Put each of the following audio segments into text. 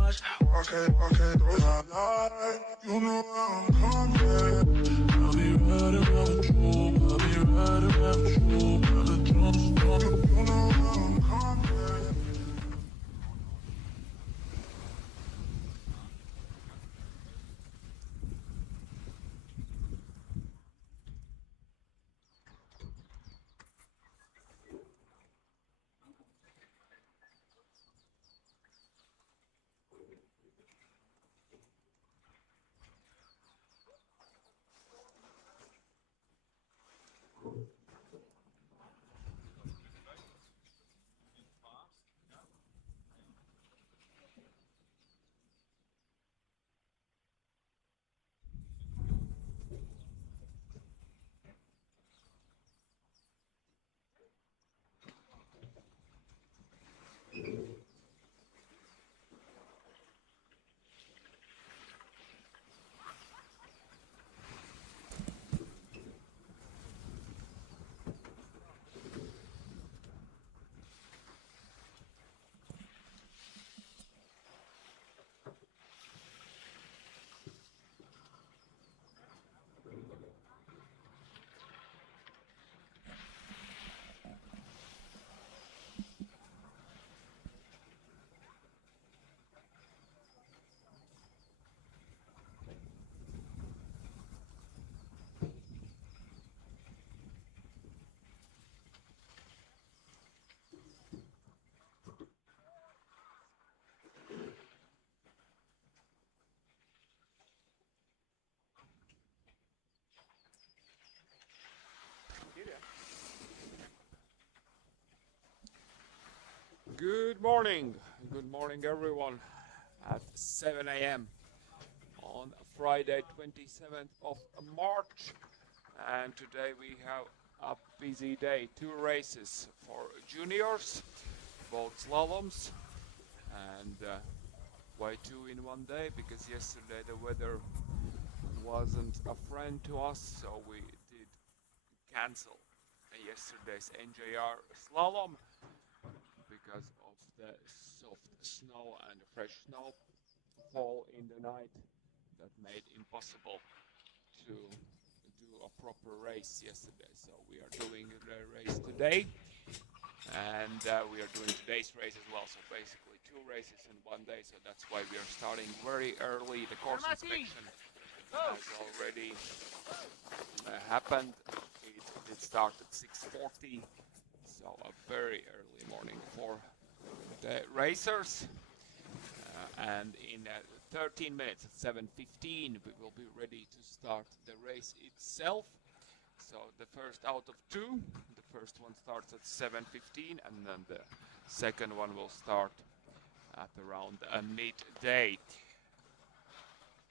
much. Okay, those are lies. You know I'm coming. I'll be riding around with you. I'll be riding around with you. By the drums, you know I'm coming. Good morning everyone at 7 a.m. on Friday 27th of March, and today we have a busy day. 2 races for juniors, both slaloms, and why 2 in one day? Because yesterday the weather wasn't a friend to us, so we did cancel yesterday's NJR slalom because of the soft snow and fresh snow fall in the night that made impossible to do a proper race yesterday. So we are doing the race today, and we are doing today's race as well. So basically 2 races in one day, so that's why we are starting very early. The course inspection has already happened. It started at 6:40, so a very early morning for the racers, and in 13 minutes at 7:15 we will be ready to start the race itself. So the first out of 2, the first one starts at 7:15, and then the second one will start at around midday.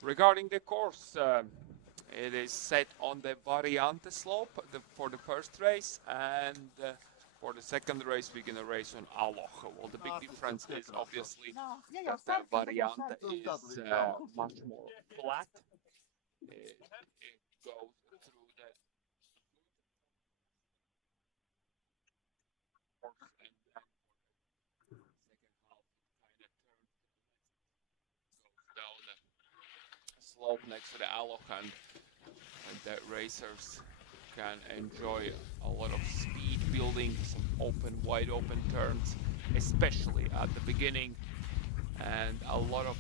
Regarding the course, it is set on the Variante slope for the first race, and for the second race we're gonna race on Aloch. Well, the big difference is obviously that the Variante is much more flat. It goes through the course, and then for the second half it kind of goes down the slope next to the Aloch, and the racers can enjoy a lot of speed building, some wide open turns, especially at the beginning, and a lot of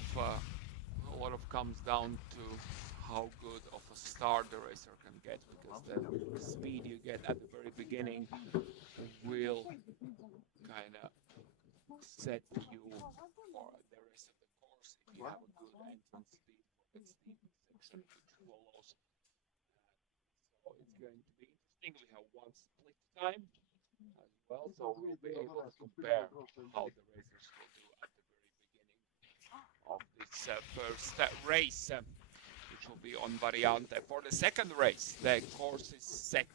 comes down to how good of a start the racer can get, because the speed you get at the very beginning will kind of set you for the rest of the course if you have a good entrance speed for the steep section which follows. So it's going to be interesting. We have one split time as well, so we'll be able to compare how the racers will do at the very beginning of this first race, which will be on Variante. For the second race, the course is set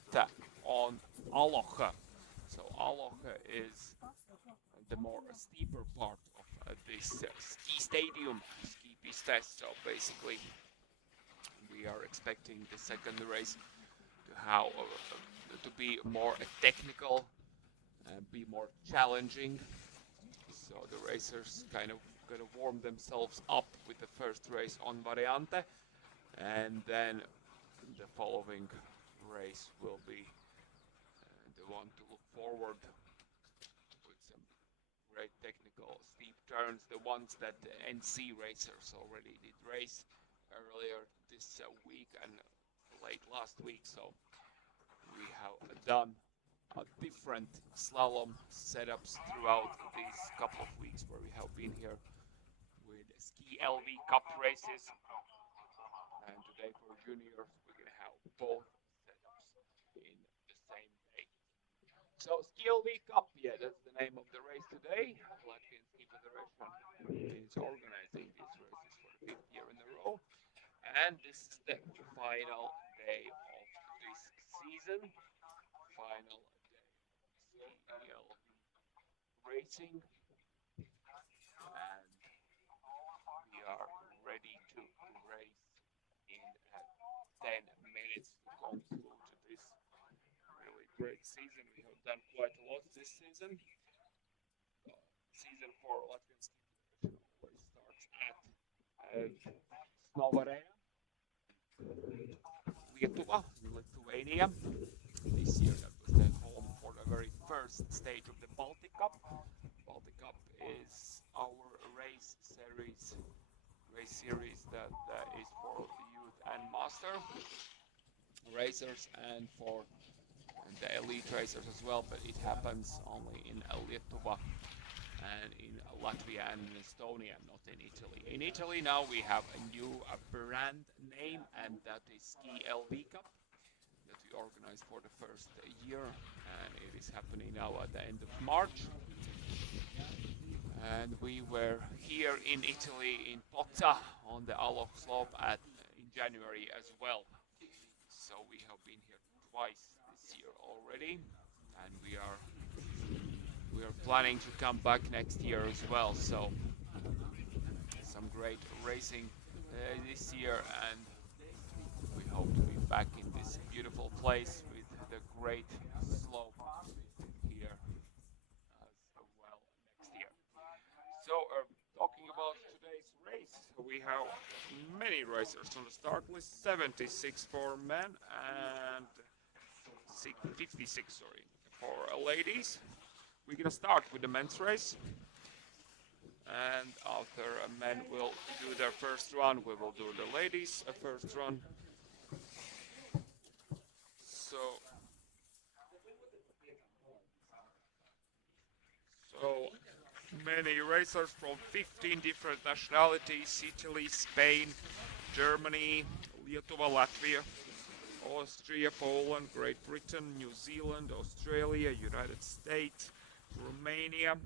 on Aloch. So Aloch is the more steeper part of this ski stadium, ski piste. So basically, we are expecting the second race to be more technical and be more challenging. So the racers kind of gonna warm themselves up with the first race on Variante, and then the following race will be the one to look forward with some great technical steep turns, the ones that the NC racers already did race earlier this week and late last week. So we have done different slalom setups throughout these couple of weeks where we have been here with SKILV Cup races. And today for juniors, we're going to have both setups in the same day. So SKILV Cup, yeah, that's the name of the race today. Latvian Ski Federation is organizing these races for the 5th year in a row. And this is the final day of this season. Final day of SKILV racing. And we are ready to race in 10 minutes to conclude this really great season. We have done quite a lot this season. Season for Latvian Ski Federation always starts at Snovarena, Lietuva, Lithuania. This year that was the home for the very first stage of the Baltic Cup. Baltic Cup is our race series that is for youth and master racers and for the elite racers as well, but it happens only in Lietuva and in Latvia and in Estonia, not in Italy. In Italy now we have a new brand name, and that is SKILV Cup that we organized for the first year, and it is happening now at the end of March. And we were here in Italy in Poza on the Alok slope in January as well. So we have been here twice this year already, and we are planning to come back next year as well. So some great racing this year, and we hope to be back in this beautiful place with the great slope here as well next year. So talking about today's race, we have many racers on the start list, 76 for men and 56 for ladies. We're gonna start with the men's race, and after men will do their first run, we will do the ladies' first run. So many racers from 15 different nationalities: Italy, Spain, Germany, Lietuva, Latvia, Austria, Poland, Great Britain, New Zealand, Australia, United States, Romania,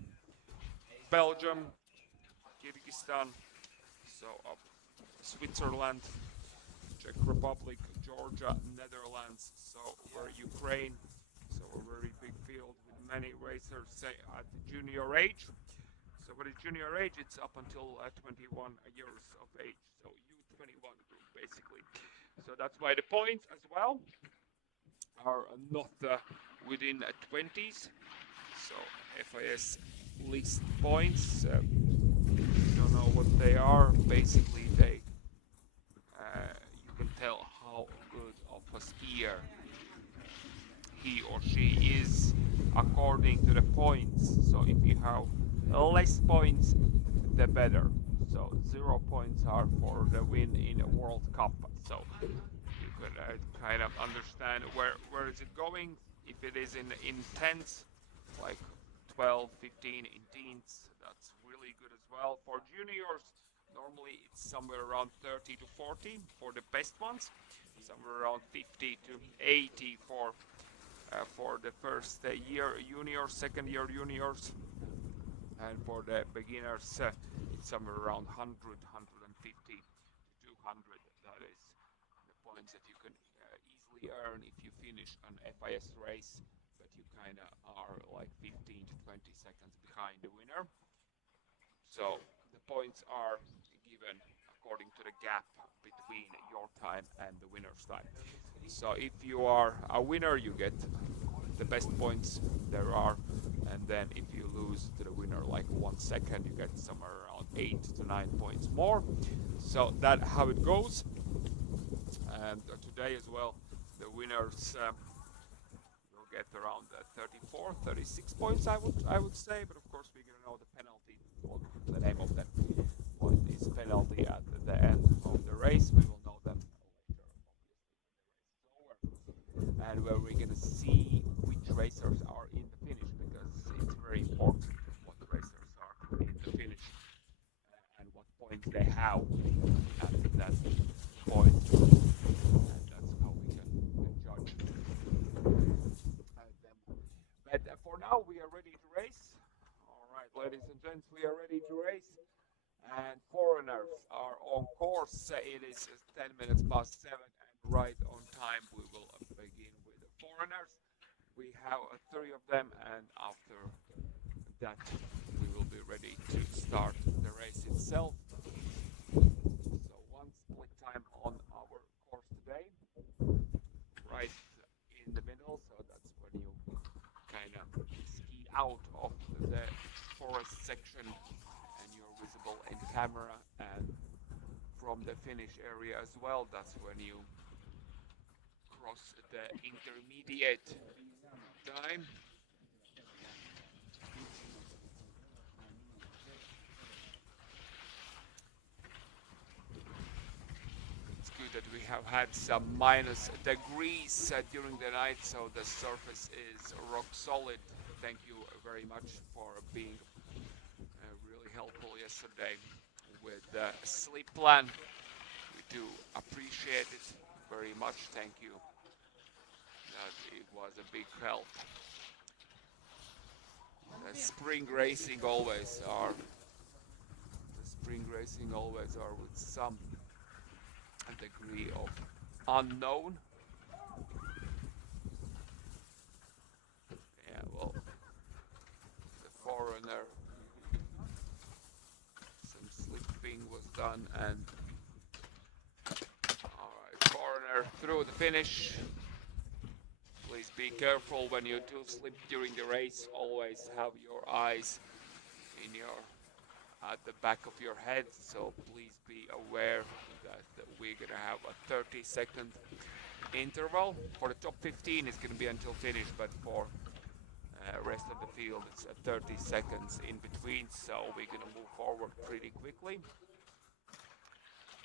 Belgium, Kyrgyzstan, Switzerland, Czech Republic, Georgia, Netherlands, we're Ukraine, so a very big field with many racers at the junior age. So for the junior age, it's up until 21 years of age, so U21 group basically. So that's why the points as well are not within 20s. So FIS list points, don't know what they are. Basically, you can tell how good of a skier he or she is according to the points. So if you have less points, the better. So 0 points are for the win in a World Cup. So you can kind of understand where is it going. If it is in tenths, like 12, 15 in teens, that's really good as well. For juniors, normally it's somewhere around 30 to 40 for the best ones, somewhere around 50 to 80 for the first year juniors, second year juniors, and for the beginners it's somewhere around 100, 150 to 200. That is the points that you can easily earn if you finish an FIS race, but you kind of are like 15 to 20 seconds behind the winner. So the points are given according to the gap between your time and the winner's time. So if you are a winner, you get the best points there are, and then if you lose to the winner like 1 second, you get somewhere around 8 to 9 points more. So that's how it goes. And today as well, the winners will get around 34, 36 points, I would say. But of course, we're gonna know the penalty, or the name of them. What is penalty at the end of the race? We will know them later, and where we're gonna see which racers are in the finish, because it's very important what racers are in the finish and what points they have at that point, and that's how we can judge them. But for now, we are ready to race. All right, ladies and gents, we are ready to race. And foreigners are on course. It is 10 minutes past 7, and right on time we will begin with the foreigners. We have 3 of them, and after that we will be ready to start the race itself. So one split time on our course today, right in the middle, so that's when you kind of ski out of the forest section and you're visible in camera, and from the finish area as well, that's when you cross the intermediate time. It's good that we have had some minus degrees during the night, so the surface is rock solid. Thank you very much for being really helpful yesterday with the sleep plan. We do appreciate it very much. Thank you. That it was a big help. The spring racing always are with some degree of unknown. Yeah, well, the foreigner, some slipping was done, and alright, foreigner through the finish. Please be careful when you do slip during the race. Always have your eyes in at the back of your head, so please be aware that we're gonna have a 30-second interval. For the top 15 it's gonna be until finish, but for rest of the field it's 30 seconds in between, so we're gonna move forward pretty quickly.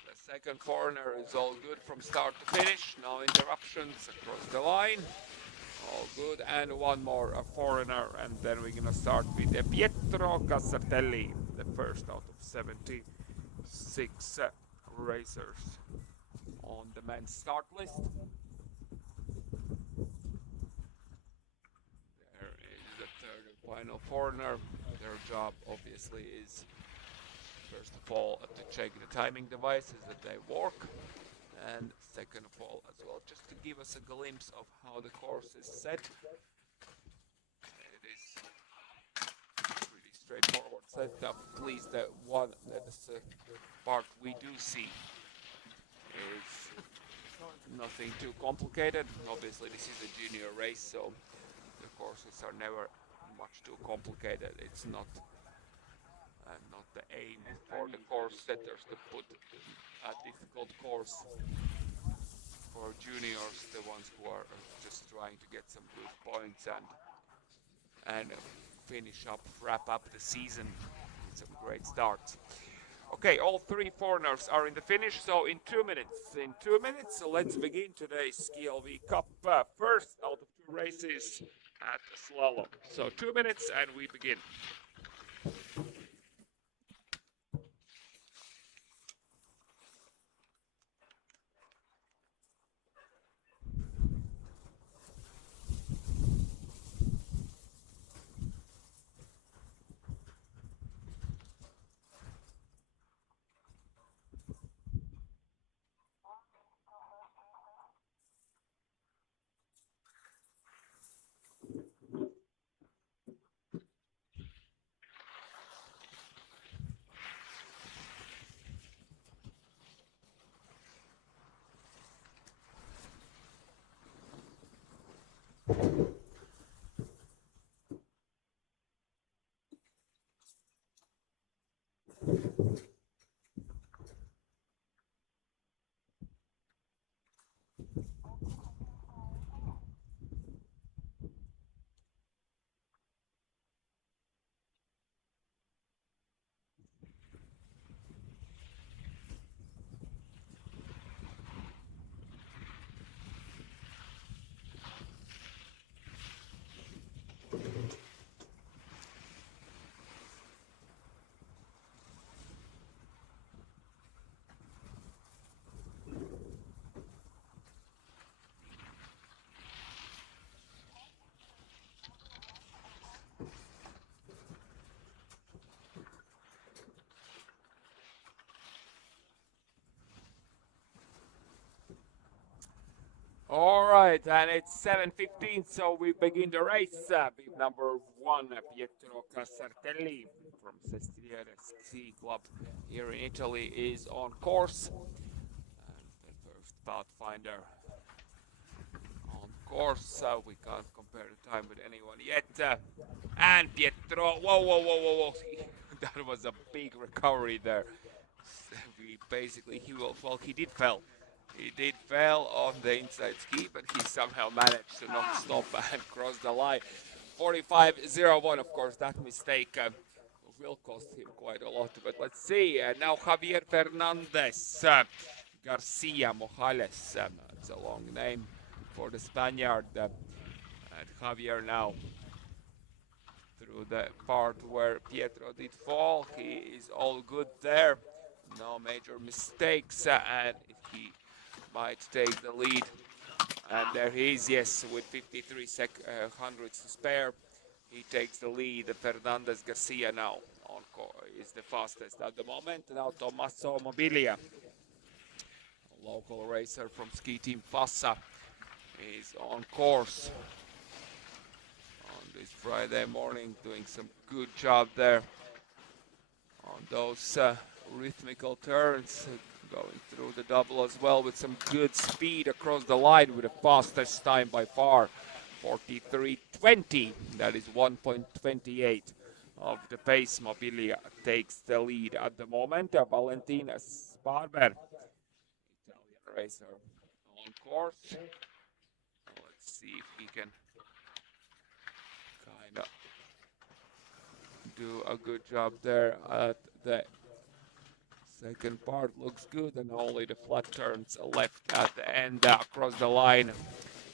The second foreigner is all good from start to finish, no interruptions across the line. All good, and one more foreigner, and then we're gonna start with Pietro Casatelli, the first out of 76 racers on the men's start list. There is the third and final foreigner. Their job obviously is first of all to check the timing devices that they work, and second of all as well just to give us a glimpse of how the course is set. It is pretty straightforward setup. Please, the part we do see is nothing too complicated. Obviously this is a junior race, so the courses are never much too complicated. It's not the aim for the course setters to put a difficult course for juniors, the ones who are just trying to get some good points and wrap up the season with some great starts. Okay, all 3 foreigners are in the finish, so in 2 minutes, let's begin today's SKILV Cup. First out of 2 races at Slalom. So 2 minutes and we begin. All right, and it's 7:15, so we begin the race. Bib number 1, Pietro Casartelli from Sestiere Ski Club here in Italy is on course. And the first pathfinder on course. We can't compare the time with anyone yet. And Pietro, whoa. That was a big recovery there. He did fell. He did fell on the inside ski, but he somehow managed to not stop and cross the line. 45.01, of course, that mistake will cost him quite a lot. But let's see. Now Javier Fernandez, Garcia Mojales. That's a long name for the Spaniard. And Javier now through the part where Pietro did fall. He is all good there. No major mistakes, and he might take the lead. And there he is, yes, with 53 hundredths to spare. He takes the lead. Fernandez Garcia now is the fastest at the moment. Now Tommaso Mobilia, a local racer from ski team Fassa, is on course on this Friday morning, doing some good job there on those rhythmical turns, going through the double as well with some good speed across the line with the fastest time by far, 43.20. That is 1.28 of the pace. Mobilia takes the lead at the moment. Valentin Sparber, Italian racer, on course. Let's see if he can kind of do a good job there at the second part. Looks good, and only the flat turns left at the end across the line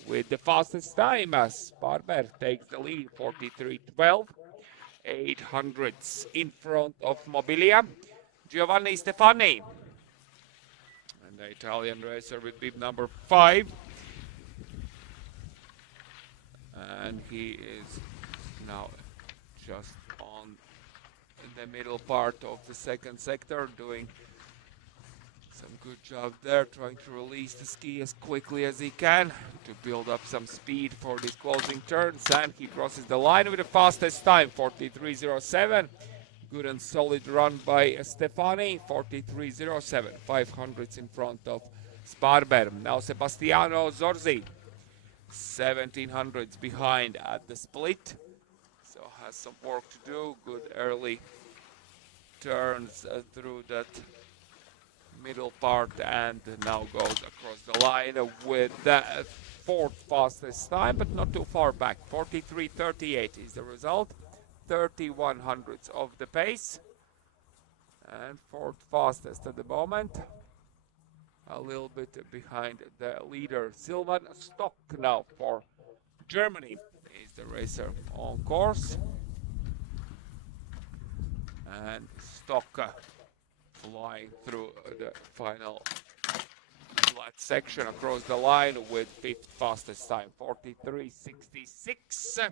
with the fastest time as Sparber takes the lead, 43.12, 8 hundredths in front of Mobilia. Giovanni Stefani, and the Italian racer with bib number 5, and he is now just on the middle part of the second sector, doing some good job there, trying to release the ski as quickly as he can to build up some speed for these closing turns, and he crosses the line with the fastest time, 43.07. Good and solid run by Stefani, 43.07, 5 hundredths in front of Sparber. Now Sebastiano Zorzi, 17 hundredths behind at the split, so has some work to do. Good early turns through that middle part, and now goes across the line with the fourth fastest time, but not too far back. 43.38 is the result, 31 hundredths of the pace, and fourth fastest at the moment. A little bit behind the leader. Silvan Stock now for Germany is the racer on course, and Stock flying through the final flat section across the line with fifth fastest time, 43.66,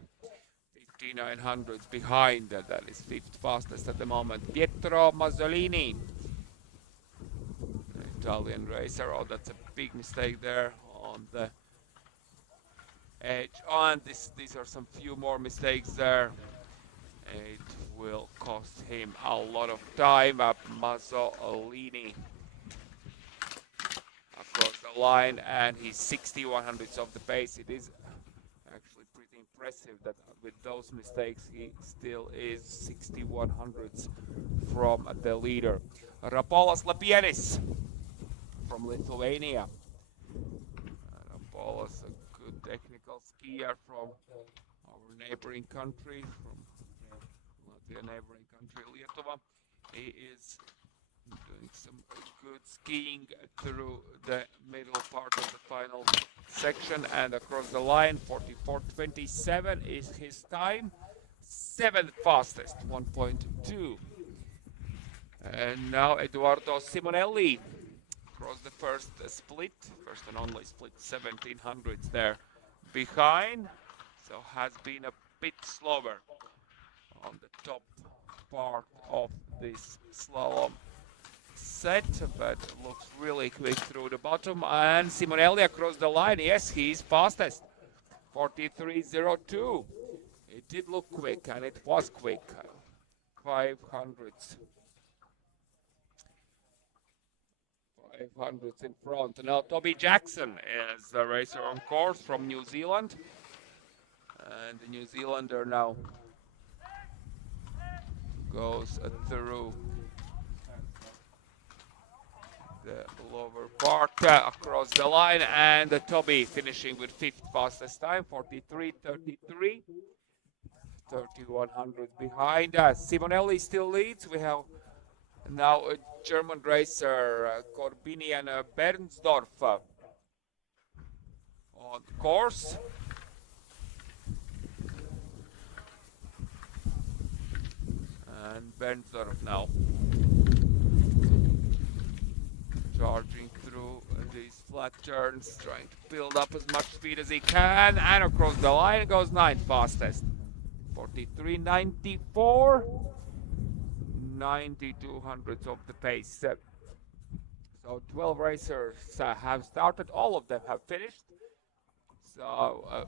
59 hundredths behind. That is fifth fastest at the moment. Pietro Mazzolini, Italian racer. Oh, that's a big mistake there on the edge. Oh, and these are some few more mistakes there. It will cost him a lot of time. Mazzolini across the line, and he's 61 hundredths of the pace. It is actually pretty impressive that with those mistakes he still is 61 hundredths from the leader. Rapolas Lapienis from Lithuania. Rapolas, a good technical skier from our neighboring country, from the neighboring country, Lietuva. He is doing some good skiing through the middle part of the final section and across the line. 44.27 is his time, seventh fastest, 1.2. And now Eduardo Simonelli across the first split, first and only split, 17 hundredths there behind, so has been a bit slower on the top part of this slalom set, but looks really quick through the bottom. And Simonelli across the line. Yes, he's fastest. 43.02. It did look quick, and it was quick. 500s. 500s in front. Now Toby Jackson is the racer on course from New Zealand. And the New Zealander now goes through the lower part across the line, and Toby finishing with fifth fastest time, 43.33. 3100 behind. Simonelli still leads. We have now a German racer, Corbinian Bernsdorf, on course. And Bernsdorf now charging through these flat turns, trying to build up as much speed as he can, and across the line goes ninth fastest. 43.94, 92 hundredths of the pace. So 12 racers have started, all of them have finished. So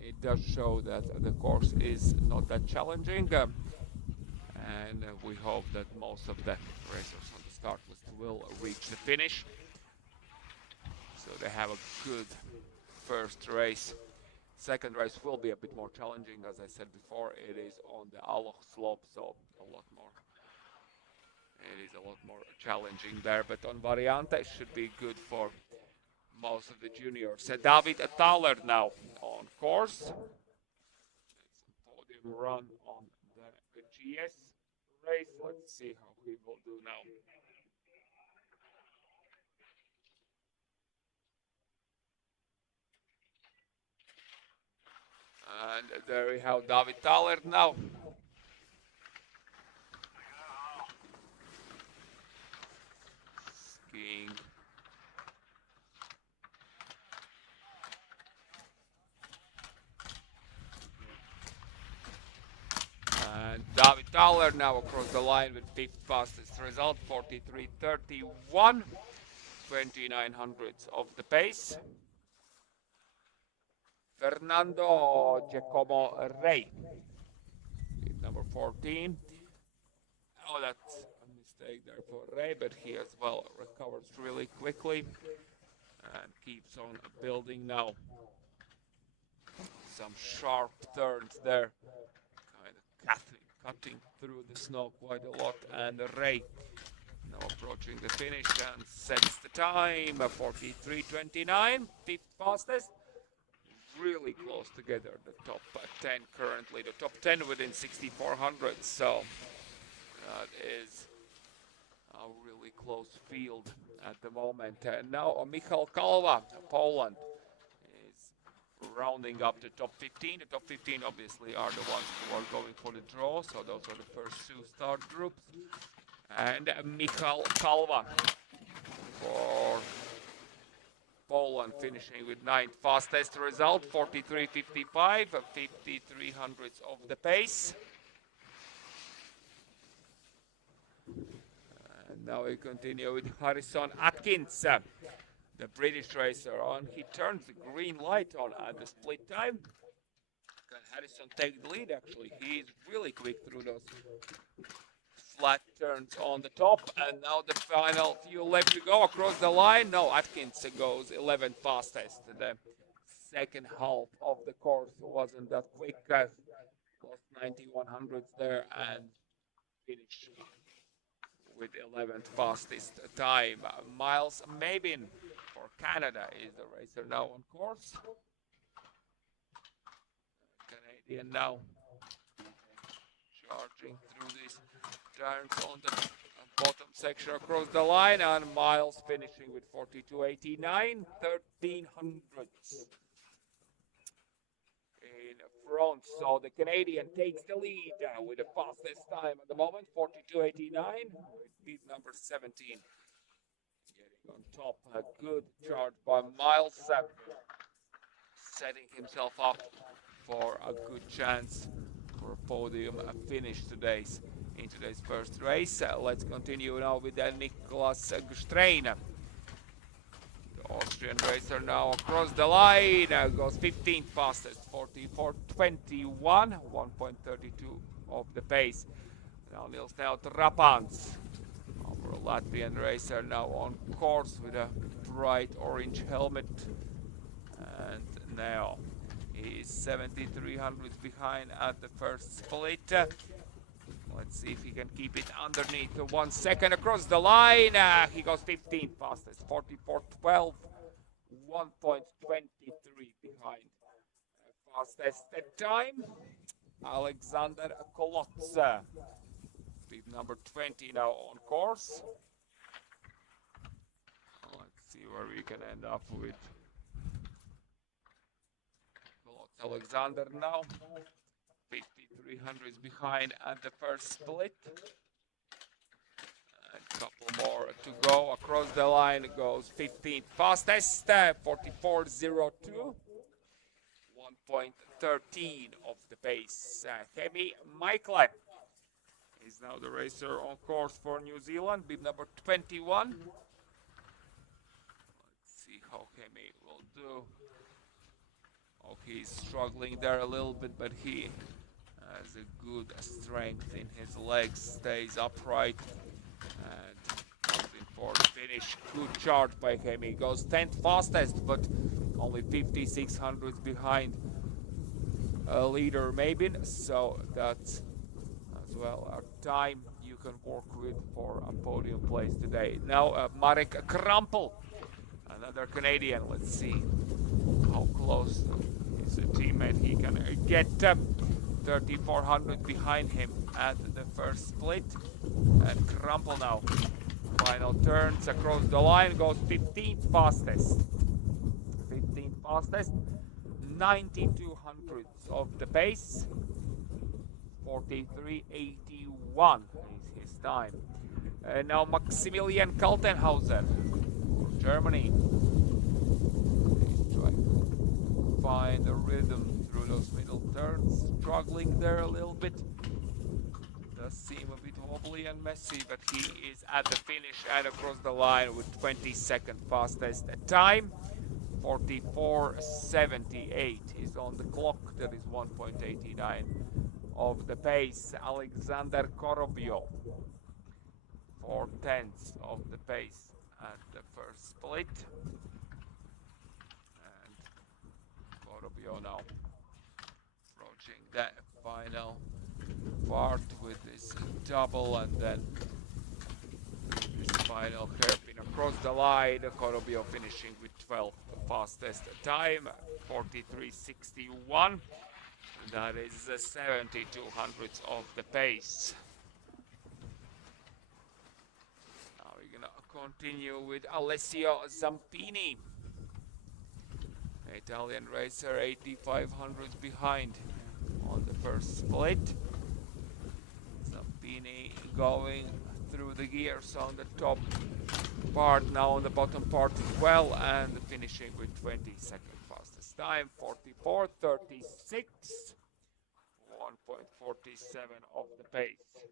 it does show that the course is not that challenging, and we hope that most of the racers on the start list will reach the finish. So they have a good first race. Second race will be a bit more challenging, as I said before. It is on the Aloch slope, so it is a lot more challenging there. But on Variante, it should be good for most of the juniors. David Thaler now on course. It's a podium run on the GS race. Let's see how he will do now. And there we have David Thaler now. Skiing. And David Thaler now across the line with fifth fastest result, 43.31, 29 hundredths of the pace. Fernando Giacomo Rey, number 14. Oh, that's a mistake there for Rey, but he as well recovers really quickly and keeps on building now. Some sharp turns there, kind of cutting through the snow quite a lot. And Rey now approaching the finish and sets the time, 43.29, fifth fastest. Really close together, the top 10 currently, the top 10 within 6,400, so that is a really close field at the moment. And now Michal Kalva, Poland, is rounding up the top 15. The top 15 obviously are the ones who are going for the draw, so those are the first two start groups. And Michal Kalva for Poland finishing with ninth fastest result, 43.55, 53 hundredths of the pace. And now we continue with Harrison Atkins, the British racer. On he turns the green light on at the split time. Can Harrison take the lead? Actually, he is really quick through those flat turns on the top, and now the final few left to go across the line. No, Atkins goes 11th fastest. The second half of the course wasn't that quick. Lost 91 hundredths there and finished with 11th fastest time. Miles Mabin for Canada is the racer now on course. Canadian now charging through this turns on the bottom section across the line, and Miles finishing with 42.89, 13 hundredths in front. So the Canadian takes the lead with the fastest time at the moment, 42.89. Lead number 17 getting on top. A good charge by Miles, setting himself up for a good chance for a podium finish today in today's first race. Let's continue now with Niklas Gstrein. The Austrian racer now across the line, goes 15th fastest, 44.21, 1.32 of the pace. Now Nils Trapans, our Latvian racer, now on course with a bright orange helmet. And now he's 7,300 behind at the first split. Let's see if he can keep it underneath 1 second across the line. He goes 15th fastest, 44.12, 1.23 behind. Fastest time, Alexander Kolotz. Speed number 20 now on course. Let's see where we can end up with Kolotz Alexander now. 5,300 behind at the first split. A couple more to go. Across the line goes 15th fastest, 44.02. 1.13 of the pace. Hemi Michael is now the racer on course for New Zealand, bib number 21. Let's see how Hemi will do. Oh, he's struggling there a little bit, but he has a good strength in his legs, stays upright, and comes in for the finish. Good charge by Hemi. Goes 10th fastest, but only 5,600 behind leader Mabin. So that's as well a time you can work with for a podium place today. Now Marek Krampel, another Canadian. Let's see how close his teammate he can get. 3,400 behind him at the first split. And Krampel now, final turns across the line, goes 15th fastest. 15th fastest, 9,200 of the pace. 43.81 is his time. Now Maximilian Kaltenhauser, Germany. He's trying to find a rhythm through those middle turns, struggling there a little bit. Does seem a bit wobbly and messy, but he is at the finish and across the line with 22nd fastest time. 44.78 is on the clock. That is 1.89 of the pace. Alexander Korobio, 4/10 of the pace at the first split. And Korobio now approaching that final part with this double, and then this final hairpin across the line. Korobio finishing with 12th fastest time, 43.61. That is 7,200 of the pace. Now we're gonna continue with Alessio Zampini, Italian racer, 8,500 behind on the first split. Zampini going through the gears on the top part, now on the bottom part as well, and finishing with 22nd fastest time, 44.36, 1.47 of the pace.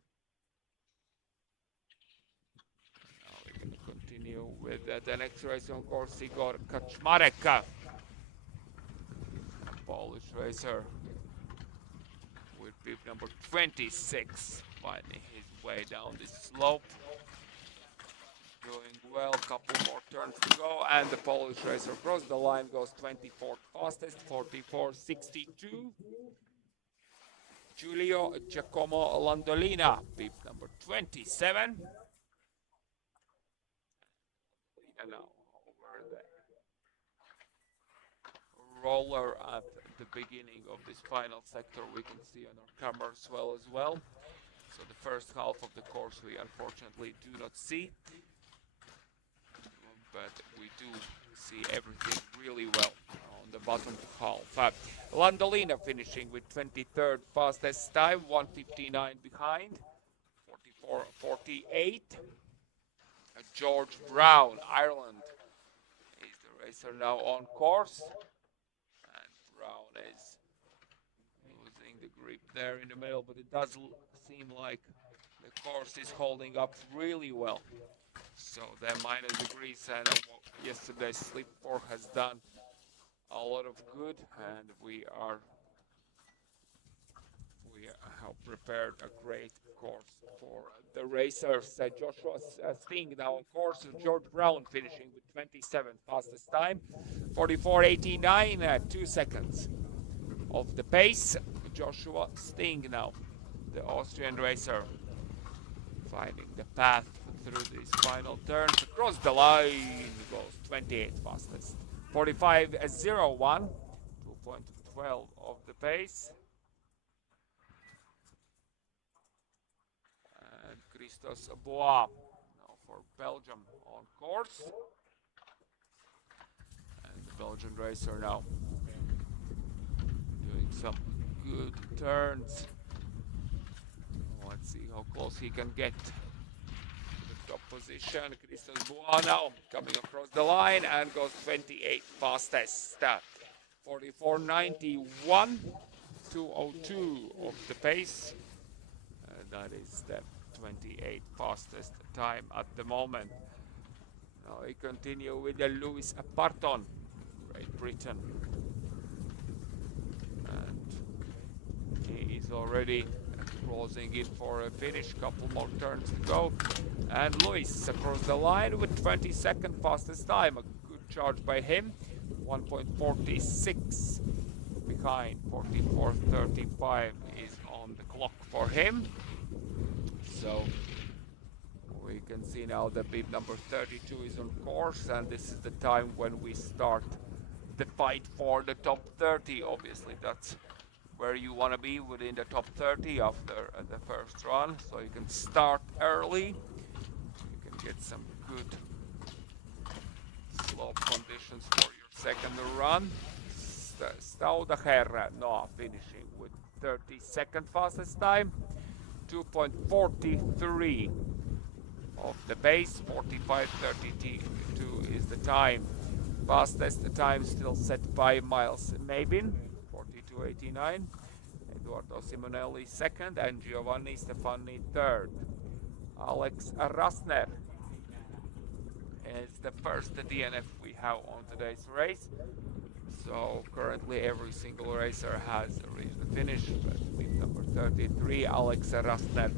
Now we can continue with the next race on course, Igor Kaczmarek, Polish racer with bib number 26, finding his way down this slope. Doing well, couple more turns to go, and the Polish racer across the line goes 24th fastest, 44.62. Giulio Giacomo Landolina, bib number 27. And now over the roller at the beginning of this final sector, we can see on our camera as well. So the first half of the course we unfortunately do not see, but we do see everything really well on the bottom half. Landolina finishing with 23rd fastest time, 1:59 behind, 44.48. George Brown, Ireland, is the racer now on course, and Brown is losing the grip there in the middle, but it does seem like The course is holding up really well. So the minus degrees and yesterday's slip 4 has done a lot of good, and we have prepared a great course for the racers. Joshua Sting now on course. George Brown finishing with 27 fastest time, 44.89, 2 seconds of the pace. Joshua Sting now, the Austrian racer, finding the path through these final turns. Across the line goes 28 fastest, 45.01, 2.12 of the pace. And Christos Bois now for Belgium on course. And the Belgian racer now doing some good turns. Let's see how close he can get to the top position. Christos Bois now coming across the line and goes 28 fastest. 44.91, 2:02 of the pace. That is the 28 fastest time at the moment. Now we continue with the Lewis Parton, Great Britain. And he is already closing in for a finish, couple more turns to go. And Lewis across the line with 22nd fastest time, a good charge by him, 1.46 behind, 44.35 is on the clock for him. So we can see now that bib number 32 is on course, and this is the time when we start the fight for the top 30. Obviously that's where you want to be, within the top 30 after the first run, so you can start early, you can get some good slope conditions for your second run. Staudacher now finishing with 32nd fastest time, 2.43 of the pace, 45.32 is the time. Fastest time still set by Miles Mabin, 42.89. Eduardo Simonelli second and Giovanni Stefani third. Alex Rasner is the first DNF we have on today's race. So currently every single racer has reached the finish, but with number 33, Alex Rasner,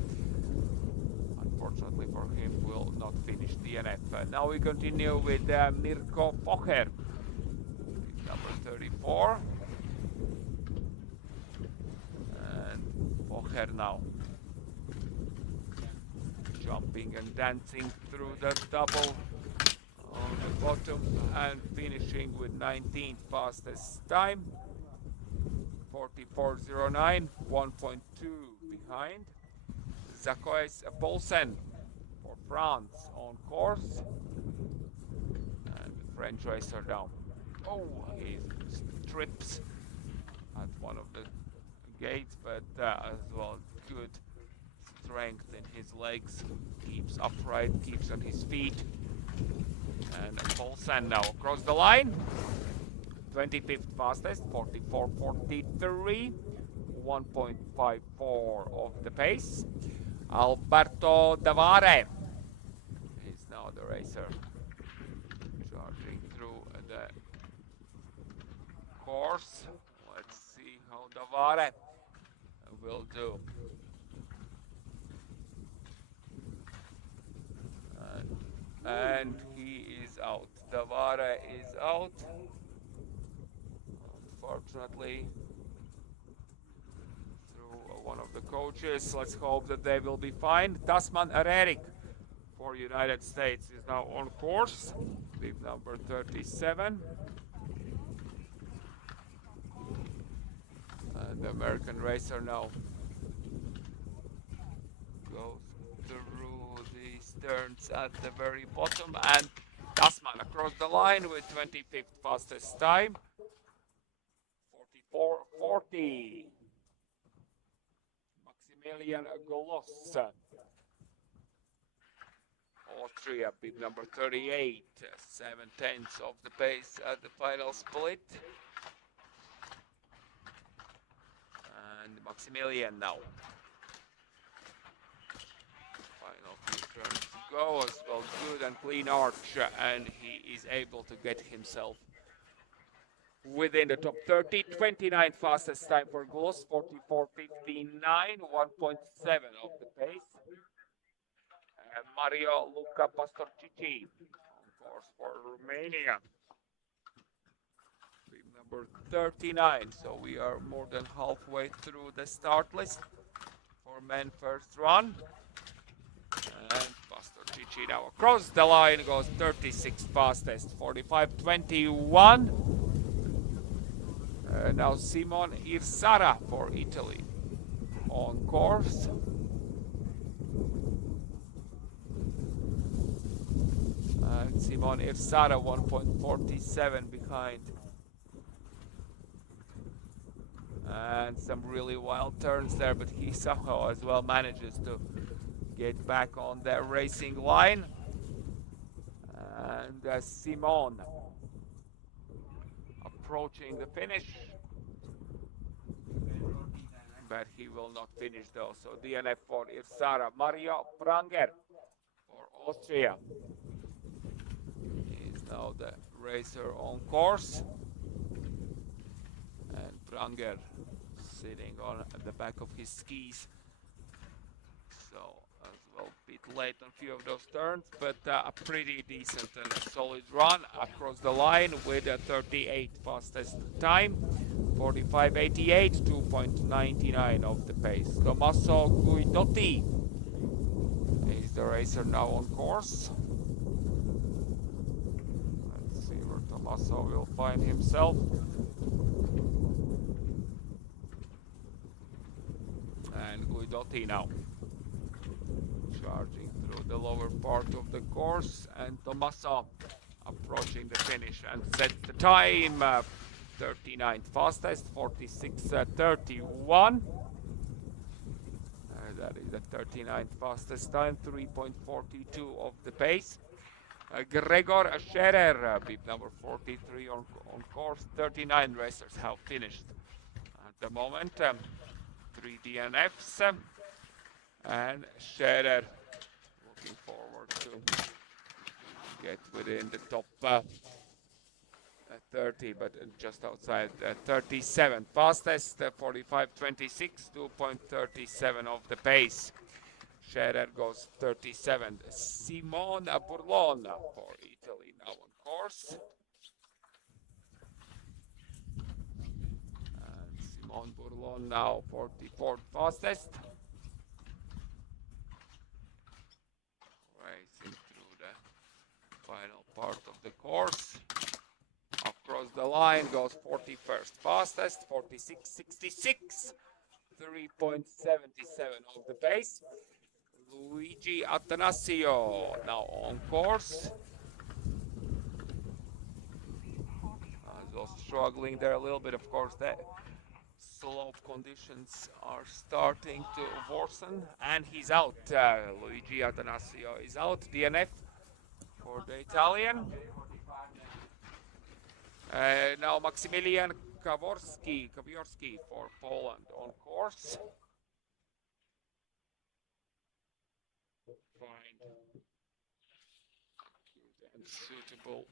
unfortunately for him, will not finish DNF. Now we continue with Mirko Pocher, number 34. And Pocher now jumping and dancing through the double on the bottom and finishing with 19th fastest time, 44.09, 1.2 behind. Zakoes Paulsen for France on course, and the French racer down. Oh, he trips at one of the gates, but as well good strength in his legs, keeps upright, keeps on his feet. And Paulsen now across the line, 25th fastest, 44.43, 1.54 of the pace. Alberto Davare is now the racer, charging through the course. Let's see how Davare will do. And he is out. Davare is out, unfortunately, through one of the coaches. Let's hope that they will be fine. Tasman Ererik for United States is now on course, bib number 37. And the American racer now goes through these turns at the very bottom, and Tasman across the line with 25th fastest time, 44.40. Maximilian Golos, Austria, bib number 38, 7/10 of the pace at the final split. And Maximilian now go as well. Good and clean arch, and he is able to get himself within the top 30. 29th fastest time for Glos, 44.59, 1.7 of the pace. Mario Luca Pastorcici, of course, for Romania. Number 39, so we are more than halfway through the start list for men first run. And Pastorcici now across the line goes 36 fastest, 45.21. Now Simon Irsara for Italy on course. And Simon Irsara 1.47 behind. And some really wild turns there, but he somehow as well manages to get back on the racing line. And Simon approaching the finish, but he will not finish though. So DNF for Irsara. Mario Pranger for Austria is now the racer on course, and Pranger sitting on the back of his skis, so as well a bit late on a few of those turns, but a pretty decent and solid run across the line with a 38 fastest time, 45.88, 2.99 of the pace. Tommaso Guidotti is the racer now on course. Let's see where Tommaso will find himself. And Guidotti now charging through the lower part of the course, and Tommaso approaching the finish and set the time, 39th fastest, 46.31. That is the 39th fastest time, 3.42 of the pace. Gregor Scherer, bib number 43 on course. 39 racers have finished at the moment. 3 DNFs, and Scherer looking forward to get within the top 30, but just outside 37. Fastest 45.26, 2.37 of the pace. Scherer goes 37. Simon Burlon for Italy now on course. And Simon Burlon now 44th fastest. Racing through the final part of the course. Across the line goes 41st fastest, 46.66, 3.77 of the pace. Luigi Attanasio now on course. Struggling there a little bit, of course. The slope conditions are starting to worsen, and he's out. Luigi Attanasio is out. DNF for the Italian. Now Maximilian Kaworski for Poland on course. Find and suitable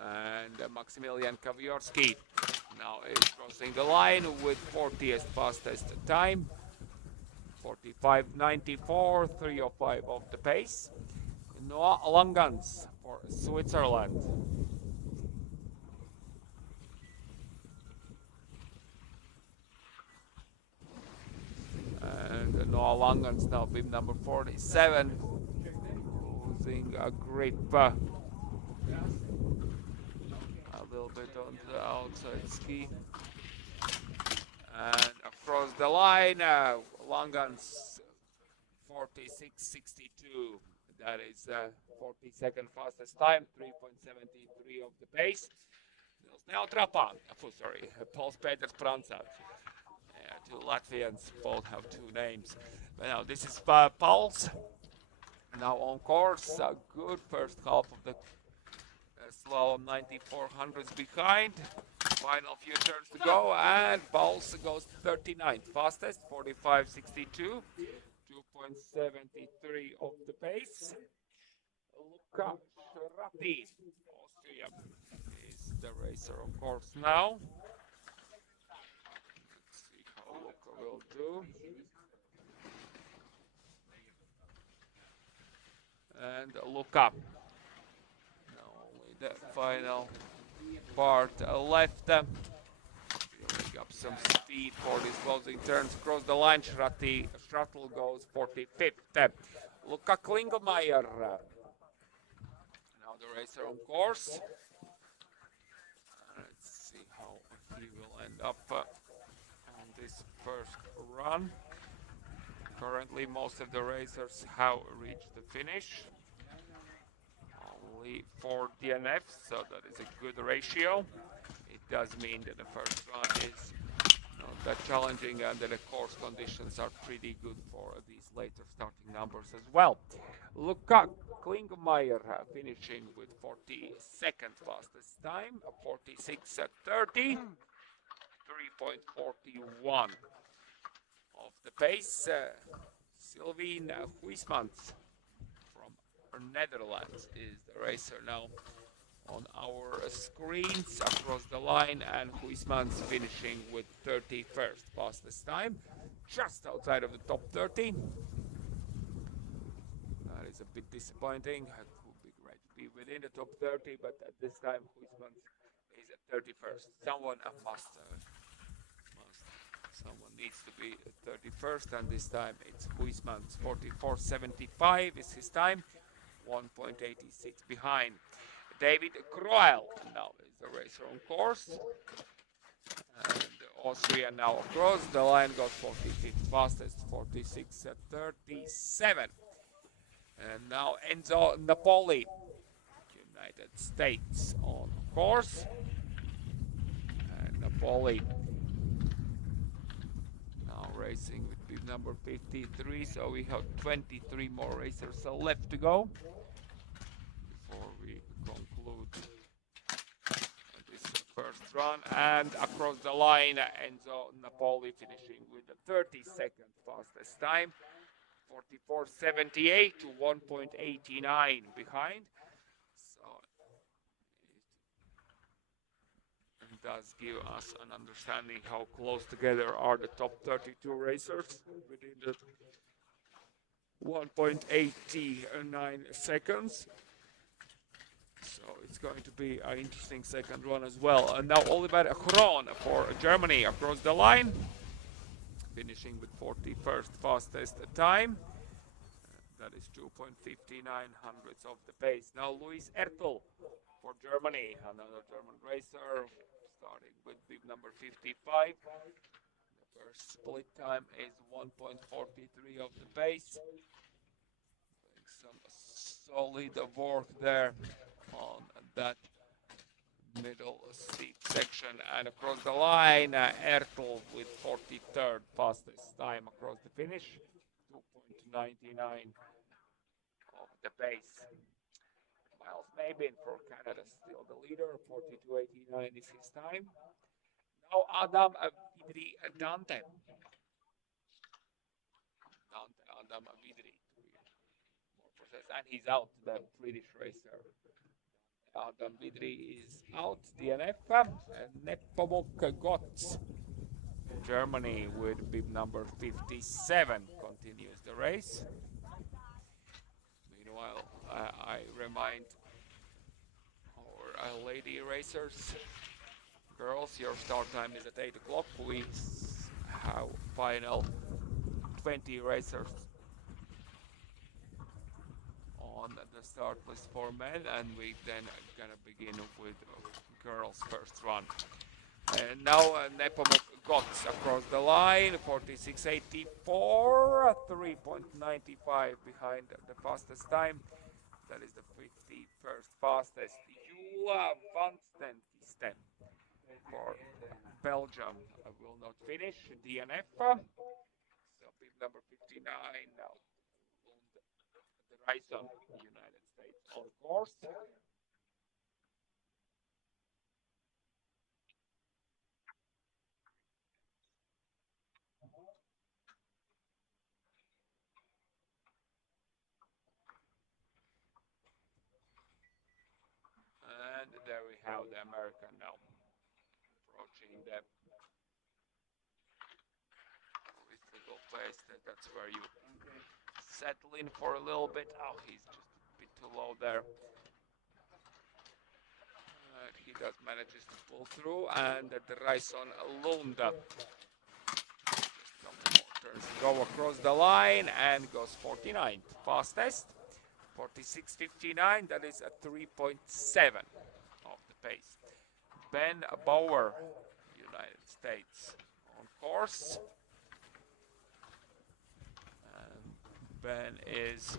and Maximilian Kawiorski now is crossing the line with 40th fastest time, 45.94, 305 of the pace. Noah Langans for Switzerland. And Noah Langans now bib number 47, losing a grip a little bit on the outside ski. And across the line, Langans 46.62. That is 42nd fastest time, 3.73 of the pace. Now Trapa, sorry, Pauls Peters Pranca. Two Latvians both have two names. But now this is Pauls. Now on course, a good first half of the Slalom 9400s behind. Final few turns to go, and Poza goes 39. Fastest 45.62. 2.73 of the pace. Luca Ratti, Austria, is the racer, of course, now. Let's see how Luca will do. And Luca. Now only the final part left. Building up some speed for these closing turns. Across the line, Shuttle goes 45th. Luca Klingelmeier. Now the racer on course. Let's see how he will end up on this first run. Currently, most of the racers have reached the finish. Only 4 DNFs, so that is a good ratio. It does mean that the first run is not that challenging, and that the course conditions are pretty good for these later starting numbers as well. Luca Klingelmeier finishing with 42nd fastest time, 46.30, 3.41 of the pace. Sylvain Huismans from Netherlands is the racer now on our screens across the line, and Huismans finishing with 31st fastest time, just outside of the top 30. That is a bit disappointing. It would be great to be within the top 30, but at this time Huismans is at 31st. Someone needs to be at 31st, and this time it's Huismans. 44.75 is his time, 1.86 behind. David Kroel now is the racer on course. And Austria now across the line got 45th fastest, 46.37. And now Enzo Napoli, United States on course. And Napoli now racing with bib number 53, so we have 23 more racers left to go before we conclude this first run. And across the line, Enzo Napoli finishing with the 32nd fastest time, 44.78 to 1.89 behind. So it does give us an understanding how close together are the top 32 racers within the 1.89 seconds. So it's going to be an interesting second run as well. And now Oliver Hron for Germany across the line, finishing with 41st fastest time. That is 2.59 hundredths of the pace. Now Luis Ertl for Germany, another German racer, starting with bib number 55. The first split time is 1.43 of the pace. Doing some solid work there on that middle steep section, and across the line, Ertl with 43rd fastest time across the finish, 2.99 of the pace. Miles Mabin for Canada, still the leader, 42.89 is his time. Now Adam Vidri Dante. Adam Vidri, to be more precise, and he's out, the British racer. Adam Vidri is out, DNF. And Nepomuk Gotts, Germany, with bib number 57, continues the race. Meanwhile, I remind our lady racers, girls, your start time is at 8 o'clock. We have final 20 racers on the start list for men, and we then gonna begin with girls' first run. And now Nepomuk Gotts across the line, 46.84, 3.95 behind the fastest time. That is the 51st fastest. Jula van Stentisten for Belgium will not finish, DNF. So bib number 59 now. Ryson, United States on course. And there we have the American now approaching the reasonable place. That's where you settle in for a little bit. Oh, he's just a bit too low there. He does manages to pull through, and the Raison Lunda just a couple more turns to go across the line and goes 49th fastest. 46.59, that is a 3.7 of the pace. Ben Bauer, United States, on course. And Ben is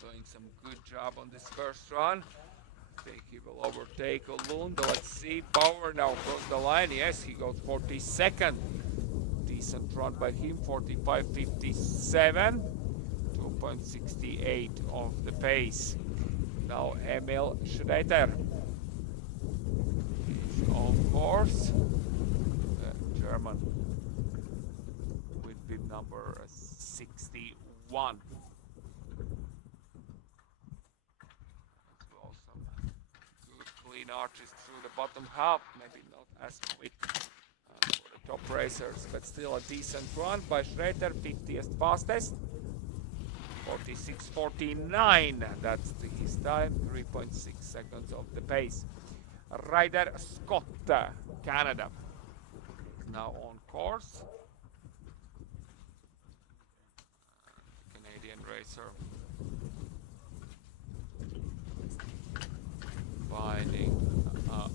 doing some good job on this first run. I think he will overtake Lunda. Let's see. Bauer now across the line. Yes, he goes 42nd. Decent run by him. 45.57. 2.68 of the pace. Now Emil Schreiter is on course. German with bib number 61. Well, some good clean arches through the bottom half. Maybe not as quick for the top racers, but still a decent run by Schreiter. 50th fastest. 46.49, that's his time, 3.6 seconds of the pace. Ryder Scott, Canada, now on course. Canadian racer finding a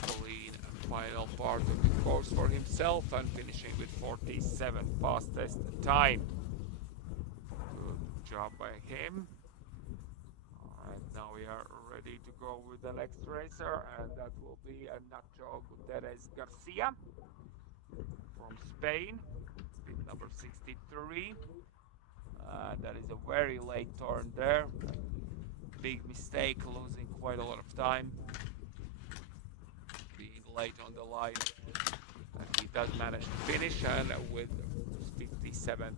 clean final part of the course for himself and finishing with 47th fastest time. Job by him. Alright, now we are ready to go with the next racer, and that will be Nacho Gutierrez Garcia from Spain. Speed number 63. That is a very late turn there. Big mistake, losing quite a lot of time. Being late on the line. And he does manage to finish, and with 57th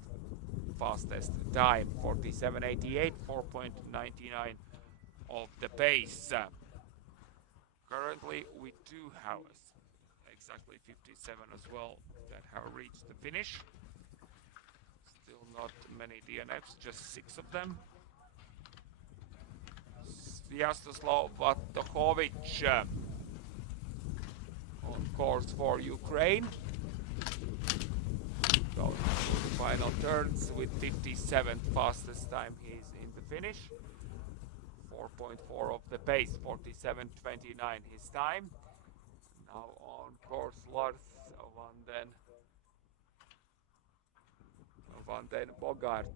fastest time, 47.88, 4.99 of the pace. Currently we do have exactly 57 as well that have reached the finish. Still not many DNFs, just 6 of them. Sviatoslav Vatokovic on course for Ukraine. Goes through the final turns with 57th fastest time. He's in the finish. 4.4 of the pace, 47.29 his time. Now on course Lars van den Bogart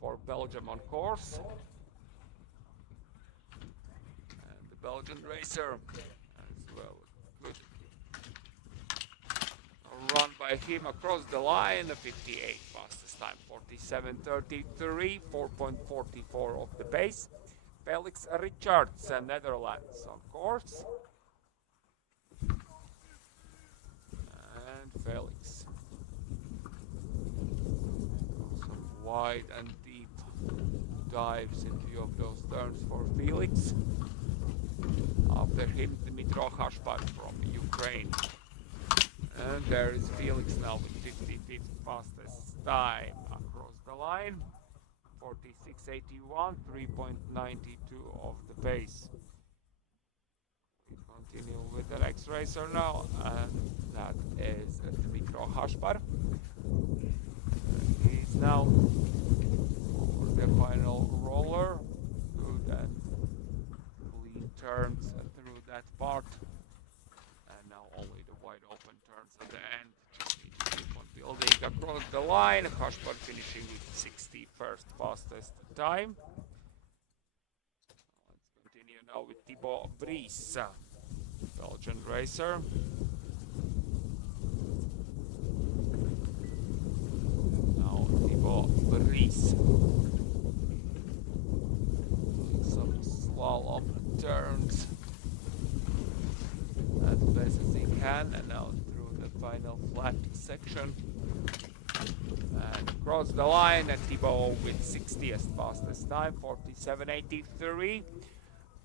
for Belgium on course. And the Belgian racer as well. Good run by him across the line, 58 fastest time, 47.33, 4.44 of the pace. Felix Richards, Netherlands on course. And Felix. Some wide and deep dives in view of those turns for Felix. After him, Dmitro Hashpar from Ukraine. And there is Felix now with 55th fastest time across the line. 46.81, 3.92 of the pace. We continue with the next racer now, and that is Dmitro Hashpar. He's now over the final roller. Good and clean turns through that part. And now only the wide open turns at the end. Just need to keep on building across the line. Hashpar finishing with 61st fastest time. Let's continue now with Thibaut Vries, Belgian racer. Now Thibaut Vries doing some slalom turns as best as he can, and now through the final flat section and across the line. And Thibaut with 60th fastest time, 47.83,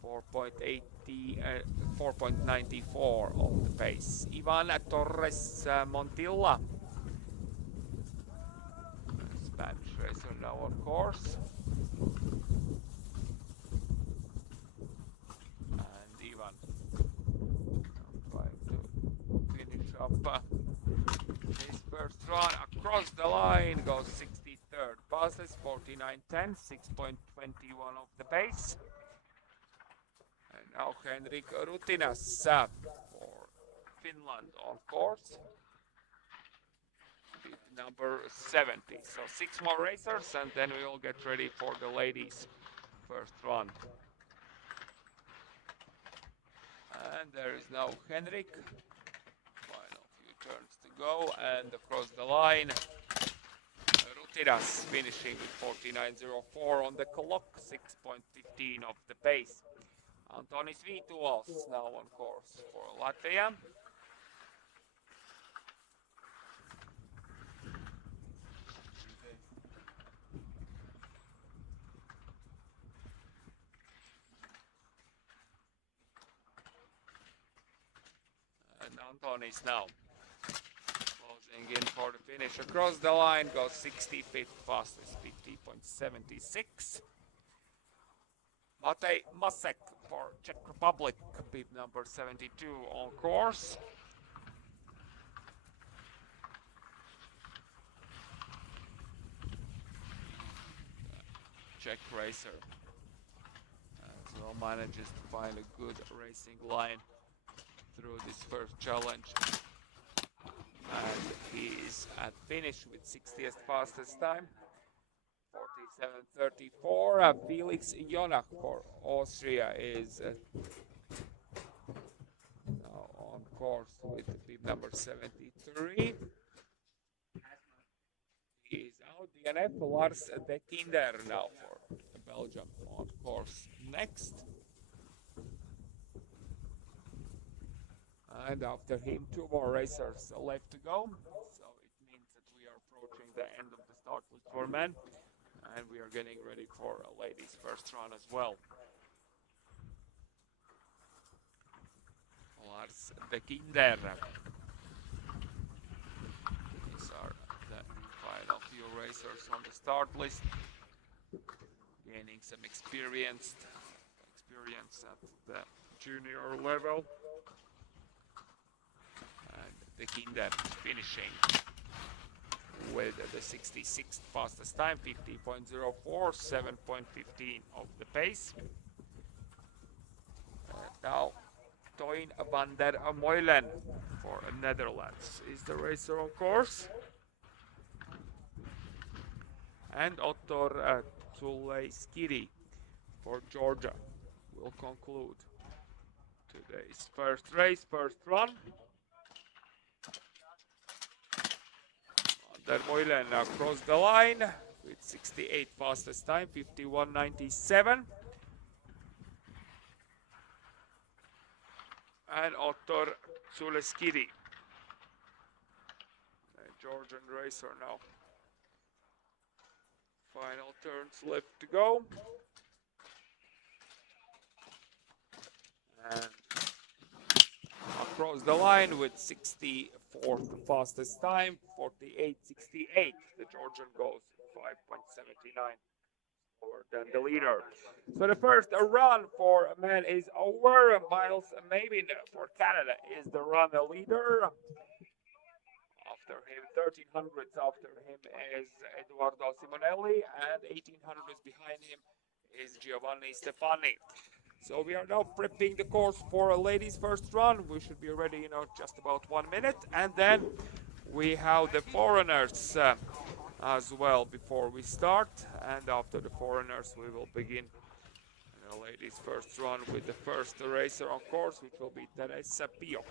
4.94 of the pace. Ivan Torres Montilla, Spanish racer now on course. And Ivan trying to finish up his first run across the line, goes 63rd, passes 49.10, 6.21 of the pace. And now Henrik Rutinas for Finland on course. Number 70. So 6 more racers and then we will get ready for the ladies' first run. And there is now Henrik. Final few turns to go and across the line. Rutinas finishing with 49.04 on the clock, 6.15 of the pace. Antonis Vituals now on course for Latvia. And Antonis now closing in for the finish. Across the line goes 65th fastest, 50.76. Matej Masek for Czech Republic, bib number 72 on course. Czech racer as well manages to find a good racing line through this first challenge. And he is at finish with 60th fastest time. 47.34. Felix Jonach for Austria is now on course with bib number 73. He is out. DNF. Lars de Kinder now for Belgium on course next. And after him, 2 more racers left to go. So it means that we are approaching the end of the start list for men. And we are getting ready for a ladies' first run as well. Lars de Kinder. These are the final few racers on the start list. Gaining some experience at the junior level. And de Kinder finishing with the 66th fastest time, 50.04, 7.15 of the pace. Now Toin van der Meulen for Netherlands is the racer on course. And Ottor Zuleyskiri for Georgia will conclude today's first race, first run. Van der Meulen across the line with 68 fastest time, 51.97. And Ottor Zuleyskiri, a Georgian racer now. Final turns left to go. And across the line with 64th fastest time, 48.68. The Georgian goes 5.79 lower than the leader. So the first run for men is over. Miles Mabin for Canada is the run leader. After him, 1300s after him is Eduardo Simonelli, and 1800s behind him is Giovanni Stefani. So we are now prepping the course for a ladies' first run. We should be ready in just about 1 minute, and then we have the foreigners as well before we start. And after the foreigners, we will begin the ladies' first run with the first racer on course, which will be Teresa Piok.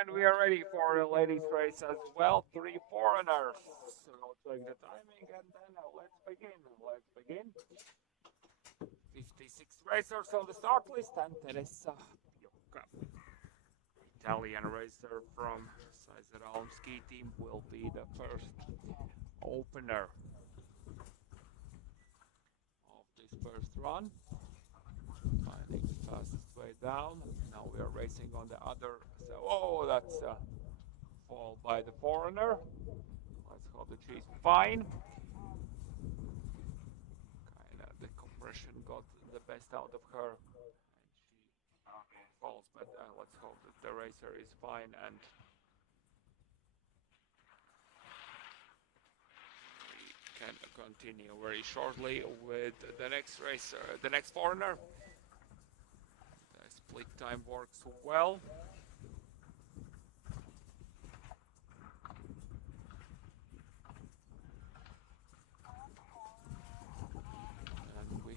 And we are ready for the ladies race as well. 3 foreigners. So I'll check the timing and then let's begin. Let's begin. 56 racers on the start list and Teresa Piocca, Italian racer from Slalom ski team, will be the first opener of this first run. Finding the fastest way down. Now we are racing on the other. So, oh, that's a fall by the foreigner. Let's hope that she's fine. Kinda the compression got the best out of her, and she falls. But let's hope that the racer is fine and we can continue very shortly with the next racer, the next foreigner. The split time works well.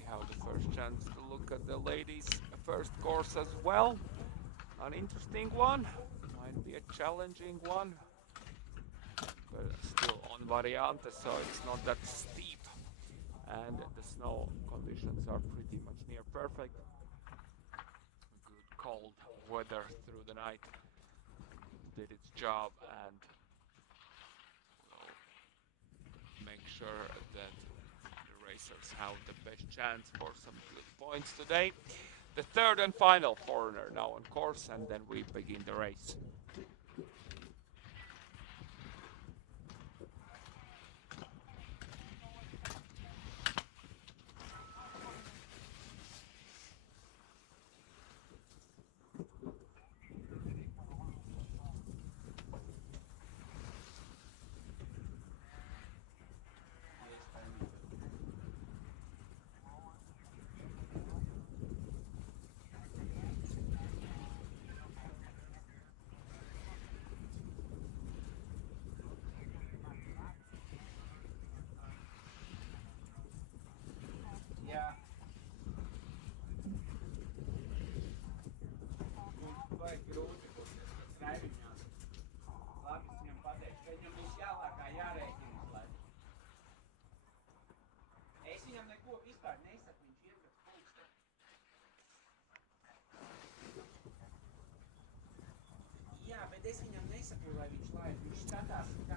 Have the first chance to look at the ladies' first course as well. An interesting one, might be a challenging one, but still on variante, so it's not that steep, and the snow conditions are pretty much near perfect. Good cold weather through the night did its job, and will make sure that racers have the best chance for some good points today. The third and final foreigner now on course, and then we begin the race.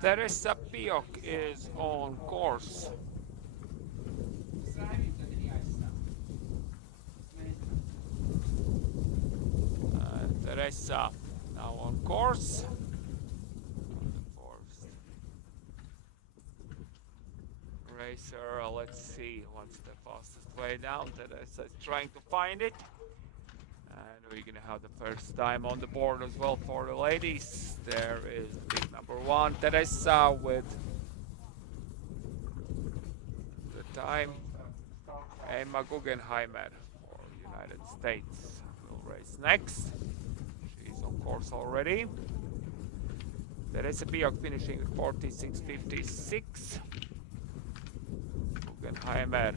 Teresa Piocca is on course. Teresa now on course. Racer, let's see what's the fastest way down. Teresa is trying to find it. And we're gonna have the first time on the board as well for the ladies. There is big number 1, Teresa, with the time. Emma Guggenheimer for United States will race next. She's on course already. Teresa Piocca finishing at 46.56. Guggenheimer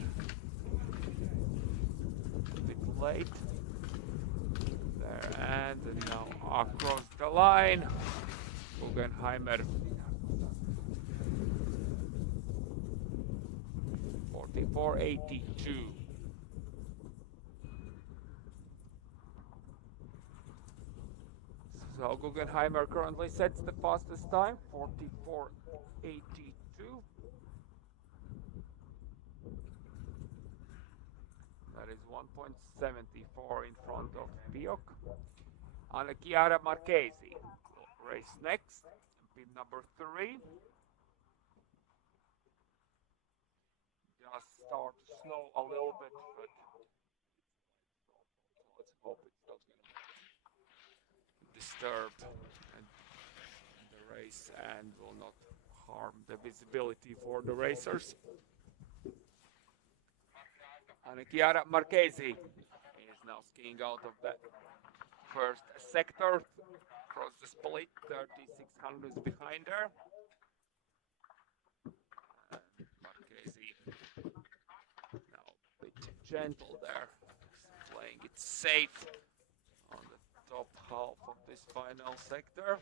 a bit late. And now across the line, Guggenheimer 44.82. So Guggenheimer currently sets the fastest time, 44.82. That is 1.74 in front of Piocca. And Chiara Marchesi will race next, pin number 3. Just start to snow a little bit, but let's hope it's not going to disturb the race and will not harm the visibility for the racers. And Chiara Marchesi is now skiing out of that first sector. Across the split, 3600s behind her. Marchesi now a bit gentle there, playing it safe on the top half of this final sector.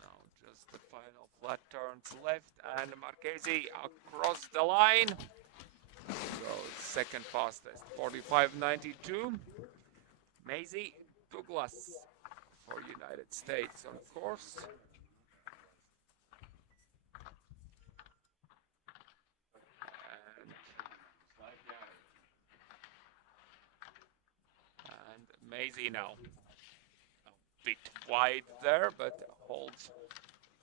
Now just the final flat turns left, and Marchesi across the line. Goes second fastest, 45.92. Maisie Douglas for United States on course. And Maisie now a bit wide there, but holds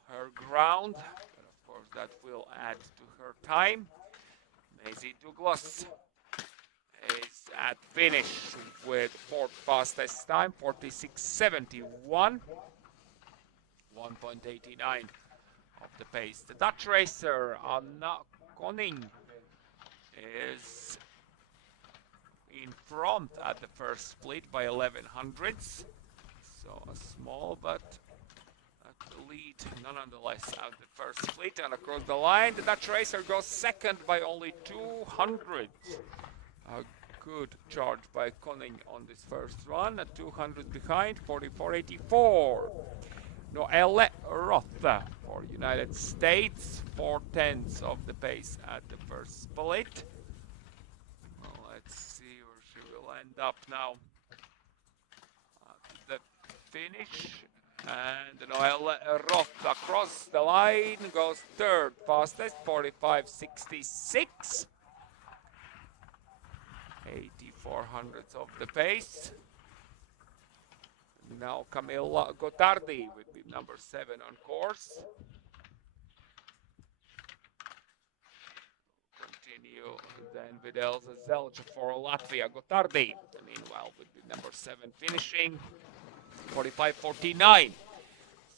her ground. But of course that will add to her time. Maisie Douglas is at finish with fourth fastest time, 46.71, 1.89 of the pace. The Dutch racer Anna Koning is in front at the first split by 1100ths, so a small but at the lead nonetheless at the first split. And across the line the Dutch racer goes second by only 200. A good charge by Koning on this first run, at 200 behind, 44.84. Noelle Roth for United States, 4/10 of the pace at the first split. Well, let's see where she will end up now at the finish. And Noelle Roth across the line goes third fastest, 45.66. 8400ths of the pace. Now Camilla Gottardi would be number 7 on course. Continue then with Elza Zelja for Latvia. Gottardi, meanwhile, would be number 7 finishing. 45.49.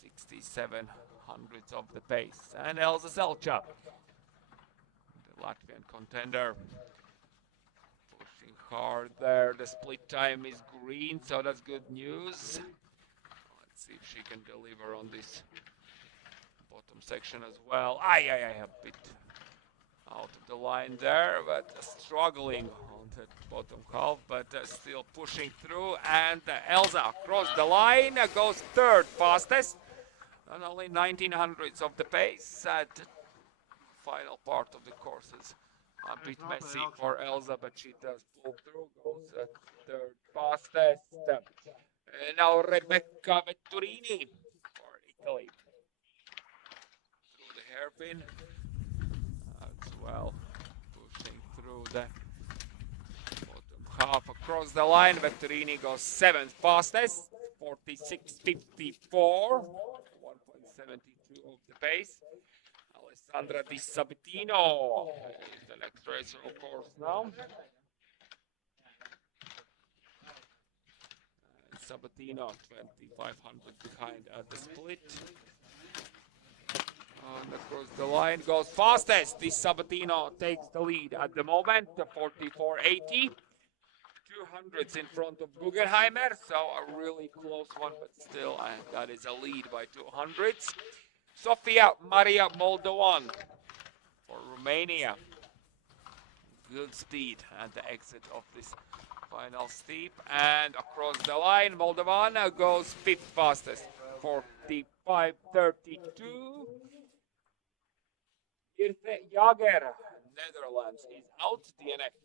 6700ths of the pace. And Elza Zelja, the Latvian contender, hard there. The split time is green, so that's good news. Let's see if she can deliver on this bottom section as well. A bit out of the line there, but struggling on the bottom half, but still pushing through. And Elza across the line goes third fastest, and only 1900ths of the pace at the final part of the courses. A bit messy for Elza, but she does pull through, goes at third fastest. Now Rebecca Vetturini for Italy. Through the hairpin as well, pushing through the bottom half across the line. Vetturini goes seventh fastest, 46.54, 1.72 of the pace. Alessandra Di Sabatino is the next racer, of course, now. And Sabatino, 2,500 behind at the split. And across the line goes fastest. Di Sabatino takes the lead at the moment, 44.80. 200s in front of Guggenheimer, so a really close one, but still, that is a lead by 200s. Sofia Maria Moldovan for Romania. Good speed at the exit of this final steep. And across the line, Moldovan goes fifth fastest, 45.32. Irte Jager, Netherlands, is out. DNF.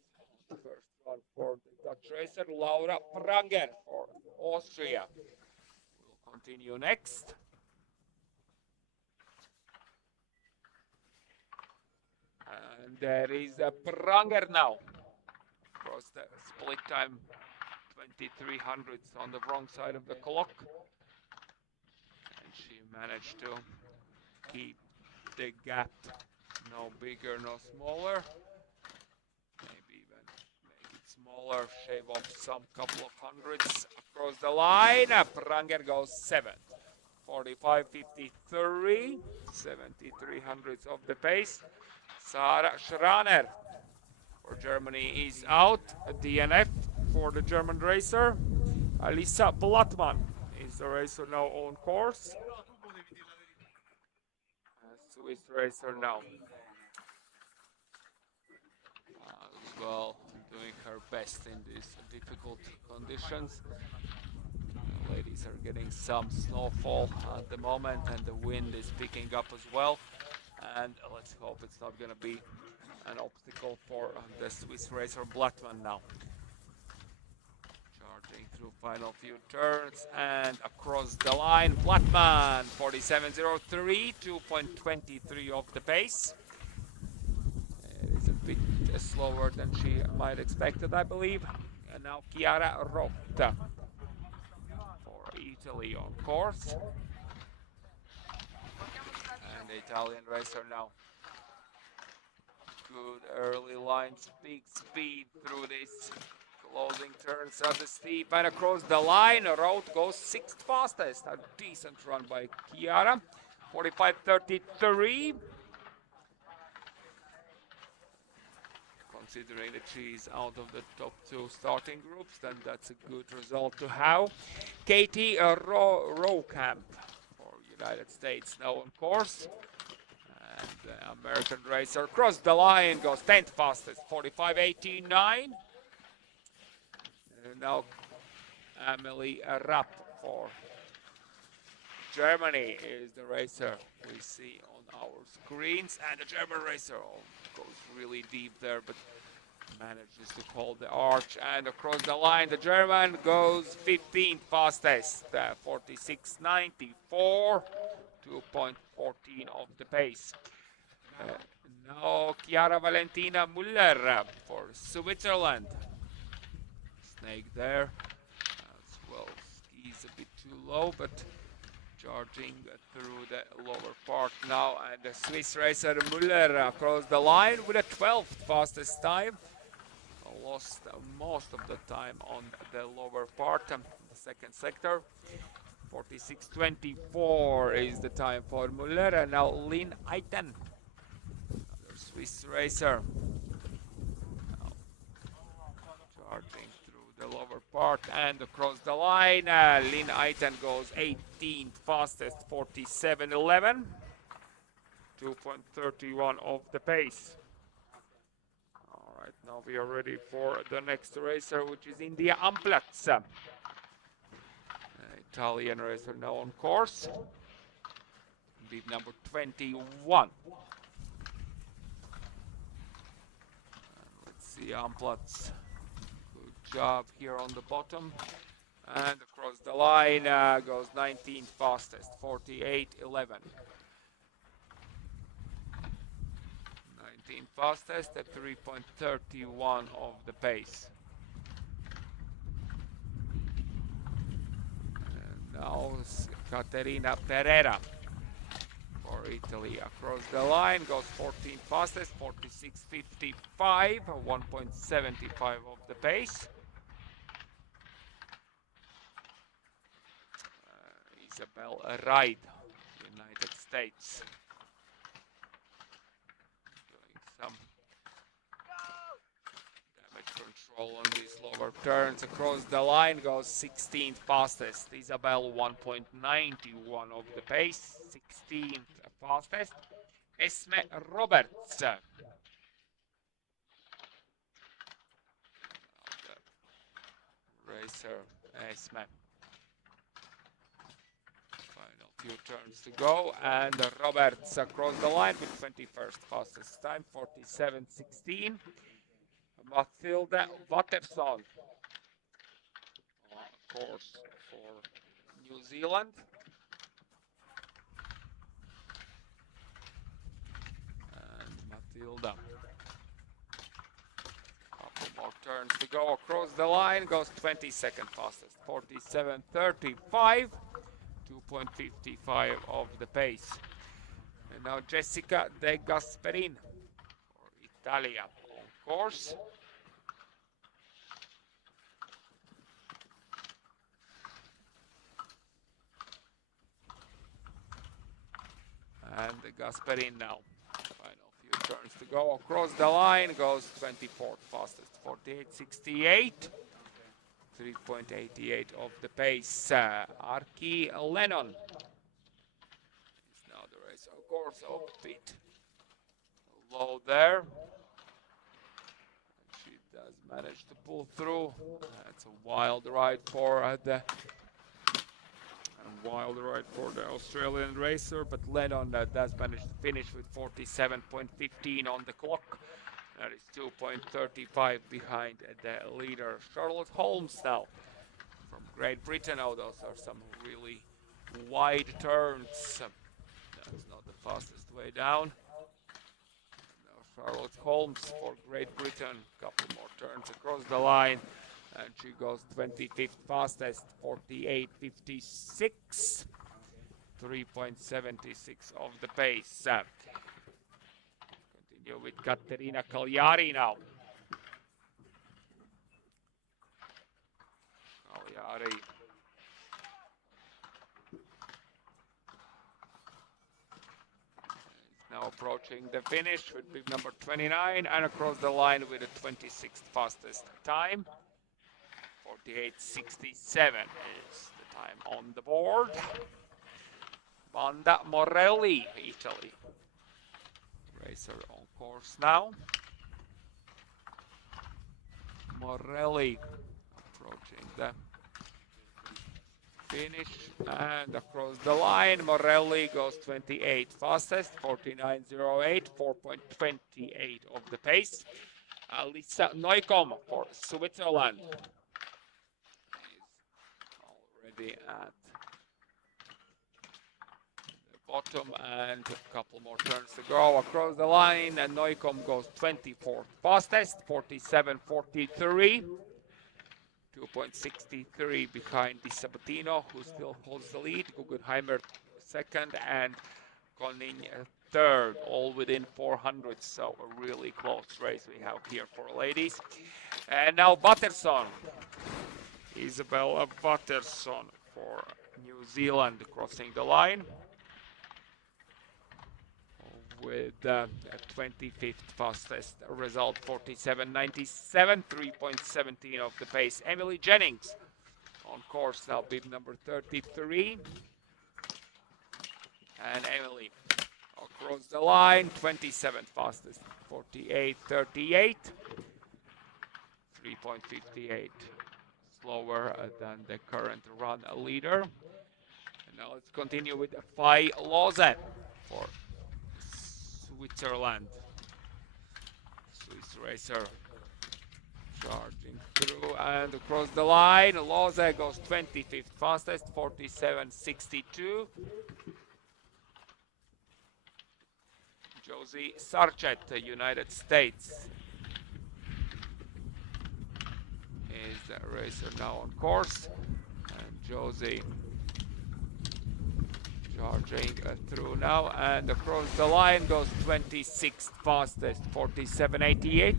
First one for the Dutch racer. Laura Pranger for Austria will continue next. And there is a Pranger now. Across the split time, 2300ths on the wrong side of the clock. And she managed to keep the gap no bigger, no smaller. Maybe even make it smaller, shave off some couple of hundreds across the line. Pranger goes 7th. 45.53, 7300ths of the pace. Sarah Schraner for Germany is out. A DNF for the German racer. Lisa Blattman is the racer now on course. Swiss racer now. As well, doing her best in these difficult conditions. Ladies are getting some snowfall at the moment, and the wind is picking up as well. And let's hope it's not going to be an obstacle for the Swiss racer Blattman now. Charging through final few turns and across the line. Blattman 47.03, 2.23 off the pace. It is a bit slower than she might expected, I believe. And now Chiara Rotta for Italy on course. And the Italian racer now. Good early lines, big speed through this closing turns at the steep and across the line. Road goes sixth fastest. A decent run by Chiara. 45.33. Considering that she's out of the top two starting groups, then that's a good result to have. Katie Rokamp for United States now on course. And the American racer across the line goes 10th fastest, 45.89. Now Amelie Rapp for Germany is the racer we see on our screens. And the German racer goes really deep there, but manages to hold the arch. And across the line, the German goes 15th fastest, 46.94, 2.14 off the pace. Now Chiara Valentina Müller for Switzerland. Snake there as well. Skis a bit too low, but charging through the lower part now. And the Swiss racer Müller across the line with a 12th fastest time. Lost most of the time on the lower part, the second sector. 46.24 is the time for Müller. And now Lynn Eiten, another Swiss racer. Now charging through the lower part and across the line. Lynn Eiten goes 18th fastest, 47.11. 2.31 off the pace. Alright, now we are ready for the next racer, which is India Amplatz. Italian racer now on course. Bib number 21. Let's see Amplatz. Good job here on the bottom. And across the line goes 19th fastest, 48.11. 19th fastest at 3.31 of the pace. And now Caterina Pereira for Italy across the line goes 14th fastest, 46.55, 1.75 of the pace. Isabel Ride, United States. Some damage control on these lower turns. Across the line goes 16th fastest. Isabel 1.91 of the pace. 16th fastest. Esme Roberts. Racer Esme. Few turns to go, and Roberts across the line with 21st fastest time, 47.16. Mathilde Watterson on course for New Zealand. And Mathilde. Couple more turns to go across the line, goes 22nd fastest, 47.35. 2.55 of the pace. And now Jessica De Gasperin for Italia on course. And De Gasperin now. Final few turns to go. Across the line goes 24th fastest, 48.68. 3.88 of the pace. Arki Lennon is now the race, of course, a bit low there. She does manage to pull through. It's a wild ride for the Australian racer, but Lennon does manage to finish with 47.15 on the clock. That is 2.35 behind the leader, Charlotte Holmes now from Great Britain. Oh, those are some really wide turns. That's not the fastest way down. Now Charlotte Holmes for Great Britain. Couple more turns across the line. And she goes 25th fastest, 48.56. 3.76 of the pace. Continue with Katerina Cagliari now. Cagliari is now approaching the finish with bib number 29 and across the line with the 26th fastest time. 48.67 is the time on the board. Wanda Morelli, Italy. Racer on course now. Morelli approaching the finish and across the line. Morelli goes 28 fastest, 49.08, 4.28 of the pace. Lisa Neukom for Switzerland is already at bottom and a couple more turns to go across the line, and Neukom goes 24th fastest, 47.43, 2.63 behind Di Sabatino, who still holds the lead, Guggenheimer second, and Koning third, all within 400, so a really close race we have here for ladies. And now Batterson, Isabella Batterson for New Zealand crossing the line with 25th fastest result, 47.97, 3.17 of the pace. Emily Jennings on course now, bib number 33. And Emily across the line, 27th fastest, 48.38, 3.58 slower than the current run leader. And now let's continue with Fai Loze for Switzerland. Swiss racer charging through and across the line. Loze goes 25th fastest, 47.62. Josie Sarchet, United States, is the racer now on course. And Josie charging through now and across the line goes 26th fastest, 47.88.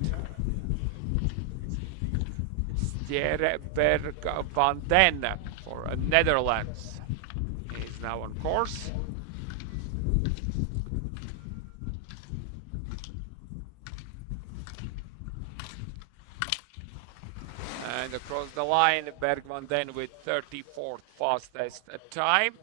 Stjerberg van den for Netherlands is now on course. And across the line, Berg van den with 34th fastest time.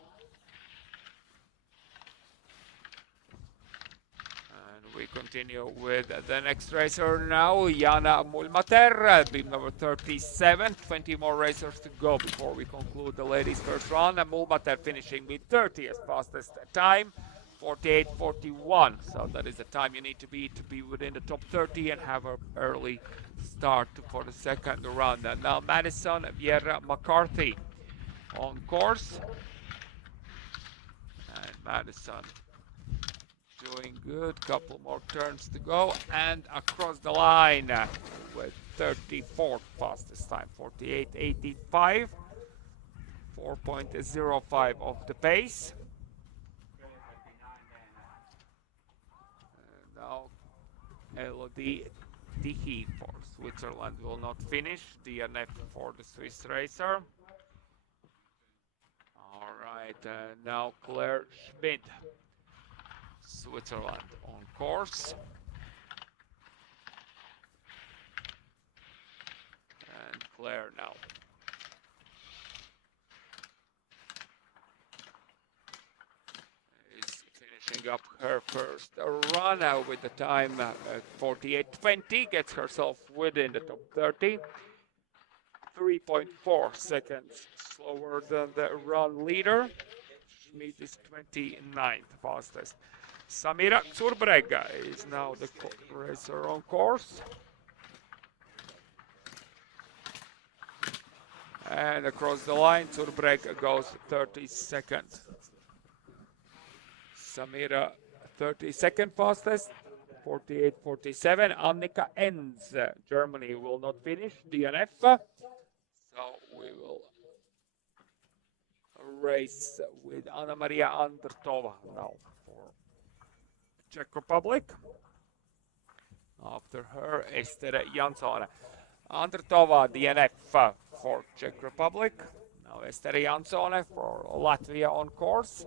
We continue with the next racer now, Jana Mulmater, bib number 37. 20 more racers to go before we conclude the ladies' first round. And Mulmater finishing with 30th fastest time, 48.41. So that is the time you need to be within the top 30 and have an early start for the second round. And now Madison Vieira McCarthy on course. And Madison doing good, couple more turns to go and across the line with 34th fastest time, 48.85, 4.05 of the pace. And now Elodie Tichy for Switzerland will not finish, DNF for the Swiss racer. All right, now Claire Schmid, Switzerland on course. And Claire now finishing up her first run with the time at 48.20, gets herself within the top 30. 3.4 seconds slower than the run leader. Schmid is 29th fastest. Samira Zurbrega is now the racer on course. And across the line, Zurbrega goes 32nd. Samira 32nd fastest, 48.47. Annika Enz, Germany, will not finish DNF. So we will race with Anna Maria Andrtova now for Czech Republic. After her, Ester Jansson. Andrtova DNF for Czech Republic. Now Ester Jansson for Latvia on course.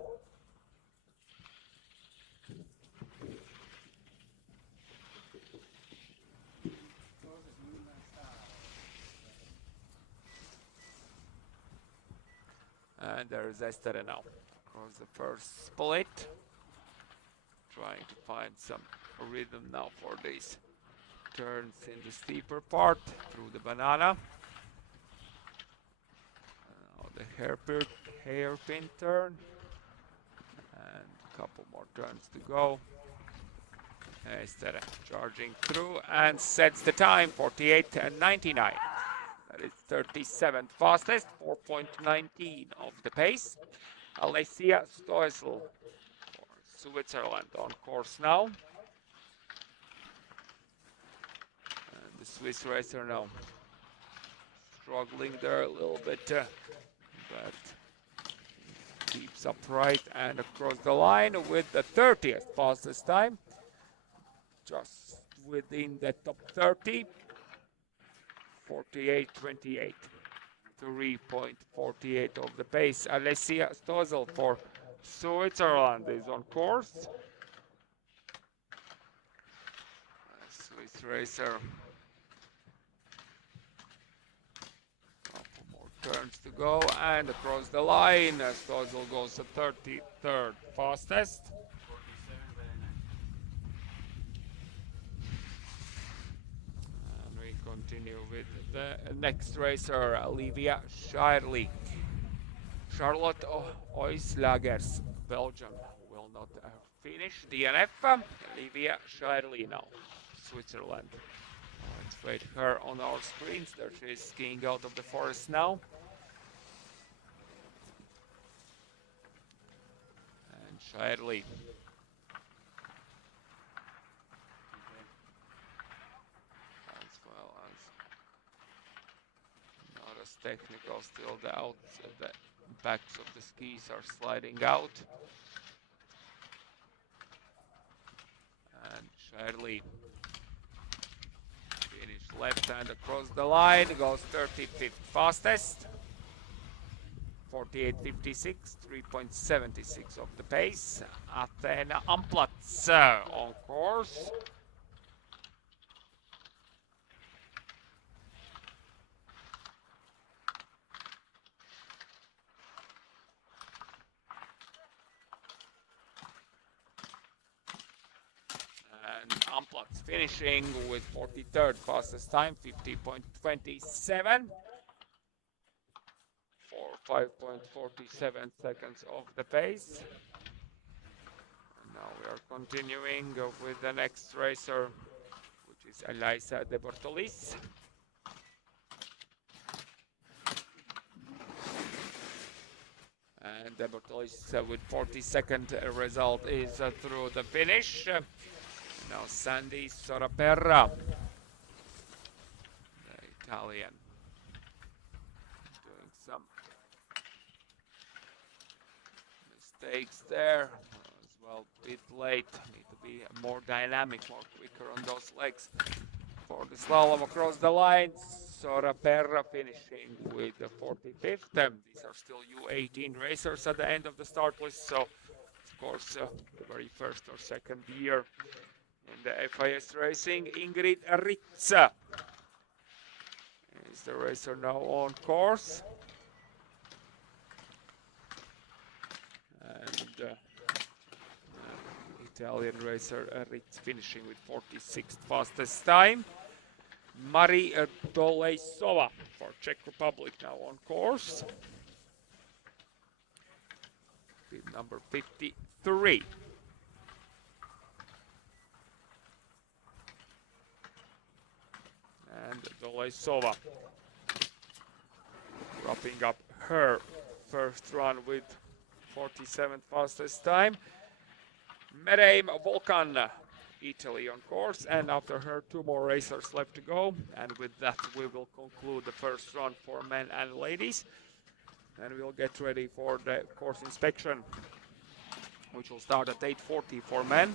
And there's Ester now across the first split. Trying to find some rhythm now for these turns in the steeper part through the banana. Now the hairpin turn. And a couple more turns to go. Ester charging through and sets the time 48.99. That is 37th fastest, 4.19 of the pace. Alessia Stoessel for Switzerland on course now. And the Swiss racer now struggling there a little bit, but keeps upright and across the line with the 30th fastest time. Just within the top 30. 48.28, 3.48 of the pace. Alessia Stoessel for Switzerland is on course. Swiss racer. Couple more turns to go and across the line. Stoessel goes to 33rd fastest. Continue with the next racer, Olivia Shirley. Charlotte Oislagers, Belgium, will not finish DNF. Olivia Shirley now, Switzerland. Let's wait her on our screens. There she is skiing out of the forest now. And Shirley. Technical, still the backs of the skis are sliding out. And Shirley finished left hand across the line, goes 35th fastest. 48.56, 3.76 of the pace. Athena Amplatz on course. Amplatz finishing with 43rd fastest time, 50.27 for 5.47 seconds of the pace. And now we are continuing with the next racer, which is Elisa De Bortolis. And De Bortolis with 42nd result is through the finish. Now Sandy Soraperra, the Italian, doing some mistakes there as well. Bit late, need to be more dynamic, more quicker on those legs for the slalom across the lines. Soraperra finishing with the 45th. These are still U18 racers at the end of the start list, so of course the very first or second year in the FIS racing. Ingrid Ritza is the racer now on course. And Italian racer Ritz finishing with 46th fastest time. Mari Dolejsova for Czech Republic now on course. Number 53. And Dolejsova wrapping up her first run with 47th fastest time. Merheim Volkan, Italy on course, and after her 2 more racers left to go, and with that we will conclude the first run for men and ladies, and we'll get ready for the course inspection, which will start at 8:40 for men.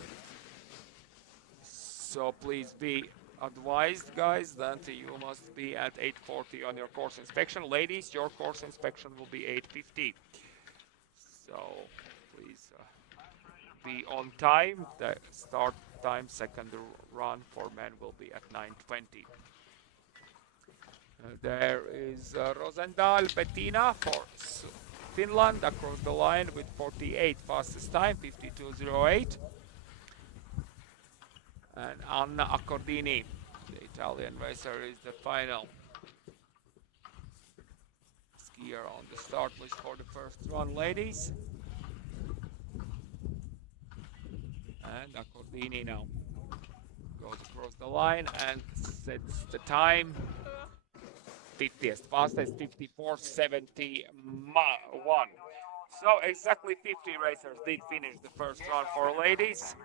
So please be advised, guys, that you must be at 8:40 on your course inspection. Ladies, your course inspection will be 8:50. So please be on time. The start time second run for men will be at 9:20. There is Rosendal Bettina for Finland across the line with 48 fastest time, 52.08. And Anna Accordini, the Italian racer, is the final skier on the start list for the first run, ladies. And Accordini now goes across the line and sets the time. 50th fastest, 54.71. So exactly 50 racers did finish the first run for ladies.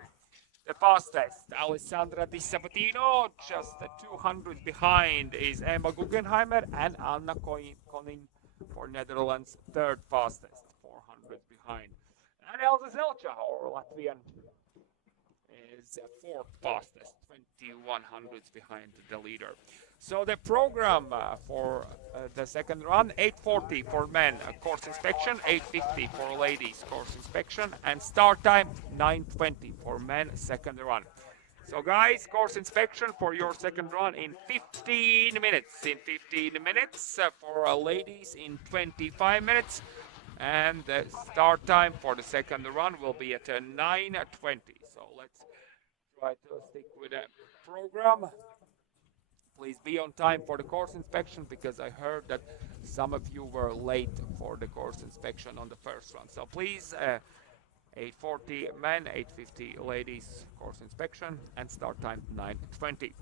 The fastest, Alessandra Di Sabatino, just 200 behind is Emma Guggenheimer, and Anna Koning for Netherlands, third fastest, 400 behind. And Elza Zelcha, our Latvian, is fourth fastest, 2100s behind the leader. So the program for the second run, 8:40 for men course inspection, 8:50 for ladies course inspection, and start time 9:20 for men second run. So guys, course inspection for your second run in 15 minutes. In 15 minutes for ladies in 25 minutes. And the start time for the second run will be at 9:20. So let's try to stick with the program. Please be on time for the course inspection, because I heard that some of you were late for the course inspection on the first run. So please, 8:40 men, 8:50 ladies course inspection, and start time 9:20.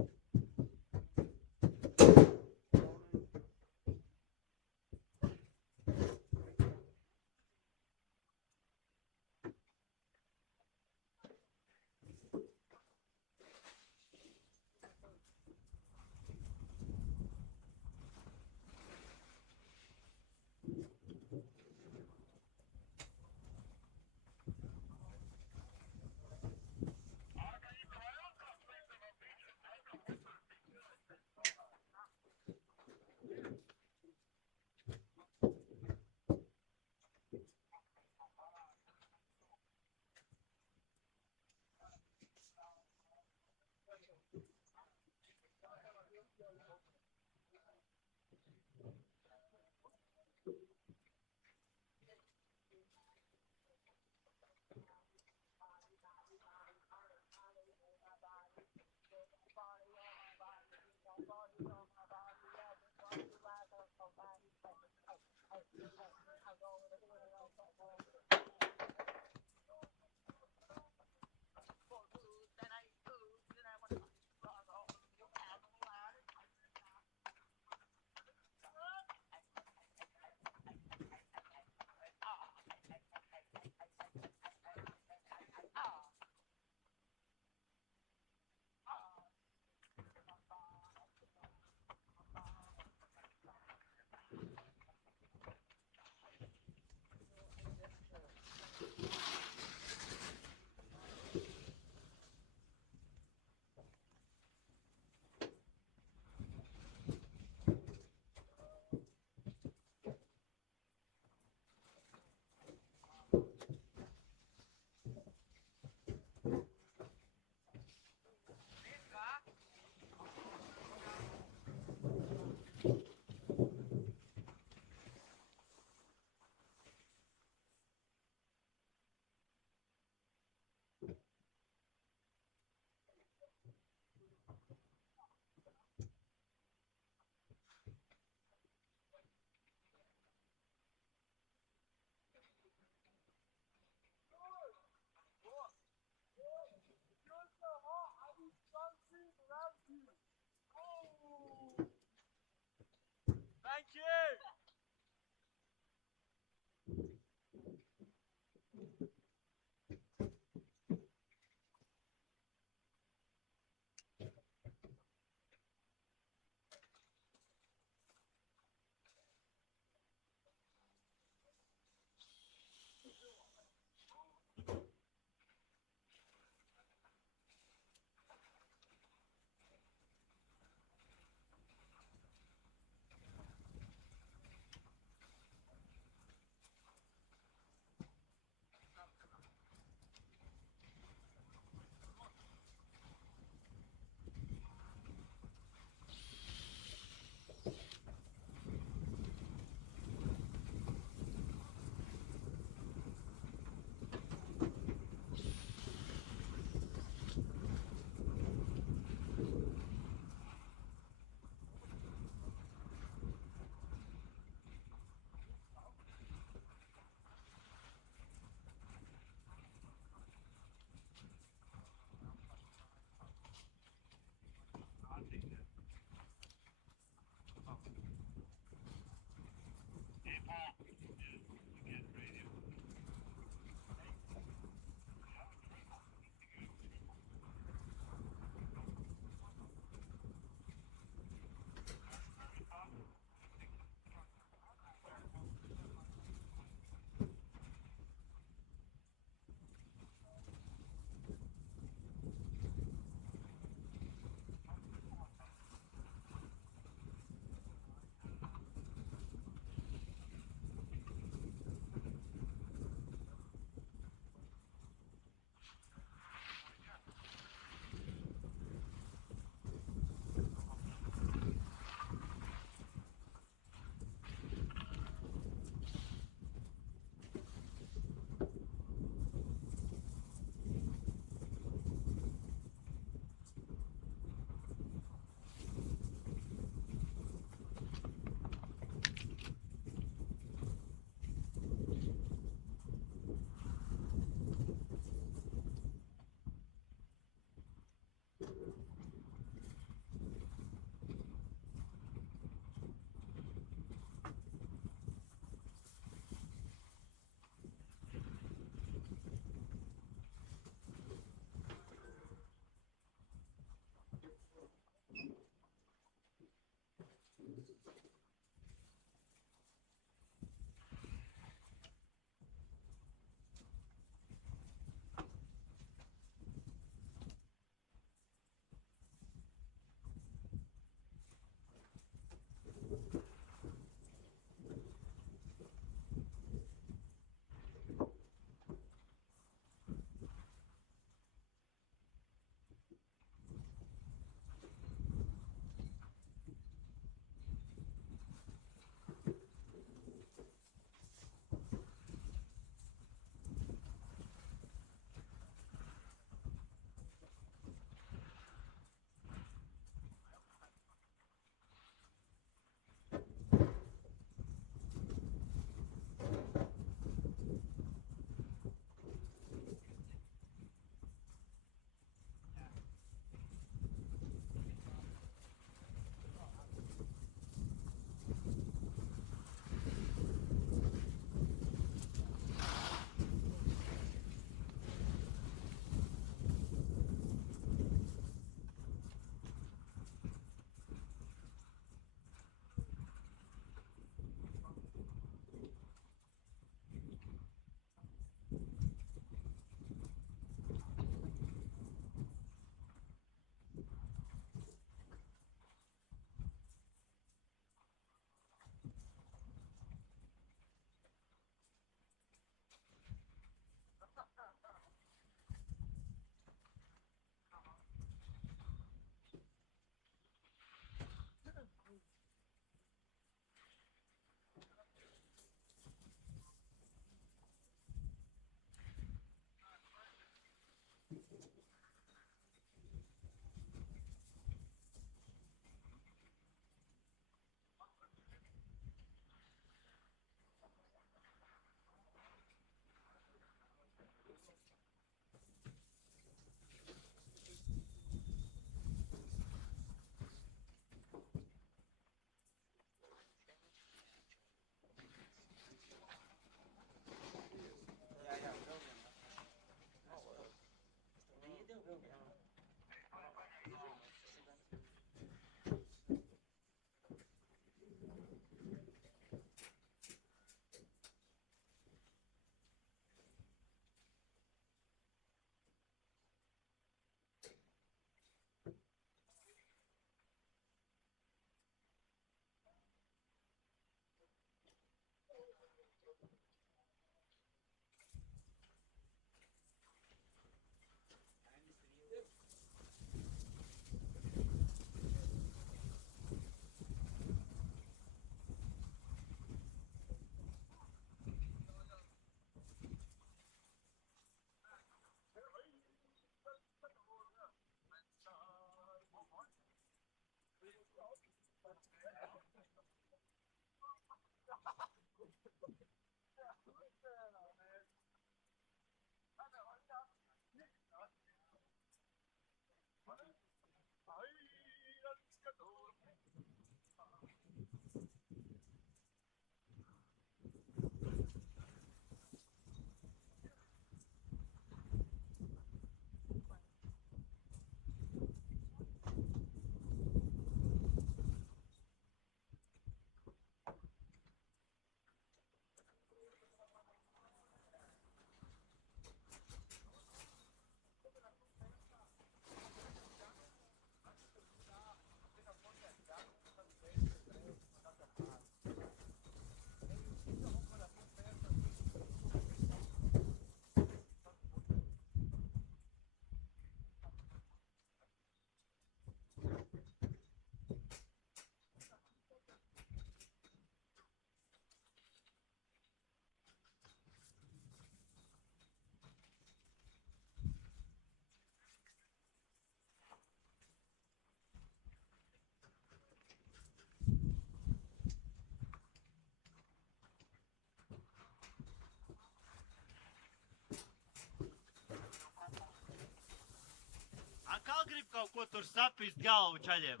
kaut ko tur sapist galvu čaļiem.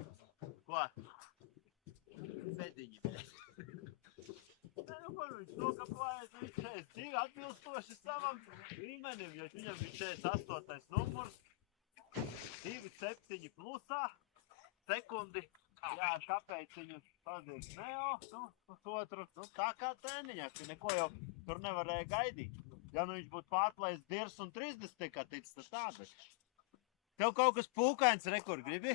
Ko? Pēdiņi, bļet. Nē, nu, kur viņš nokapājas, viņš 42 atbilstoši savam līmenim, jo viņam ir 48. numurs, 2,7 plusā, sekundi. Jā, kāpēc viņu pazīst Neo, uz otru, tā kā treniņā, ka neko jau tur nevarēja gaidīt. Ja nu viņš būtu pārplējis dirs un 30 tikā ticis, tad tā, bet... Tev kaut kas pūkains, rekur, gribi?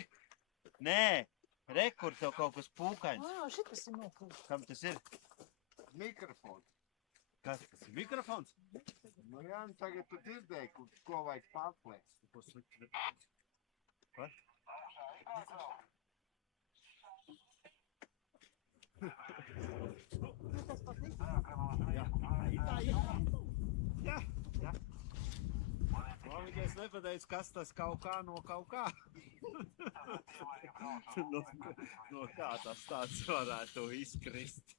Nē, rekur, tev kaut kas pūkains. Šitas ir nokļūst. Kam tas ir? Mikrofons. Kas tas ir? Mikrofons? Nu jā, nu tagad tu dzirdēji, ko vajag pārplēst. Ko slikti? Ko? Tas patīk. Jā, ITA. Jā, jā. Man viņais nepateic, kas tas kaut kā no kaut kā. No kā tas tāds varētu izkrist.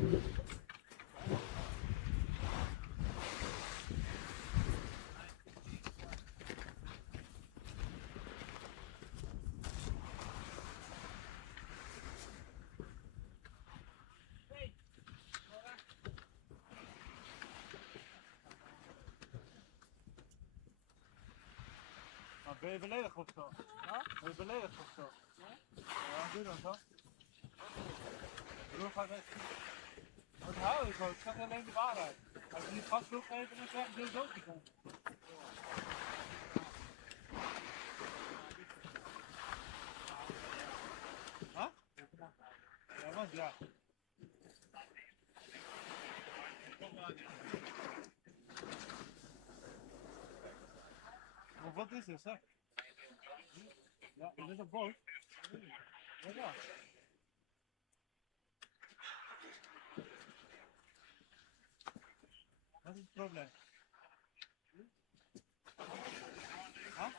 Maar ben je beledigd of zo? Ja? Ben je beledigd of zo? Ja, doe dan zo. Broer gaat weg. Wat hou ik ook? Ik zeg alleen de waarheid. Als je niet gas wil geven, dan zeg je zo te komen. Huh? Ja, wat ja. Maar wat is dit, zeg? Ja, is dit een boot? Ja, ja. Wat is het probleem? Huh?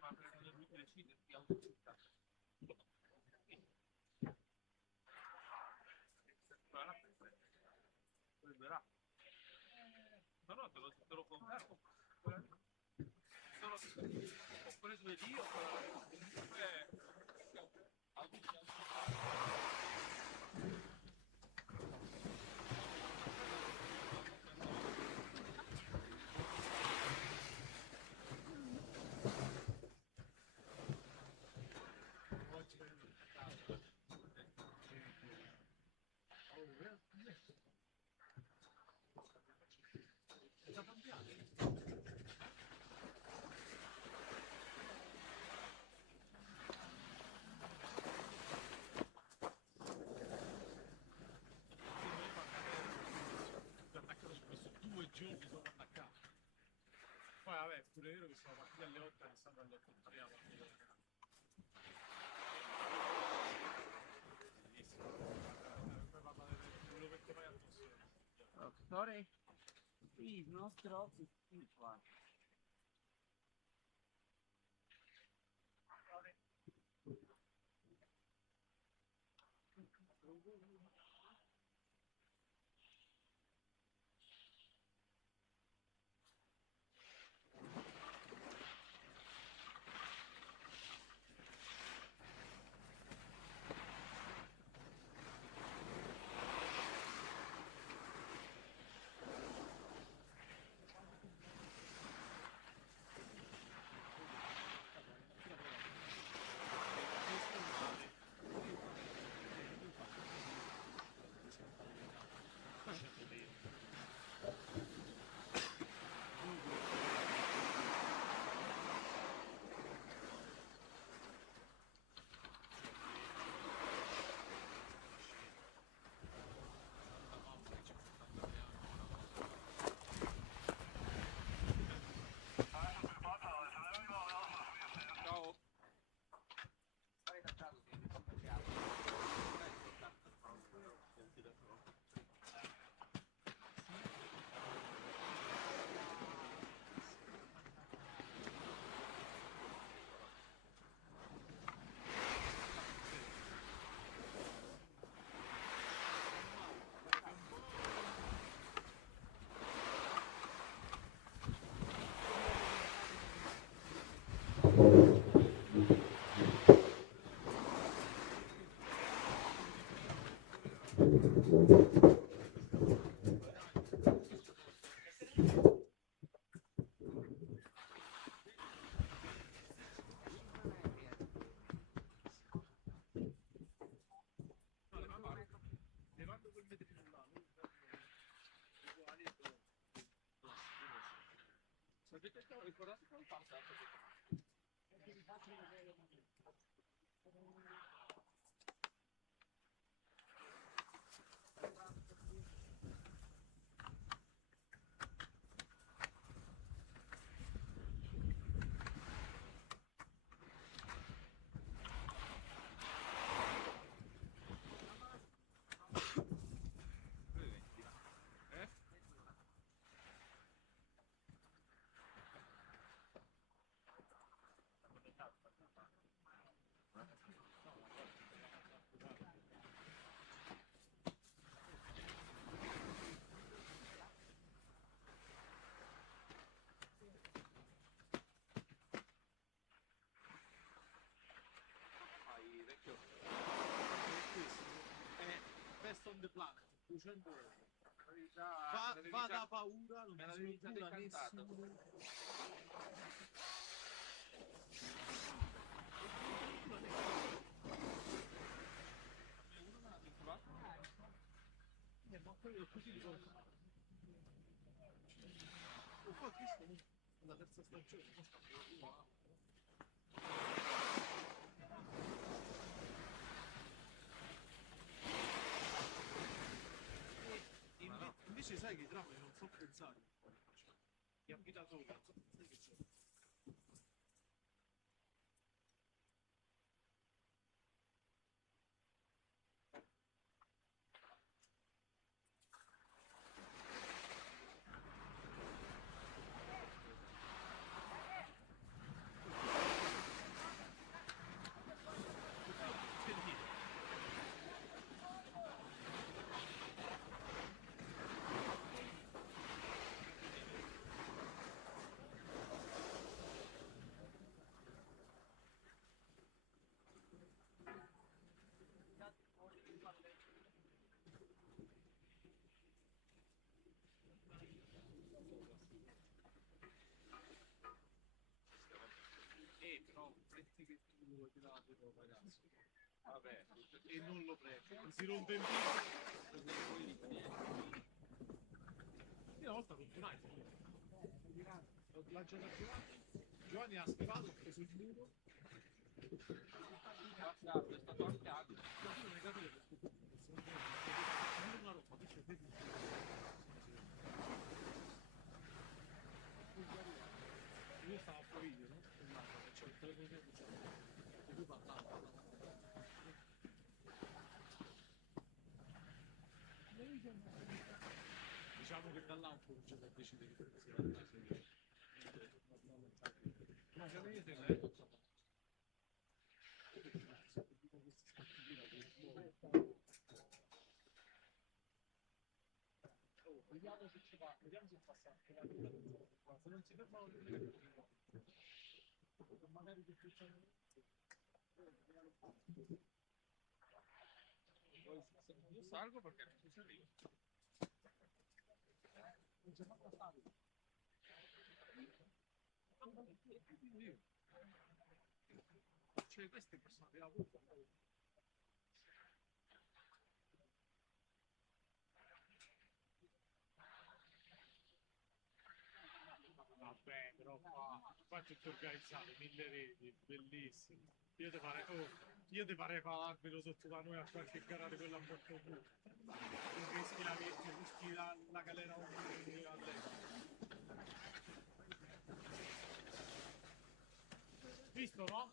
Ma per lui decide di autorità. Prenderà. No, te lo confermo. Ho preso io, giorni sono attaccato. Poi vabbè, pure io che sono partito alle 8 e stanno alle 8 e 3 a partire da casa. Bellissimo. Poi parla quello che ti fai addosso. Oh, sorry. Please, no strozzi. Avete ricordato come passa? Best on the planet, 200 euro. Va da paura, non mi cura nessuno. Ma quello così di cosa? Oh, qua questo è la terza stagione, invece sai che i tram non sono pensati. Gli abitatori, non so sai che c'è. Però prendi che tu ti dà la tua ragazzo. Vabbè, e non lo prendi, si rompe in piedi. Io una volta con United l'ho lanciato a Giovanni ha schivato, ha preso il muro. Bastardo, è stato anche altro. Ma tu non hai capito perché una roba, che c'è io stavo fuori, no? C'è il telefono e lui parlava. Diciamo che da là un po' c'è da decidere che si va a ma che avete vediamo se ci va, vediamo se passa anche la vita. Se non si fermano magari che succede. Io salgo perché non si arriva. Non c'è manco stato. Cioè queste possono avere la colpa. Vabbè, però qua è tutto organizzato, 1000 reti, bellissimo. Io ti farei fare l'arbitro sotto da noi a qualche gara di quella a porto blu. Rischi la galera a visto, no?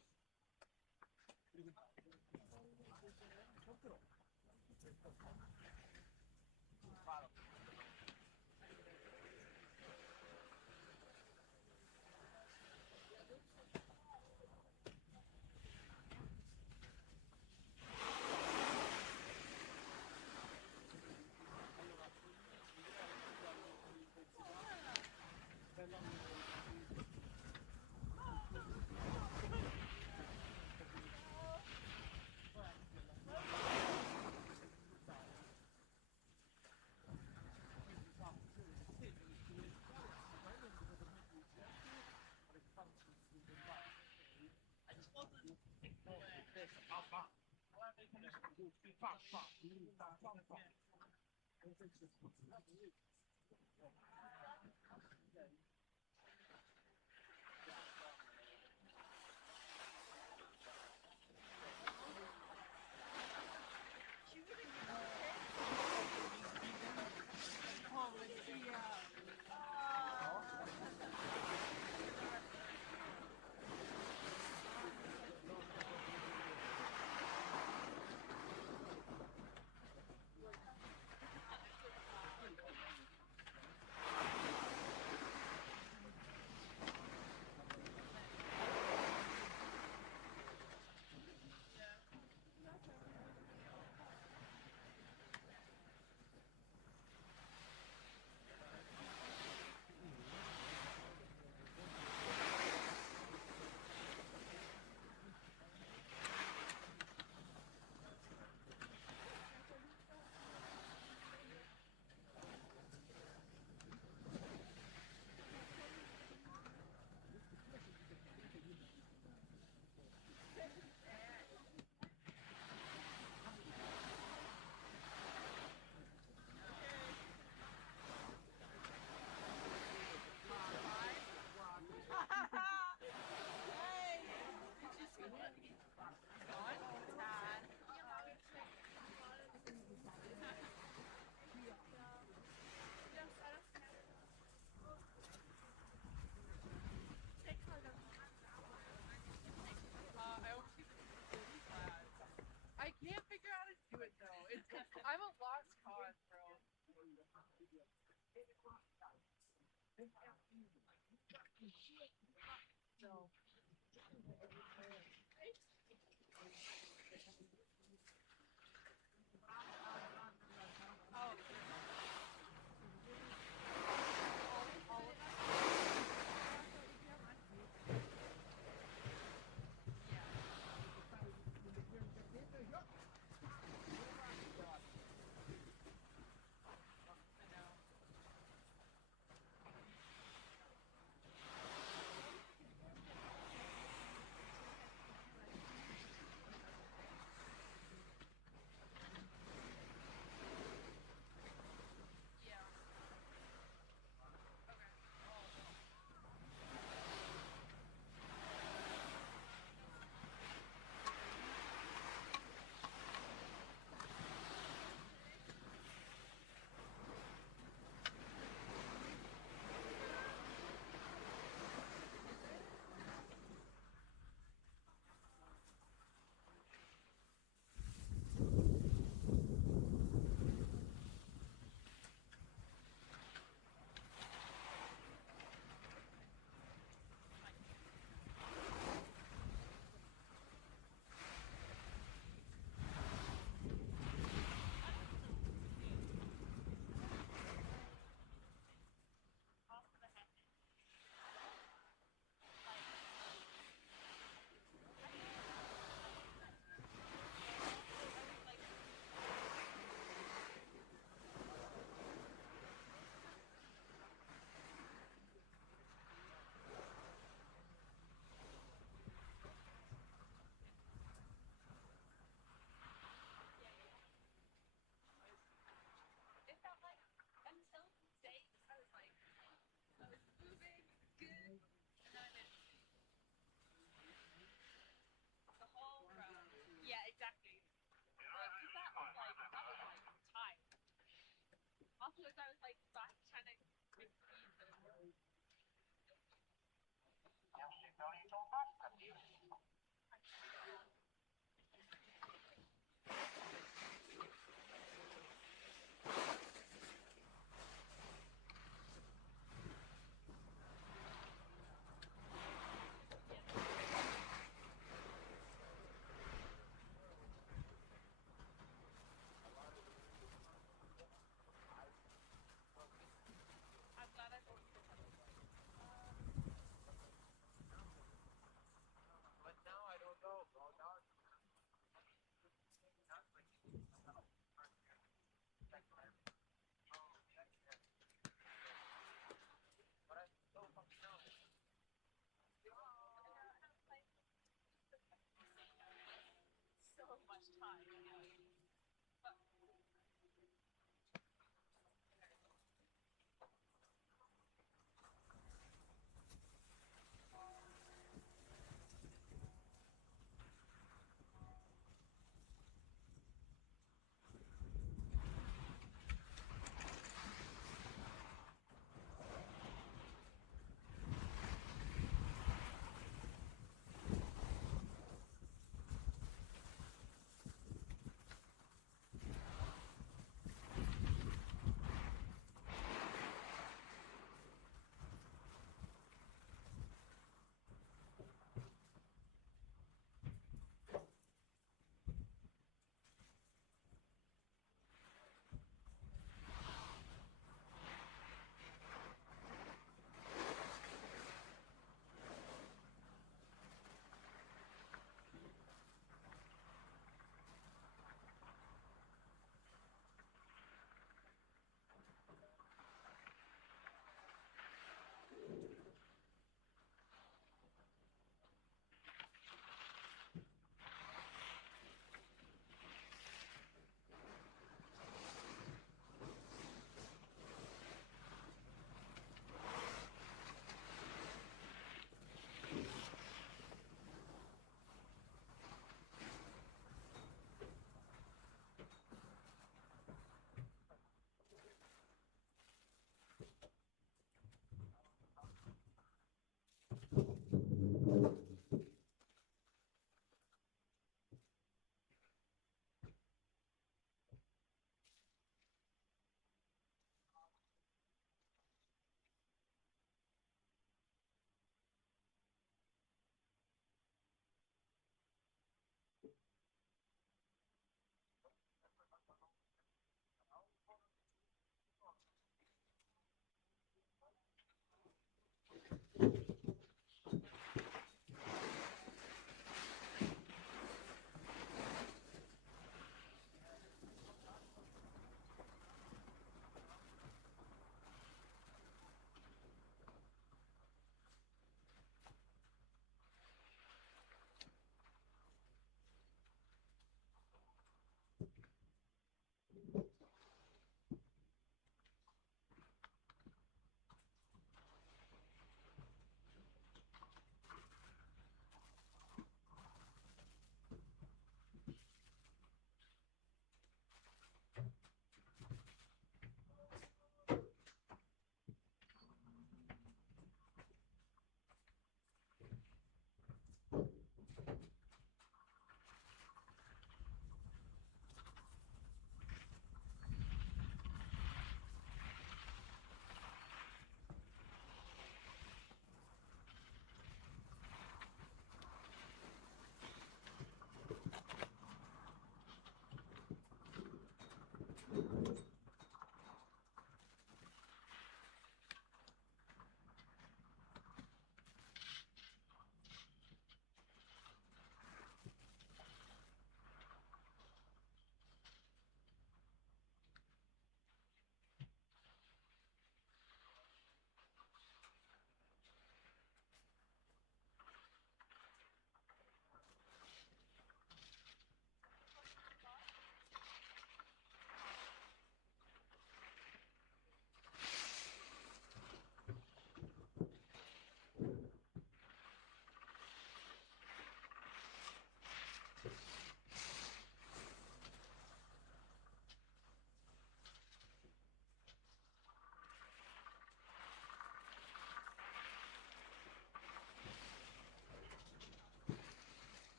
because I was like trying to make peace.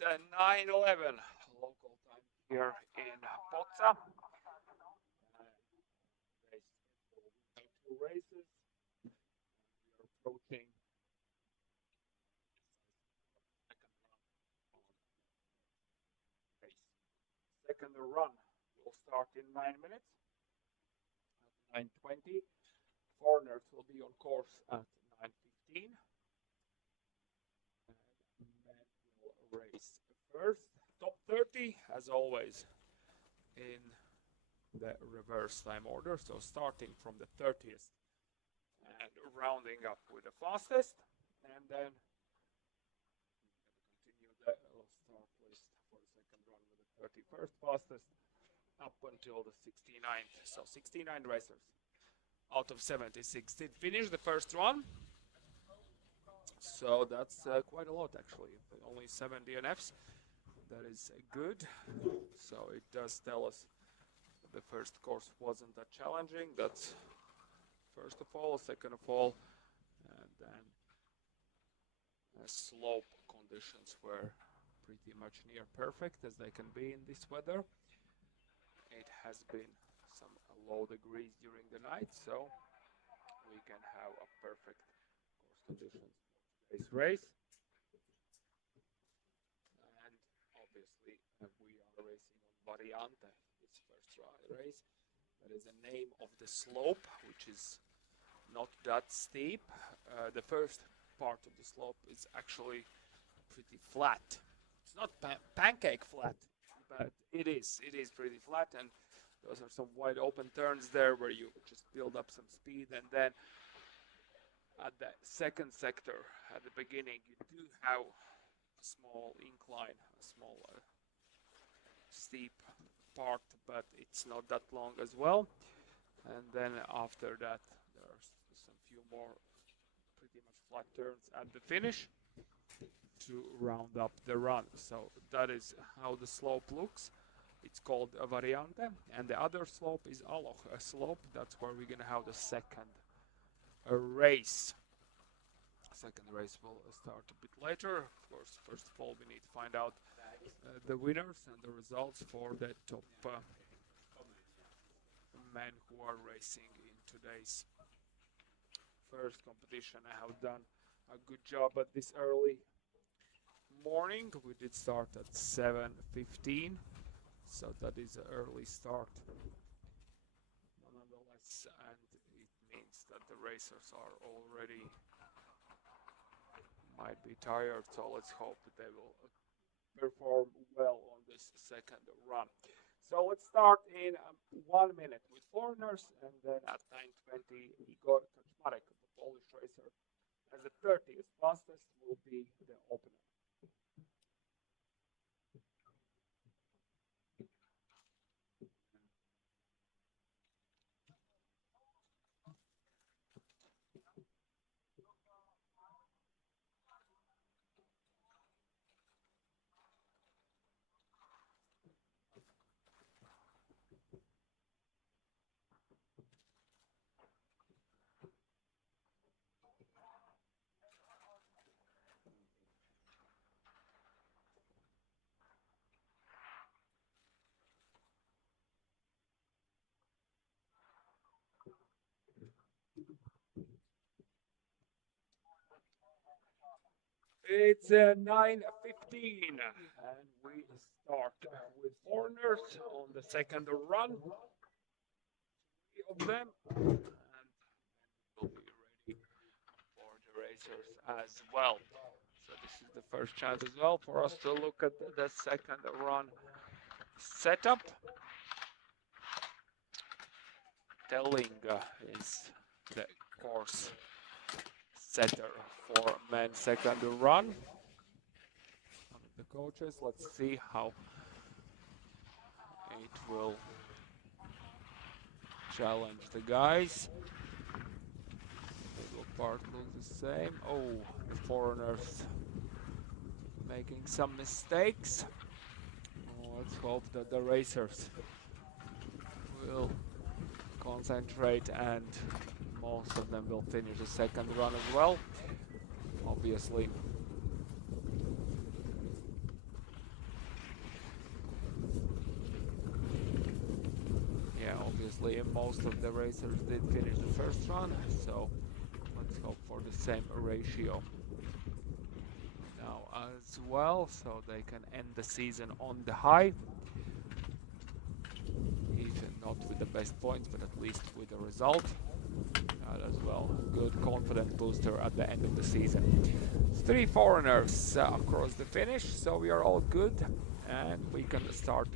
It's 9:11 local time here in Poza. Two races. We are approaching second run. Will start in 9 minutes. At 9:20. Foreigners will be on course at 9:15. Men will race first. Top 30, as always, in the reverse time order. So starting from the 30th and rounding up with the fastest. And then continue the start list for the second run with the 31st fastest up until the 69th. So 69 racers out of 76 did finish the first run. So that's quite a lot actually. Only 7 DNFs. That is good. So it does tell us the first course wasn't that challenging. That's first of all. Second of all, and then slope conditions were pretty much near perfect as they can be in this weather. It has been some low degrees during the night, so we can have a perfect course conditions for today's race. And obviously we are racing on Variante, its first race. That is the name of the slope, which is not that steep. The first part of the slope is actually pretty flat. It's not pancake flat, but it is pretty flat, and those are some wide open turns there where you just build up some speed, and then at the second sector at the beginning you do have a small incline, a small steep part, but it's not that long as well. And then after that there's some few more pretty much flat turns at the finish to round up the run. So that is how the slope looks. It's called a Variante, and the other slope is Aloch, a slope. That's where we're gonna have the second race. Second race will start a bit later. Of course, first of all we need to find out the winners and the results for the top men who are racing in today's first competition. I have done a good job at this early morning. We did start at 7:15, so that is an early start nonetheless, and it means that the racers are already might be tired, so let's hope that they will perform well on this second run. So let's start in 1 minute with foreigners, and then at 9:20 Igor Kaczmarek, the Polish racer, as the 30th fastest will be the opener. It's 9:15 and we start with foreigners on the second run. 3 of them, and we'll be ready for the racers as well. So this is the first chance as well for us to look at the second run setup. Telling is the course setter for men's second run. One of the coaches. Let's see how it will challenge the guys. Middle part looks the same. Oh, the foreigners making some mistakes. Let's hope that the racers will concentrate and most of them will finish the second run as well. Obviously, obviously most of the racers did finish the first run, so let's hope for the same ratio now as well, so they can end the season on the high. Even not with the best points, but at least with a result. That as well, good confidence booster at the end of the season. 3 foreigners across the finish, so we are all good, and we can start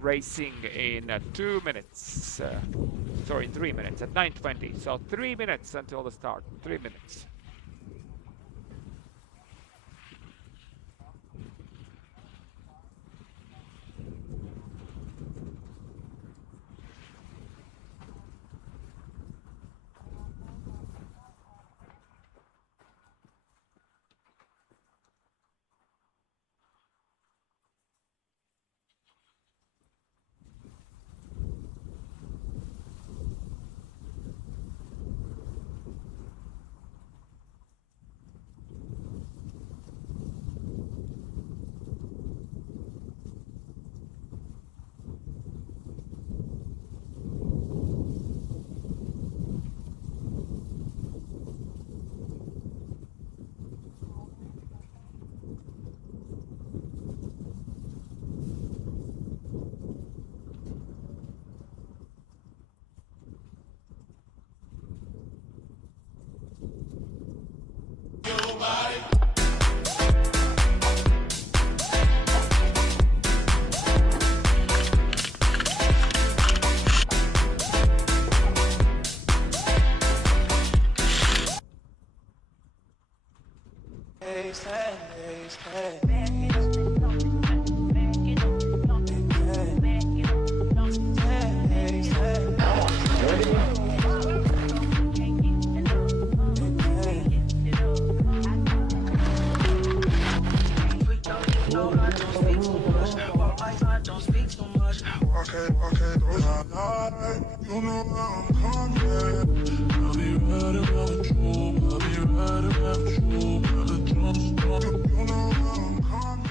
racing in 2 minutes. Sorry, 3 minutes at 9:20. So 3 minutes until the start. 3 minutes. You know I'm coming. I'll be right around you. I'll be right around you. By the drums, you know I'm coming.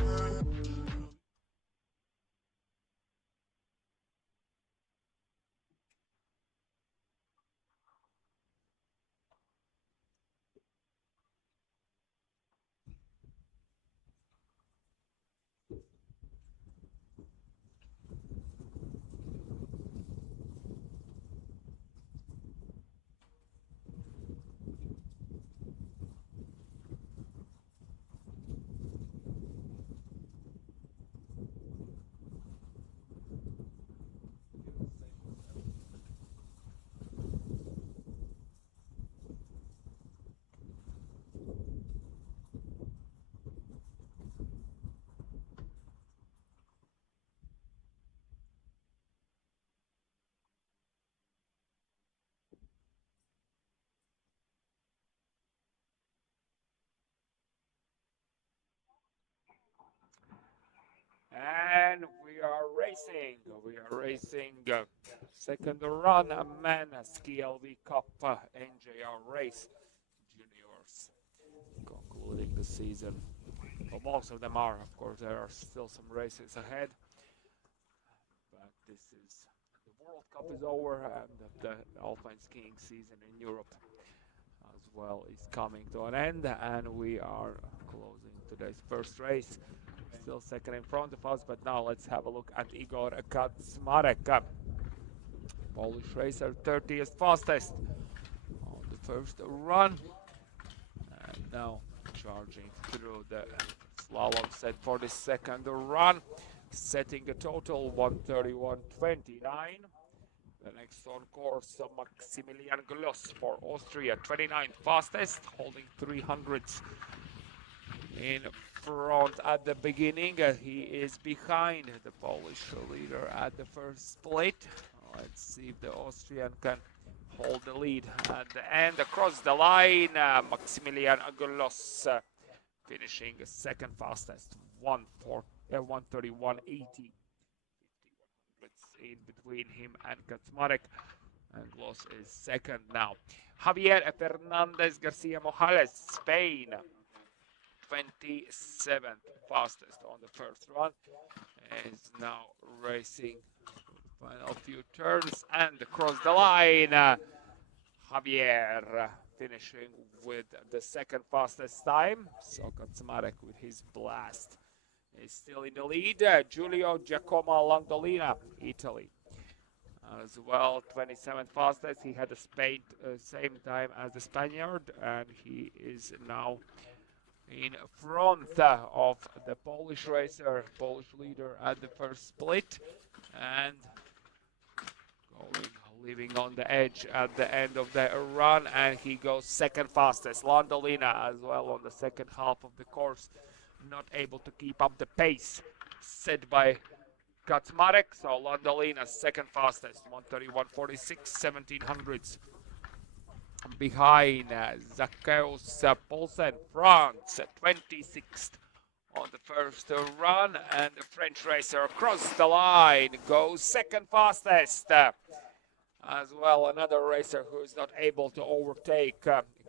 And we are racing. We are racing second run, a men SKILV Cup NJR race juniors, concluding the season. Well, most of them are, of course. There are still some races ahead, but this is the World Cup is over, and the Alpine skiing season in Europe as well is coming to an end, and we are closing today's first race. Still second in front of us, but now let's have a look at Igor Kaczmarek. Polish racer, 30th fastest on the first run, and now charging through the slalom set for the second run, setting a total 1:31.29. The next on course, Maximilian Gloss for Austria, 29th fastest, holding 300s in front at the beginning. He is behind the Polish leader at the first split. Let's see if the Austrian can hold the lead at the end. Across the line, Maximilian Gloss finishing second fastest, 1:31.80. In between him and Kaczmarek, and Gloss is second now. Javier Fernandez Garcia Mojales, Spain, 27th fastest on the first run, is now racing Final few turns and across the line. Javier finishing with the second fastest time. So Kaczmarek with his blast is still in the lead. Giulio Giacomo Landolina, Italy. As well, 27th fastest. He had the same time as the Spaniard, and he is now in front of the Polish racer, Polish leader at the first split, and leaving on the edge at the end of the run, and he goes second fastest. Landolina as well on the second half of the course, not able to keep up the pace set by Kaczmarek. So Landolina second fastest, 1:31.46, 1700s. Behind Zacchaeus Poulsen, France, 26th on the first run, and the French racer across the line goes second fastest. As well, another racer who is not able to overtake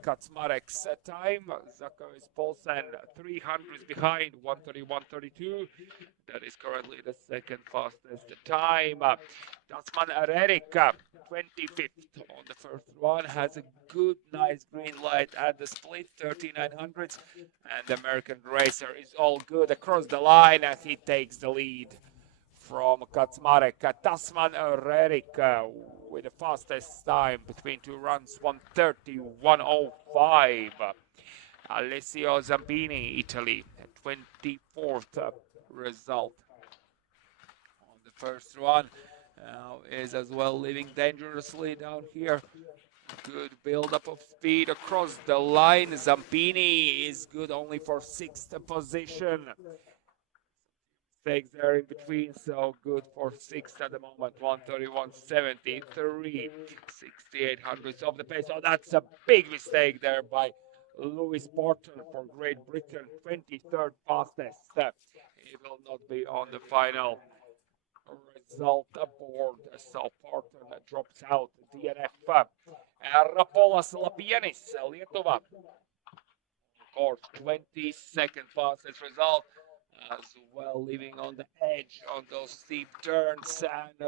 Kaczmarek's time. Zacchaeus Poulsen, 300s behind, 1:31.32. That is currently the second fastest time. Tasman Erik, 25th on the first run, has a good, nice green light at the split, 3900s. And the American racer is all good across the line, and he takes the lead from Kaczmarek. Tasman Erik with the fastest time between two runs, 1:30.105. Alessio Zampini, Italy, 24th result on the first run. Is as well living dangerously down here. Good build-up of speed across the line. Zampini is good only for 6th position. Mistakes there in between, so good for 6th at the moment. 1:31.73, 6800ths of the pace. So that's a big mistake there by Lewis Porton for Great Britain, 23rd fastest. He will not be on the final result board, so Porton drops out. DNF. Rapolas Lapienis, Lietuva. Of course, 22nd fastest result. As well, leaving on the edge on those steep turns, and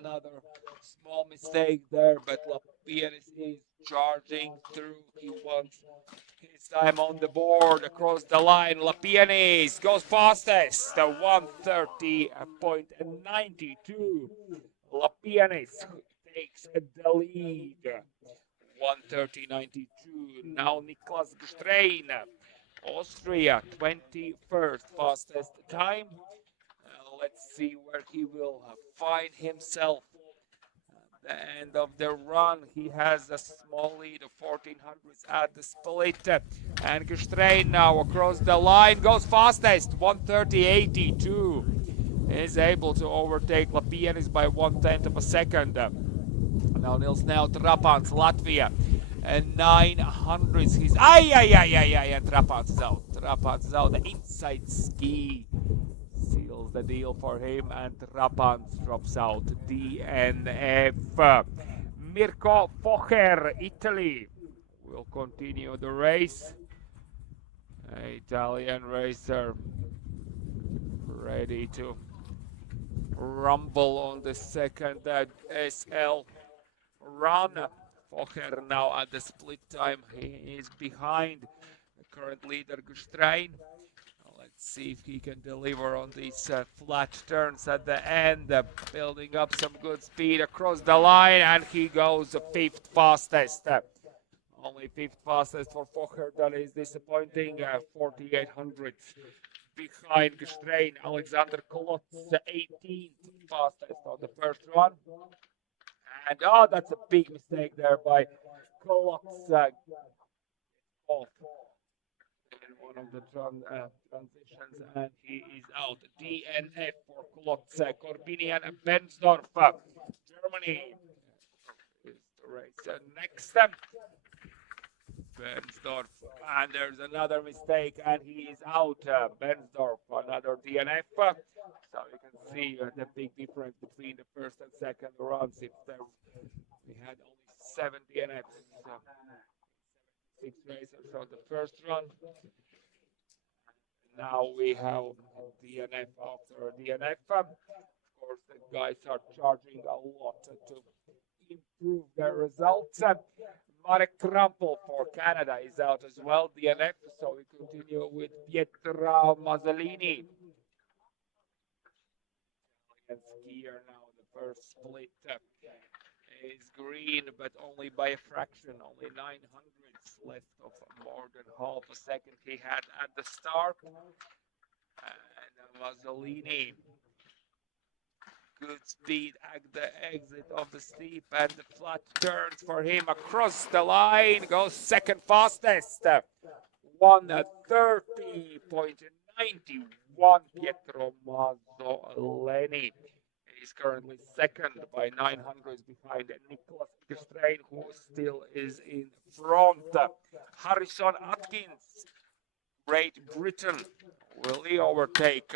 another small mistake there, but Lapienis is charging through. He wants his time on the board across the line. Lapienis goes fastest, 1:30.92. Lapienis takes the lead, 1:30.92. Now Niklas Gstrein, Austria, 21st fastest time. Let's see where he will find himself at the end of the run. He has a small lead of 1400s at the split. And Gstrein now across the line goes fastest, 1:30.82. Is able to overtake Lapienis by 1/10 of a second. Now Nils Trapans, Latvia. And 900s, he's and Trapans is out. Trapans is out. The inside ski seals the deal for him, and Trapans drops out. DNF. Mirko Focher, Italy, will continue the race. Italian racer ready to rumble on the second SL run. Focher now at the split time. He is behind the current leader Gstrein. Let's see if he can deliver on these flat turns at the end, building up some good speed across the line, and he goes 5th fastest. Only 5th fastest for Focher. That is disappointing. 4800s behind Gstrein. Alexander Kolotz, 18th fastest on the first run. And that's a big mistake there by Kolotz. Off in one of the transitions, and he is out. DNF for Kolotz. Corbinian Bensdorf, Germany is the race next. Bensdorf, and there's another mistake, and he is out. Bensdorf, another DNF. So you can see the big difference between the first and second runs. We had only 7 DNFs, 6 racers on the first run. Now we have DNF after DNF. Of course, the guys are charging a lot to improve their results. Marek Krampel for Canada is out as well, DNF. So we continue with Pietra Mazzolini. And skier now, the first split is green, but only by a fraction, only 900ths left of more than half a second he had at the start. And Mazzolini, good speed at the exit of the steep, and the flat turns for him across the line, goes second fastest. 1:30.91 Pietro Mazzolini. He's currently second by 900 behind Nicholas Gestrain, who still is in front. Harrison Atkins, Great Britain, will he overtake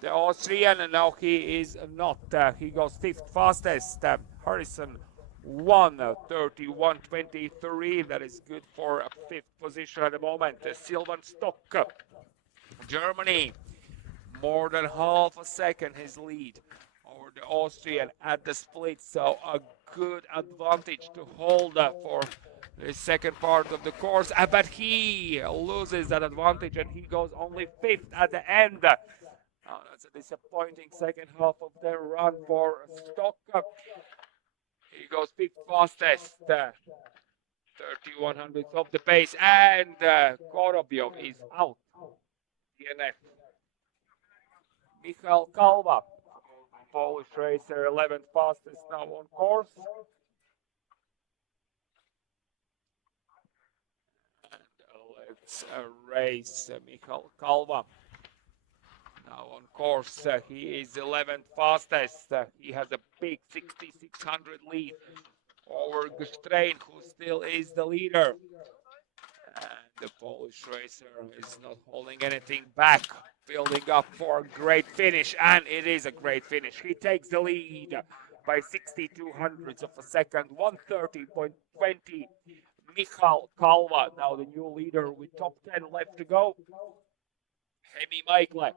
the Austrian? And now he is not. He goes fifth fastest. Harrison 1:31.23. That is good for a fifth position at the moment. Sylvan Stock, Germany, more than half a second his lead over the Austrian at the split. So a good advantage to hold for the second part of the course. But he loses that advantage and he goes only fifth at the end. That's a disappointing second half of the run for Stock. He goes fifth fastest, 3100ths of the pace, and Korobyov is out. DNF. Michal Kalva, Polish racer, 11th fastest now on course. And let's race Michal Kalva. Now on course, he is 11th fastest. He has a big 6600 lead over Gestrain, who still is the leader. And the Polish racer is not holding anything back, building up for a great finish, and it is a great finish. He takes the lead by 6200ths of a second, 1:30.20. Michal Kalva, now the new leader with top 10 left to go. Hemi Michael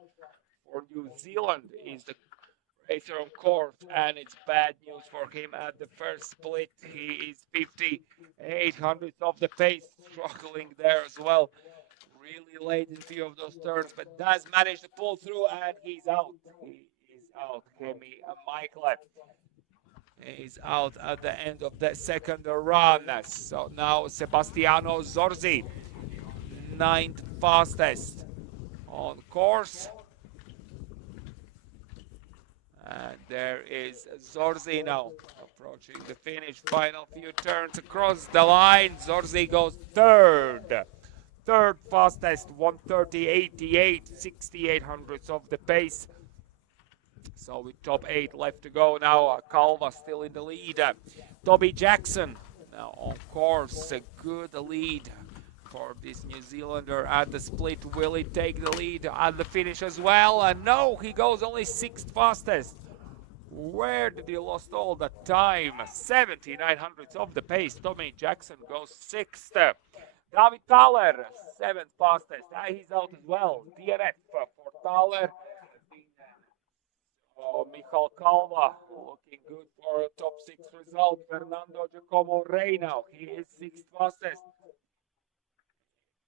for New Zealand is the racer on course, and it's bad news for him at the first split. He is 5800ths of the pace, struggling there as well. Really late in a few of those turns, but does manage to pull through, and he's out. He is out. Hemi Michael is out at the end of the second run. So now Sebastiano Zorzi, 9th fastest on course. And there is Zorzi now approaching the finish. Final few turns across the line. Zorzi goes third. Third fastest, 1:30.88, 6800ths of the pace. So with top 8 left to go now, Kalva still in the lead. Toby Jackson now on course, a good lead for this New Zealander at the split. Will he take the lead at the finish as well? No, he goes only 6th fastest. Where did he lost all the time? 7900ths of the pace. Tommy Jackson goes 6th. David Thaler, 7th fastest. He's out as well. DNF for Thaler. Michal Kalva looking good for a top 6 result. Fernando Giacomo Rey now. He is 6th fastest.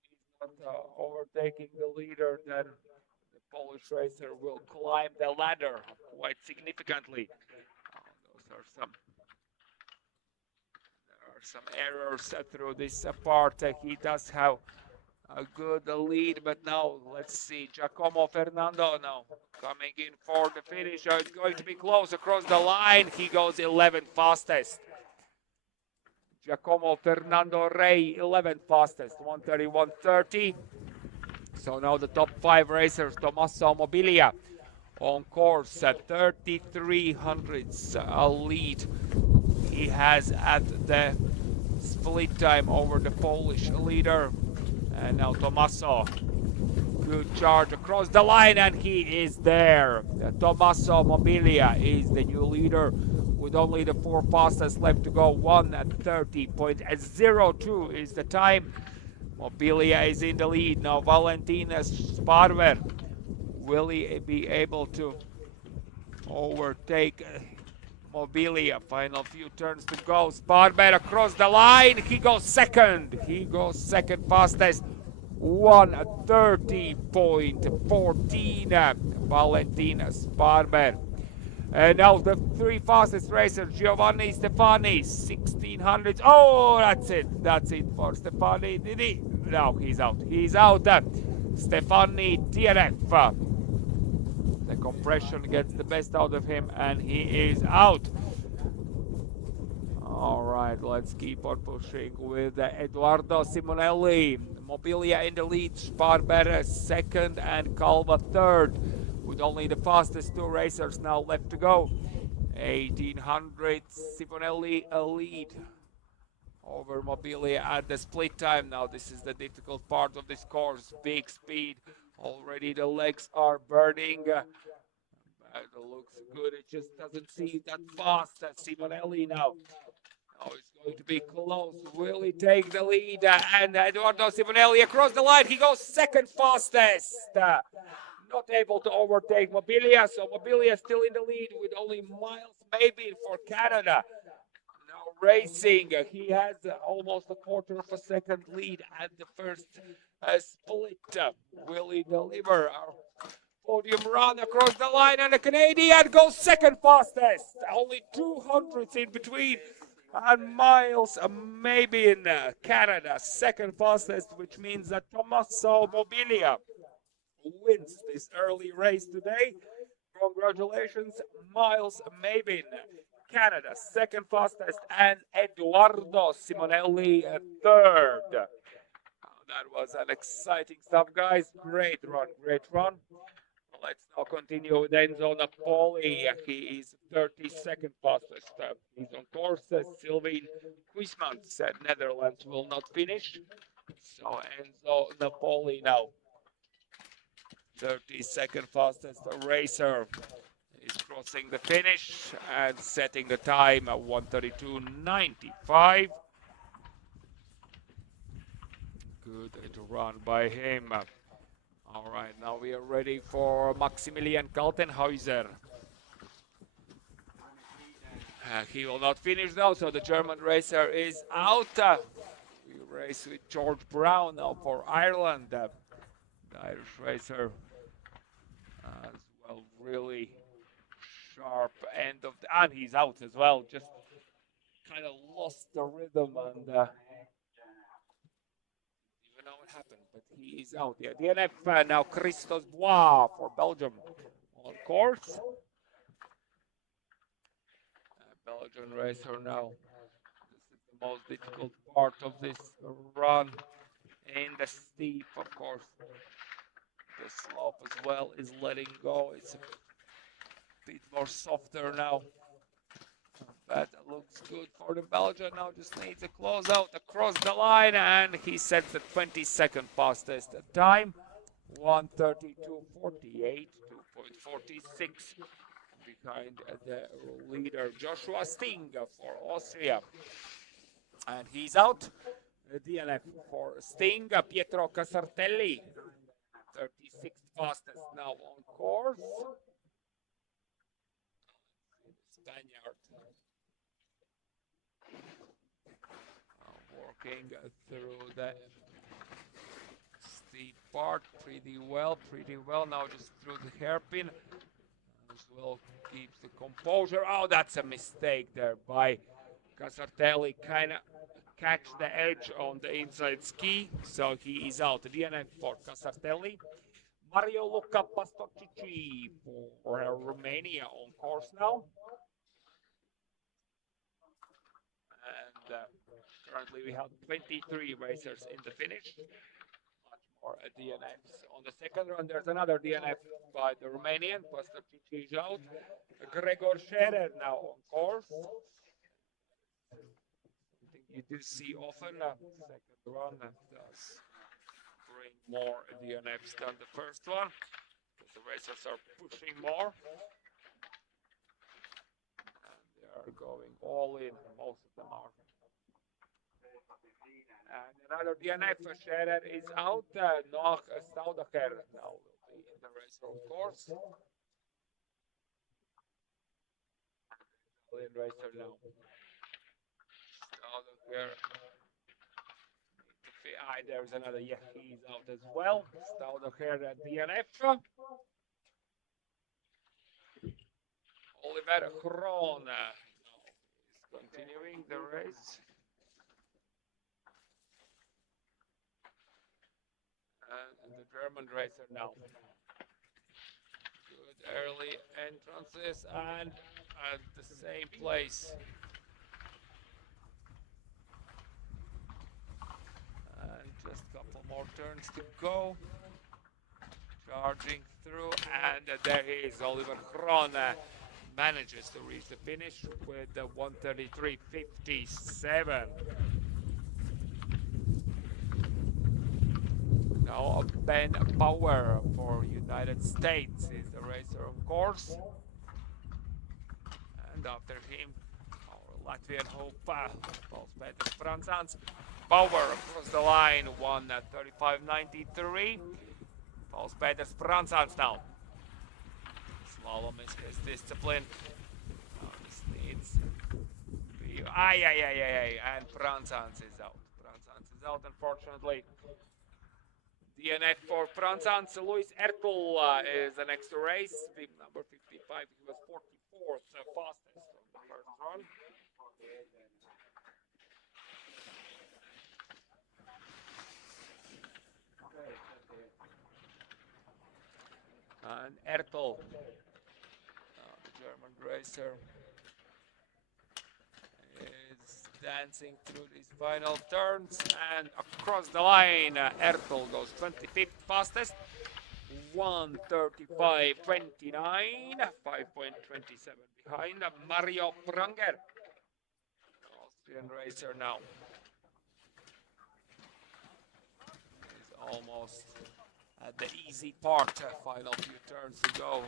He's not overtaking the leader, then the Polish racer will climb the ladder quite significantly. There are some errors through this part. He does have a good lead, but now let's see. Giacomo Fernando now coming in for the finish. It's going to be close across the line. He goes 11th fastest. Giacomo Fernando Rey, 11th fastest, 1:31.30. So now the top 5 racers. Tommaso Mobilia on course at 3300ths a lead he has at the split time over the Polish leader. And now Tommaso, good charge across the line, and he is there. Tommaso Mobilia is the new leader with only the 4 fastest left to go. 1:30.02 is the time. Mobilia is in the lead now. Valentin Sparver, will he be able to overtake Mobilia. Final few turns to go. Sparberg across the line. He goes second. He goes second fastest. 1:30.14. Valentin Sparberg. And now the three fastest racers, Giovanni Stefani, 1600. Oh, that's it. That's it for Stefani. Did he? No, he's out. He's out. Stefani DNF. The compression gets the best out of him, and he is out. All right, let's keep on pushing with Eduardo Simonelli. Mobilia in the lead, Sparberg second, and Calva third, with only the fastest two racers now left to go. 1800, Simonelli a lead over Mobilia at the split time. Now this is the difficult part of this course, big speed. Already the legs are burning. It looks good, it just doesn't seem that fast. Simonelli now. Oh, it's going to be close. Will he take the lead? And Eduardo Simonelli across the line. He goes second fastest. Not able to overtake Mobilia. So Mobilia still in the lead with only miles maybe for Canada. Now racing. He has almost a quarter of a second lead at the first split. Will he deliver? Our podium run across the line, and the Canadian goes second fastest. Only 200s in between. And miles maybe in Canada, second fastest, which means that Tommaso Mobilia wins this early race today. Congratulations, miles maybe in Canada, second fastest, and Eduardo Simonelli third. That was an exciting stuff, guys. Great run, great run. Let's now continue with Enzo Napoli. He is 32nd fastest. He's on course. Sylvain Huisman said Netherlands will not finish. So Enzo Napoli now 32nd fastest racer is crossing the finish and setting the time at 1:32.95. Good run by him. All right, now we are ready for Maximilian Kaltenhäuser. He will not finish though, so the German racer is out. We race with George Brown now for Ireland. The Irish racer as well, really sharp end of the, and he's out as well. Just kind of lost the rhythm and know what happened, but he is out. Yeah, DNF now. Christos Bois for Belgium on course. Belgian racer now. This is the most difficult part of this run. In the steep, of course. The slope as well is letting go. It's a bit more softer now. That looks good for the Belgian. Now just needs a close out across the line, and he sets the 22nd fastest time. 1:32.48, 2.46 behind the leader Joshua Sting for Austria. And he's out. DNF for Sting. Pietro Casartelli, 36th fastest now on course. Spaniard. Working through the steep part pretty well. Now just through the hairpin. As well keeps the composure. Oh, that's a mistake there by Casartelli. Kind of catch the edge on the inside ski, so he is out. DNF for Casartelli. Mario Luca Pastorcici for Romania on course now. And currently we have 23 racers in the finish. Much more DNFs on the second run. There's another DNF by the Romanian. Pastorcici is out. Gregor Scherer now on course. You do see often second run does bring more DNFs than the first one. The racers are pushing more. And they are going all in. Most of them are. And another DNF, Scherer is out. Noach Staudacher now will be in the race, of course. Italian racer now. Slalom here. There's another. Yeah, he's out as well. Stalder here at DNF. Oliver Krone is continuing the race. And the German racer now. Good early entrances and at the same place. And just a couple more turns to go. Charging through, and there he is. Oliver Krone manages to reach the finish with the 1:33.57. Now Ben Power for United States is the racer on course. And after him, our Latvian hope, Pēters Pransāns. Power across the line, 1:35.93. Pēters Pransāns now. Slalom is his discipline. This needs to be... and Pransāns is out. Pransāns is out, unfortunately. DNF for Pransāns. Luis Ertl is the next race. Bib number 55. He was 44th fastest on the first run. And Ertl, the German racer, is dancing through these final turns and across the line. Ertl goes 25th fastest, 1:35.29, 5.27 behind Mario Pranger, Austrian racer now. He's almost at the easy part, final few turns to go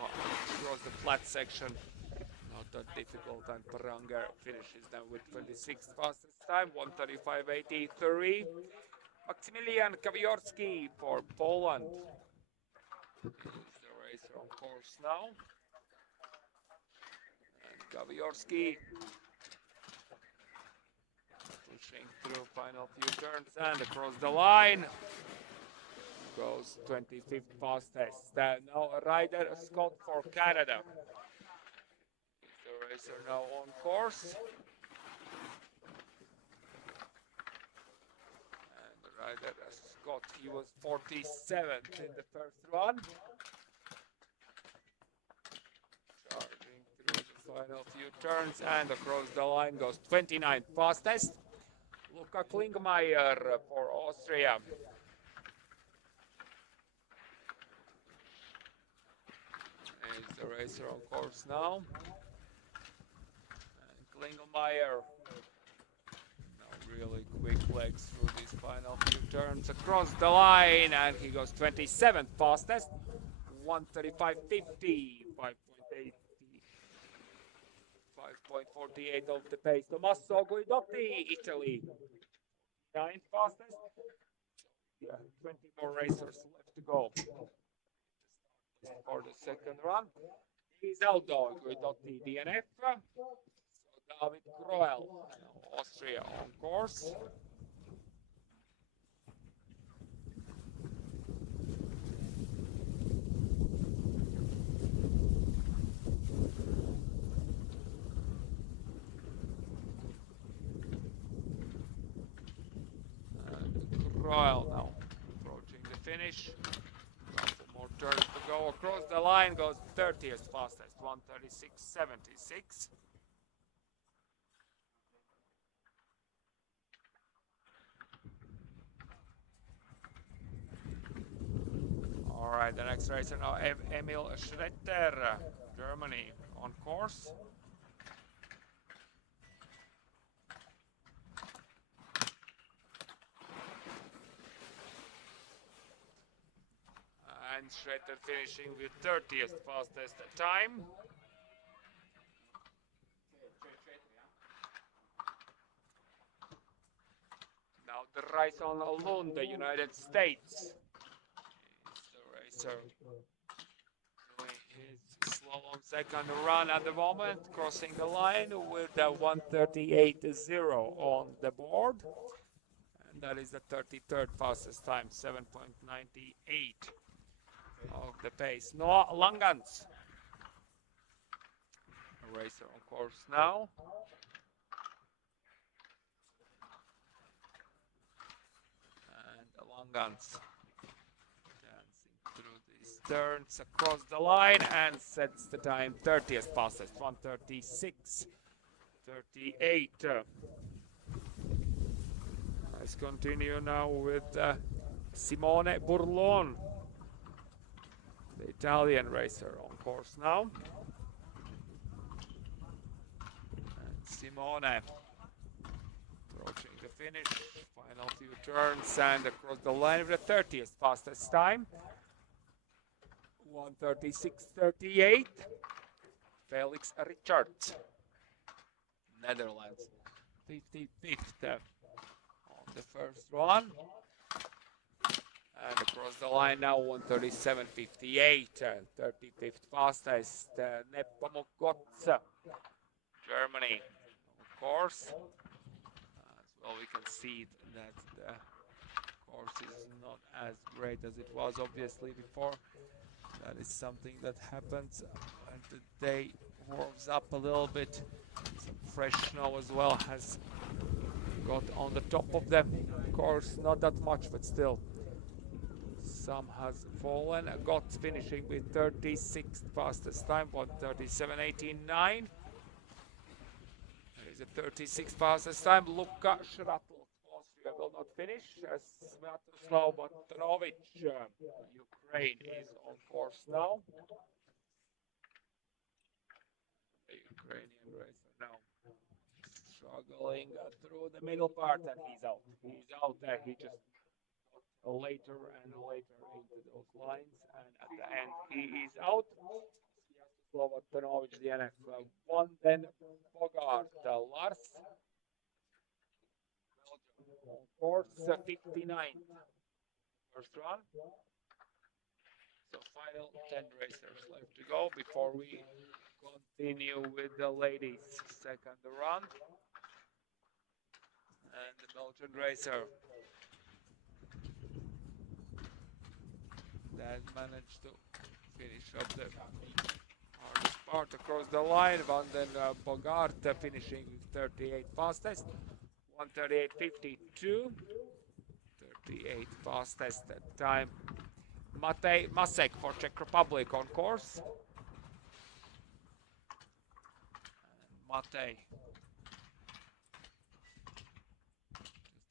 across the flat section. Not that difficult, and Pranger finishes now with 26th fastest time, 1:35.83. Maximilian Kawiorski for Poland is the racer on course now. And Kawiorski pushing through final few turns and across the line. Goes 25th fastest. Now Ryder Scott for Canada. The racer now on course. And Ryder Scott, he was 47th in the first run. Charging through the final few turns and across the line goes 29th fastest. Luca Klingmeier for Austria. Is the racer on course now. And Klingmeier, really quick legs through these final few turns across the line, and he goes 27th fastest, 1:35.50, 5.48 of the pace. Tommaso Guidotti, Italy, 9th fastest. Yeah, 20 more racers left to go for the second run. Isaldo Guidotti DNF. So David Kroel, Austria on course. And Kroel now approaching the finish. Couple more turns to go. Across the line goes 30th fastest, 1:36.76. All right, the next racer now, Emil Schretter, Germany, on course. And Schretter finishing with 30th fastest time. Now the Raison Lund, the United States. Is the racer doing his Slalom second run at the moment, crossing the line with a 1:38.0 on the board. And that is the 33rd fastest time, 7.98 of the pace. Noah Langans, a racer on course now. And Langans through these turns across the line and sets the time 30th fastest, 1:36.38. Let's continue now with Simone Burlon, the Italian racer on course now. And Simone approaching the finish, final few turns and across the line with the 30th fastest time. 1:36.38. Felix Richards, Netherlands, 55th on the first run. And across the line now 1:37.58, 35th fastest, Nepomuk, Germany, of course. As well, we can see that the course is not as great as it was obviously before. That is something that happens and the day warms up a little bit. Some fresh snow as well has got on the top of the course, not that much, but still some has fallen. Got finishing with 36th fastest time, 1:37.89. There is a 36th fastest time. Luka Schratl, Austria, will not finish. Sviatoslav Batonovic, Ukraine, is on course now. The Ukrainian racer now struggling through the middle part, and he's out. He's out. He just got later and later into those lines, and at the end he is out. Sviatoslav Batonovic, DNF one, then Bogart, Lars. On course 59. First run. So final 10 racers left to go before we continue with the ladies' second run. And the Belgian racer that managed to finish up the hardest part across the line. Van den Bogart finishing 38 fastest, 1:38.52. 38 fastest time. Matej Masek for Czech Republic on course. And Matej. Just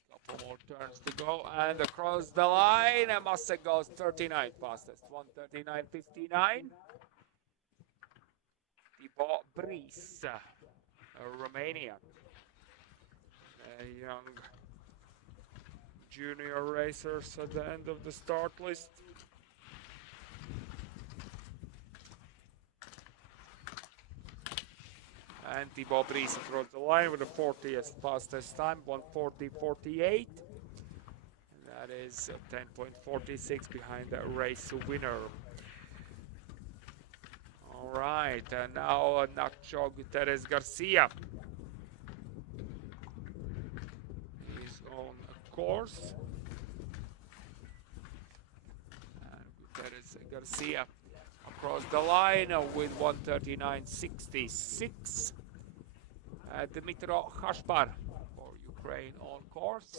a couple more turns to go and across the line. And Masek goes 39 fastest, 1:39.59. Thibaut Brice, Romania. A young junior racers at the end of the start list. And Thibaut Brice across the line with the 40th fastest time, 1:40.48. That is 10.46 behind the race winner. All right, and now Nacho Guterres Garcia is on course. And Guterres Garcia across the line with 1:39.66. Dmitro Hashpar for Ukraine on course.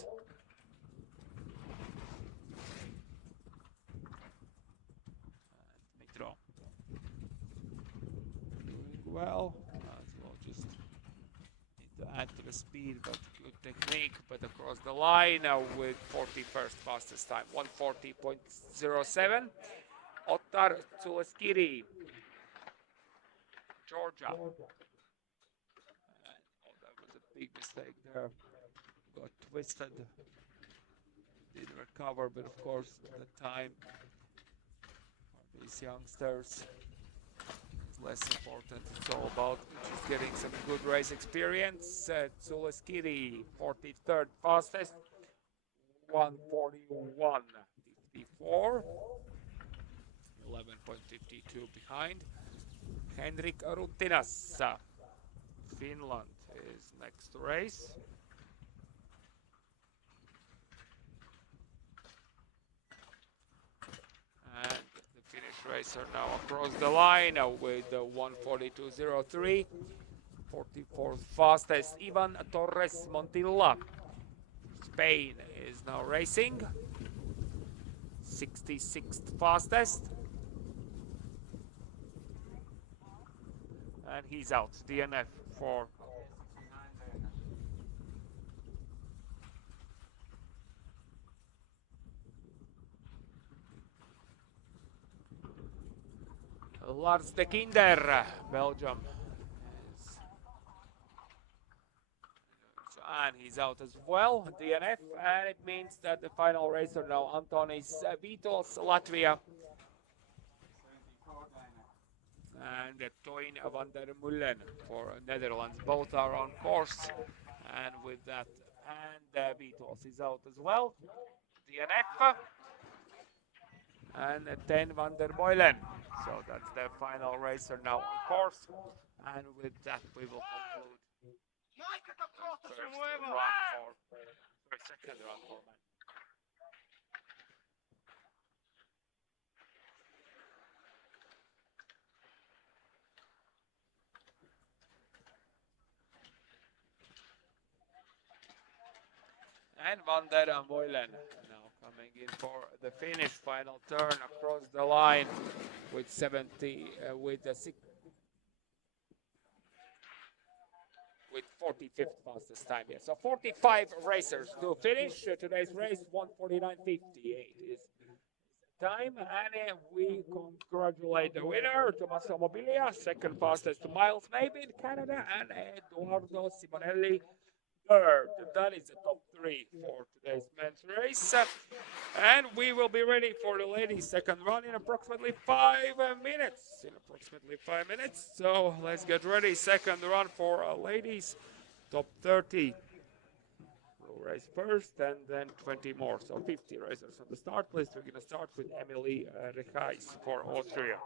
Dmitro doing well. As well, just need to add to the speed, but good technique. But across the line with 41st fastest time, 1:40.07. Ottar Zuleskiri, Georgia. That was a big mistake there. Got twisted. Did recover, but of course the time for these youngsters is less important. It's all about just getting some good race experience. Zuleskiri, 43rd fastest, 1:41.54. 11.52 behind. Henrik Ruttinas, Finland, is next race. And the Finnish racer now across the line with 1:42.03. 44th fastest, Ivan Torres Montilla. Spain is now racing. 66th fastest. And he's out, DNF for Lars de Kinder, Belgium. And he's out as well, DNF, and it means that the final racer now, Antonis Vitos, Latvia, and Toin van der Mullen for Netherlands. Both are on course, and with that, and Vitos is out as well, DNF, and 10 van der Meulen. So that's the final racer now on course, and with that we will conclude second run for men. And Van der Meulen now coming in for the finish, final turn across the line with 45th fastest time. Yeah, so 45 racers to finish today's race. 1:49.58 is time, and we congratulate the winner, Tommaso Mobilia, second fastest miles maybe in Canada, and Eduardo Simonelli third. That is the top three for today's men's race. And we will be ready for the ladies' second run in approximately 5 minutes. So let's get ready. Second run for ladies, top 30. We'll race first and then 20 more. So 50 racers on the start list. We're going to start with Emily Rechais for Austria.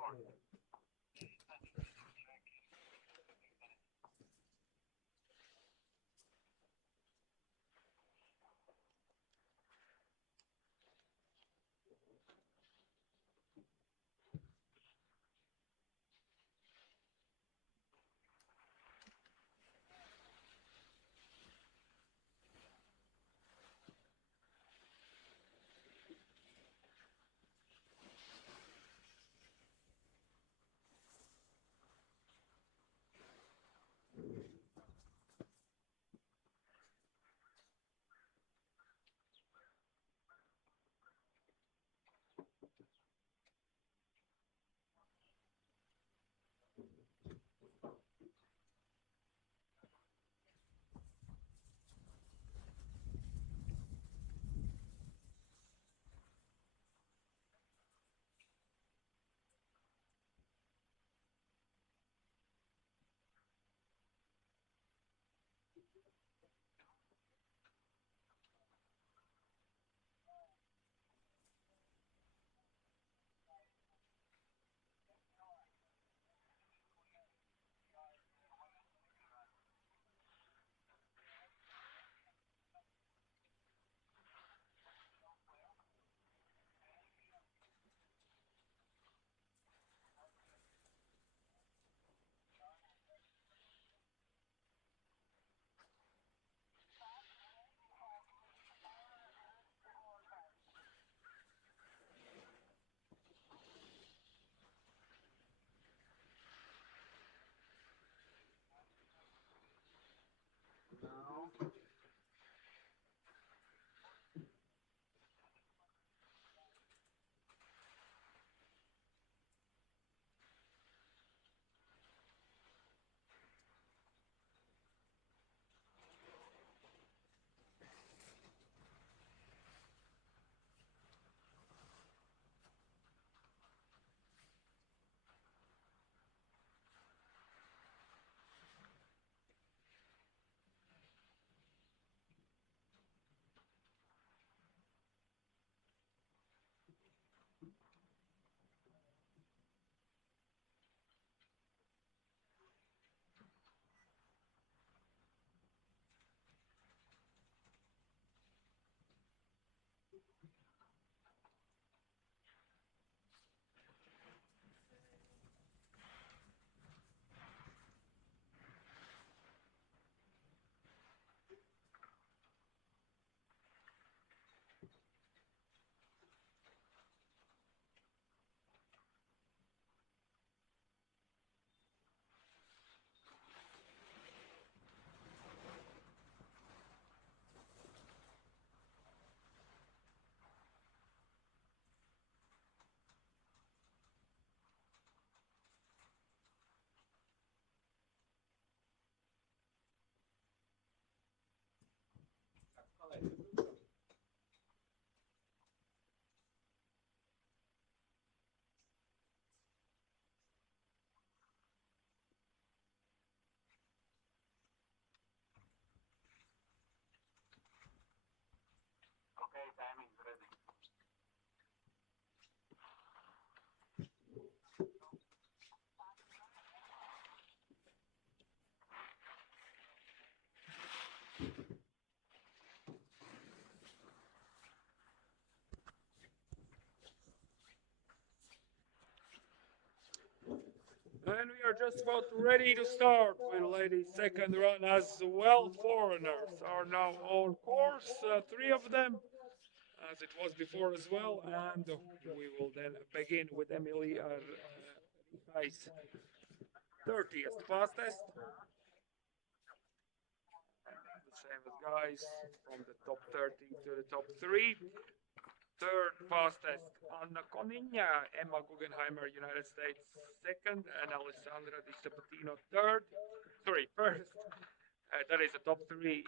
And we are just about ready to start with ladies' second run as well. Foreigners are now on course, three of them, as it was before as well. And we will then begin with Emily Rice, 30th fastest. The same as guys from the top 30 to the top 3. Third fastest, Anna Koninga, Emma Guggenheimer, United States, second, and Alessandra Di Sabatino, first. That is the top 3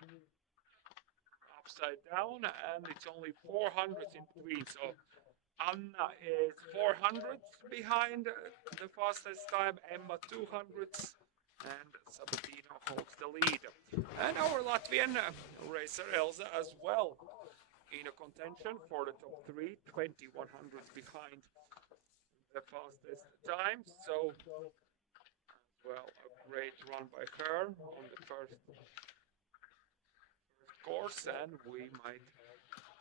upside down, and it's only 400s in between. So Anna is 400s behind the fastest time, Emma 200s, and Sabatino holds the lead. And our Latvian racer Elsa as well in a contention for the top 3, 2100s behind the fastest time. So, well, a great run by her on the first course, and we might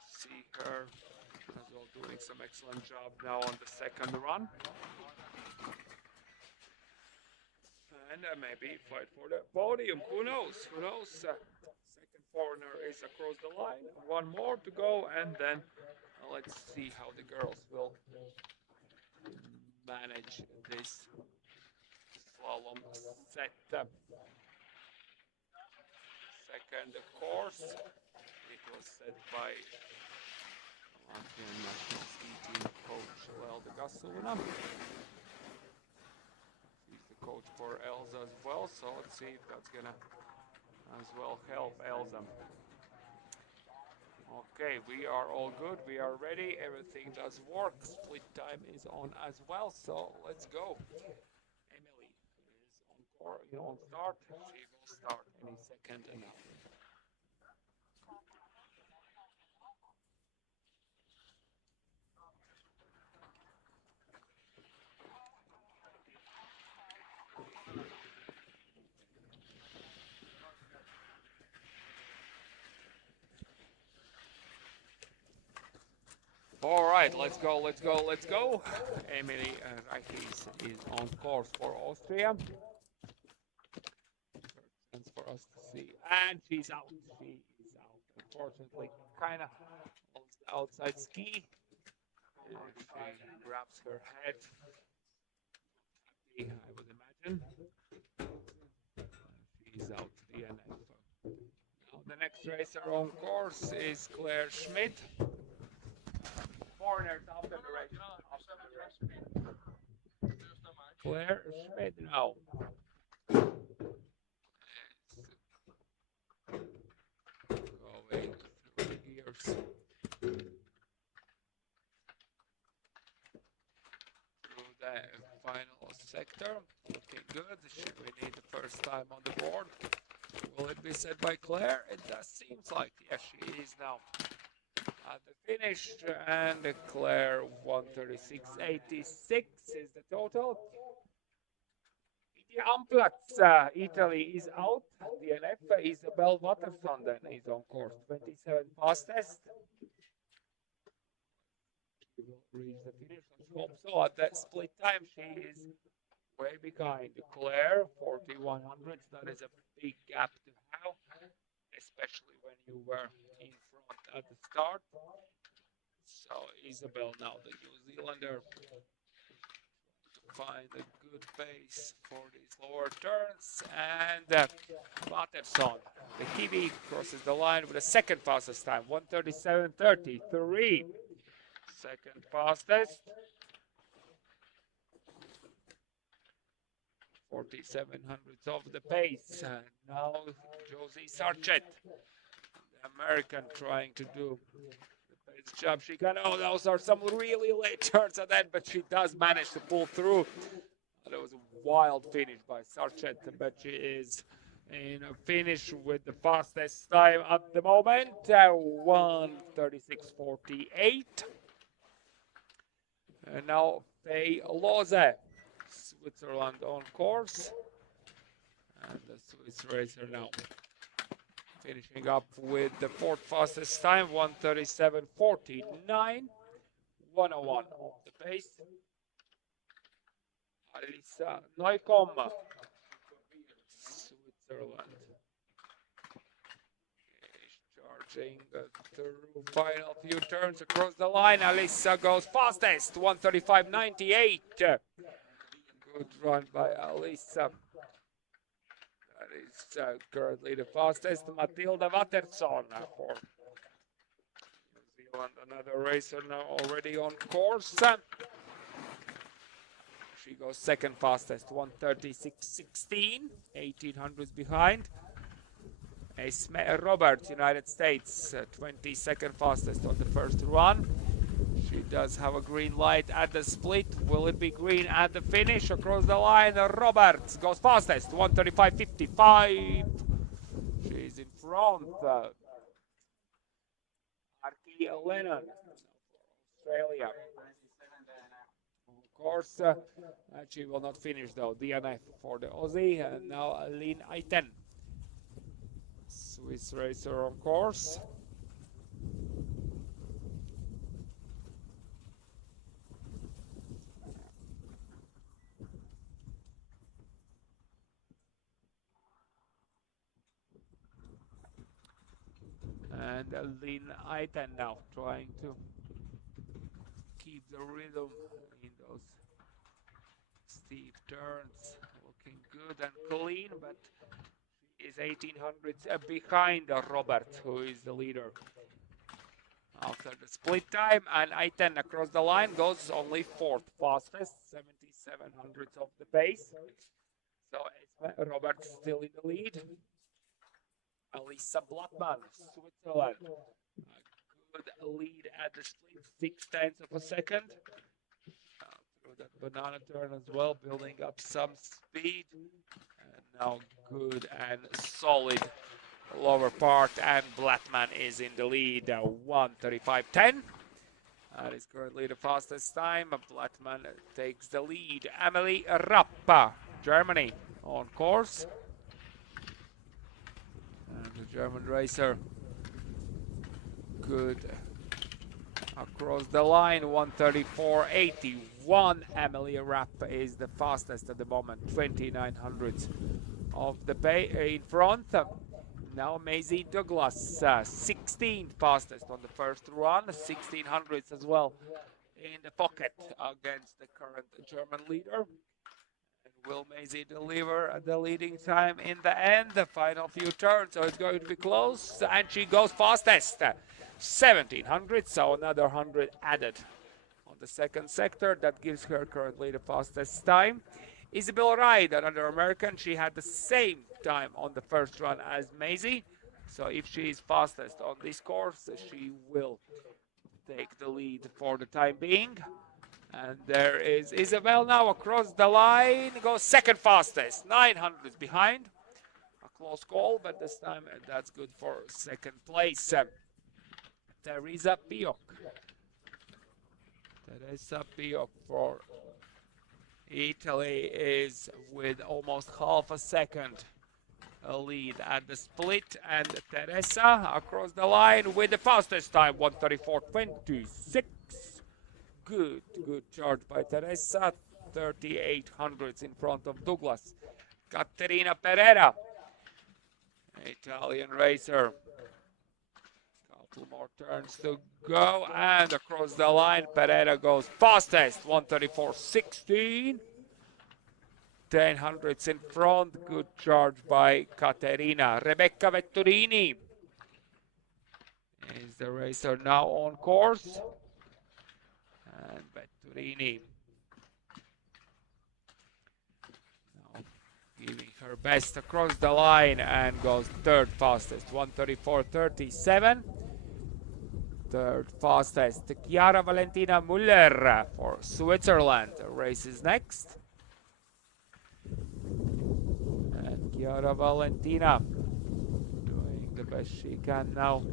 see her as well doing some excellent job now on the second run. And maybe fight for the podium. Who knows? Who knows? Second foreigner is across the line. One more to go, and then let's see how the girls will manage this slalom set. Second course, it was set by Latvian national ski team coach Lelde Gasuna. He's the coach for Elsa as well, so let's see if that's gonna as well help Elsa. Okay, we are all good, we are ready, everything does work, split time is on as well, so let's go. Emily is on start, she will start any second now. All right, let's go, let's go, let's go. Emily Reichis is on course for Austria. Chance for us to see. And she's out. She is out. Unfortunately, kind of on the outside ski. And she grabs her head. I would imagine. She's out DNF. Now the next racer on course is Claire Schmidt. Foreigners after the race. Claire Schmidt now. Going through the gears. Through the final sector. Looking good. We need the first time on the board. Will it be set by Claire? It does seem like. Yes, she is now. At the finish, and Claire 136.86 is the total. Amplatz, Italy is out. DNF. Isabel Watterson then is on course. 27 fastest. She will reach the finish. Hope so. At that split time, she is way behind Claire. 4100s. That is a big gap to have, especially when you were in front at the start. So Isabel now, the New Zealander, to find a good pace for these lower turns. And Patterson, the Kiwi, crosses the line with the second fastest time, 137.33. Second fastest. 4700ths of the pace. And now Josie Sarchet, the American, trying to do the pace job. She got, oh, those are some really late turns at that, but she does manage to pull through. That was a wild finish by Sarchet, but she is in a finish with the fastest time at the moment, 1:36.48. And now Faye Loze, Switzerland on course, and the Swiss racer now finishing up with the fourth fastest time, 1:37.49, 101 of the pace. Alissa Neukomm, Switzerland. Charging through final few turns across the line. Alissa goes fastest, 1:35.98. Good run by Alissa. That is currently the fastest. Matilda Watterson for New Zealand. Another racer now already on course. She goes second fastest, 1:36.16, 1800s behind. Esme Roberts, United States, 22nd fastest on the first run. She does have a green light at the split. Will it be green at the finish? Across the line, Roberts goes fastest, 1:35.55. She's in front. Arki Lennon, Australia. Of course, she will not finish though. DNF for the Aussie. And now Lynn Aiten, Swiss racer on course. And Lynn Aiten now trying to keep the rhythm in those steep turns. Looking good and clean, but she is 1800s behind Robert, who is the leader. After the split time, and Aiten across the line goes only fourth fastest, 7700ths of the pace. So Robert still in the lead. Alissa Blattmann, Switzerland. A good lead at the split, 0.6 of a second. Through that banana turn as well, building up some speed. And now good and solid lower part, and Blattmann is in the lead, 1:35.10. That is currently the fastest time. Blattmann takes the lead. Amelie Rappa, Germany, on course. And the German racer, good across the line, 1:34.81. Amelie Rappa is the fastest at the moment, 2900ths of the in front. Now Maisie Douglas, 16th fastest on the first run, 1600ths as well in the pocket against the current German leader. And will Maisie deliver the leading time in the end? The final few turns, so it's going to be close, and she goes fastest, 1700, so another 100 added on the second sector. That gives her currently the fastest time. Isabel Ride, another American, she had the same time on the first run as Maisie. So if she is fastest on this course, she will take the lead for the time being. And there is Isabel now across the line, goes second fastest, 900 behind. A close call, but this time that's good for second place. Teresa Piok. Teresa Piok for Italy is with almost half a second a lead at the split, and Teresa across the line with the fastest time, 1:34.26. Good charge by Teresa, 3800ths in front of Douglas. Caterina Pereira, Italian racer. Couple more turns to go, and across the line Pereira goes fastest, 1:34.16. 1000ths in front. Good charge by Caterina. Rebecca Vetturini is the racer now on course, and Vetturini now giving her best across the line and goes third fastest, 1:34.37. Third fastest, Chiara Valentina Müller for Switzerland races next. And Chiara Valentina doing the best she can now.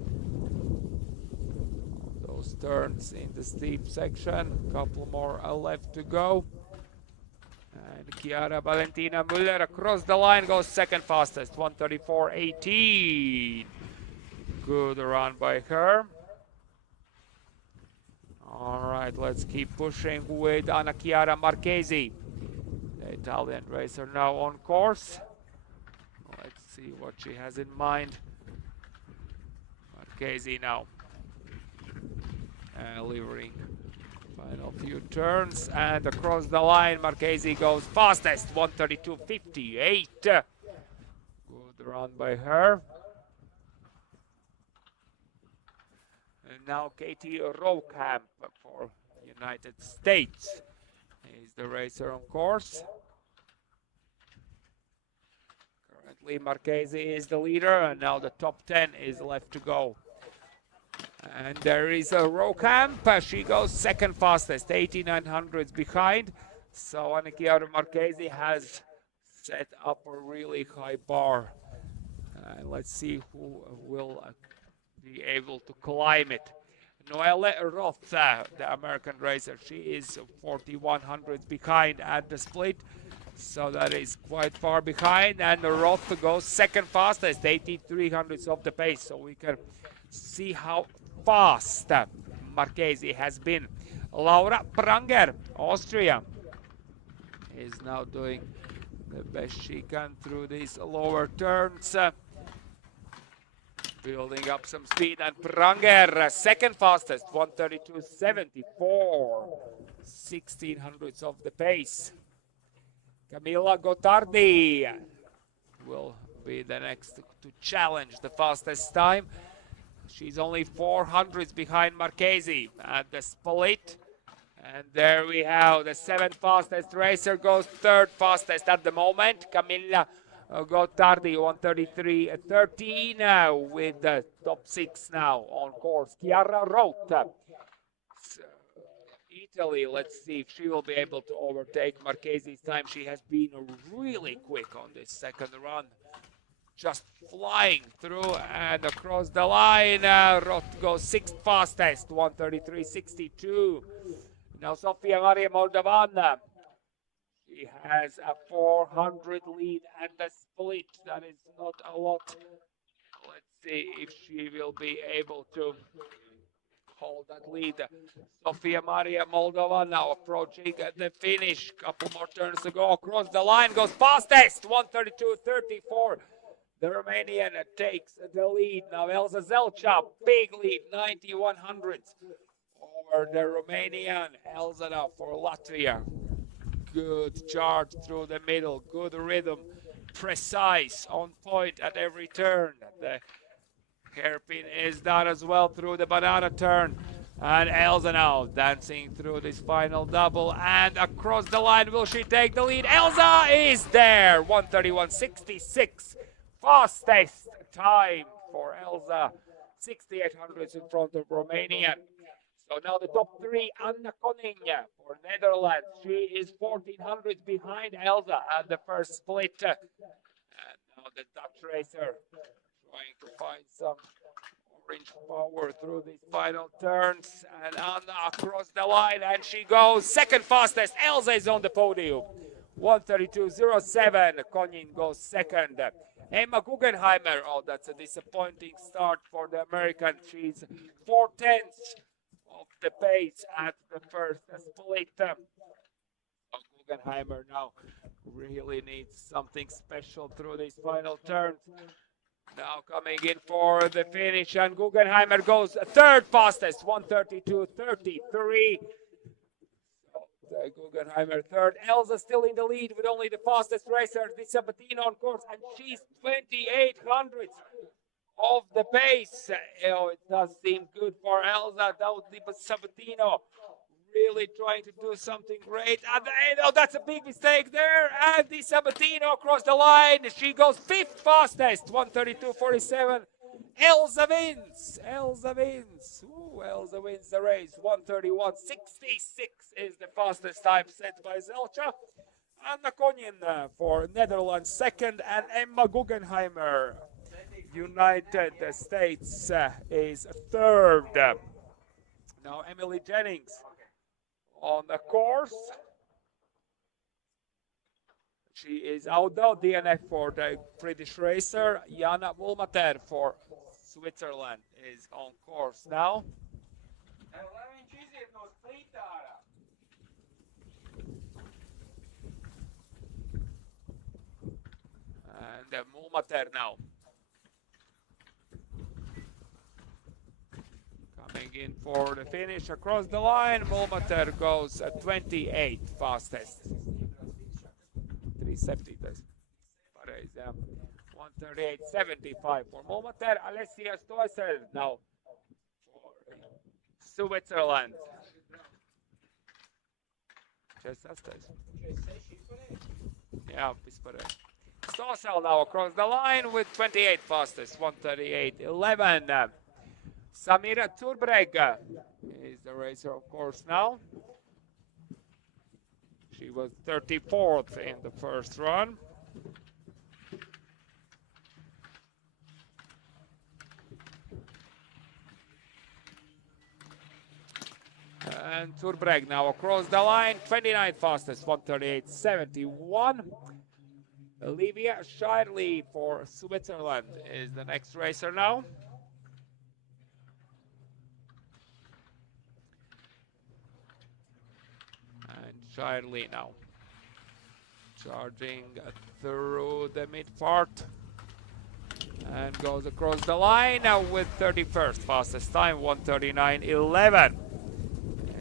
Those turns in the steep section, a couple more left to go. And Chiara Valentina Müller across the line goes second fastest, 1:34.18. Good run by her. All right, let's keep pushing with Anna Chiara Marchesi. Italian racer now on course. Let's see what she has in mind. Marchesi now delivering final few turns, and across the line Marchesi goes fastest, 1:32.58. Good run by her. And now Katie Rokamp for United States is the racer on course. Currently Marchesi is the leader, and now the top 10 is left to go. And there is a Rokamp. She goes second fastest, 89 behind. So Annika Marchesi has set up a really high bar. And let's see who will be able to climb it. Noelle Roth, the American racer, she is 41 behind at the split. So that is quite far behind. And Roth goes second fastest, 83 of the pace. So we can see how fast Marchesi has been. Laura Pranger, Austria, is now doing the best she can through these lower turns. Building up some speed, and Pranger second fastest, 1:32.74, 1600 of the pace. Camilla Gottardi will be the next to challenge the fastest time. She's only 400 behind Marchesi at the split. And there we have the seventh fastest racer goes third fastest at the moment. Camilla Gottardi, 1:33.13 with the top 6 now on course. Chiara Roth, Italy, let's see if she will be able to overtake Marchesi's time. She has been really quick on this second run. Just flying through and across the line. Roth goes sixth fastest, 1:33.62. Now Sofia Maria Moldovan. She has a 400 lead at the split. That is not a lot. Let's see if she will be able to hold that lead. Sofia Maria Moldova now approaching the finish. Couple more turns to go. Across the line goes fastest, 1:32.34. The Romanian takes the lead. Now Elza Zelcha, big lead, 91 over the Romanian. Elza now for Latvia. Good charge through the middle, good rhythm, precise, on point at every turn. The hairpin is done as well through the banana turn. And Elza now dancing through this final double, and across the line, will she take the lead? Elza is there, 1:31.66. Fastest time for Elza, 6800 in front of Romania. So now the top 3, Anna Koning for Netherlands. She is 1400 behind Elza at the first split. And now the Dutch racer trying to find some orange power through these final turns. And Anna across the line, and she goes second fastest. Elza is on the podium, 1:32.07. Konin goes second. Emma Guggenheimer, oh, that's a disappointing start for the American. She's 4/10 of the pace at the first split. Guggenheimer now really needs something special through these final turns. Now coming in for the finish, and Guggenheimer goes third fastest, 1:32.33. Guggenheimer third. Elza still in the lead with only the fastest racer, Di Sabatino on course, and she's 2800 of the pace. Oh, it does seem good for Elza. Di Sabatino really trying to do something great. And oh, that's a big mistake there. And Di Sabatino across the line. She goes fifth fastest, 1:32.47. Elza wins. Elza wins. Ooh, Elza wins the race. 1:31.66 is the fastest time set by Zelcha. Anna Konin for Netherlands second, and Emma Guggenheimer, United States, is third. Now Emily Jennings on the course. She is outdoor DNF for the British racer. Jana Mulmater for Switzerland is on course now. Mulmater now. Coming in for the finish across the line. Mulmater goes at 28 fastest. 370 best. 138.75 for Mulmater. Alessia Stoessel now for Switzerland. Yeah, Stoessel now across the line with 28 fastest. 138.11. Samira Turbreg is the racer, of course, now. She was 34th in the first run. And Turbreg now across the line, 29th fastest, 138.71. Olivia Shirley for Switzerland is the next racer now. And Shirley now charging through the mid part and goes across the line now with 31st fastest time, 139.11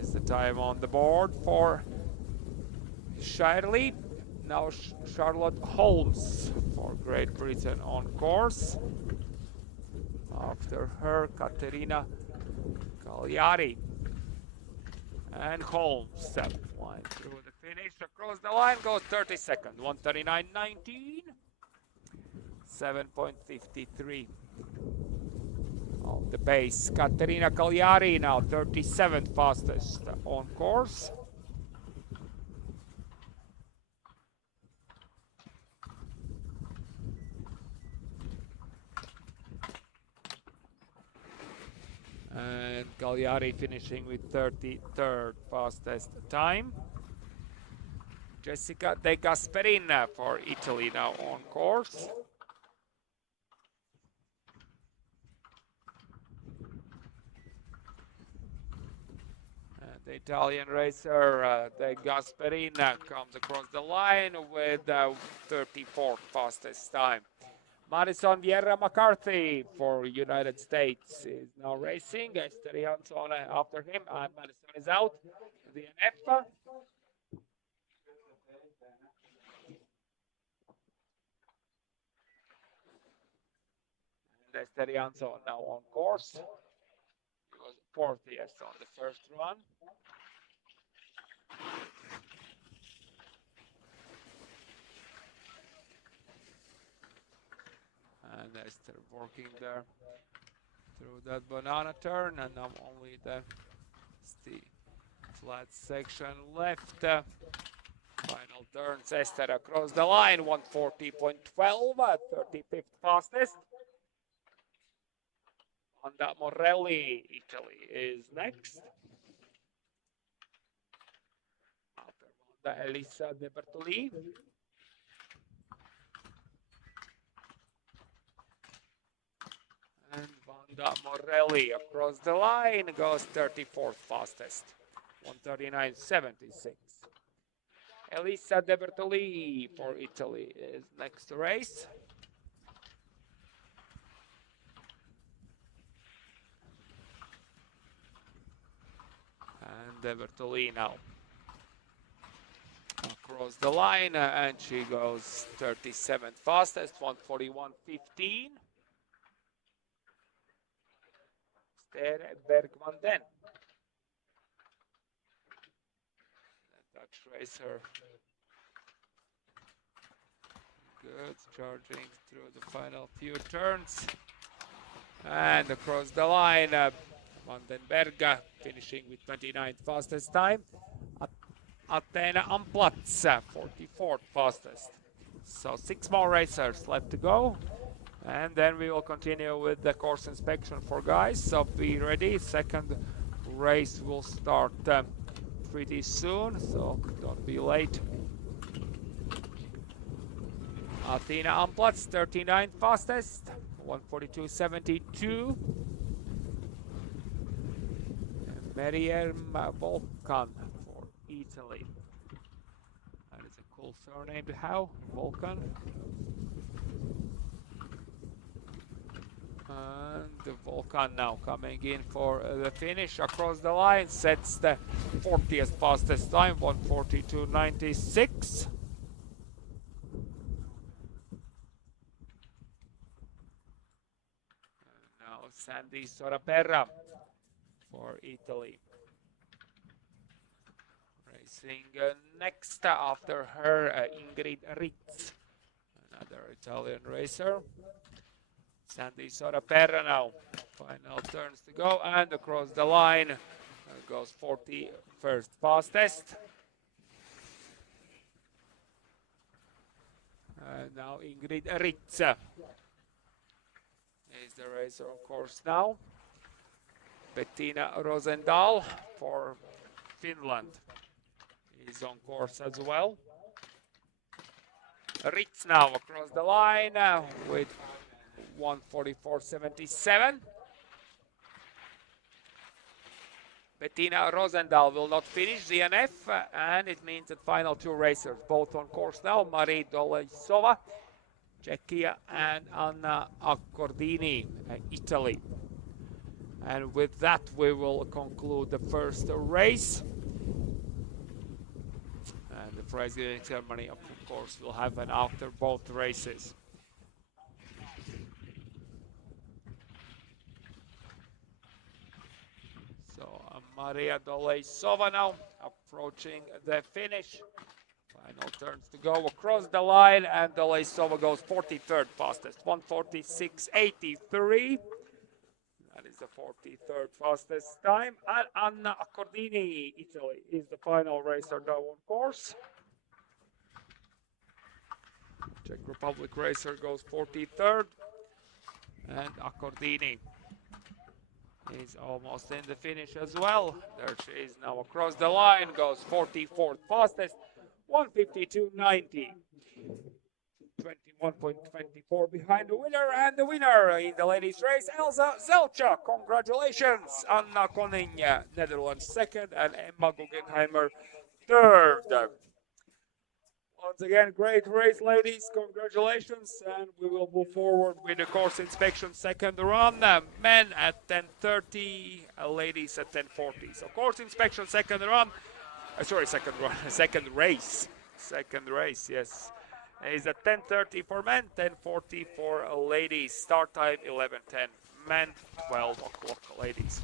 is the time on the board for Shirley. Now Charlotte Holmes for Great Britain on course. After her, Katerina Cagliari. And Holmes flying through the finish. Across the line goes 32nd, 139.19. 7.53 on the base. Katerina Cagliari now 37th fastest on course. And Cagliari finishing with 33rd fastest time. Jessica De Gasperin for Italy now on course. And the Italian racer De Gasperin comes across the line with 34th fastest time. Madison Vieira McCarthy for United States is now racing. Esther Jansson after him, and Madison is out. DNF. And Esther Jansson now on course. He was 4th, yes, on the first run. And Esther working there through that banana turn, and now only the flat section left. Final turns, Esther across the line, 140.12, 35th fastest. Wanda Morelli, Italy, is next. After Wanda, Elisa De Bertoli. And Wanda Morelli across the line goes 34th fastest, 139.76. Elisa De Bertoli for Italy is next to race. And De Bertoli now across the line, and she goes 37th fastest, 141.15. Bergman then. The Dutch racer. Good, charging through the final few turns. And across the line, Vandenberg finishing with 29th fastest time. Athena Amplatz, 44th fastest. So 6 more racers left to go. And then we will continue with the course inspection for guys, so be ready. Second race will start pretty soon, so don't be late. Athena Amplatz, 39th fastest, 142.72. Meriem Volkan for Italy. That is a cool surname to have, Volkan. And the Volcan now coming in for the finish across the line, sets the 40th fastest time, 1:42.96. Now Sandy Soraperra for Italy. Racing next after her, Ingrid Ritz, another Italian racer. Sandy Soraperra now, final turns to go, and across the line goes 41st fastest. And now Ingrid Ritz is the racer on course now. Bettina Rosendahl for Finland is on course as well. Ritz now across the line with 1:44.77. Bettina Rosendahl will not finish DNF, and it means that final two racers, both on course now, Marie Doleisova, Czechia, and Anna Accordini, Italy. And with that, we will conclude the first race. And the prize giving ceremony, of course, will happen after both races. So Maria Doleisova now approaching the finish. Final turns to go across the line, and Doleisova goes 43rd fastest, 1:46.83. That is the 43rd fastest time. And Anna Accordini, Italy, is the final racer now on course. Czech Republic racer goes 43rd. And Accordini is almost in the finish as well. There she is now across the line, goes 44th fastest, 1:52.90. 21.24 behind the winner, and the winner in the ladies race, Elsa Zelcha. Congratulations, Anna Koning, Netherlands second, and Emma Guggenheimer third. Once again, great race, ladies. Congratulations, and we will move forward with the course inspection second run. Men at 10:30, ladies at 10:40. So course inspection second run. Second race. Second race, yes. Is at 10:30 for men, 10:40 for ladies. Start time 11:10. Men, 12 o'clock, ladies.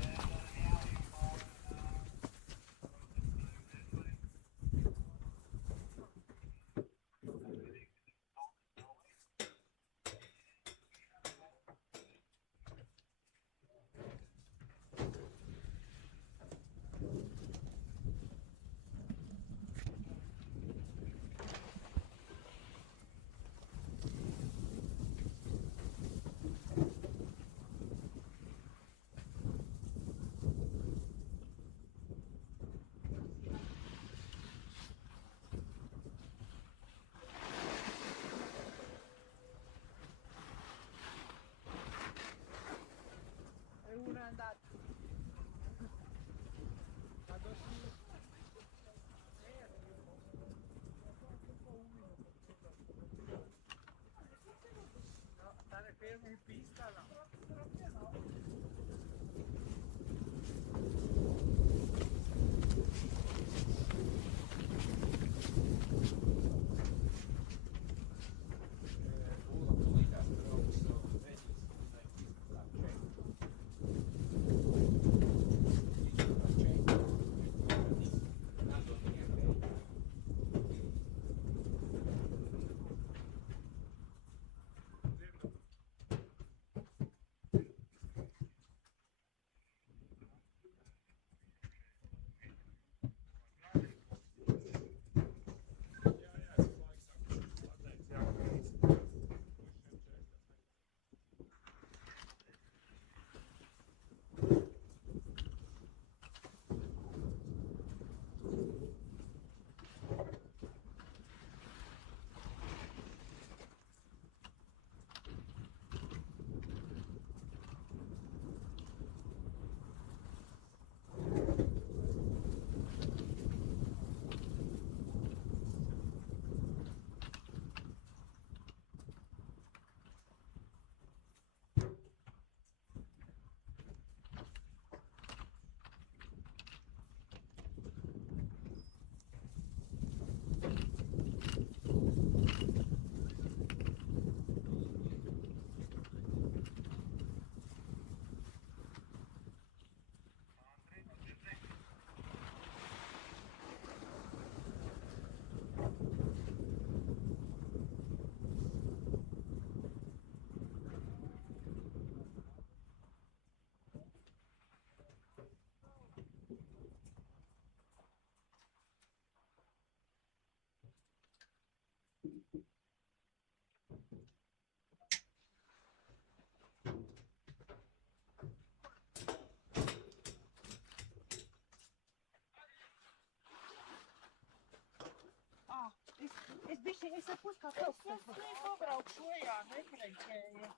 Bišķi, es ar pus kā Es pilsētu. nobraukšu šojā, nepreņķējies.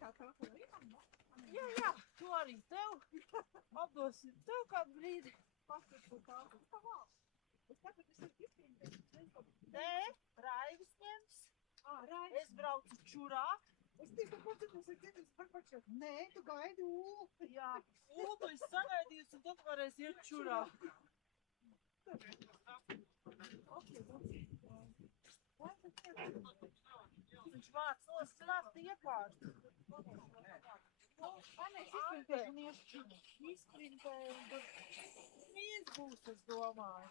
Kā tā, ko rītam, no? Jā, to arī tev. Abos tev kādu brīdi. Paskat, ko tā, tā valsts. Es tagad esmu izpildījis. Nē, Raivis ņems. Raivis. Es braucu čurā. Es tieši tāpat dzirdēju par pašu. Nē, tu gaidi Ulu. Jā, Ulu es sagaidījusi, un tad varēs iet čurā. Viņš vārds nost iekārt. Anēs izpildīšu un iešu čuru. Izprintēju, un tad mīns būs, es domāju.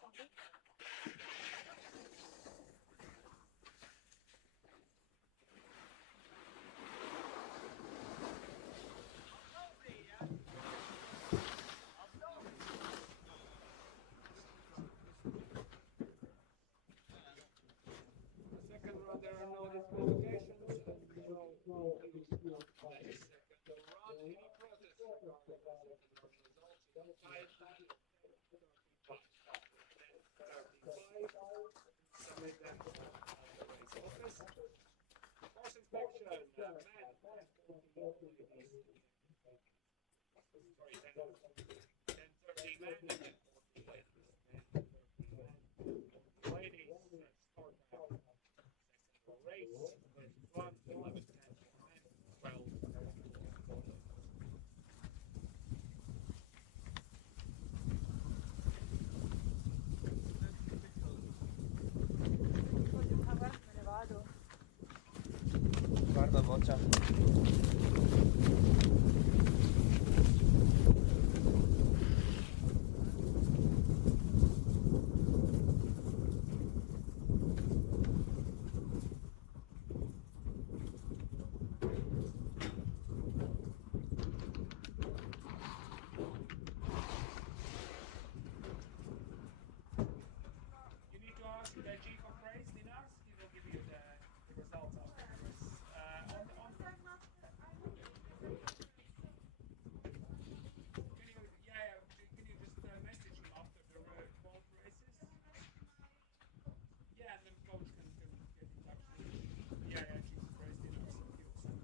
Second run, there are no disqualifications. Guarda boccia. You need to ask the chief of race, Dinas. He will give you the results afterwards. Can you just message him after the both races? Yeah, and then coach can get in touch with you. Yeah, chief of race, Dinas. He will send.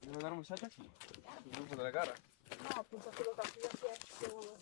¿Debe dar muchachas? El grupo de la cara. No, pues quello da qui a chiesto.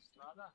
Strada?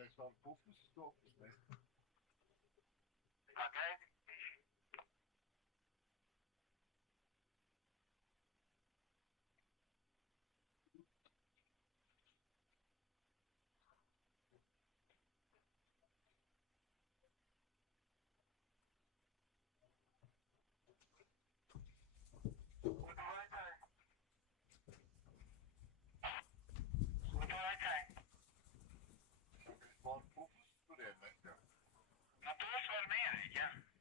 das war Fokusstopp. Ne? Das war Fokus zu dem, ne? Ja. Na, das war mehr, ja.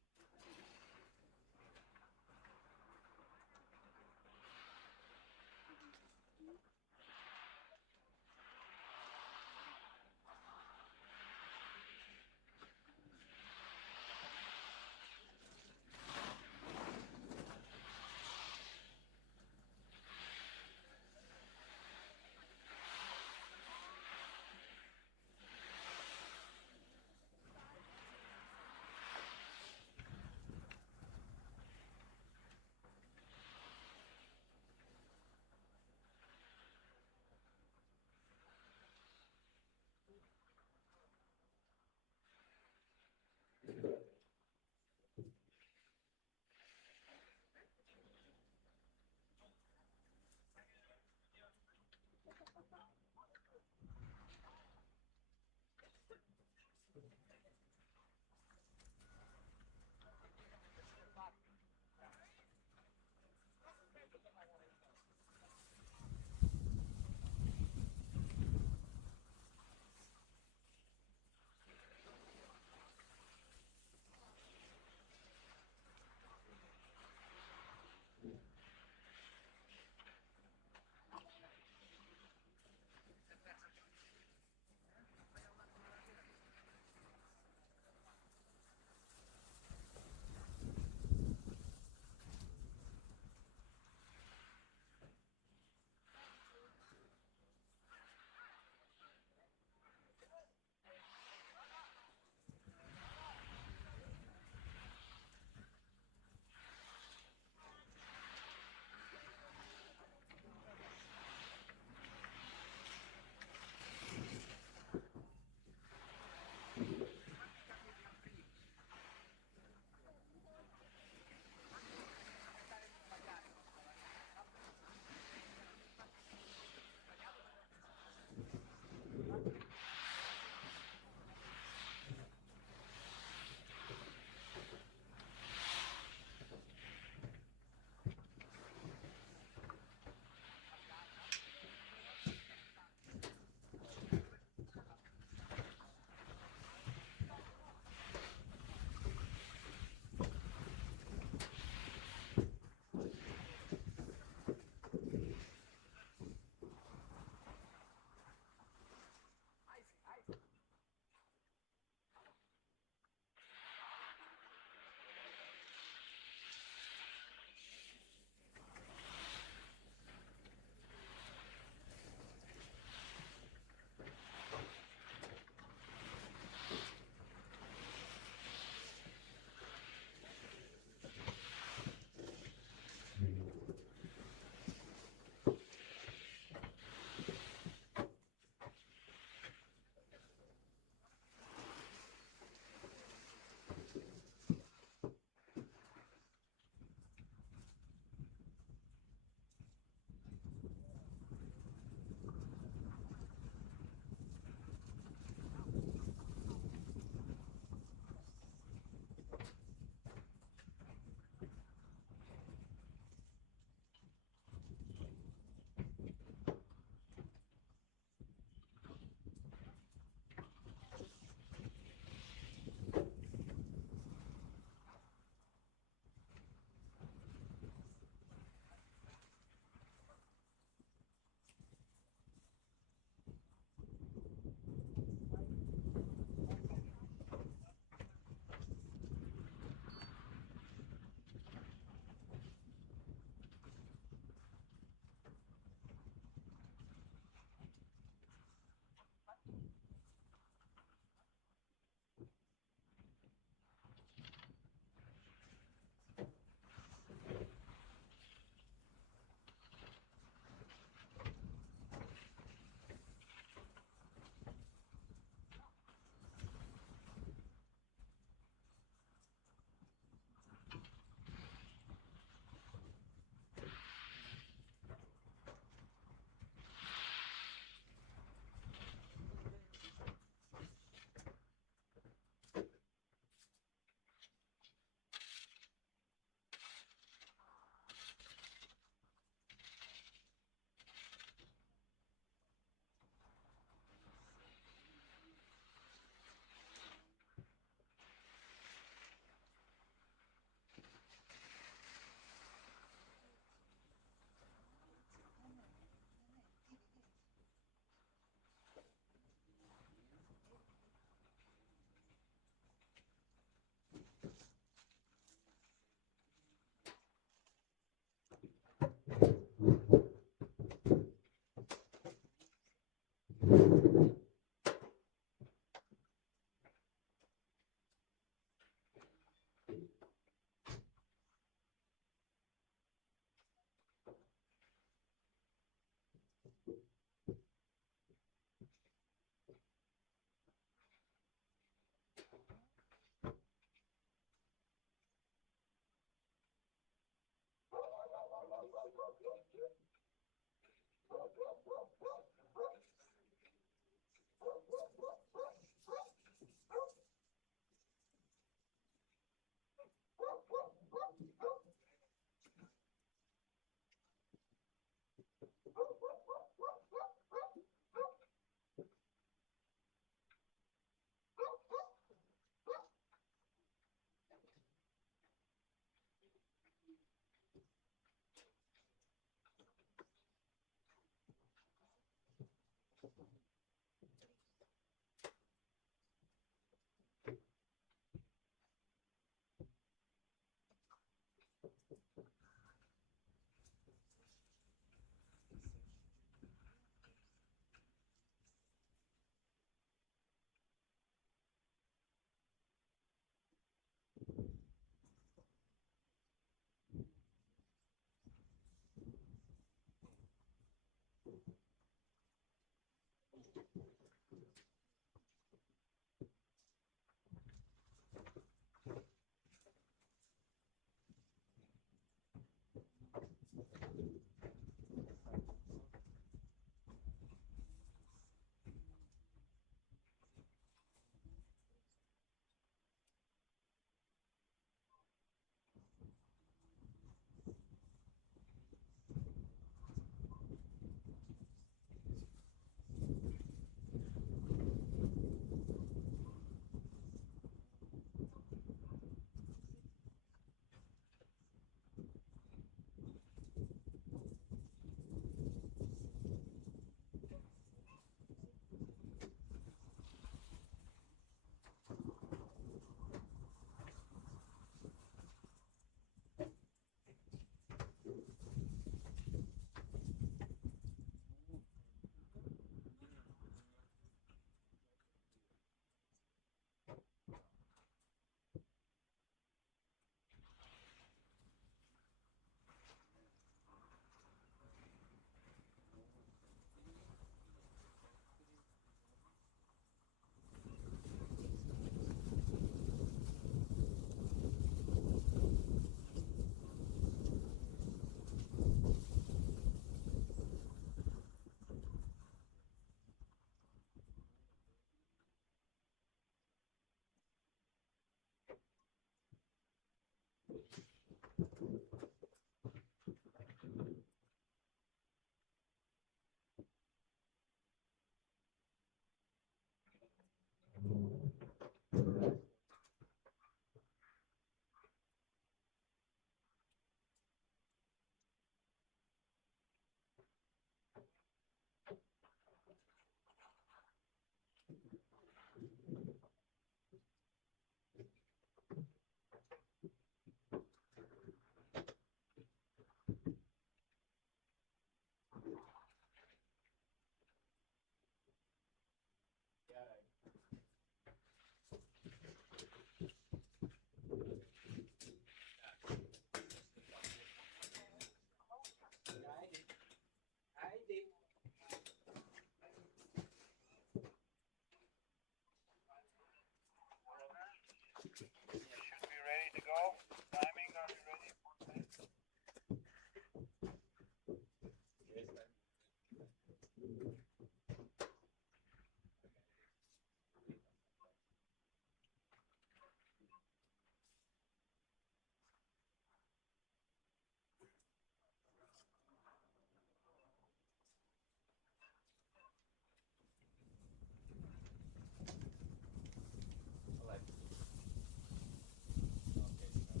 Okay.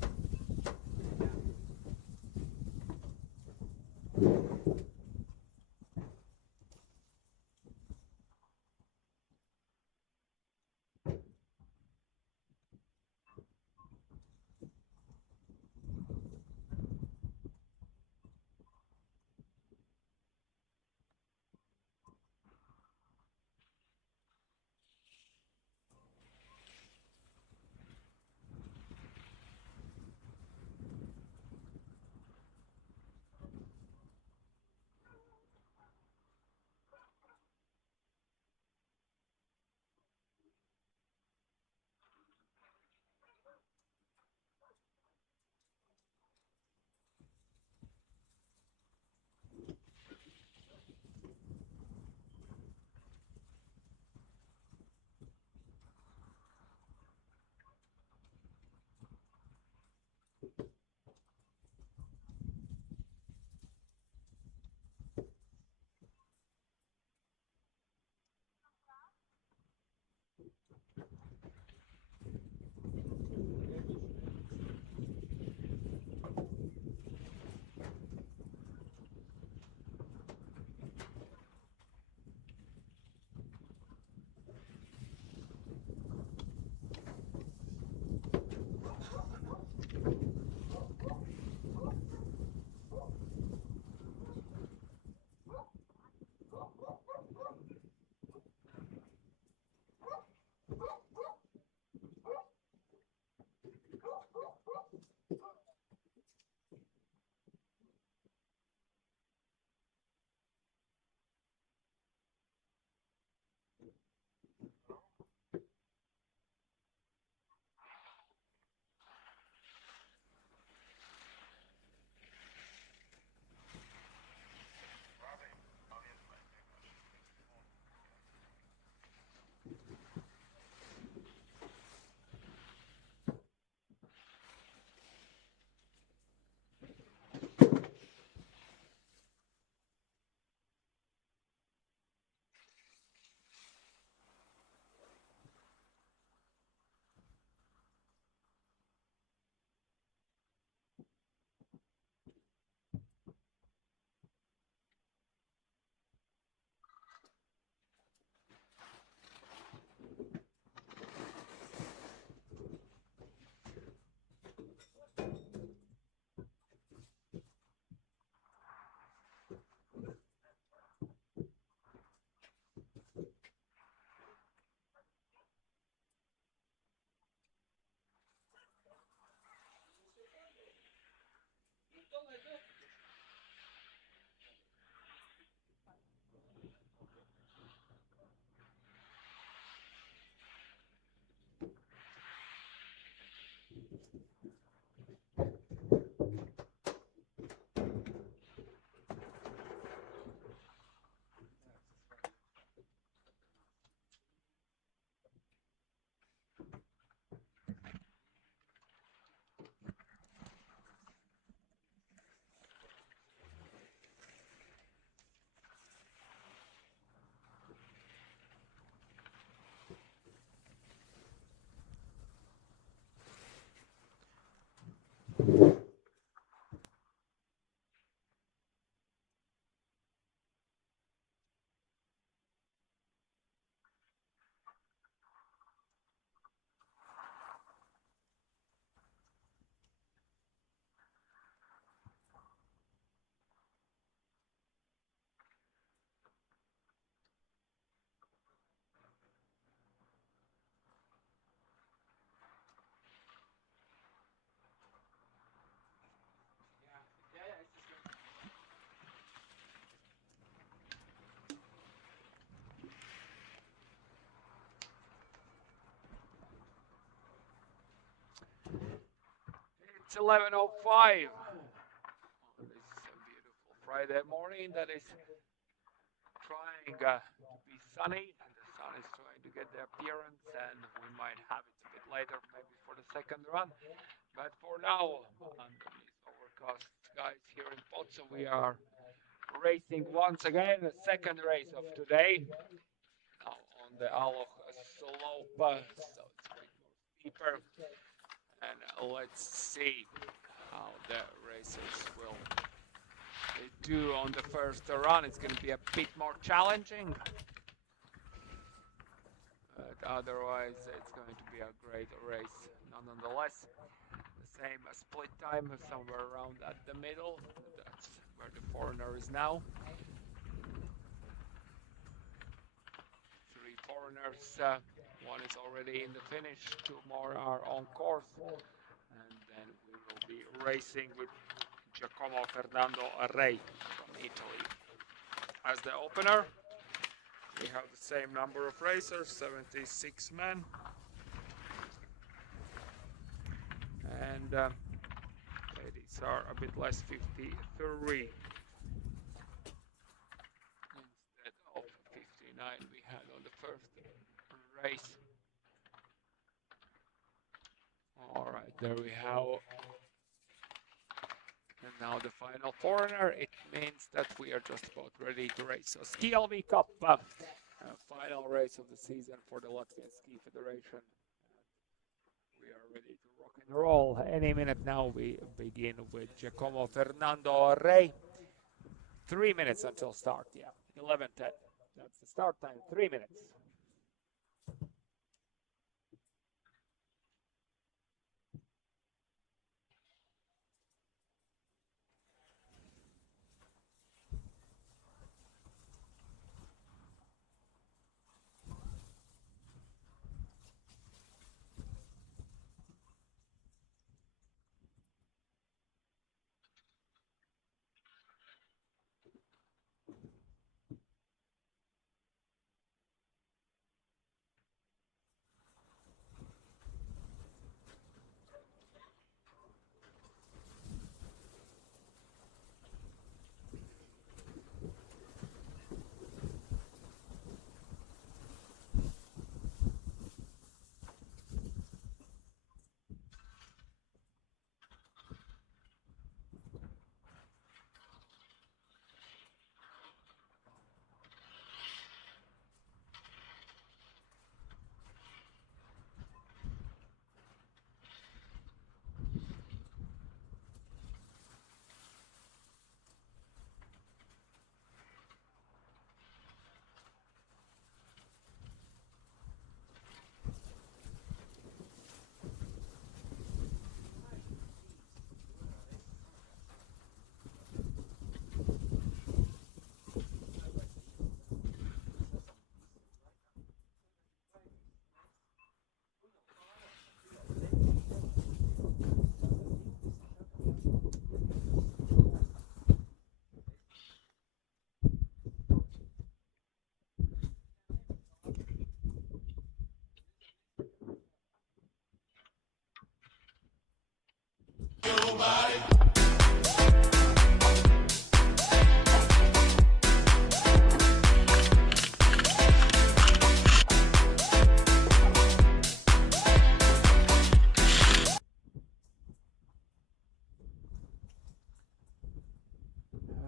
It's 11:05. This is a beautiful Friday morning that is trying to be sunny. The sun is trying to get the appearance, and we might have it a bit later, maybe for the second run. But for now, under these overcast skies here in Poza, we are racing once again, the second race of today. Now on the Aloch slope, so it's a bit more steeper. And let's see how the racers will do on the first run. It's going to be a bit more challenging, but otherwise it's going to be a great race nonetheless. The same split time somewhere around at the middle. That's where the foreigner is now. 3 foreigners, one is already in the finish, 2 more are on course, and then we will be racing with Giacomo Fernando Rei from Italy as the opener. We have the same number of racers, 76 men, and ladies are a bit less, 53 instead of 59 we had on the first race. All right, there we have. And now the final foreigner. It means that we are just about ready to race. So SKILV Cup, final race of the season for the Latvian Ski Federation. We are ready to rock and roll. Any minute now we begin with Giacomo Fernando Rei. 3 minutes until start, yeah. 11:10. That's the start time, 3 minutes.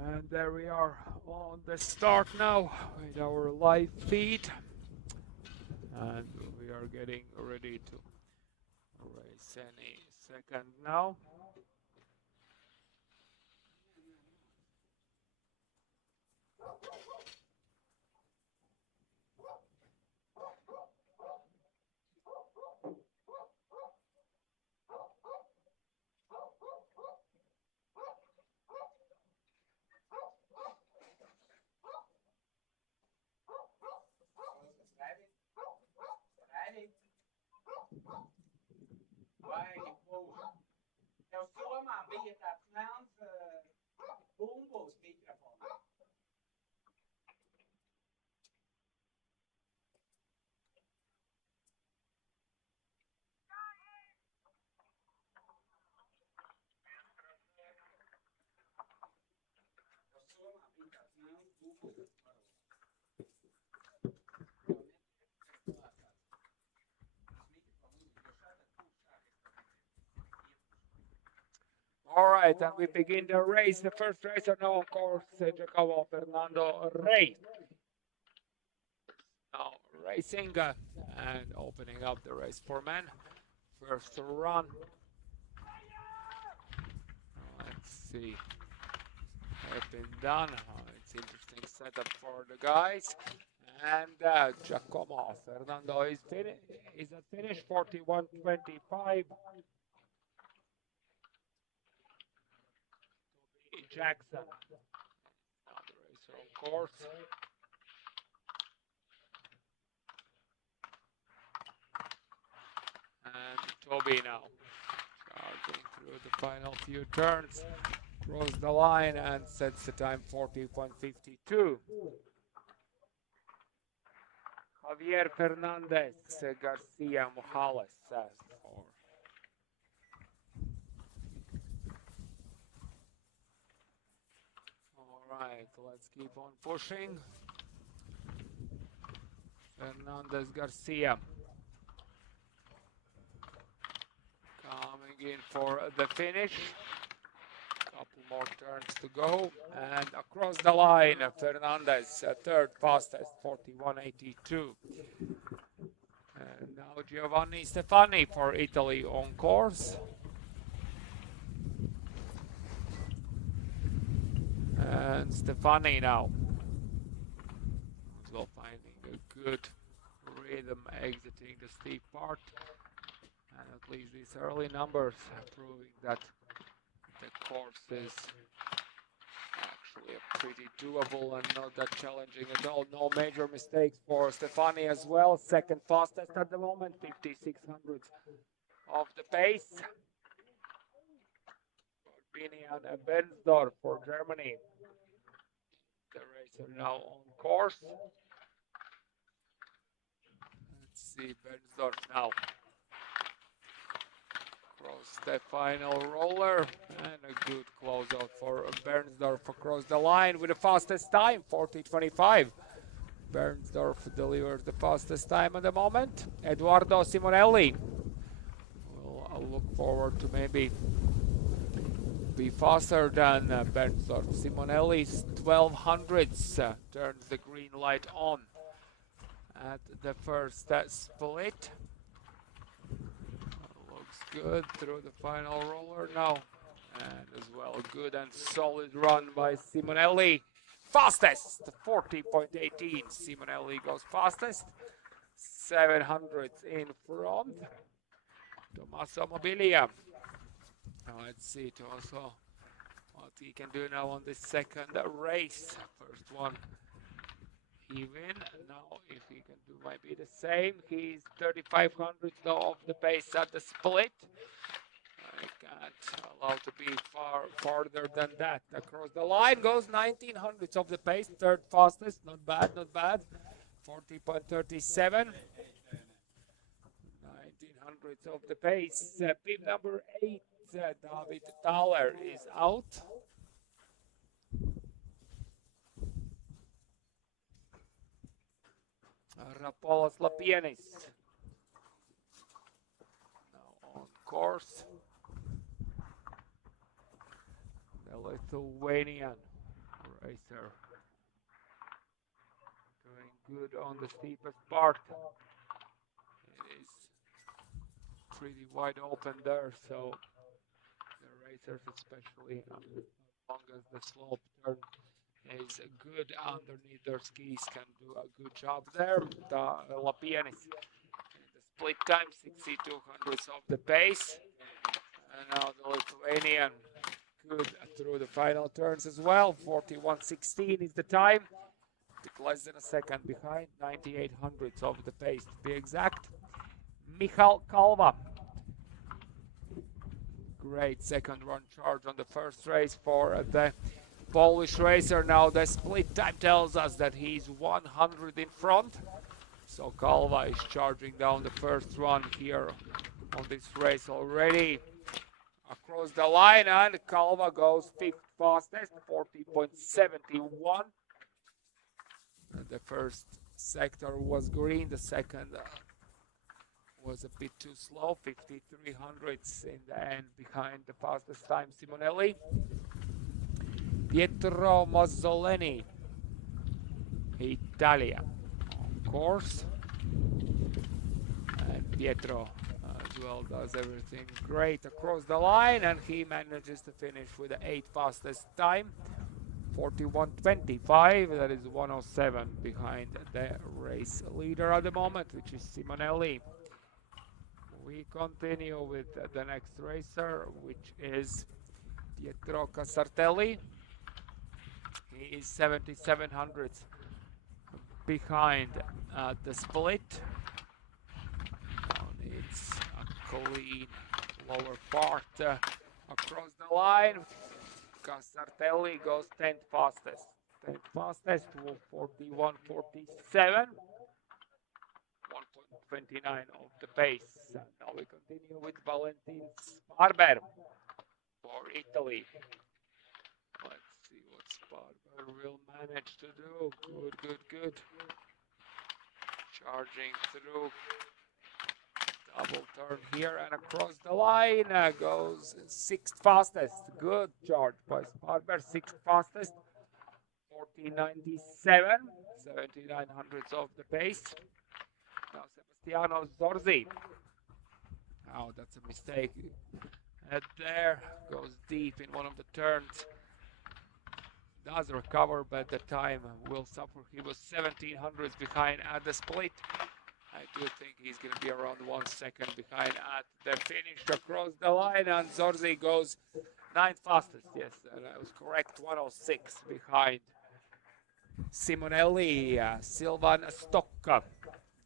And there we are on the start now with our live feed. And we are getting ready to race any second now. All right, and we begin the race. The first racer now, of course, Giacomo Fernando Rey. Now racing and opening up the race for men. First run. Let's see. It's been done. It's interesting setup for the guys. And Giacomo Fernando is at finish 41.25. Jackson. Now the racer on course. And Toby now charging through the final few turns, cross the line and sets the time 40.52. Javier Fernandez Garcia Morales for all right, let's keep on pushing. Fernandez Garcia coming in for the finish. Couple more turns to go, and across the line, Fernandez, third fastest, 41.82. And now Giovanni Stefani for Italy on course. And Stefani now, so finding a good rhythm exiting the steep part. And at least these early numbers proving that the course is actually pretty doable and not that challenging at all. No major mistakes for Stefani as well. Second fastest at the moment, 56 of the pace. Binian Bensdorf for Germany. The racer now on course. Let's see Bensdorf now. Across the final roller, and a good closeout for Bernsdorf across the line with the fastest time, 40.25. Bernsdorf delivers the fastest time at the moment. Eduardo Simonelli will look forward to maybe be faster than Bernsdorf. Simonelli's 1200s turns the green light on at the first split. Good through the final roller now, and as well good and solid run by Simonelli. Fastest 40.18. Simonelli goes fastest, 700s in front. Tommaso Mobilia. Now let's see Tommaso what he can do now on this second race. First one he win. Now if he can do maybe the same, he's 3500 now off the pace at the split. I can't allow to be farther than that. Across the line goes 1900s of the pace, third fastest, not bad, not bad. 40.37. 1900s of the pace. Pin number 8, David Thaler is out. Rapolas Lapienis now on course. The Lithuanian racer doing good on the steepest part. It is pretty wide open there, so the racers, especially as long as the slope turn is good underneath their skis, can do a good job there. The Lapienis, the split time 6200s of the pace, and now the Lithuanian good through the final turns as well. 41.16 is the time, a bit less than a second behind, 9800s of the pace to be exact. Michal Kalva, great second run charge on the first race for the Polish racer. Now the split time tells us that he's 100 in front. So Kalva is charging down the first run here on this race already. Across the line, and Kalva goes fifth fastest, 40.71. The first sector was green, the second was a bit too slow, 53 hundredths in the end behind the fastest time Simonelli. Pietro Mazzoleni, Italia, on course. And Pietro as well does everything great across the line, and he manages to finish with the 8th fastest time. 41.25, that is 107 behind the race leader at the moment, which is Simonelli. We continue with the next racer, which is Pietro Casartelli. He is 77 hundredths behind the split. It's a clean lower part across the line. Casartelli goes 10th fastest. 10th fastest, 41.47. 1.29 of the pace. Now we continue with Valentin Sparber for Italy. Let's see what Sparber will manage to do. Good. Charging through. Double turn here and across the line goes 6th fastest. Good charge by Sparber, 6th fastest. 14.97, 79 hundredths of the pace. Now Sebastiano Zorzi. Oh, that's a mistake. Head there, goes deep in one of the turns. Does recover, but the time will suffer. He was 17 hundredths behind at the split. I do think he's going to be around 1 second behind at the finish across the line, and Zorzi goes 9th fastest. Yes, and I was correct, 106 behind Simonelli. Silvan Stock,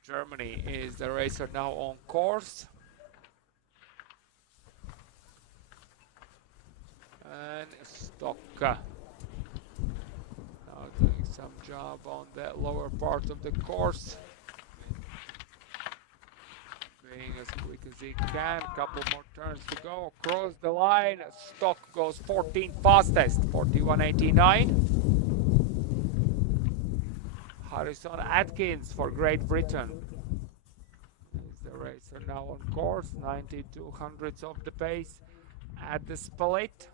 Germany, is the racer now on course. And Stock now doing some job on the lower part of the course. Being as quick as he can, a couple more turns to go across the line. Stock goes 14th fastest, 41.89. Harrison Atkins for Great Britain is the racer now on course, 92 hundredths of the pace at the split.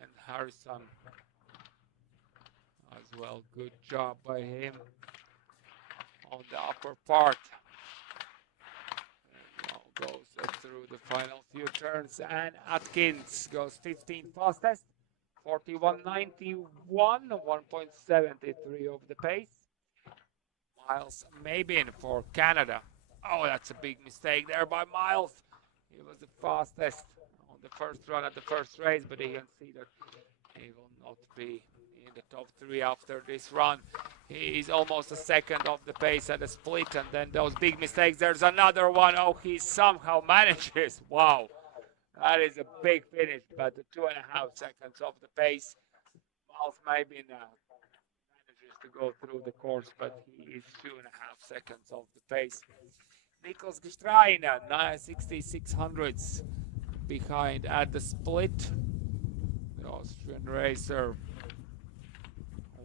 And Harrison as well, good job by him on the upper part. And now goes through the final few turns, and Atkins goes 15th fastest, 41.91, 1.73 of the pace. Miles Mabin for Canada. Oh, that's a big mistake there by Miles. He was the fastest on the first run at the first race, but you can see that he will not be in the top 3 after this run. He is almost a second off the pace at the split, and then those big mistakes. There's another one. Oh, he somehow manages. Wow, that is a big finish, but 2.5 seconds off the pace. Miles Mabin manages to go through the course, but he is 2.5 seconds off the pace. Nikos Gstrein, 66 hundredths behind at the split. The Austrian racer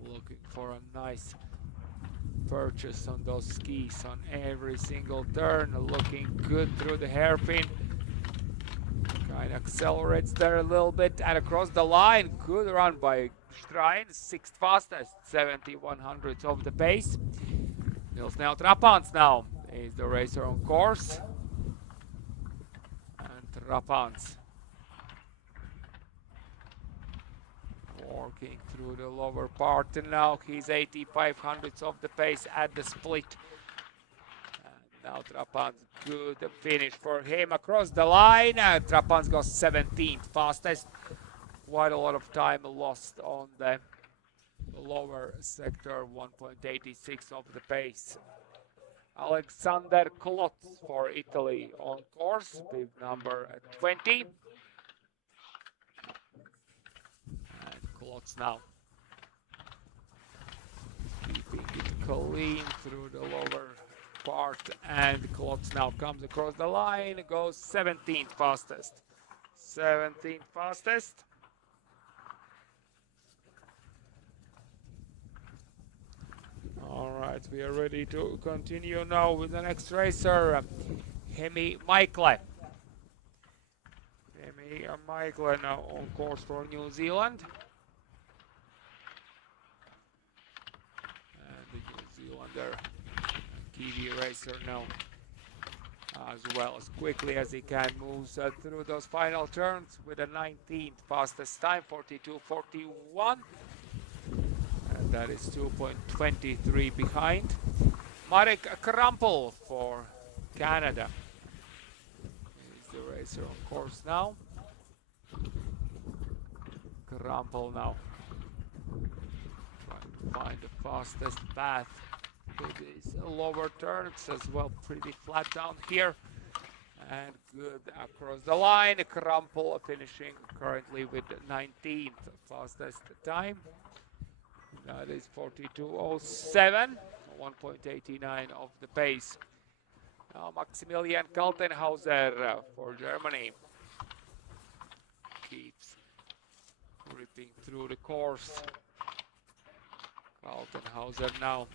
looking for a nice purchase on those skis on every single turn, looking good through the hairpin. Kind of accelerates there a little bit and across the line. Good run by Gstrein, 6th fastest, 71 hundredths of the pace. Nils Trapans now is the racer on course. And Trapans working through the lower part, and now he's 85 hundredths of the pace at the split. And now Trapans, good finish for him across the line. Trapans goes 17th fastest. Quite a lot of time lost on the lower sector, 1.86 of the pace. Alexander Klotz for Italy on course, bib number 20. Klotz now keeping it clean through the lower part, and Klotz now comes across the line, goes 17th fastest. 17th fastest. We are ready to continue now with the next racer, Hemi Michael. Hemi Michael now on course for New Zealand. And the New Zealander Kiwi racer now as well as quickly as he can moves through those final turns with a 19th fastest time, 42.41. And that is 2.23 behind. Marek Krampel for Canada is the racer on course now. Krampel now trying to find the fastest path with these lower turns as well, pretty flat down here and good across the line. Krampel finishing currently with 19th fastest time. That is 42.07, 1.89 of the pace. Now Maximilian Kaltenhauser for Germany keeps ripping through the course. Kaltenhauser now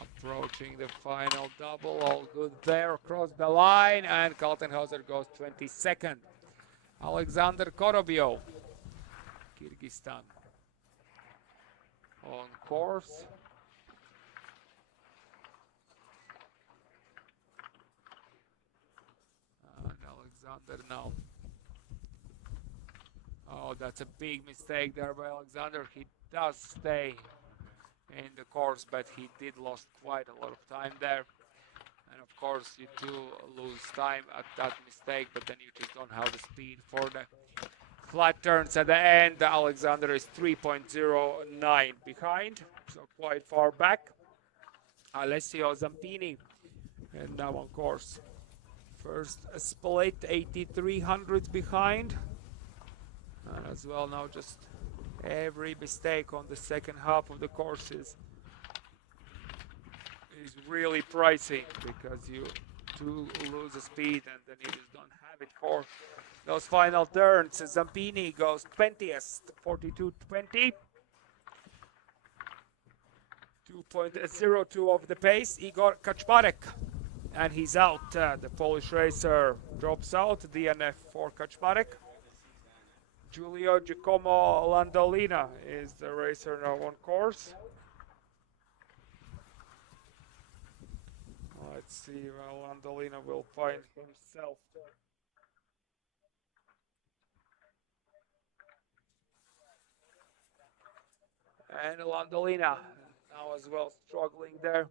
approaching the final double, all good there across the line, and Kaltenhauser goes 22nd. Alexander Korobio, Kyrgyzstan, on course. And Alexander now. Oh, that's a big mistake there by Alexander. He does stay in the course, but he did lost quite a lot of time there. And of course you do lose time at that mistake, but then you just don't have the speed for the flat turns at the end. Alexander is 3.09 behind, so quite far back. Alessio Zampini and now on course. First split 8300 behind, and as well now just every mistake on the second half of the courses is really pricey, because you do lose the speed and then you just don't have it for those final turns. Zampini goes 20th, 42.20. 2.02 of the pace. Igor Kaczmarek, and he's out. The Polish racer drops out. DNF for Kaczmarek. Giulio Giacomo Landolina is the racer now on course. Let's see how Landolina will find himself. And Landolina now as well struggling there,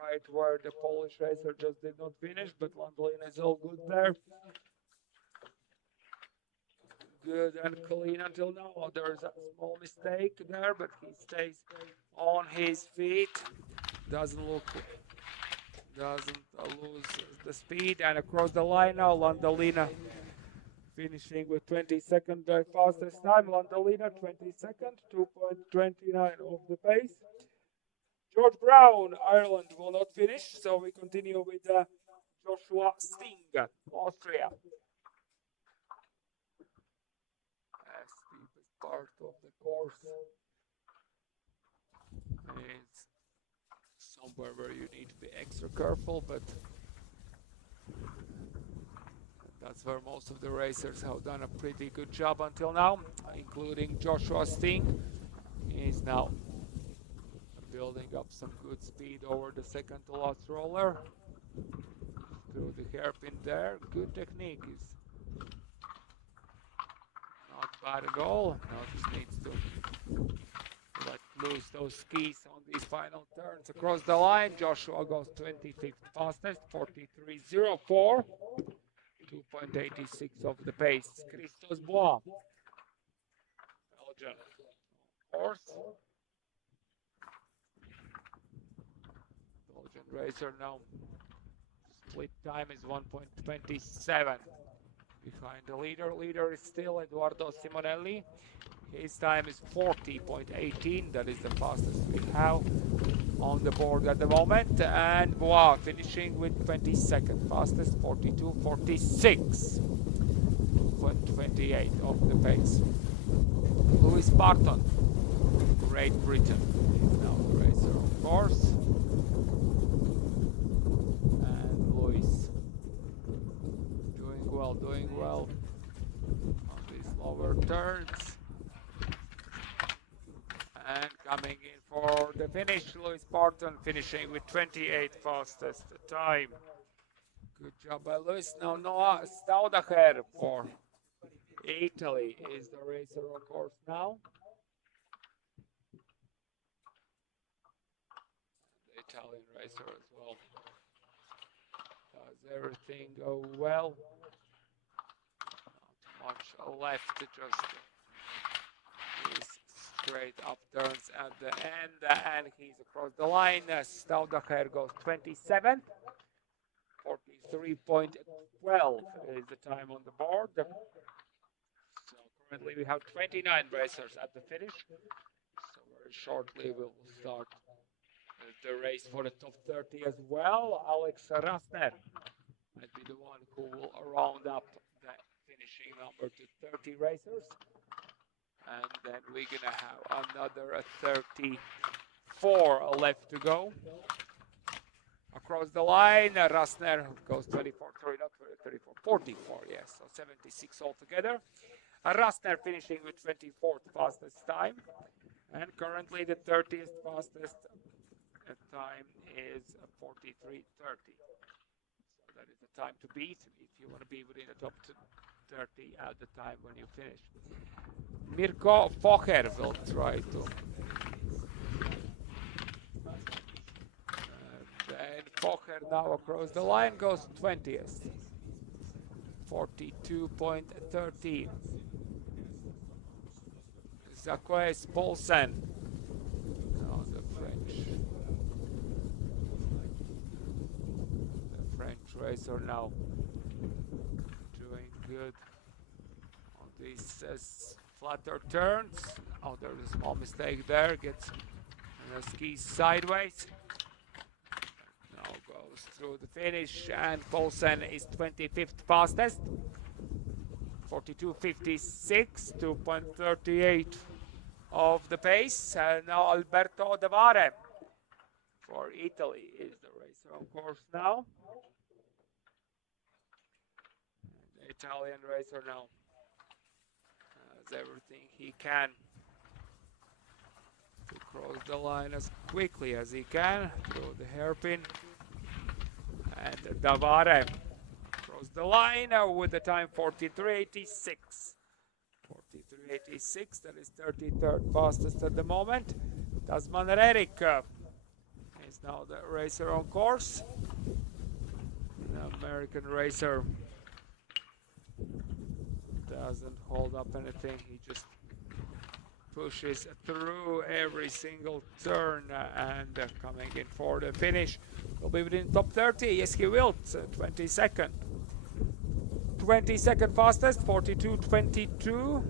right where the Polish racer just did not finish, but Landolina is all good there. Good and clean until now. Oh, there's a small mistake there, but he stays on his feet. Doesn't lose the speed, and across the line now Landolina finishing with 22nd fastest time. Landolina 22nd, 2.29 of the pace. George Brown, Ireland, will not finish, so we continue with Joshua Sting, Austria. Steepest part of the course. It's somewhere where you need to be extra careful, but that's where most of the racers have done a pretty good job until now, including Joshua Sting. He's now building up some good speed over the second to last roller. Through the hairpin there. Good technique. Is not bad at all. Now just needs to let loose those skis on these final turns. Across the line, Joshua goes 25th fastest, 43.04. 2.86 of the pace. Christos Bois, Belgian horse. Belgian racer now. Split time is 1.27 behind the leader. Leader is still Edoardo Simonelli. His time is 40.18. That is the fastest we have on the board at the moment. And Bois finishing with 22nd fastest, 42.46. 2.28 of the pace. Lewis Barton, Great Britain, is now racer on course. And Luis doing well on these lower turns. And coming in for the finish, Luis Barton finishing with 28 fastest time. Good job by Luis. Now Noah Staudacher for Italy is the racer on course now. The Italian racer as well. Does everything go well? Not much left, just these straight up turns at the end, and he's across the line. Staudacher goes 27th. 43.12 is the time on the board. So currently we have 29 racers at the finish. So very shortly we will start the race for the top 30 as well. Alex Rasner might be the one who will round up the finishing number to 30 racers. And then we're gonna have another 34 left to go. Across the line, Rasner goes 24, sorry, not 34, 44, yes, so 76 altogether. Rasner finishing with 24th fastest time, and currently the 30th fastest time is 43.30. So that is the time to beat if you want to be within the top 30 at the time when you finish. Mirko Focher will try to. And Focher now across the line goes 20th. 42.13. Jacques Paulsen. Now the French racer now doing good on these flatter turns. Oh, there's a small mistake there. Gets ski sideways. Now goes through the finish, and Paulsen is 25th fastest. 42.56, 2.38 of the pace. Now Alberto Devare for Italy is the racer on course now. The Italian racer now has everything he can to cross the line as quickly as he can through the hairpin. And Devare cross the line with the time 43.86. 43.86, that is 33rd fastest at the moment. Tasman Rerik is now the racer on course. The American racer doesn't hold up anything, he just pushes through every single turn and coming in for the finish. Will be within top 30. Yes, he will. 22nd. 22nd fastest, 42.22.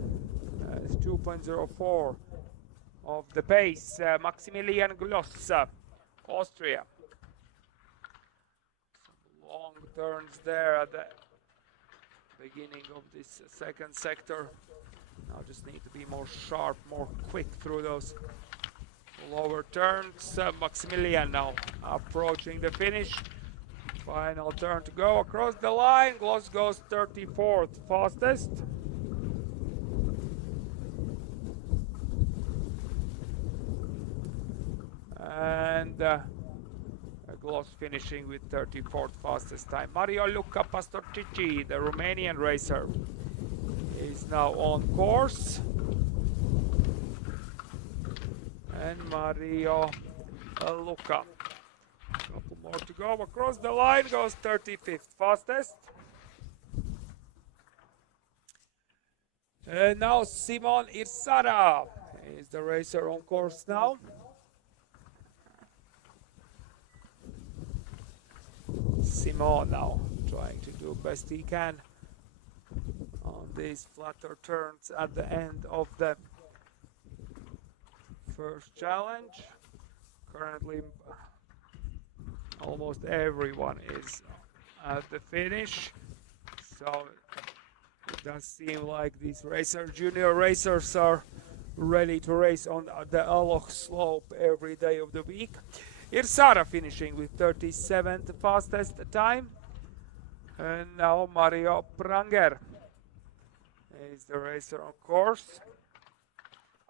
It's 2.04 of the pace. Maximilian Gloss, Austria. Some long turns there at the beginning of this second sector. Now just need to be more sharp, more quick through those lower turns. Maximilian now approaching the finish. Final turn to go across the line. Gloss goes 34th fastest. And Gloss finishing with 34th fastest time. Mario Luca Pastorcici, the Romanian racer, is now on course. And Mario Luca. Couple more to go. Across the line goes 35th fastest. And now Simon Irsara is the racer on course now. Simon now trying to do best he can on these flatter turns at the end of the first challenge. Currently almost everyone is at the finish, so it does seem like these junior racers are ready to race on the Aloch slope every day of the week. Irsara finishing with 37th fastest time. And now Mario Pranger is the racer on course.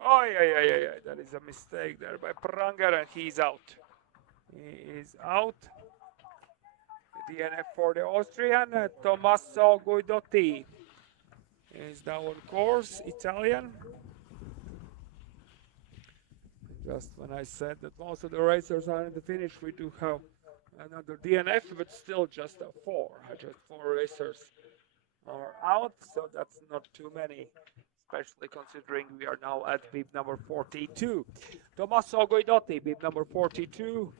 Oh, yeah, that is a mistake there by Pranger, and he's out. He is out. DNF for the Austrian. Tommaso Guidotti is now on course, Italian. Just when I said that most of the racers are in the finish, we do have another DNF, but still just four. Just four racers are out, so that's not too many, especially considering we are now at bib number 42. Tommaso Guidotti, bib number 42,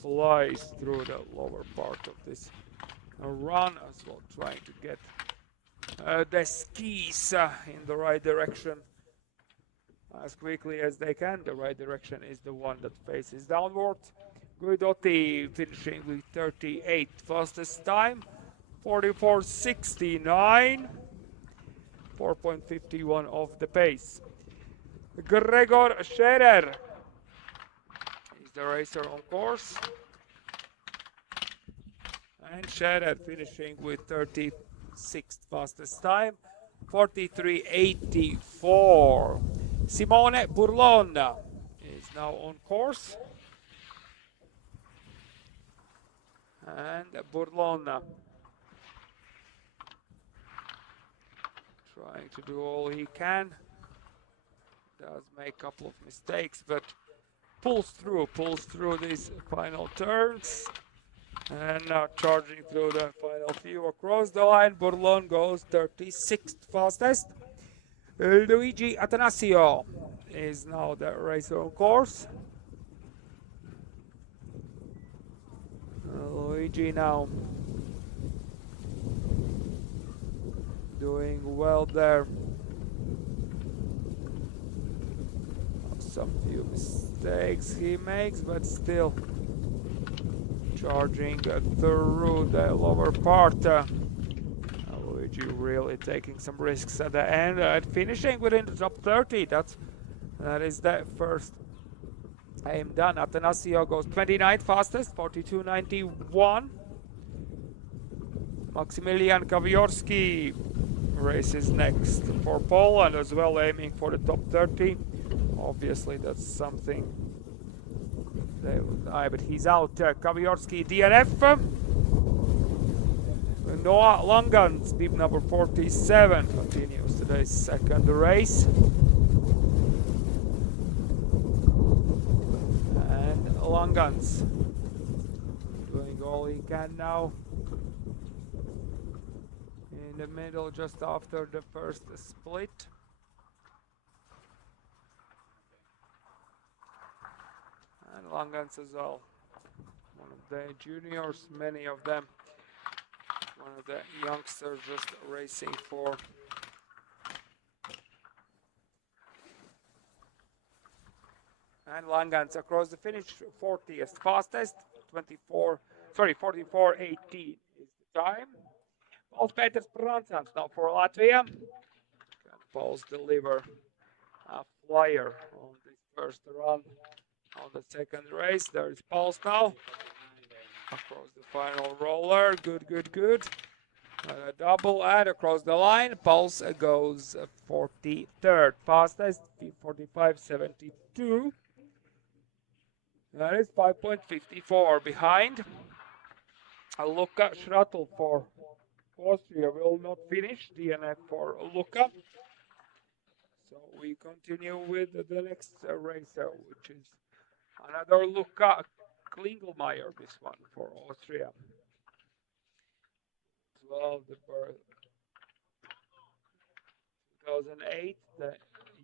flies through the lower part of this run as well, trying to get the skis in the right direction as quickly as they can. The right direction is the one that faces downward. Guidotti finishing with 38 fastest time, 44.69, 4.51 off the pace. Gregor Scherer is the racer on course, and Scherer finishing with 36th fastest time, 43.84. Simone Burlon is now on course, and Burlon trying to do all he can, does make a couple of mistakes, but pulls through these final turns, and now charging through the final few across the line. Burlon goes 36th fastest. Luigi Atanasio is now the racer on course. Luigi now doing well there. Some few mistakes he makes, but still charging through the lower part. Luigi really taking some risks at the end, finishing within the top 30. That is the first aim done. Atanasio goes 29th fastest, 42.91. Maximilian Kawiorski races next for Poland as well, aiming for the top 30. Obviously, that's something they would eye, but he's out. Kawiorski DNF. Noah Langans, bib number 47, continues today's second race. And Langans doing all he can now. In the middle, just after the first split. And Langans as well. One of the juniors, many of them. One of the youngsters just racing for and Langans across the finish, 40th fastest, 44.18 is the time. Paul Peters Pransans now for Latvia. Can Pauls deliver a flyer on this first run on the second race? There is Pauls now. Across the final roller, good. Double and across the line, Pauls goes 43rd fastest, 45.72. That is 5.54 behind. Luca Schrattel for Austria will not finish, DNF for Luca. So we continue with the next racer, which is another Luca Klingelmeier, this one for Austria. 12, the birth 2008, the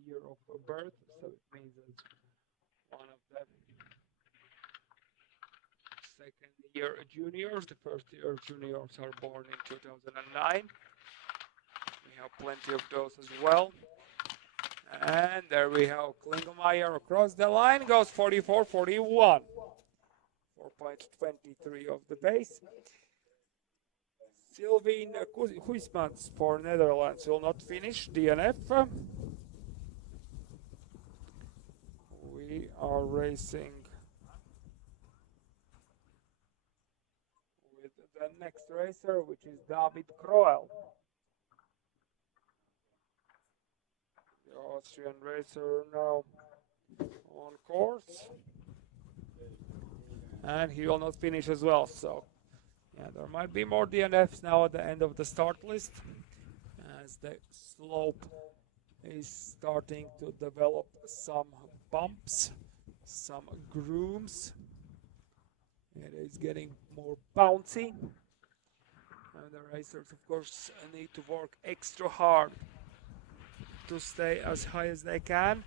year of birth, so it means it's one of the second year juniors. The first year juniors are born in 2009. We have plenty of those as well. And there we have Klingelmeier across the line, goes 44.41. 4.23 of the pace. Sylvain Huismans for Netherlands will not finish, DNF. racing with the next racer, which is David Kroel, the Austrian racer now on course, and he will not finish as well. So yeah, there might be more DNFs now at the end of the start list as the slope is starting to develop some bumps, some grooves. It is getting more bouncy, and the racers of course need to work extra hard to stay as high as they can,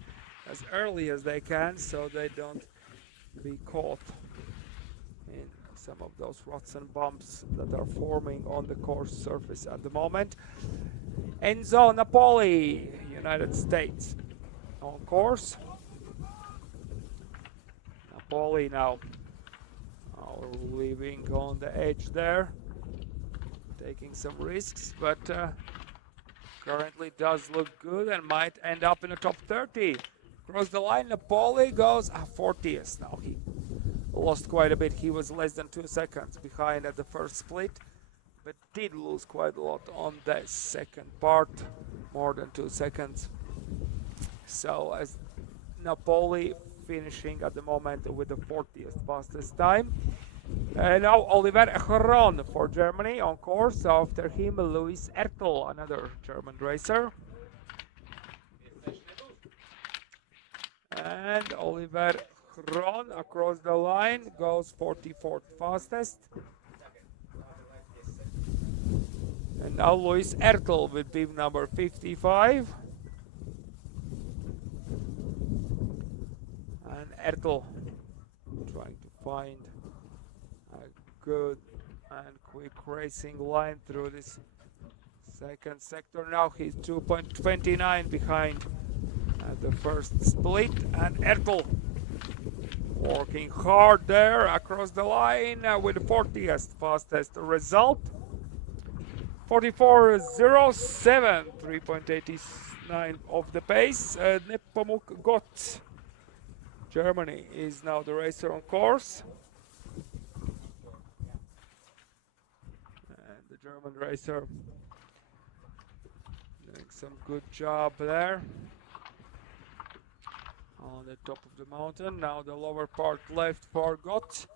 as early as they can, so they don't be caught in some of those ruts and bumps that are forming on the course surface at the moment. Enzo Napoli, United States, on course. Napoli now leaving on the edge there, taking some risks, but currently does look good and might end up in the top 30. Across the line, Napoli goes 40th. Now he lost quite a bit. He was less than 2 seconds behind at the first split, but did lose quite a lot on the second part, more than 2 seconds. So as Napoli finishing at the moment with the 40th fastest time. Now Oliver Hron for Germany on course. After him, Luis Ertl, another German racer. And Oliver Hron across the line goes 44th fastest. And now Luis Ertl with bib number 55. And Ertl trying to find a good and quick racing line through this second sector. Now he's 2.29 behind at the first split, and Ertl working hard there across the line with the 40th fastest result. 44.07, 3.89 of the pace. Nepomuk Gott, Germany, is now the racer on course. And the German racer doing some good job there on the top of the mountain. Now the lower part left for Gott.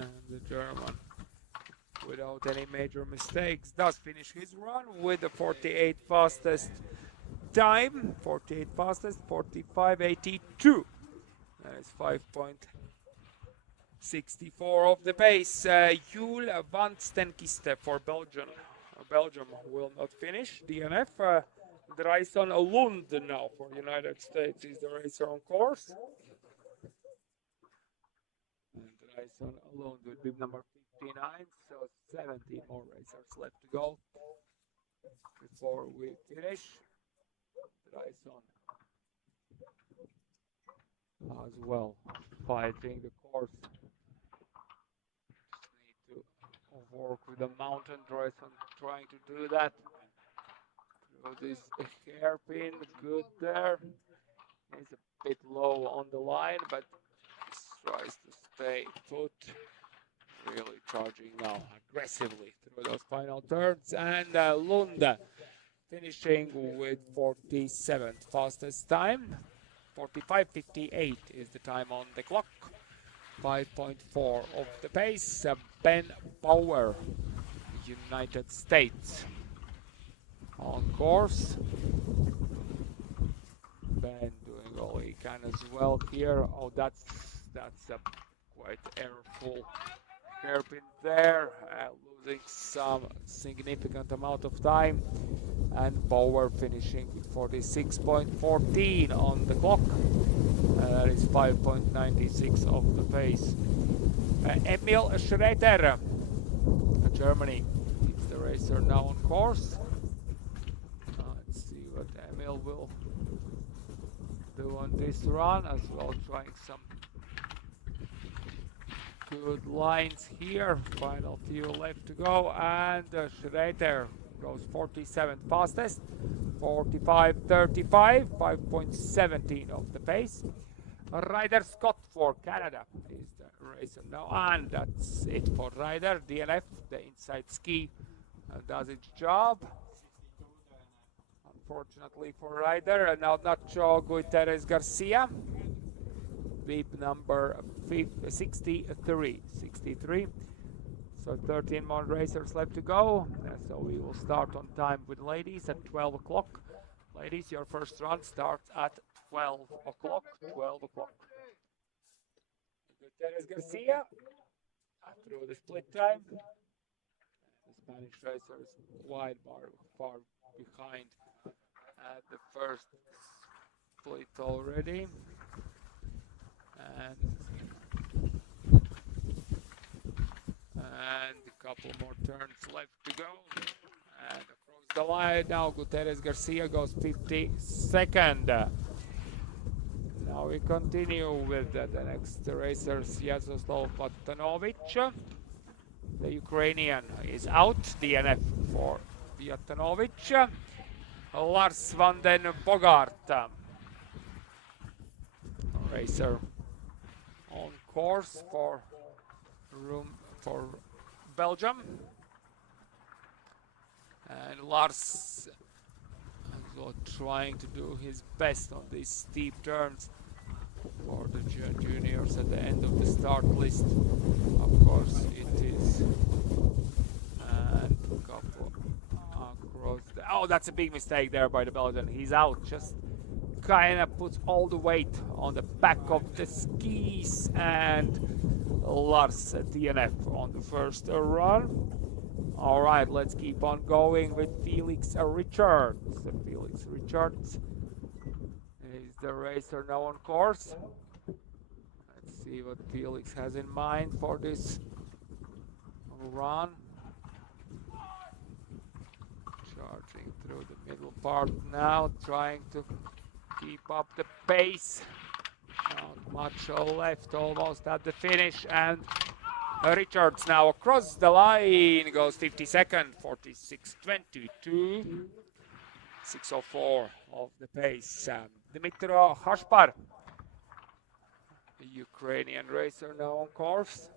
And the German, without any major mistakes, does finish his run with the 48 fastest time. 48 fastest, 45.82. That is 5.64 of the pace. Jules van Stenkiste for Belgium. Belgium will not finish. DNF. Dreison Lund now for United States is the racer on course. And Dreison Lund with bib number 59, so 17 more racers left to go before we finish. Dreison as well fighting the course. Just need to work with the mountain. Dreison trying to do that. This hairpin, good there. He's a bit low on the line, but tries to stay put. Really charging now aggressively through those final turns. And Lund finishing with 47th fastest time. 45.58 is the time on the clock. 5.4 of the pace. Ben Bauer, United States, on course. Ben doing all he can as well here. Oh, that's a quite errorful hairpin there, losing some significant amount of time. And Bauer finishing 46.14 on the clock. That is 5.96 of the pace. Emil Schreiter, Germany, is the racer now on course. Let's see what Emil will do on this run as well, trying some good lines here. Final few left to go, and Schreiter goes 47th fastest. 45.35, 5.17 of the pace. Ryder Scott for Canada is the racer now, and that's it for Ryder. DNF, the inside ski, does its job. Unfortunately for Ryder, and now Nacho Guterres Garcia, bib number 63. So 13 more racers left to go. So we will start on time with ladies at 12 o'clock. Ladies, your first run starts at 12 o'clock. 12 o'clock. Guterres Garcia through the split time. The Spanish racers wide far behind at the first split already. And a couple more turns left to go. And across the line now, Guterres Garcia goes 52nd. Now we continue with the next racer, Sviatoslav Patanovic. The Ukrainian is out, DNF for Patanovic. Lars van den Bogart, racer on course for Belgium. And Lars also trying to do his best on these steep turns for the juniors at the end of the start list. Of course it is. And a couple across the... Oh, that's a big mistake there by the Belgian. He's out. Just kind of puts all the weight on the back of the skis, and Lars DNF on the first run. All right, let's keep on going with Felix Richards. Felix Richards is the racer now on course. Let's see what Felix has in mind for this run. Charging through the middle part now, trying to keep up the pace. Not much left, almost at the finish, and Richards now across the line goes 52nd, 46.22, 6:04 of the pace. Dmitro Hashpar, the Ukrainian racer now on course.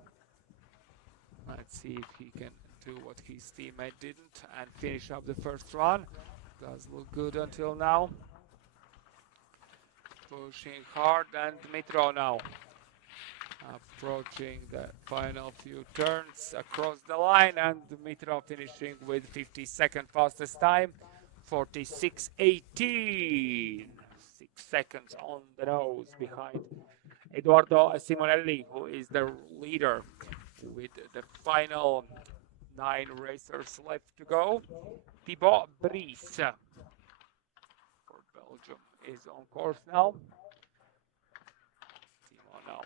Let's see if he can do what his teammate didn't and finish up the first run. Does look good until now. Pushing hard, and Dmitro now approaching the final few turns across the line, and Dmitro finishing with 52nd fastest time, 46.18. 6 seconds on the nose behind Edoardo Simonelli, who is the leader with the final 9 racers left to go. Thibaut Brice for Belgium is on course now. Timo now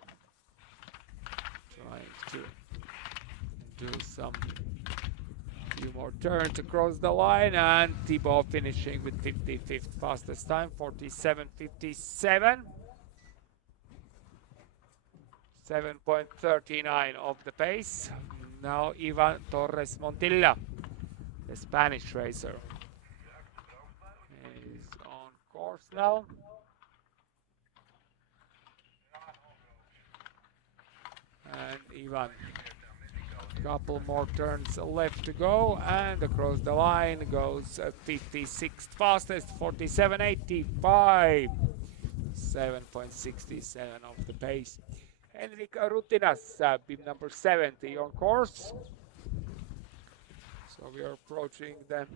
trying to do some few more turns across the line, and Thibaut finishing with 55th fastest time, 47.57. 7.39 of the pace. Now Ivan Torres Montilla, the Spanish racer, is on course now. And Ivan, couple more turns left to go, and across the line goes 56th fastest, 47.85. 7.67 of the pace. Henrik Rutinas, bib number 70 on course. So we are approaching the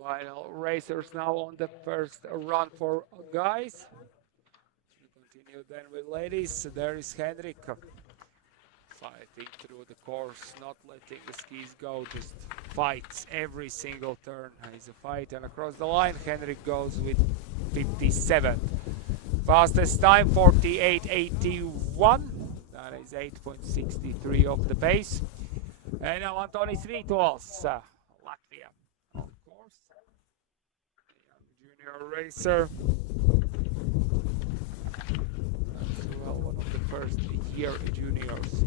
final racers now on the first run for guys. We continue then with ladies. There is Henrik fighting through the course, not letting the skis go, just fights every single turn. He's a fight, and across the line Henrik goes with 57. Fastest time 48.81. That is 8.63 of the pace. And now Antonis Vītols, Latvia, of course. The young junior racer. As well, one of the first year juniors is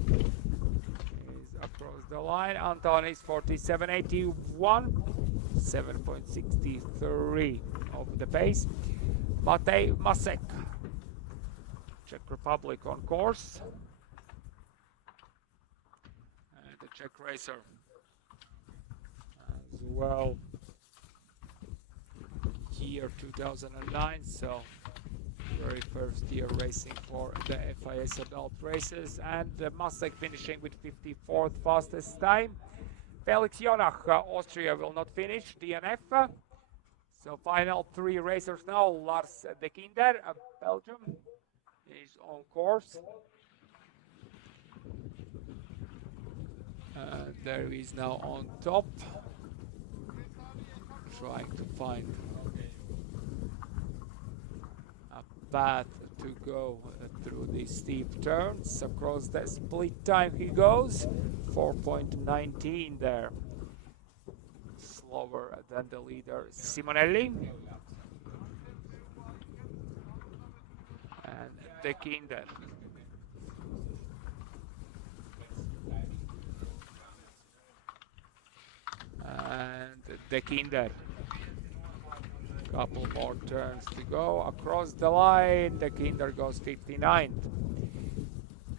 across the line. Antonis 47.81. 7.63 of the pace. Matej Masek, Czech Republic on course. And the Czech racer as well. Year 2009, so very first year racing for the FIS adult races. And Masek finishing with 54th fastest time. Felix Jonach, Austria, will not finish, DNF. So final 3 racers now. Lars de Kinder, Belgium, is on course. There he is now on top, trying to find a path to go through these steep turns. Across the split time he goes, 4.19 there. Slower than the leader Simonelli. And De Kinder. And De Kinder. Couple more turns to go across the line. De Kinder goes 59th.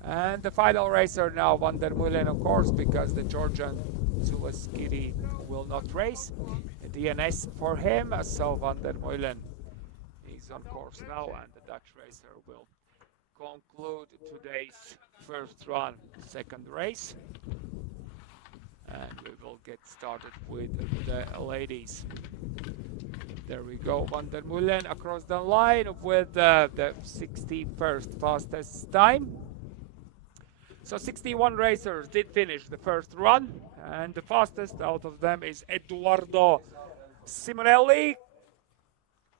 And the final racer now, Van der Meulen, of course, because the Georgian Zuleskiri will not race. A DNS for him, so Van der Meulen is on course now, and the Dutch racer will conclude today's first run, second race. And we will get started with the ladies. There we go, Van der Meulen across the line with the 61st fastest time. So 61 racers did finish the first run, and the fastest out of them is Eduardo Simonelli,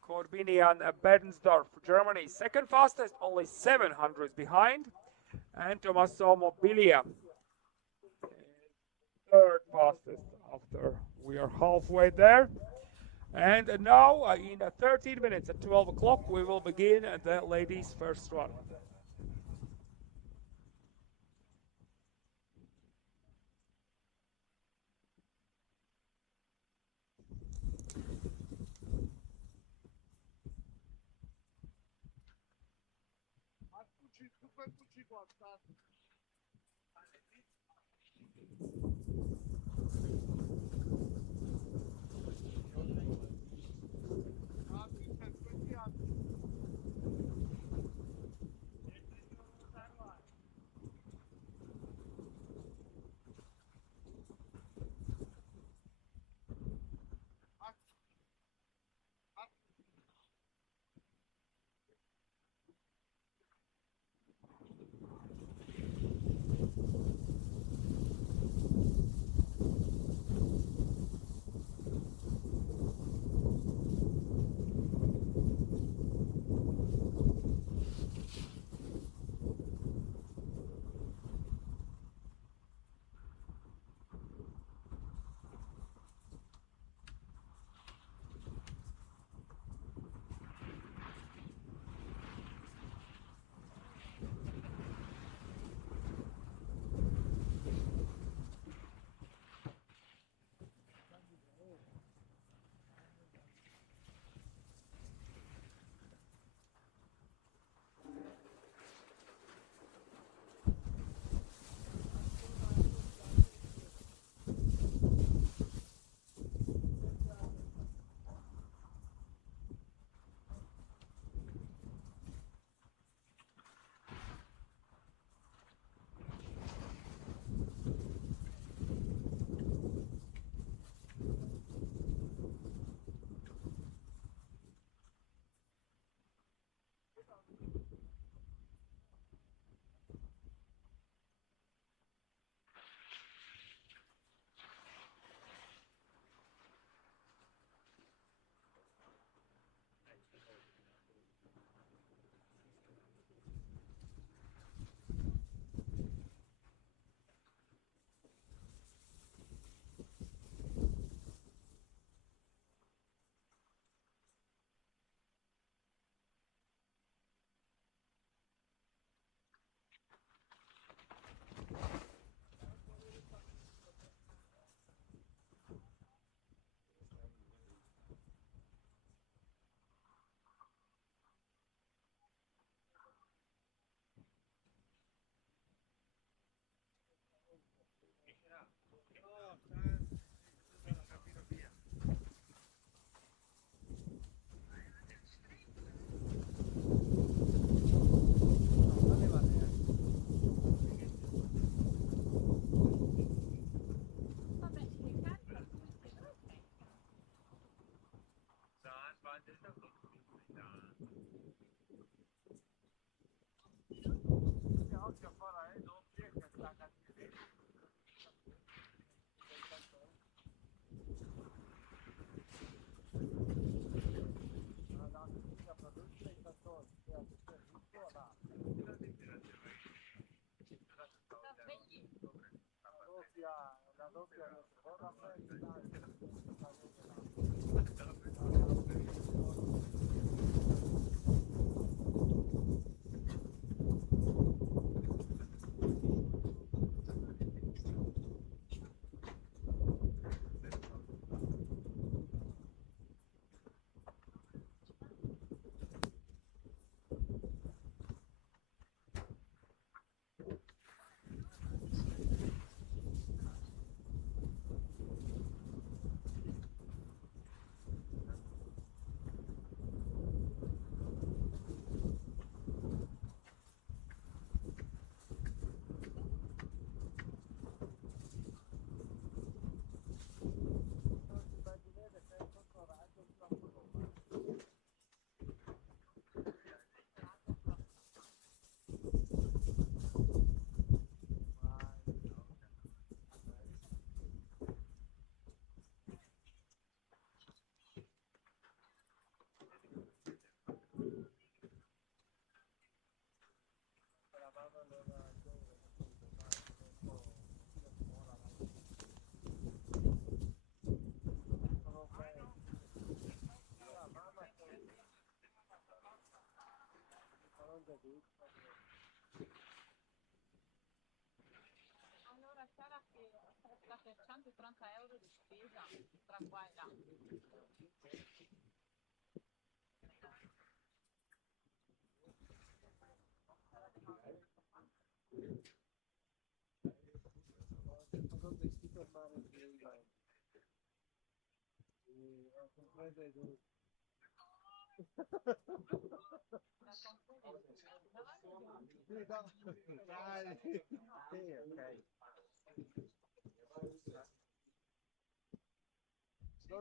Corbinian Bernsdorf, Germany. Second fastest, only 700 behind, and Tommaso Mobilia, third fastest after we are halfway there. And now, in 13 minutes at 12 o'clock, we will begin the ladies' first run. Allora sarà che 130 euro di spesa tra qua e là.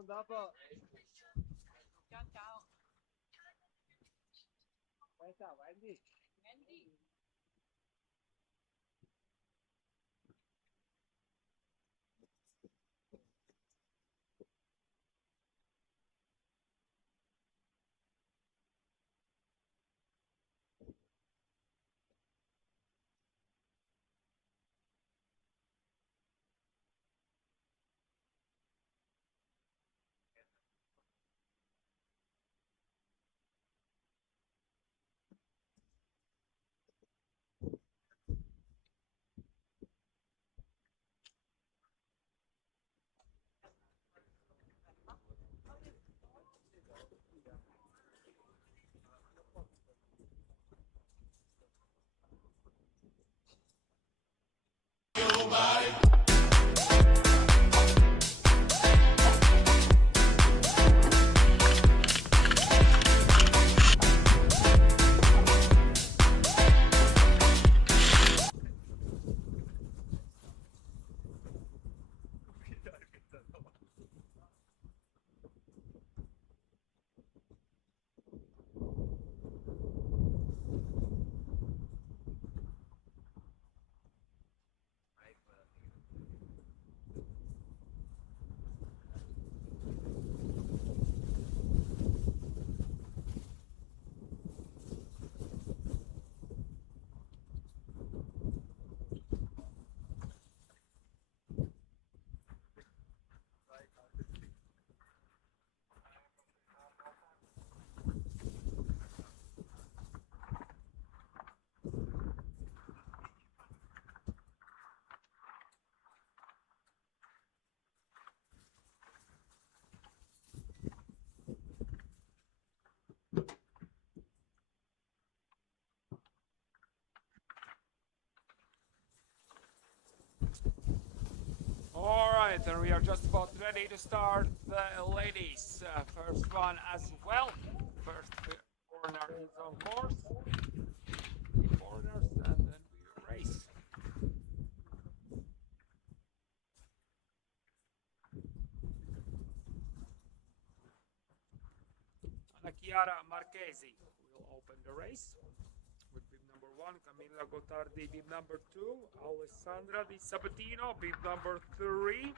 Dopo. Ciao ciao. Ciao, Wendy. Andy. All right, and we are just about ready to start the ladies. First one as well. First corner is on course. 3 corners, and then we race. Chiara Marchesi will open the race with bib number 1, Camilla Gottardi bib number 2, Alessandra Di Sabatino bib number 3.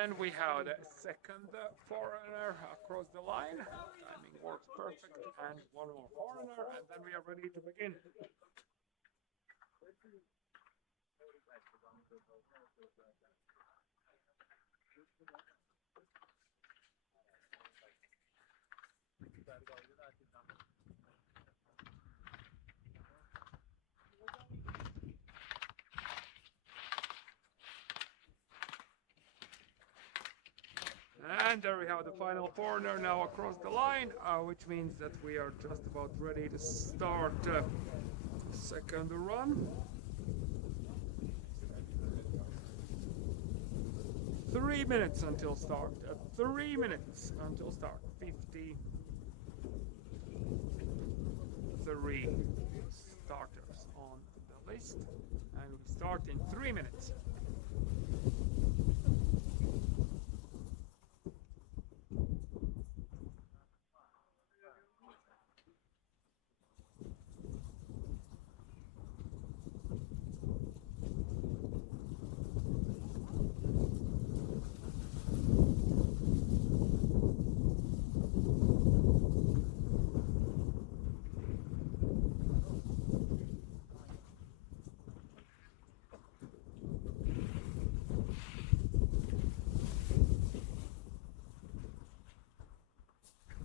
And we have the second foreigner across the line. Timing works perfect. And one more foreigner, and then we are ready to begin. And there we have the final foreigner now across the line, which means that we are just about ready to start second run. 3 minutes until start. 3 minutes until start. 53 starters on the list, and we start in 3 minutes.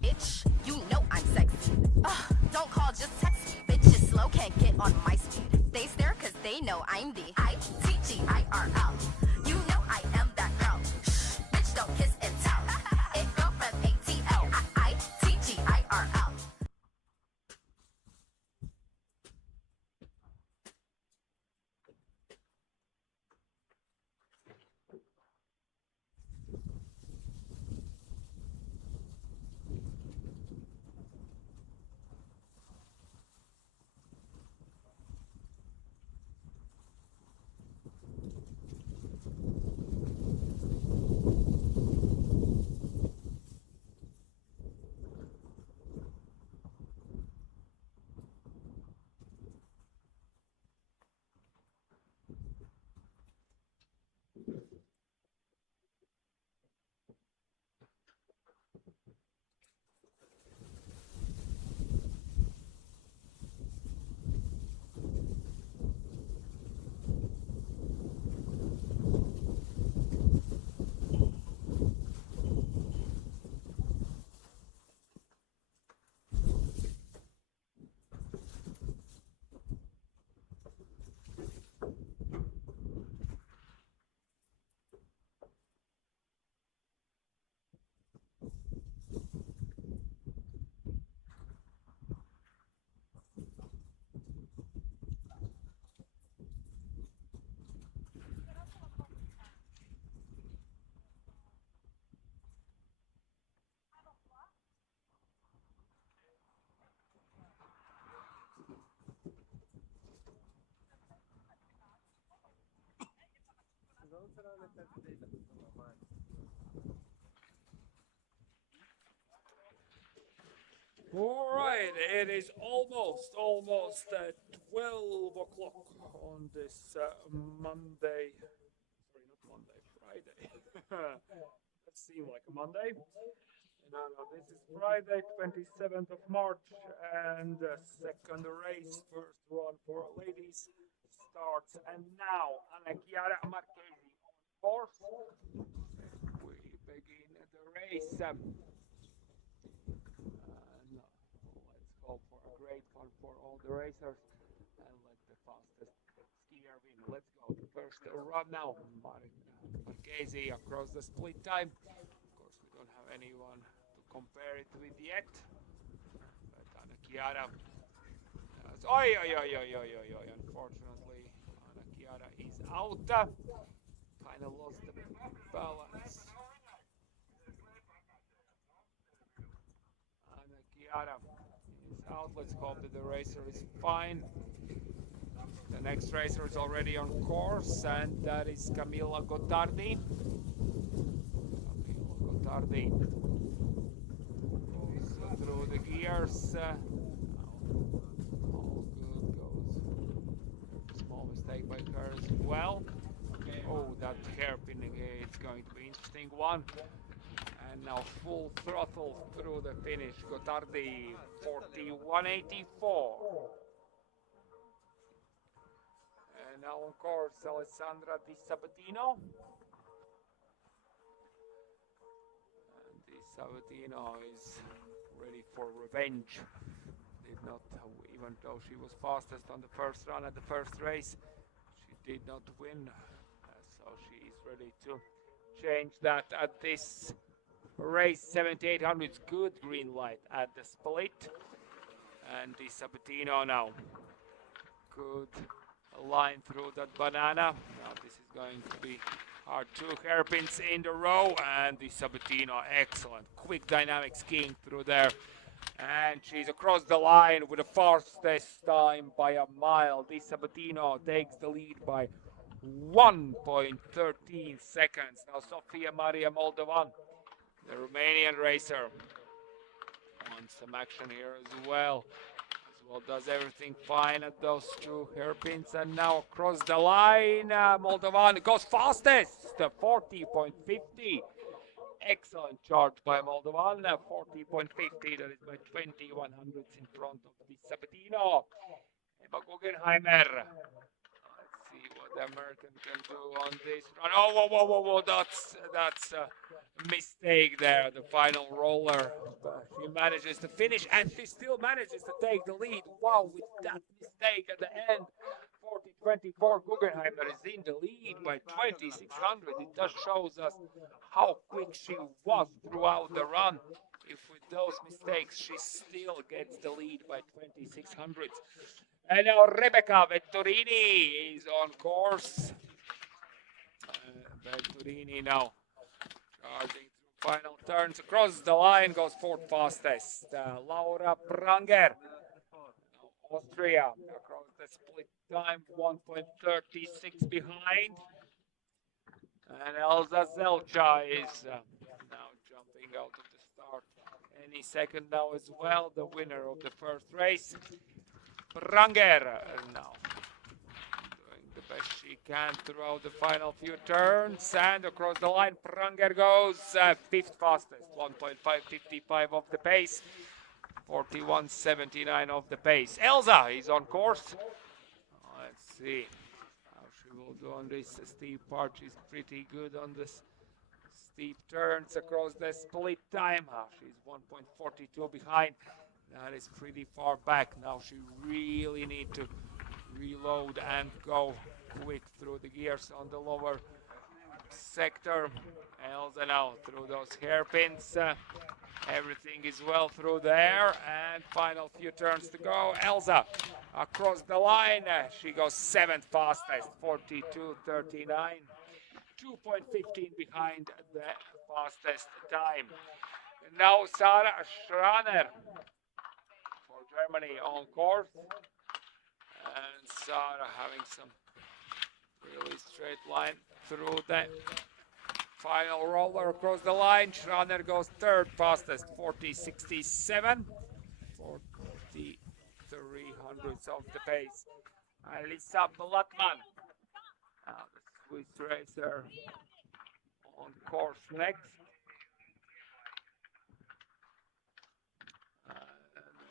Bitch, you know I'm sexy. Don't call, just text me. Bitches slow, can't get on my speed. They stare cause they know I'm the ITGIRL. You know I am that girl. Shh, bitch, don't kiss and tell. It go from ATL. ITGIRL. All right, it is almost 12 o'clock on this Monday. Sorry, not Monday, Friday. That seemed like a Monday. No, this is Friday, 27th of March, and second race, first run for ladies starts. And now, Anna Chiara Marchesi on course. We begin the race. Let's go for a great fun for all the racers and let the fastest skier win. Let's go. First run now. Marchesi across the split time. Of course, we don't have anyone to compare it with yet. But Anna Chiara. Unfortunately, Anna Chiara is out. Kind of lost the balance. Anna Chiara is out. Let's hope that the racer is fine. The next racer is already on course, and that is Camilla Gottardi. Camilla Gottardi goes through the gears. All good, goes. Small mistake by her as well. Oh, that hairpinning, it's going to be an interesting one. And now full throttle through the finish. Gottardi 41.84. And now on course, Alessandra Di Sabatino. And Di Sabatino is ready for revenge. Did not, even though she was fastest on the first run at the first race, she did not win. So she is ready to change that at this race. 7800, good green light at the split. And Di Sabatino now. Good line through that banana. Now this is going to be our 2 hairpins in the row, and Di Sabatino, excellent, quick dynamic skiing through there, and she's across the line with the fastest time by a mile. Di Sabatino takes the lead by 1.13 seconds. Now Sofia Maria Moldovan, the Romanian racer, wants some action here as well. Does everything fine at those 2 hairpins, and now across the line, Moldovan goes fastest, 40.50. Excellent charge by Moldovan, 40.50. That is by 21 hundredths in front of Di Sabatino. Eva Guggenheimer. Let's see what the American can do on this run. Oh, whoa, that's a mistake there, the final roller. But she manages to finish, and she still manages to take the lead. Wow, with that mistake at the end. 40-24, Guggenheimer is in the lead by 2600. It just shows us how quick she was throughout the run. If with those mistakes, she still gets the lead by 2600. And now Rebecca Vetturini is on course. Vetturini now charging through final turns. Across the line goes 4th fastest. Laura Pranger, Austria, across the split time, 1.36 behind. And Elza Zelcha is now jumping out of the start any second now as well, the winner of the first race. Pranger now doing the best she can throughout the final few turns, and across the line Pranger goes 5th fastest, 1.555 of the pace, 41.79 of the pace. Elza is on course. Let's see how she will do on this steep part. She's pretty good on this steep turns across the split time. She's 1.42 behind. That is pretty far back. Now she really need to reload and go quick through the gears on the lower sector. Elza now through those hairpins. Everything is well through there, and final few turns to go. Elza across the line. She goes 7th fastest, 42.39. 2.15 behind the fastest time. Now Sarah Schraner for Germany on course, and Sarah having some really straight line through the final roller across the line. Schraner goes 3rd fastest, 40.67, 43 hundredths of the pace. Lisa Blattmann, the Swiss racer, on course next. And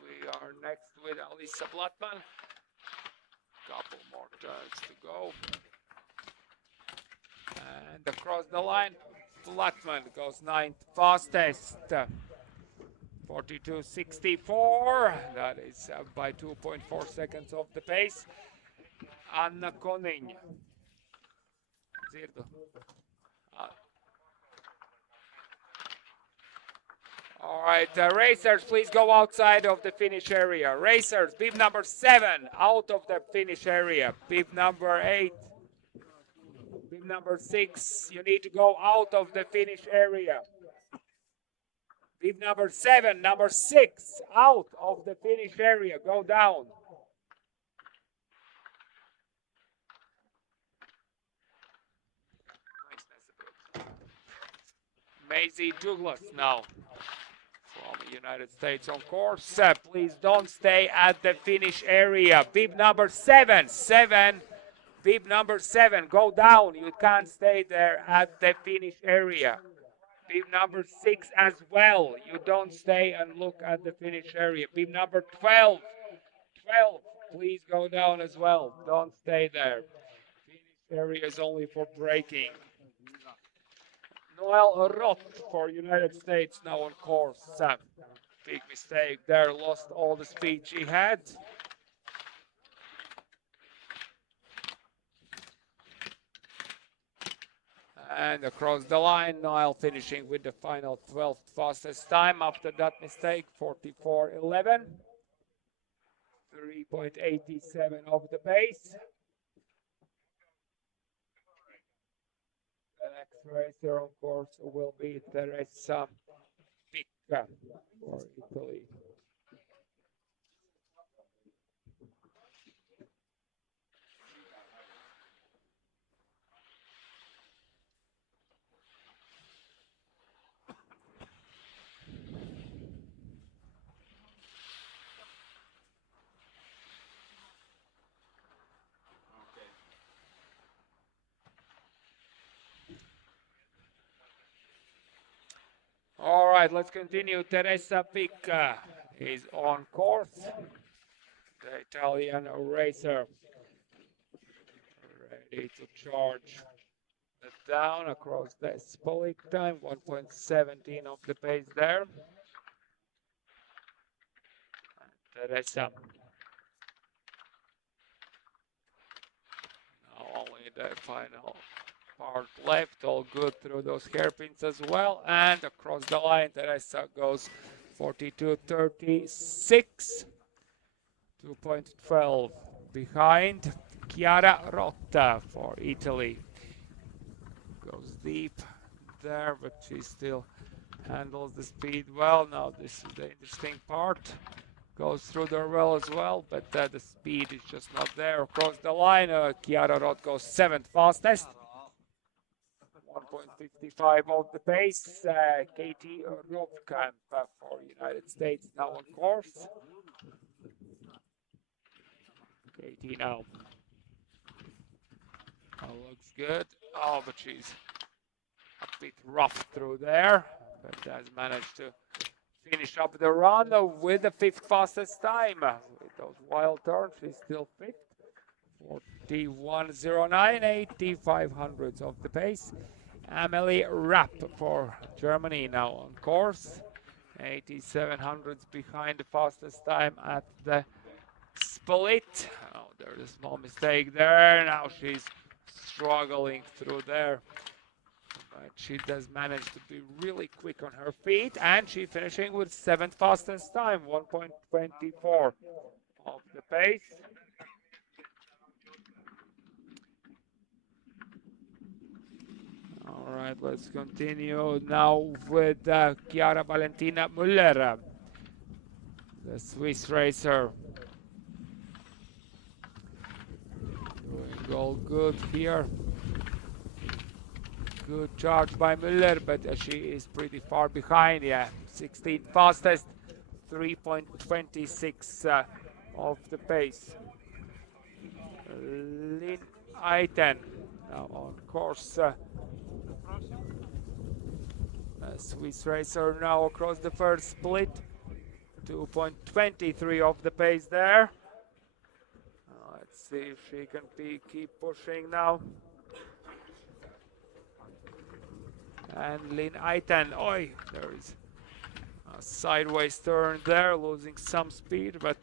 we are next with Alisa Blattmann. Couple more turns to go. And across the line, Blattmann goes 9th fastest, 42.64. That is by 2.4 seconds off the pace. Anna Koning. All right, racers, please go outside of the finish area. Racers, bib number 7 out of the finish area. Bib number 8. Bib number 6, you need to go out of the finish area. Bib number 7, number 6, out of the finish area, go down. Maisie Douglas now from the United States on course. Please don't stay at the finish area. Bib number 7, bib number 7, go down. You can't stay there at the finish area. Bib number 6 as well. You don't stay and look at the finish area. Bib number 12, please go down as well. Don't stay there. Finish area is only for braking. Noel Roth for United States now on course. Big mistake there, lost all the speed she had. And across the line, Noel finishing with the final 12th fastest time after that mistake, 44.11. 3.87 of the pace. The next racer, of course, will be Teresa Picca for Italy. All right, let's continue. Teresa Picca is on course. The Italian racer ready to charge down across the split time, 1.17 of the pace there. Teresa. Now only the final part left, all good through those hairpins as well, and across the line Teresa goes 42.36, 2.12 behind Chiara Rotta for Italy. Goes deep there, but she still handles the speed well. Now this is the interesting part. Goes through there well as well, but the speed is just not there. Across the line, Chiara Rotta goes 7th fastest. 1.55 of the pace. Katie Rovkamp for United States now on course. Katie now. Looks good. Oh, but she's a bit rough through there, but has managed to finish up the run with the 5th fastest time. With those wild turns, she's still 5th. 41.09, 85 hundredths of the pace. Amelie Rapp for Germany now on course. 87 hundredths behind the fastest time at the split. Oh, there's a small mistake there. Now she's struggling through there. But she does manage to be really quick on her feet, and she's finishing with 7th fastest time, 1.24 of the pace. All right, let's continue now with Chiara Valentina Müller, the Swiss racer. Doing all good here. Good charge by Müller, but she is pretty far behind. Yeah, 16th fastest, 3.26 of the pace. Lynn Aiten now on course. Swiss racer now across the first split. 2.23 of the pace there. Let's see if she can keep pushing now. And Lynn Aiten, oi, there is a sideways turn there, losing some speed, but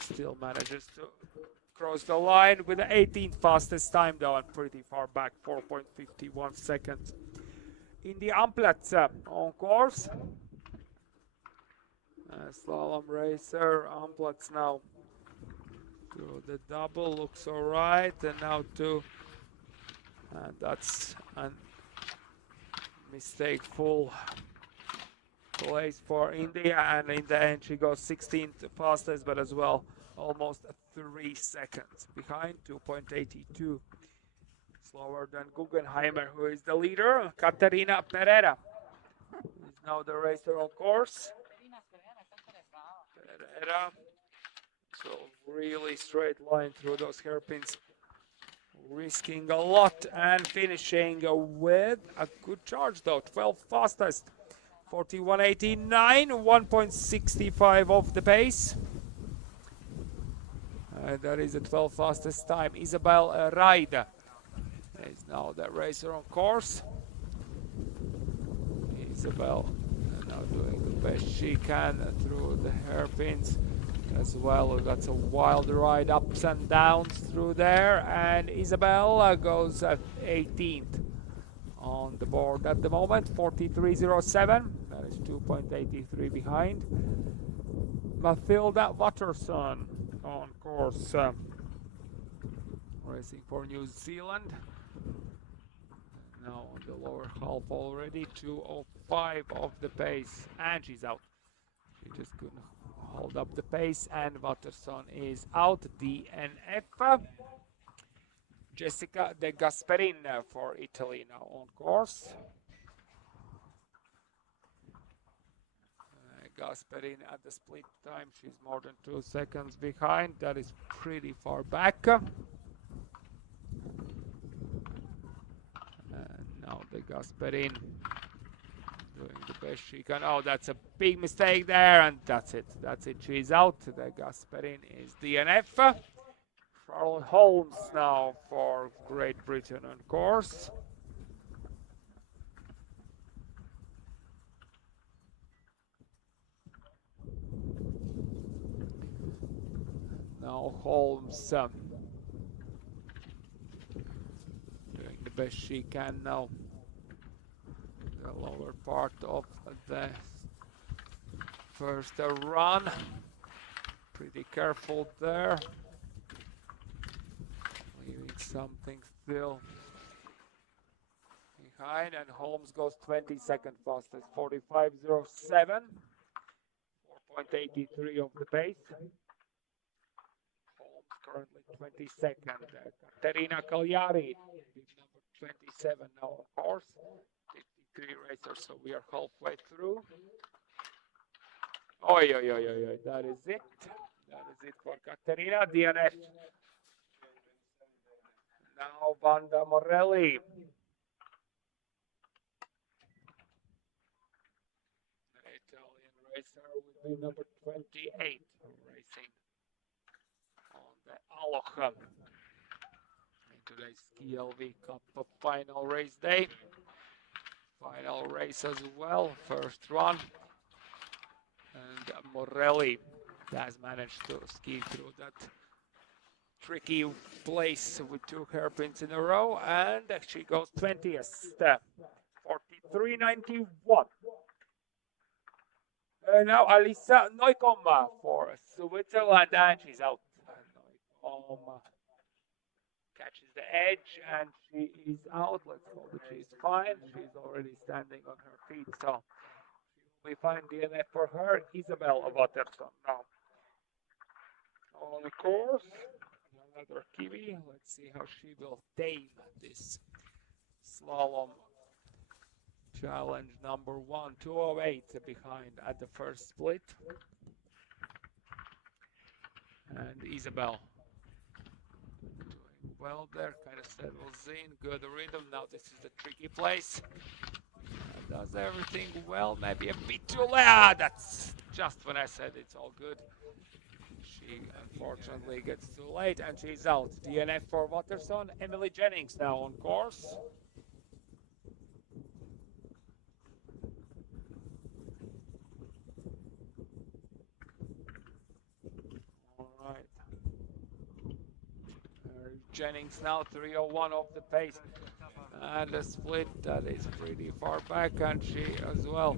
still manages to cross the line with the 18th fastest time though, and pretty far back, 4.51 seconds. In the Amplatz on course. Slalom racer, Amplatz now to the double, looks all right, and now to, and that's a mistake full place for India, and in the end she goes 16th fastest, but as well almost 3 seconds behind, 2.82 slower than Guggenheimer, who is the leader. Caterina Pereira is now the racer on course. Pereira, so really straight line through those hairpins, risking a lot and finishing with a good charge though, 12th fastest, 41.89, 1.65 off the pace. That is the 12th fastest time. Isabel Raida is now the racer on course. Isabel now doing the best she can through the hairpins as well. That's a wild ride, ups and downs through there, and Isabel goes at 18th on the board at the moment, 43.07. That is 2.83 behind. Mathilda Watterson on course, racing for New Zealand. Now on the lower half already, 2:05 of the pace, and she's out. She just couldn't hold up the pace, and Watterson is out. DNF. Jessica De Gasperin for Italy now on course. Gasperin at the split time, she's more than 2 seconds behind. That is pretty far back. And now the Gasperin doing the best she can. Oh, that's a big mistake there, and that's it. That's it. She's out. The Gasperin is DNF. Charlotte Holmes now for Great Britain on course. Now Holmes doing the best she can now. The lower part of the first run. Pretty careful there. Leaving something still behind, and Holmes goes 22nd fastest, 45.07, 4.83 of the pace. Holmes currently 22nd. Katerina Cagliari, number 27 now on course. 53 racers, so we are halfway through. Oi, that is it. That is it for Caterina. DNF. Now Vanda Morelli. The Italian racer will be number 28 racing on the Aloha in today's SKILV Cup final race day. Final race as well, first run. And Morelli has managed to ski through that tricky place with 2 hairpins in a row, and she goes 20th, 43.91. Now Alisa Neukomm for Switzerland, and she's out. Neukomm catches the edge, and she is out. Let's hope that she's fine. She's already standing on her feet, so we find DNF for her. Isabel Watterson now on the course. Another Kiwi. Let's see how she will tame this slalom challenge number 1. 2:08 behind at the first split. And Isabel doing well there, kind of settles in, good rhythm. Now this is the tricky place. Does everything well, maybe a bit too late. That's just when I said it's all good. She unfortunately gets too late, and she's out. DNF for Watterson. Emily Jennings now on course. All right. Jennings now 3:01 off the pace. And the split, that is pretty far back, and she as well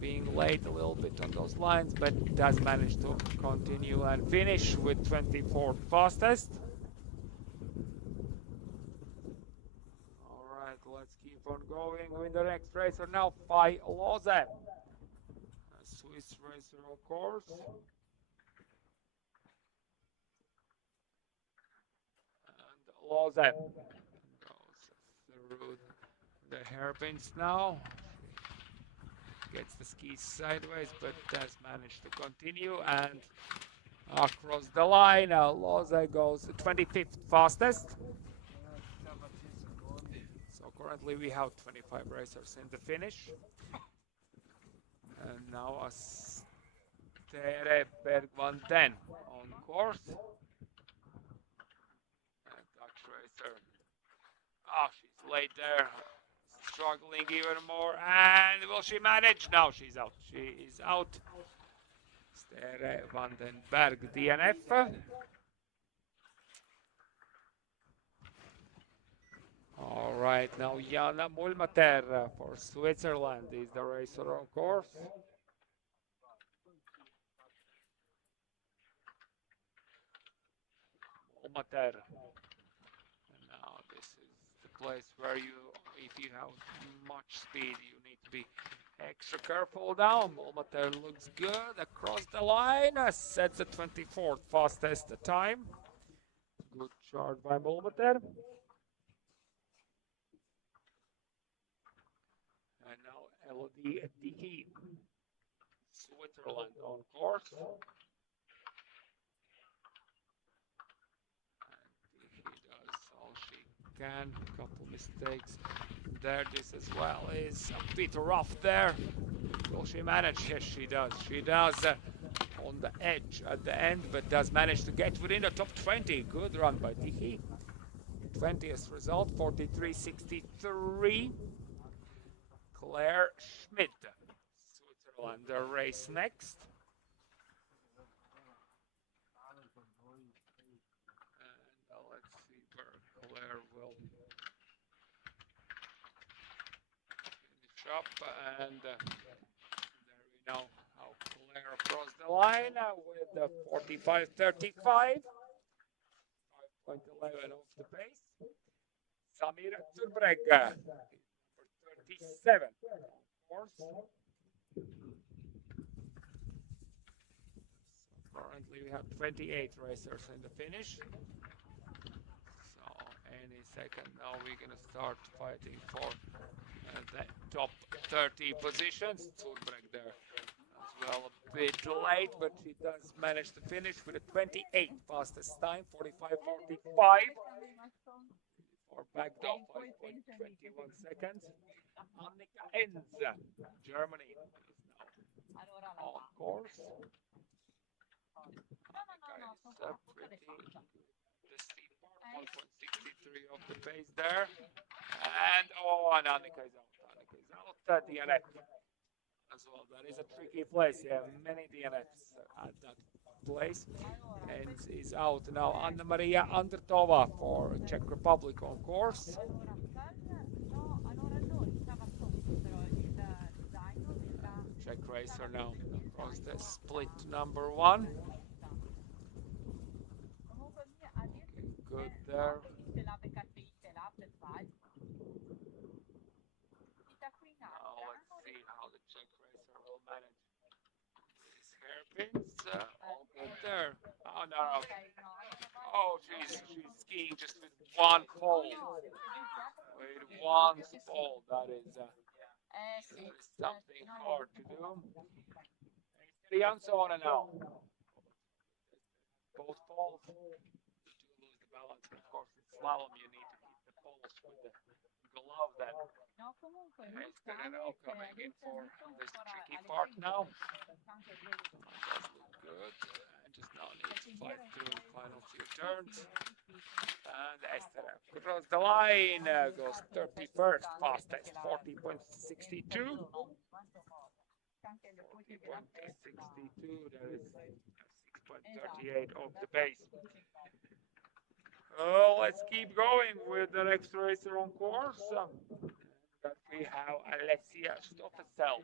being late a little bit on those lines, but does manage to continue and finish with 24th fastest. All right, let's keep on going with the next racer now, Fai Loze. Swiss racer of course. And Lose goes through the hairpins now. Gets the skis sideways, but has managed to continue and across the line. Lose goes 25th fastest. So currently we have 25 racers in the finish. And now Astere Bergvanten on course. And Dutch racer. Oh, she's late there. Struggling even more. And will she manage? No, she's out. She is out. Astere Vandenberg DNF. All right, now Jana Mulmater for Switzerland is the racer on course. Mulmater. And now this is the place where you, if you have much speed, you need to be extra careful now. Mulmater looks good across the line. Sets the 24th fastest time. Good charge by Mulmater. And now Elodie Dickey, Switzerland on course. And Dickey does all she can. Couple mistakes there. This as well is a bit rough there. Will she manage? Yes, she does. She does on the edge at the end, but does manage to get within the top 20. Good run by Dickey. 20th result, 43.63. Claire Schmidt, Switzerland, race next. And let's see where Claire will finish up. And there we know how Claire across the line with the 45.35. 5.11 off the pace. Samir Zurbreg, number 37. Currently we have 28 racers in the finish. So any second now we're gonna start fighting for the top 30 positions. Zurbreg there as well, a bit late, but she does manage to finish with a 28 fastest time, 45.45. Or backed off 5.21 seconds. Annika Enz, Germany, is now on course. Annika is pretty the steep part, 1.63 off the pace there. And and Annika is out. Annika is out. DNF as well. That is a tricky place. Yeah, many DNFs at that place. And is out now. Anna Maria Andertova for Czech Republic on course. Czech racer now across the split number 1. Okay, good there. Now let's see how the Czech racer will manage these hairpins. All good there. Oh no. Oh, she's skiing just with one pole. With one pole. That is something hard to do. Jansson now. Both poles to lose the balance. Of course, in slalom you need to keep the poles with the glove then. Estereno coming in for this tricky part now. That does look good. And just now needs to fight through the final few turns. And Estereno across the line goes 31st fastest, 40.62. 40.62, that is 6.38 off the pace. Let's keep going with the next racer on course. That we have Alessia Stoffelsel.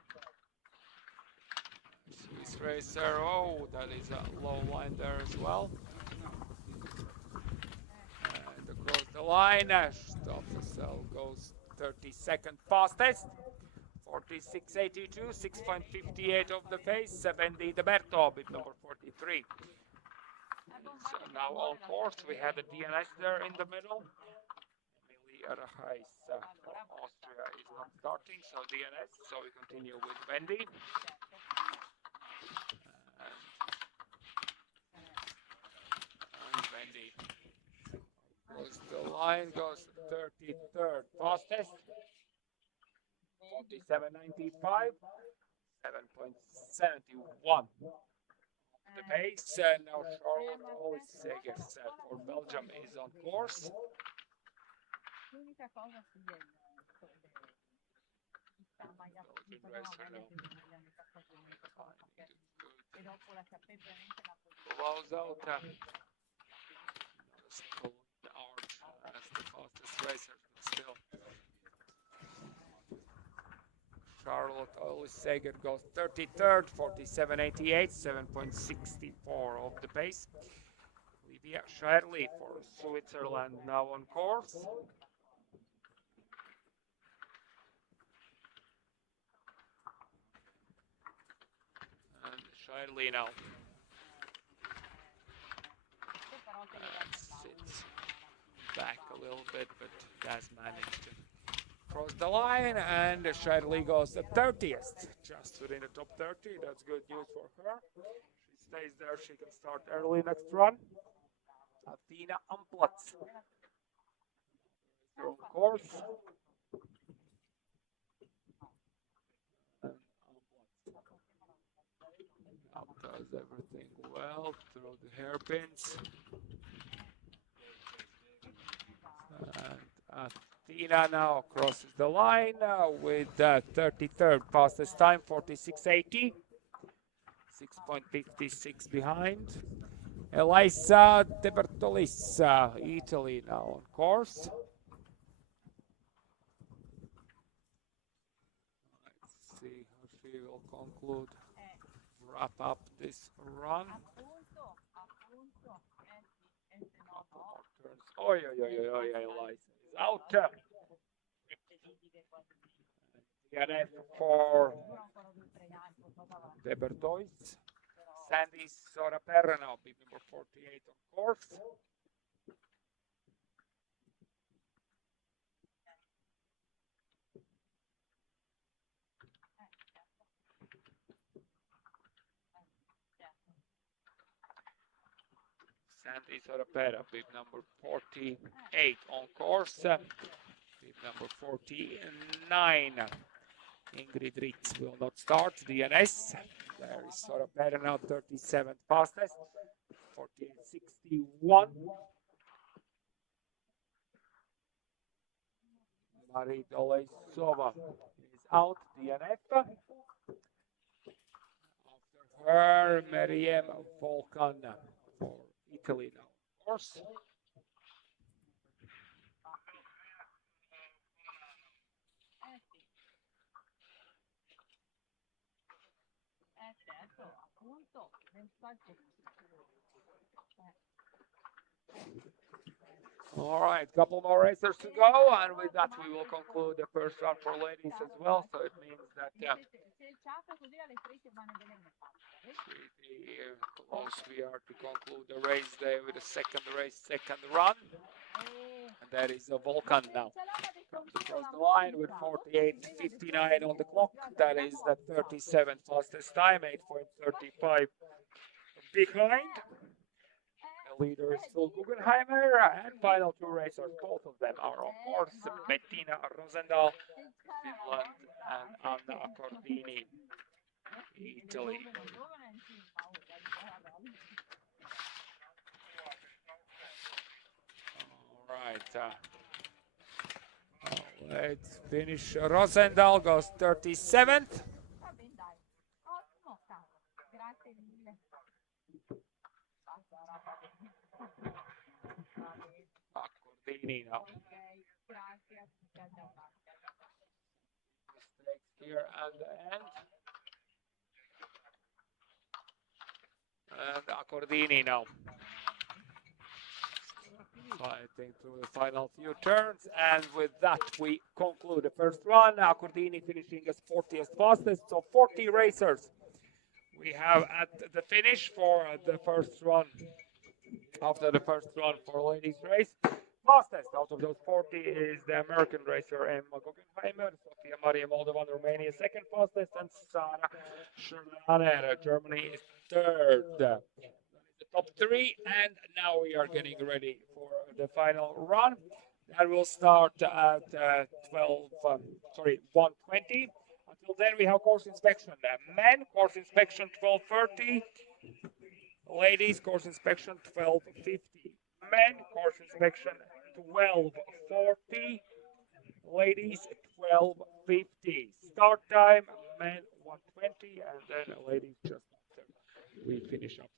Swiss racer, oh, that is a low line there as well. And across the line, Stoffelsel goes 32nd fastest, 46.82, 6.58 of the pace. Bendy Deberto, bit number 43. So now on course, we had the DNS there in the middle. Reis from Austria is not starting, so DNS. So we continue with Bendy. And Bendy goes the line, goes 33rd fastest. 47.95, 7.71. The pace, now Charlotte Olisegers for Belgium is on course. L'unica cosa sì è sta maglia più e dopo la capè veramente la Close out. Arch as the fastest racer, but still. Charlotte Olisegger goes 33rd, 47.88, 7.64 of the pace. Livia Scherli for Switzerland now on course. And Scherli now. Sits back a little bit, but has managed to cross the line, and Scherli goes the 30th, just within the top 30. That's good news for her. She stays there, she can start early next run. Athena Amplatz on course. Does everything well through the hairpins. And Athena now crosses the line with 33rd fastest time, 46.80. 6.56 behind. Elisa De Bertolis, Italy now on course. Let's see how she will conclude, wrap up this run. Oh, yeah, Elisa is out. DNF for De Bertois. Sandy Soraperra now, bid number 48 on course. Sandy Soraperra, bid number 48 on course. Bid number 49. Ingrid Ritz will not start. DNS. There is Soraperra now, 37th fastest. 48.61. Marie Dolesova is out. DNF. After her, Meriem Volkan for Italy now, of course. All right, couple more racers to go, and with that we will conclude the first round for ladies as well. So it means that close we are to conclude the race day with the second run, and that is a Volkan now. Comes across the line with 48.59 on the clock. That is the 37th fastest time, 8.35 behind. The leader is still Guggenheimer, and final two racers, both of them are on course. Bettina Rosendahl, Finland, and Anna Accordini, Italy. All right. Let's finish. Rosendahl goes 37th. Accordini now. Mistakes here at the end. And Accordini now. fighting through the final few turns, and with that we conclude the first run. Cordini finishing as 40th fastest, so 40 racers we have at the finish for the first run. After the first run for ladies race, fastest out of those 40 is the American racer Emma Guggenheimer, Sofia Maria Moldovan, Romania second fastest, and Sarah Schlaner, Germany is third. The top three, and now we are getting ready for the final run. That will start at 1:20. Until then, we have course inspection. Men course inspection 12:30. Ladies course inspection 12:50. Men course inspection 12:40. Ladies 12:50. Start time men 1:20, and then ladies just after we finish up.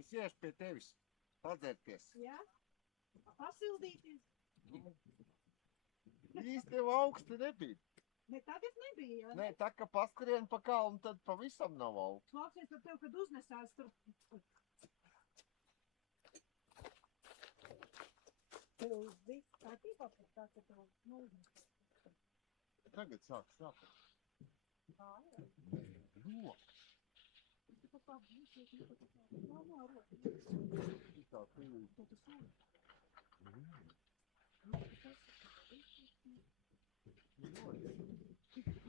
Es iešu pie tevis padzerties. Jā? Pasildīties? Īsti jau augsti nebija. Ne, tagad nebija, jā? Nē, tā kā paskrien pa kalnu, tad pavisam nav augsti. Klausies par tev, kad uznesās tur. Tev viss kārtībā par tā, ka tev uznesās. Tagad sāk sapēt. Jā. No. Tā būsies, tā roka. Tā pīlī.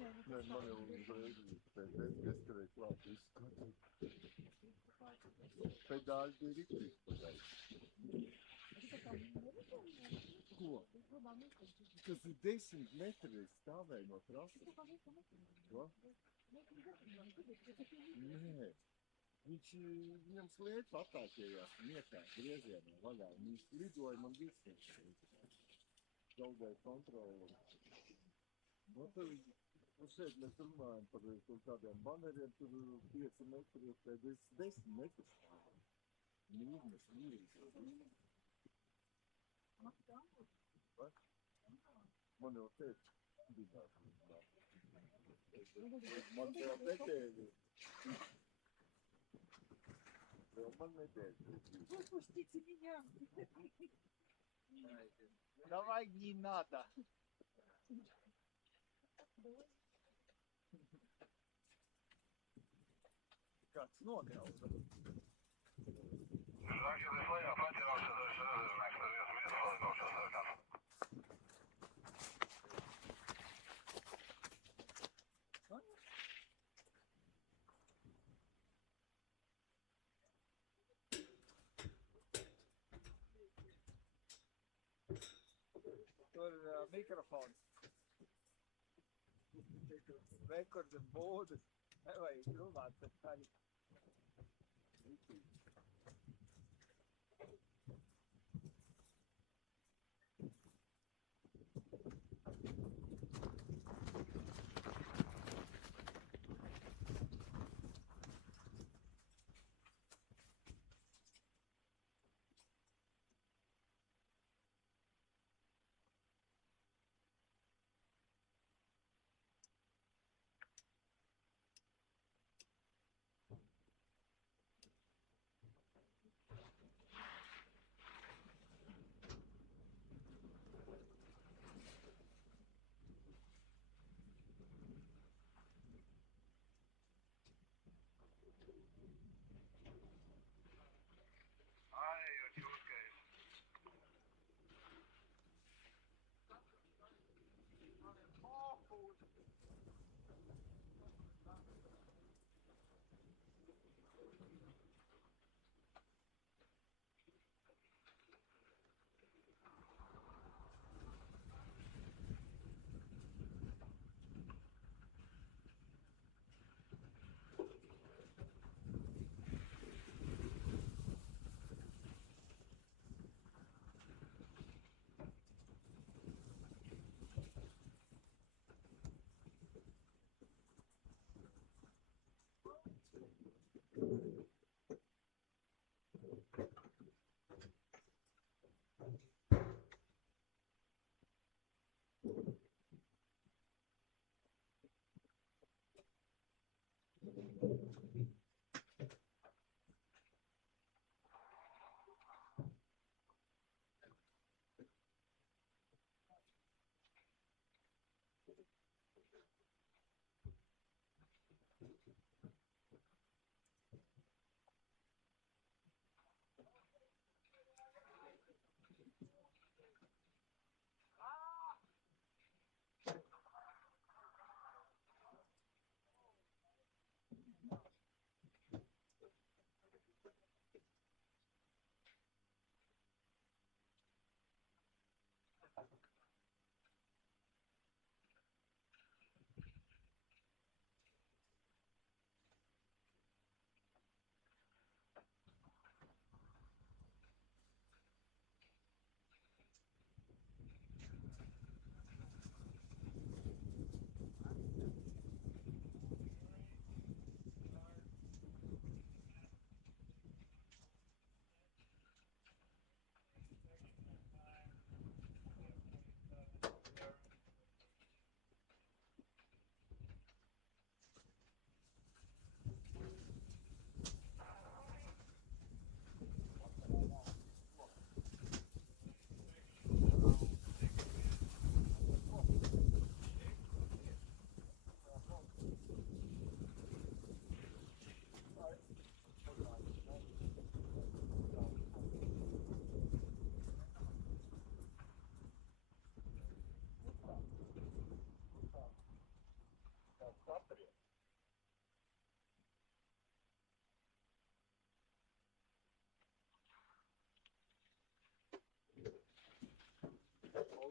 Nē, man jau uzreiz pēc neskarēja klāt visu skatīt. Pedāļi bija riktīgi pagaļ. Ko? Tas ir 10 metri stāvēja no trases. Ko? Nē. Viņam slēdz atāķējās miekā, griezienā vaļā. Viņš lidoja man visiem. Zaudēja kontroli. Nu, tad šeit mēs runājam par kādiem baneriem, tur 5 metri, tad 10 metri stāvēja. Mīgnes, mīgnes. Man jau teica, bija man jau netēļi. Man netēļi. Выпустите меня. Давай, не надо. kāds nograuza. Tur mikrofons. Rekords un būdas. Nevajag runāt pēc taļi.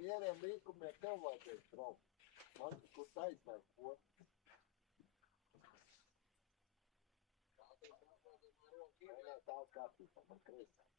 Vieniem līkumiem tev vajadzēs braukt. Man kur taisnāk, ko? Nē, tās kārtībā, man kreisā.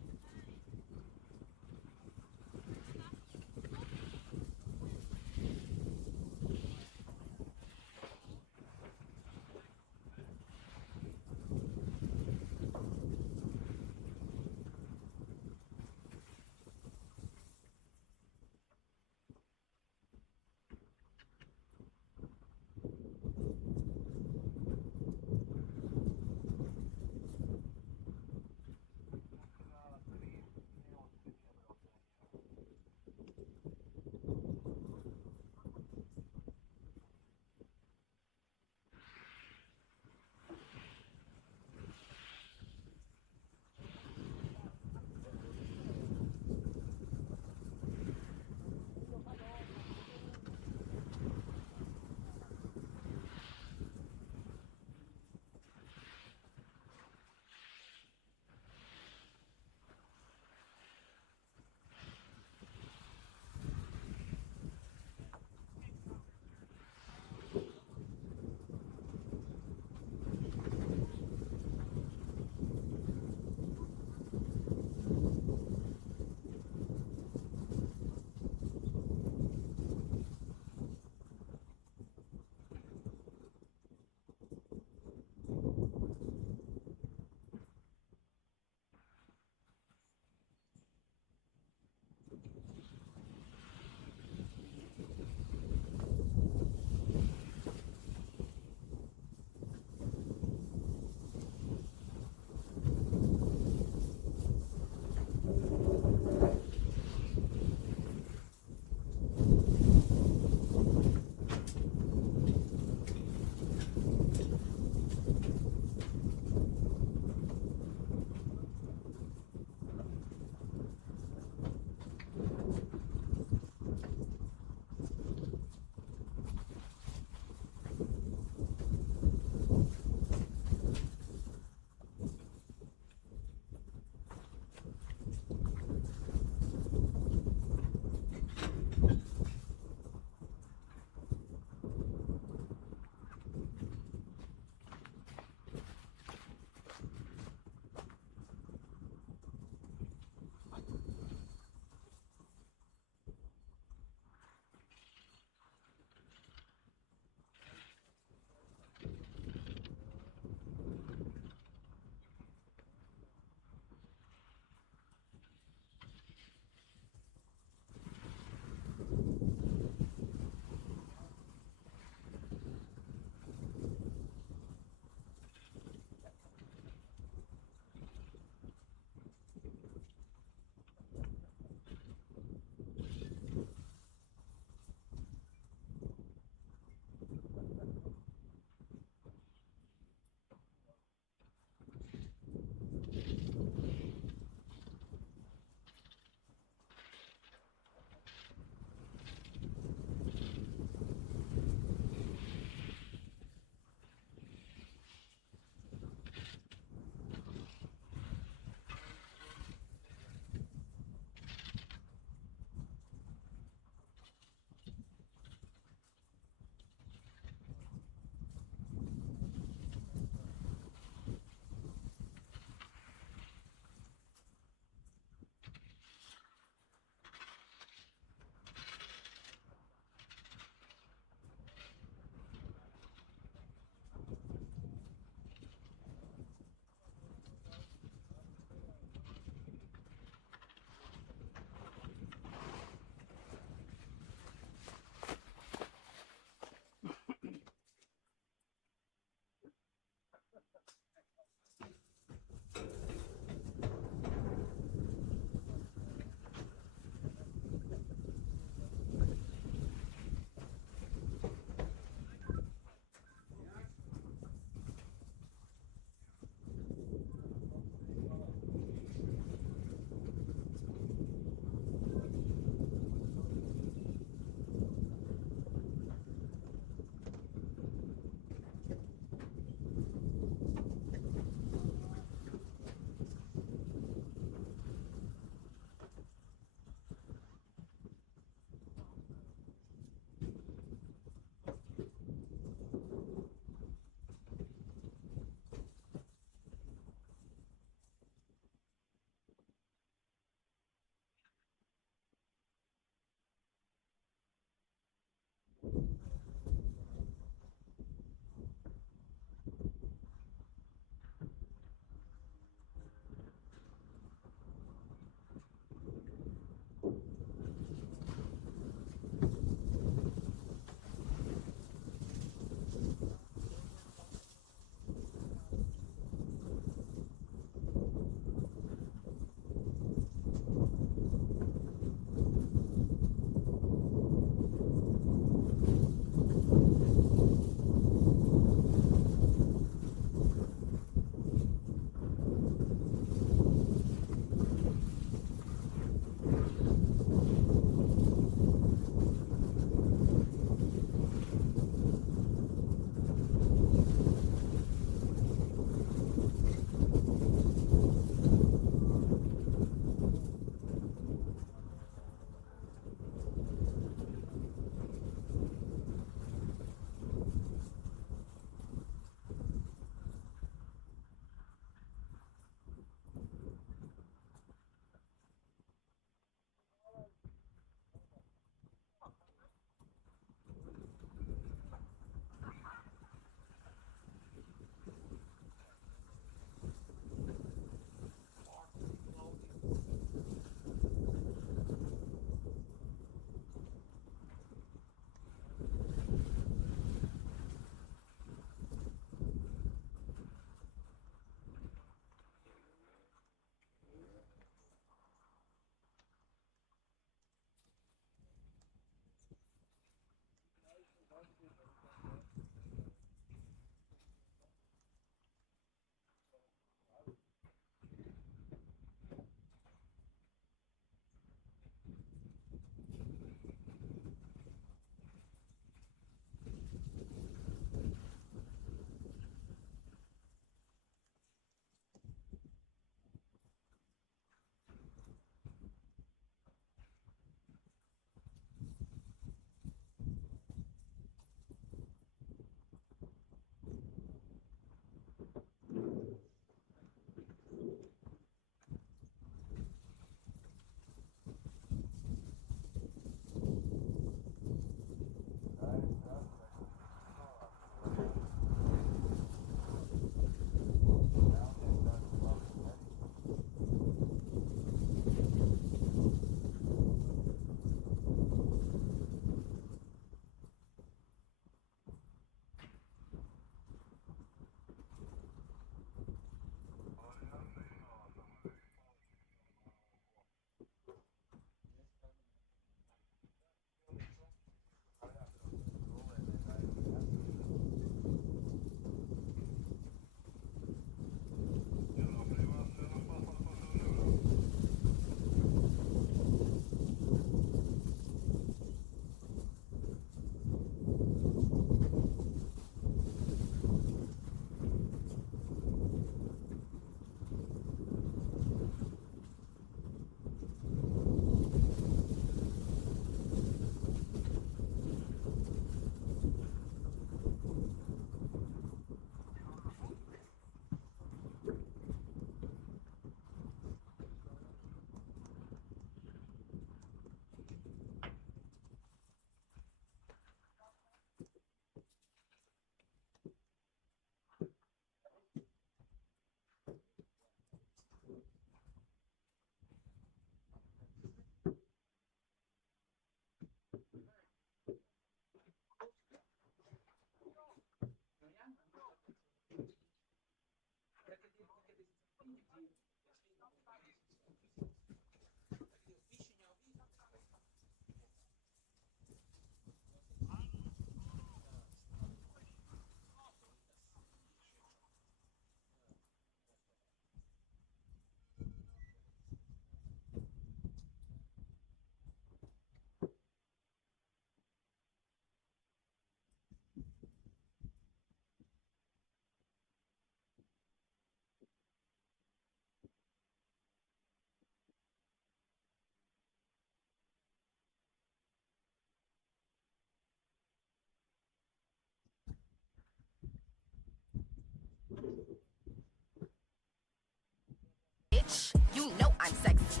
Shh, you know I'm sexy.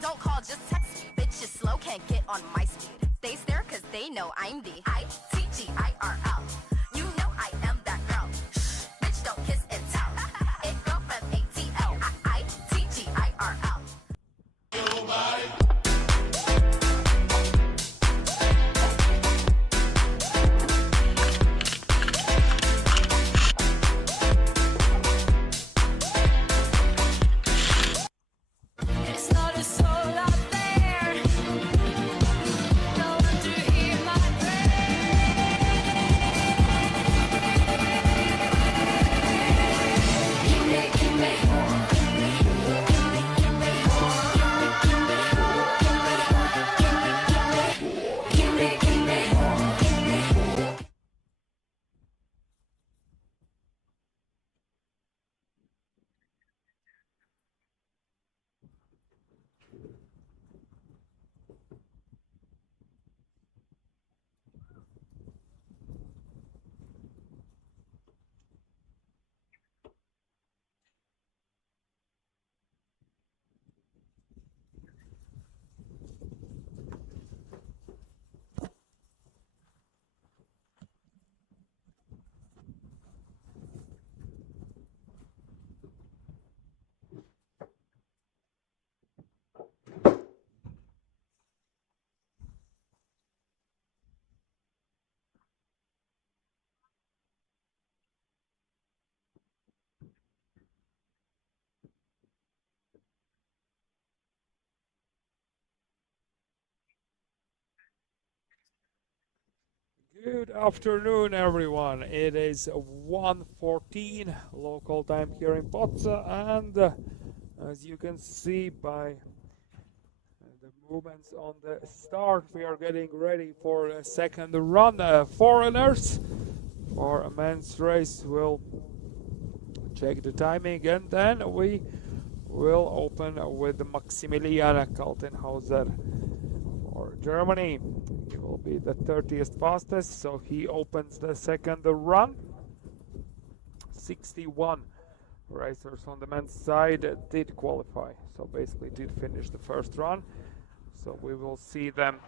Don't call, just text me. Bitches slow, can't get on my speed. They stare cause they know I'm the ITGIRL. You know I am that girl. Shh, bitch, don't kiss and tell. It girl from ATL. ITGIRL. It's not a soul out there. No one to hear my Good afternoon, everyone. It is 1:14 local time here in Poza, and as you can see by the movements on the start, we are getting ready for a second run. Foreigners for a men's race will check the timing, and then we will open with Maximilian Kaltenhauser for Germany. He will be the 30th fastest, so he opens the second run. 61 racers on the men's side did qualify, so basically did finish the first run. So we will see them.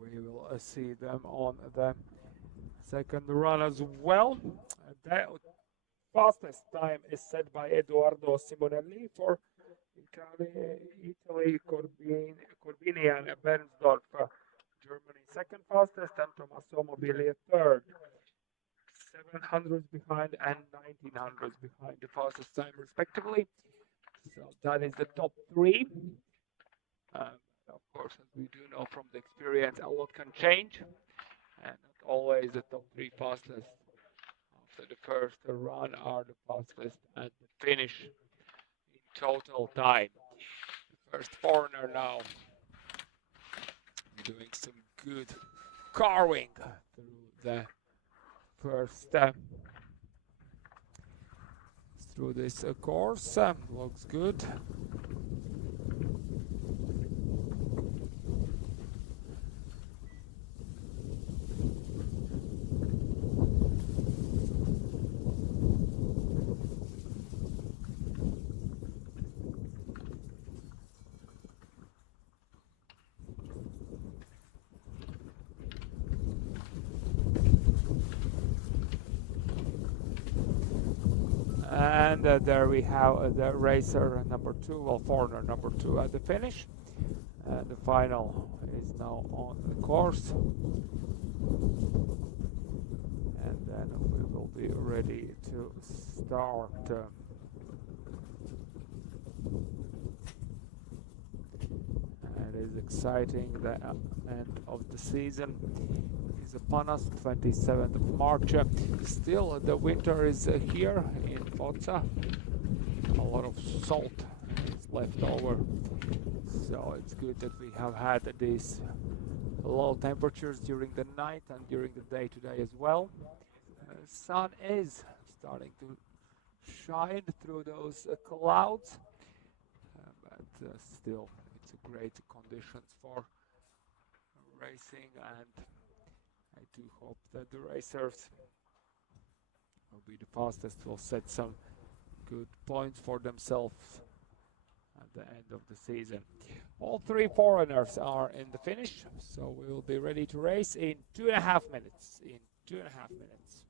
We will see them on the second run as well. The fastest time is set by Edoardo Simonelli for Italy, Corbini and Bernsdorf, Germany second fastest, and Tommaso Mobili third. 700s behind and 1900s behind the fastest time respectively. So that is the top three. Of course, as we do know from the experience, a lot can change, and not always the top three fastest after the first run are the fastest at the finish in total time. The first foreigner now doing some good carving through the first through this course. Looks good. And there we have the racer number 2, well, foreigner number 2 at the finish. And the final is now on the course. And then we will be ready to start. And it is exciting. The end of the season is upon us, 27th of March. Still, the winter is here in Poza. A lot of salt is left over, so it's good that we have had these low temperatures during the night and during the day today as well. Sun is starting to shine through those clouds, but still it's a great conditions for racing, and I do hope that the racers will be the fastest, will set some good points for themselves at the end of the season. All three foreigners are in the finish, so we will be ready to race in 2.5 minutes. In 2.5 minutes.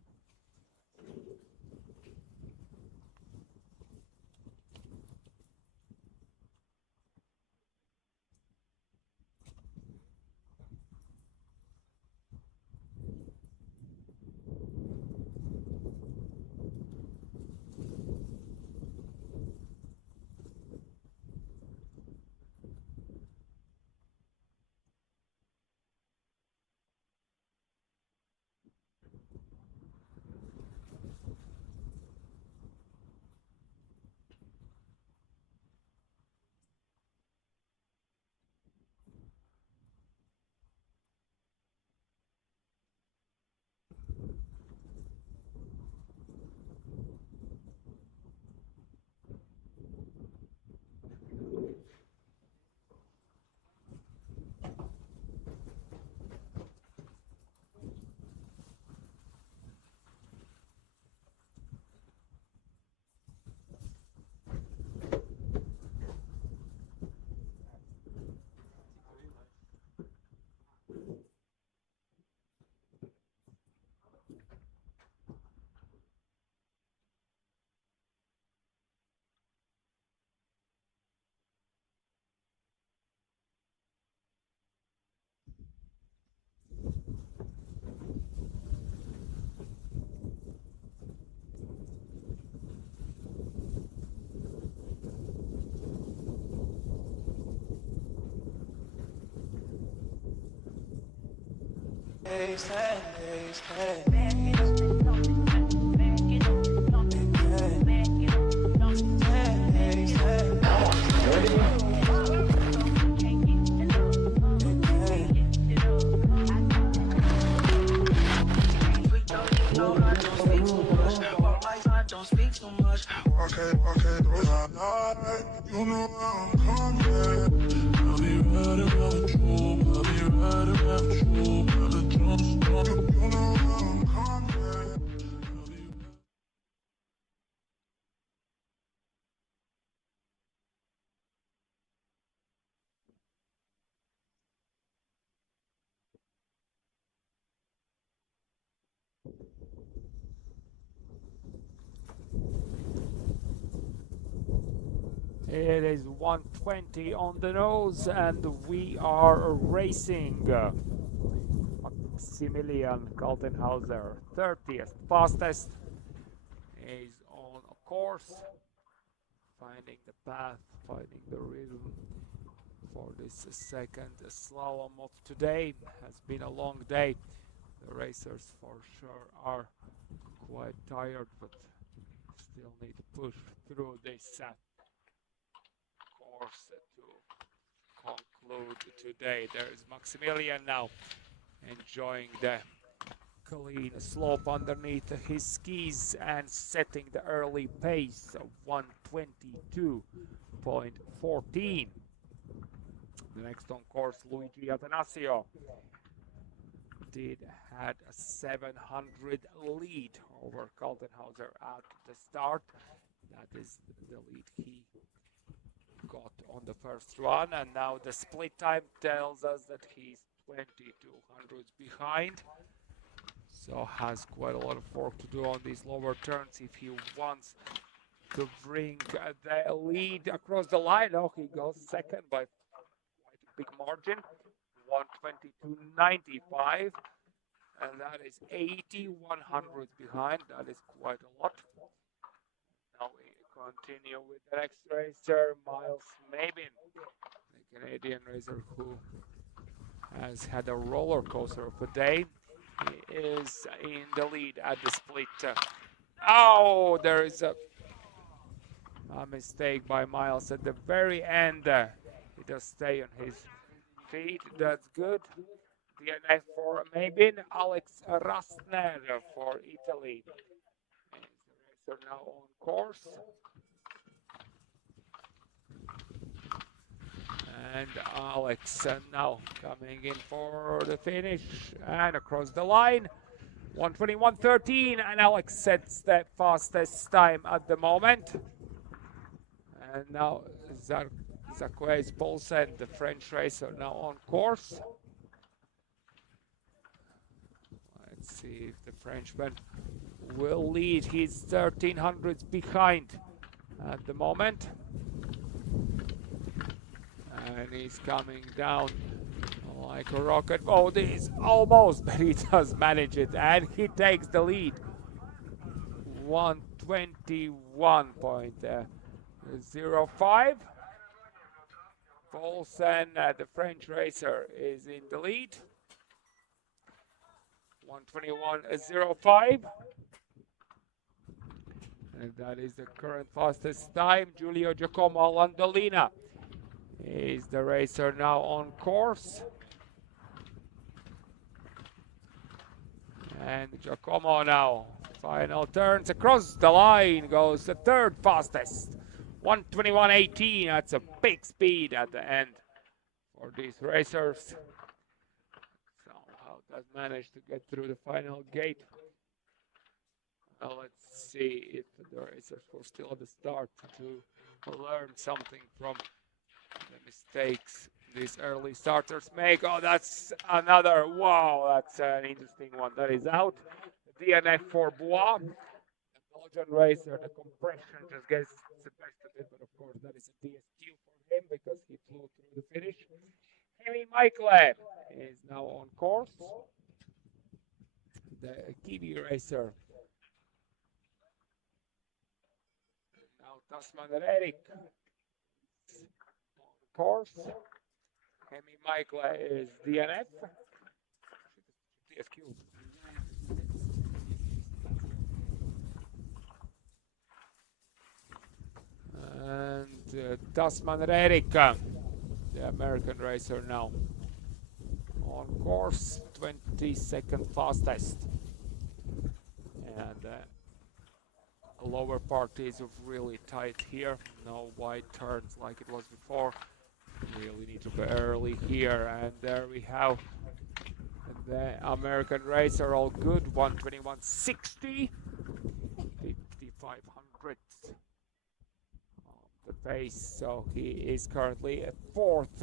You know I'm coming. I'll be right around with you. I'll be right around with you. By the drums, you know I'm coming. I'll be right. It is 1:20 on the nose, and we are racing. Maximilian Kaltenhauser, 30th fastest, is on a course, finding the path, finding the rhythm for this second slalom of today. Has been a long day. The racers for sure are quite tired, but still need to push through this course to conclude today. There is Maximilian now enjoying the clean slope underneath his skis and setting the early pace of 1:22.14. The next on course, Luigi Atanasio had a 700 lead over Kaltenhauser at the start. That is the lead he got on the first run, and now the split time tells us that he's 2200s behind, so has quite a lot of work to do on these lower turns if he wants to bring the lead across the line. Oh, he goes second by quite a big margin, 122.95, and that is 8100 behind. That is quite a lot. Now we continue with the next racer, Miles Mabin, the Canadian racer who has had a roller coaster of a day. He is in the lead at the split. Oh, there is a mistake by Miles at the very end. He does stay on his feet. That's good. DNF for Mabin. Alex Rastner for Italy. And the racer now on course. And Alex now coming in for the finish and across the line. 1:21.13, and Alex sets the fastest time at the moment. And now Jacques Poza, the French racer, now on course. Let's see if the Frenchman will lead. He's 1300s behind at the moment. And he's coming down like a rocket. Oh, this almost, but he does manage it, and he takes the lead. 1:21.05. Paulsen, the French racer, is in the lead. 1:21.05. And that is the current fastest time. Giulio Giacomo Landolina is the racer now on course. And Giacomo now, final turns across the line, goes the third fastest. 1:21.18, that's a big speed at the end for these racers. Somehow does manage to get through the final gate. Well, let's see if the racers were still at the start to learn something from the mistakes these early starters make. Oh, that's another, wow, that's an interesting one. That is out. DNF for Bois. The Belgian racer, the compression just gets the best of it, but of course that is a DSQ for him because he flew through the finish. Hemi Michael is now on course. The Kiwi racer. Now Tasman Erik on course. Hemi Michael is DNF. DSQ. And Tasman Erik, the American racer, now on course, 22nd fastest. And the lower part is really tight here. No wide turns like it was before. Really need to be early here. And there we have the American racer, all good. 1:21.60, 5,500 the pace. So he is currently at fourth.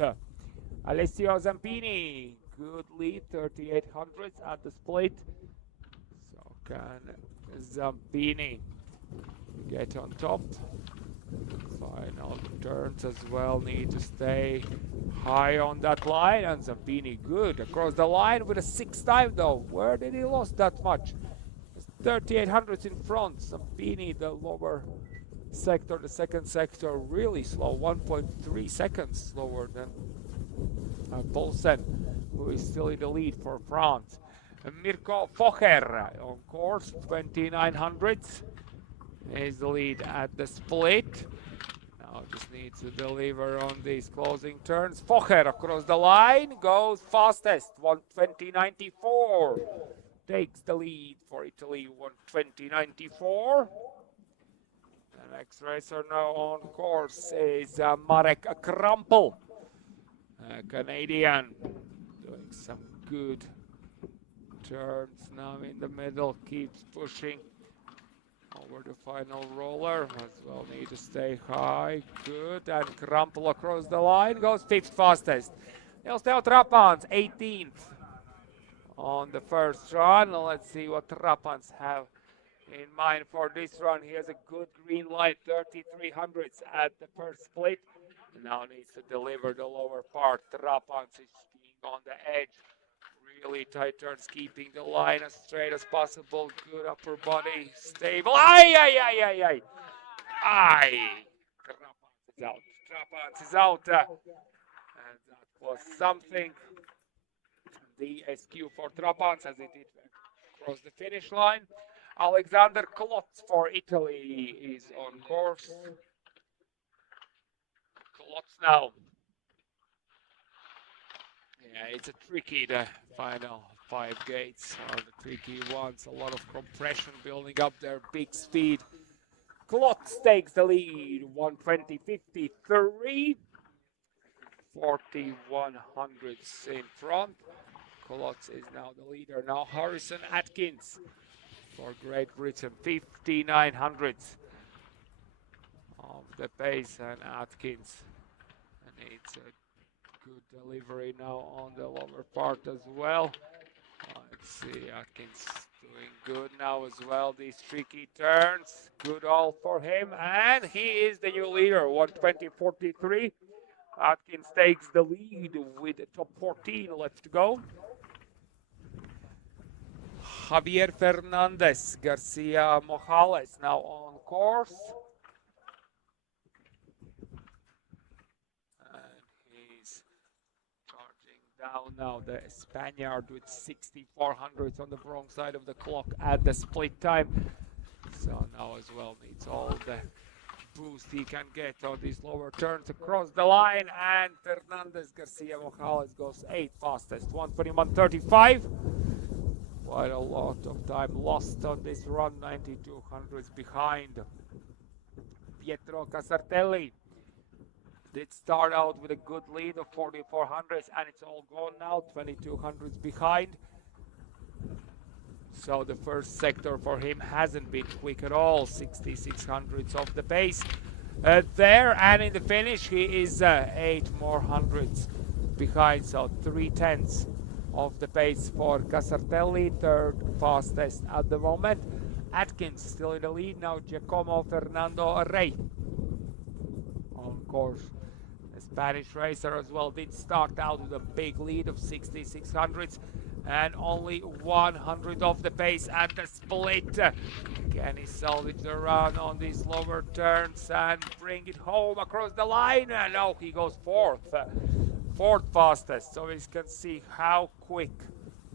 Alessio Zampini, good lead, 3,800 at the split. So can Zampini get on top? Final turns as well, need to stay high on that line, and Zampini good across the line with a 6th time though. Where did he lose that much? 3,800 in front. Zampini, the lower sector, the second sector, really slow, 1.3 seconds slower than Poulsen, who is still in the lead for France. Mirko Focher on course, 2,900 is the lead at the split. Now just needs to deliver on these closing turns. Focher across the line goes fastest, 1:20.94. Takes the lead for Italy, 1:20.94. The next racer now on course is Marek Krampel, a Canadian, doing some good turns now in the middle, keeps pushing over the final roller. As well need to stay high, good, and Krampel across the line goes 5th fastest. Niels Theo Trapans, 18th on the first run. Let's see what Trapans have in mind for this run. He has a good green light, 3,300s at the first split. Now needs to deliver the lower part. Trapans is skiing on the edge. Really tight turns, keeping the line as straight as possible. Good upper body, stable. Aye, aye, aye, aye, aye. Aye. Trapans is out. Trapans is out. And that was something. The SQ for Trapans as it did cross the finish line. Alexander Klotz for Italy is on course. Klotz now. Yeah, it's a tricky, the final 5 gates are the tricky ones. A lot of compression building up there, big speed. Klotz takes the lead, 1:20.53. 4,100s in front. Kolotz is now the leader. Now Harrison Atkins for Great Britain, 59 hundredths of the pace, and Atkins needs a good delivery now on the lower part as well. Let's see, Atkins doing good now as well. These tricky turns, good all for him, and he is the new leader, 120.43. Atkins takes the lead with top 14 left to go. Javier Fernandez, Garcia Mojales now on course. And he's charging down now, the Spaniard with 64 hundredths on the wrong side of the clock at the split time. So now as well needs all the boost he can get on these lower turns across the line, and Fernandez Garcia Mojales goes 8th fastest, 121.35. Quite a lot of time lost on this run, 92 hundredths behind. Pietro Casartelli did start out with a good lead of 44 hundredths, and it's all gone now, 22 hundredths behind. So the first sector for him hasn't been quick at all, 66 hundredths of the pace there, and in the finish he is 8 more hundredths behind, so 3/10 of the pace for Casartelli, 3rd fastest at the moment. Atkins still in the lead now, Giacomo Fernando Rey on course. The Spanish racer as well did start out with a big lead of 66 hundredths, and only 100 of the pace at the split. Can he salvage the run on these lower turns and bring it home across the line? No, he goes 4th fastest. So you can see how quick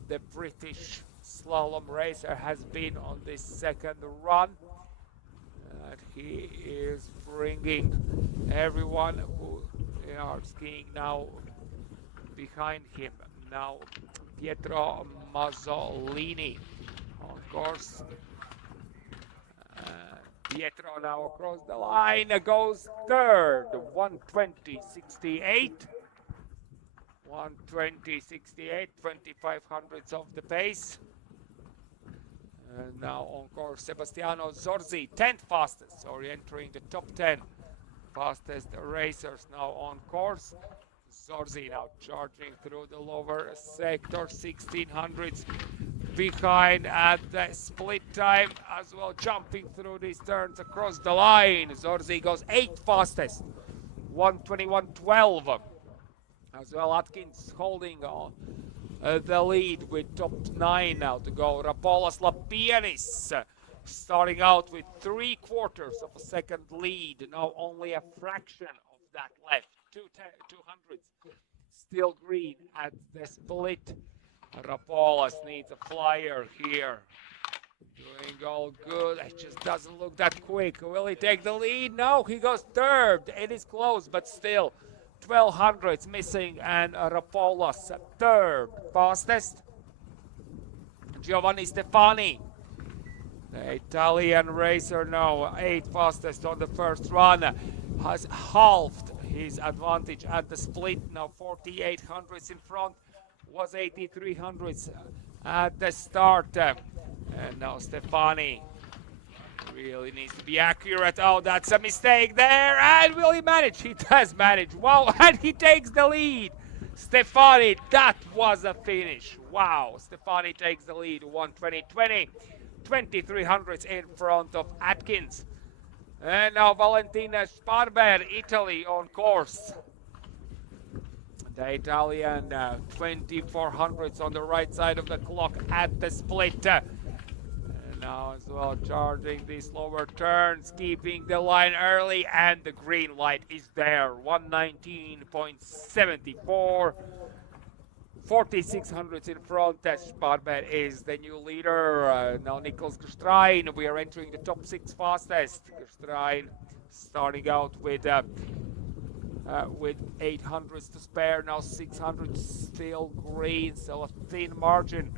the British slalom racer has been on this second run. And he is bringing everyone who are skiing now behind him. Now Pietro Mazzolini on course. Pietro now across the line goes 3rd, 120.68. 120.68, 25 hundredths of the pace. And now on course Sebastiano Zorzi, 10th fastest, so entering the top 10 fastest racers now on course. Zorzi now charging through the lower sector, 1600s behind at the split time as well, jumping through these turns across the line. Zorzi goes 8th fastest, 121.12. As well, Atkins holding on the lead with top 9 now to go. Rapolas Lapienis starting out with 3/4 of a second lead. Now only a fraction of that left. 200s still green at the split. Rapolas needs a flyer here. Doing all good. It just doesn't look that quick. Will he take the lead? No, he goes 3rd. It is close, but still 12 hundredths missing, and Rapolas 3rd fastest. Giovanni Stefani, the Italian racer, now 8th fastest on the first run, has halved his advantage at the split. Now 48 hundredths in front, was 83 hundredths at the start. And now Stefani really needs to be accurate. Oh, that's a mistake there. And will he manage? He does manage. Wow, and he takes the lead. Stefani, that was a finish. Wow, Stefani takes the lead. 120.20, 23 hundredths in front of Atkins. And now Valentina Sparber, Italy on course. The Italian 24 hundredths on the right side of the clock at the split. Now as well charging these lower turns, keeping the line early, and the green light is there. 119.74, 46 hundredths in front. Sparber is the new leader. Now Nicholas Gerstrein, we are entering the top 6 fastest. Gerstrein starting out with 800s to spare. Now 600 still green, so a thin margin.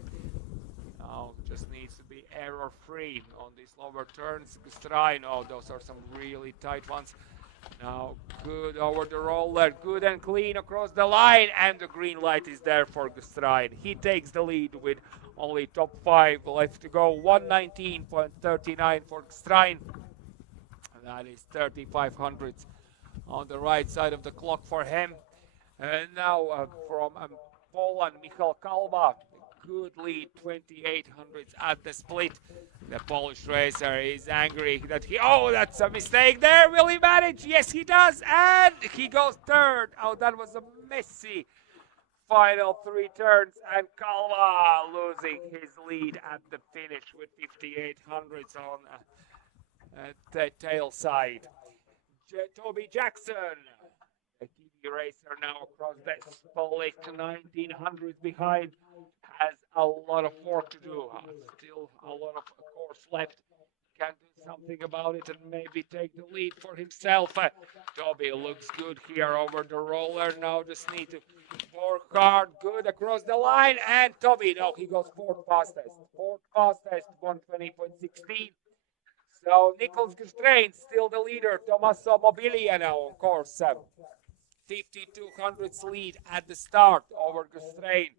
Now just needs to be error-free on these lower turns. Gerstrein, oh, those are some really tight ones. Now good over the roller, good and clean across the line, and the green light is there for Gustrain. He takes the lead with only top 5 left to go. 119.39 for Gustrain. That is 3500 on the right side of the clock for him. And now from Poland, Michal Kalva, good lead, 2800s at the split. The Polish racer is angry that oh, that's a mistake there. Will he manage? Yes, he does. And he goes third. Oh, that was a messy final 3 turns. And Kalva losing his lead at the finish with 5800s on the tail side. Toby Jackson, a TV racer now across the split, 1900s behind, has a lot of work to do. Still a lot of course left. Can do something about it and maybe take the lead for himself. Toby looks good here over the roller. Now just need to work hard. Good across the line. And Toby, no, he goes 4th fastest. 4th fastest, 120.16. So Nicholas Gustrain still the leader. Tommaso Mobilia now on course. 5200s lead at the start over Gustrain.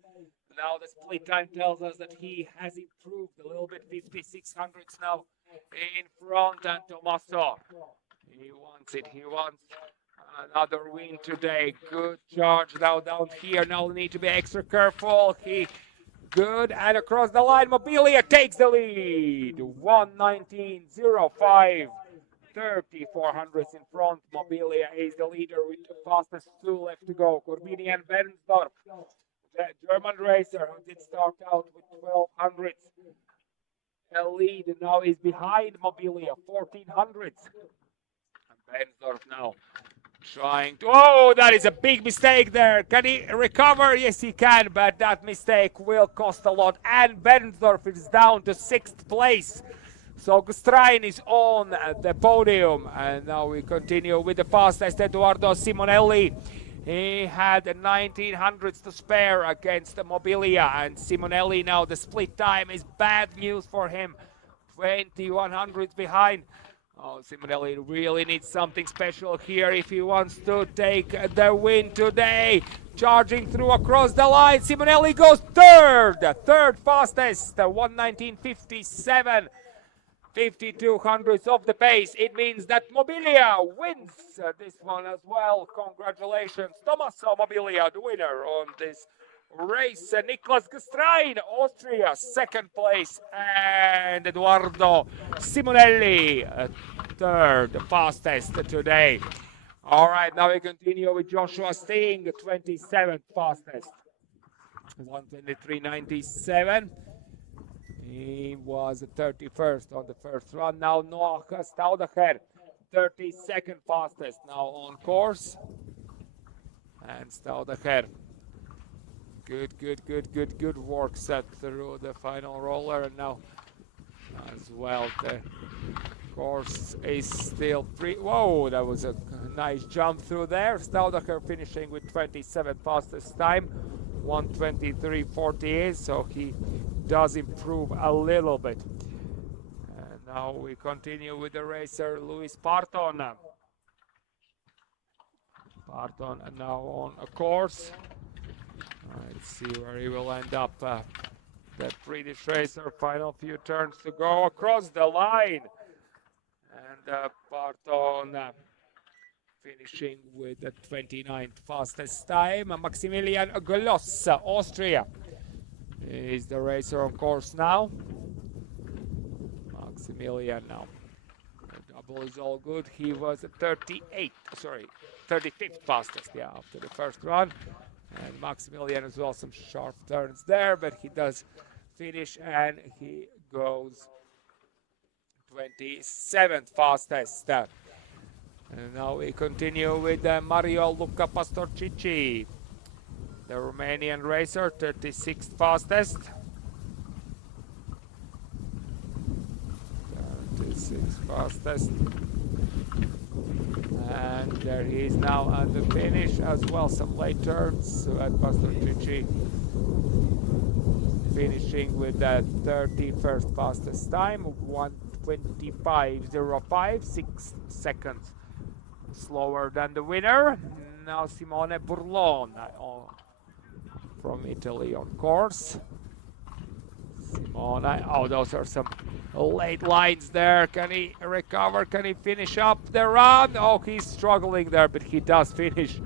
Now the split time tells us that he has improved a little bit. 5600s now in front, and Tommaso, he wants it. He wants another win today. Good charge now down here. Now need to be extra careful. He good, and across the line, Mobilia takes the lead. 119.05. 3400s in front. Mobilia is the leader with the fastest 2 left to go. Corbini and Bernsdorf, the German racer who did start out with 1200s. The lead now is behind Mobilia, 1400s. And Bernsdorf now trying to, oh, that is a big mistake there. Can he recover? Yes, he can, but that mistake will cost a lot. And Bernsdorf is down to 6th place. So Gustrain is on the podium, and now we continue with the fastest, Edoardo Simonelli. He had 1900s to spare against Mobilia, and Simonelli now the split time is bad news for him. 2100s behind. Oh, Simonelli really needs something special here if he wants to take the win today. Charging through across the line, Simonelli goes third fastest, 119.57. 5200s of the pace. It means that Mobilia wins this one as well. Congratulations, Tommaso Mobilia, the winner on this race. Niklas Gustrain, Austria, 2nd place, and Edoardo Simonelli, 3rd fastest today. All right, now we continue with Joshua Sting, 27th fastest, 123.97. He was 31st on the first run. Now Noah Staudacher, 32nd fastest now on course. And Staudacher, good work set through the final roller. And now as well the course is still free. Whoa, that was a nice jump through there. Staudacher finishing with 27th fastest time, 123.48, so he does improve a little bit. And now we continue with the racer Luis Parton. Parton now on a course. Let's see where he will end up. The British racer, final few turns to go across the line. And Parton finishing with the 29th fastest time. Maximilian Gloss, Austria, is the racer on course now. Maximilian now. The double is all good. He was 35th fastest, yeah, after the first run. And Maximilian as well, some sharp turns there, but he does finish and he goes 27th fastest. And now we continue with Mario Luca Pastorcici, the Romanian racer, 36th fastest. 36th fastest. And there he is now at the finish as well. Some late turns at Pastorcici, finishing with the 31st fastest time of 1:25.05, 6 seconds slower than the winner. Now Simone Burlon from Italy on course. Simone, oh, those are some late lines there. Can he recover? Can he finish up the run? Oh, he's struggling there, but he does finish.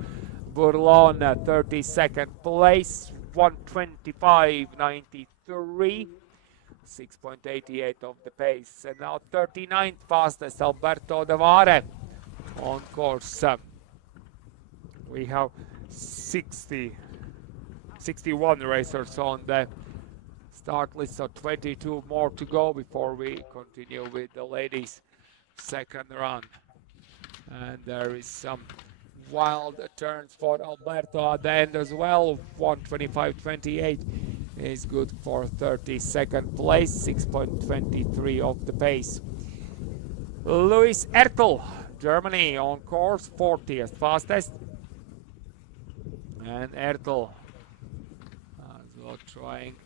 Burlon, 32nd place, 1:25.93, 6.88 of the pace. And now 39th fastest, Alberto Devare on course. We have 61 racers on the start list, so 22 more to go before we continue with the ladies' second run. And there is some wild turns for Alberto at the end as well. 1:25.28 is good for 32nd place, 6.23 of the pace. Luis Ertl, Germany on course, 40th fastest. And Ertl as well trying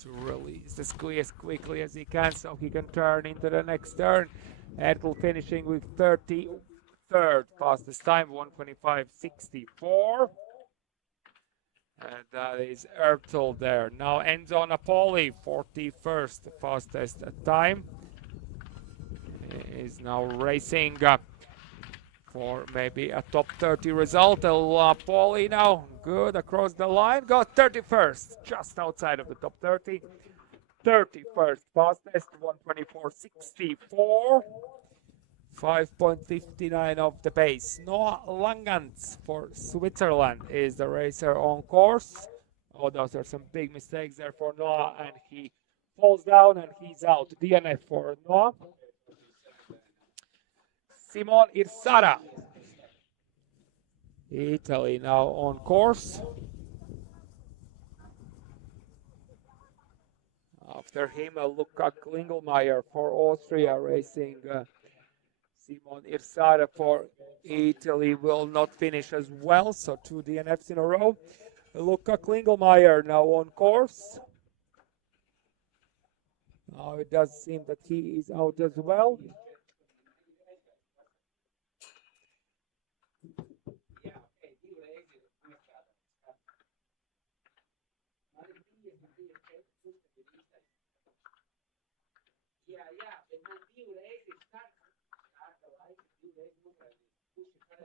to release the ski as quickly as he can so he can turn into the next turn. Ertl finishing with 33rd fastest time, 1:25.64. And that is Ertl there. Now Enzo Napoli, 41st fastest time. He is now racing for maybe a top 30 result. Napoli now good across the line. Got 31st, just outside of the top 30. 31st fastest, 1:24.64. 5.59 of the pace. Noah Langans for Switzerland is the racer on course. Oh, those are some big mistakes there for Noah, and he falls down and he's out. DNF for Noah. Simon Irsara, Italy now on course. After him, Luca Klingelmeier for Austria racing. Simon Irsara for Italy will not finish as well, so 2 DNFs in a row. Luca Klingelmeier now on course. Now it does seem that he is out as well.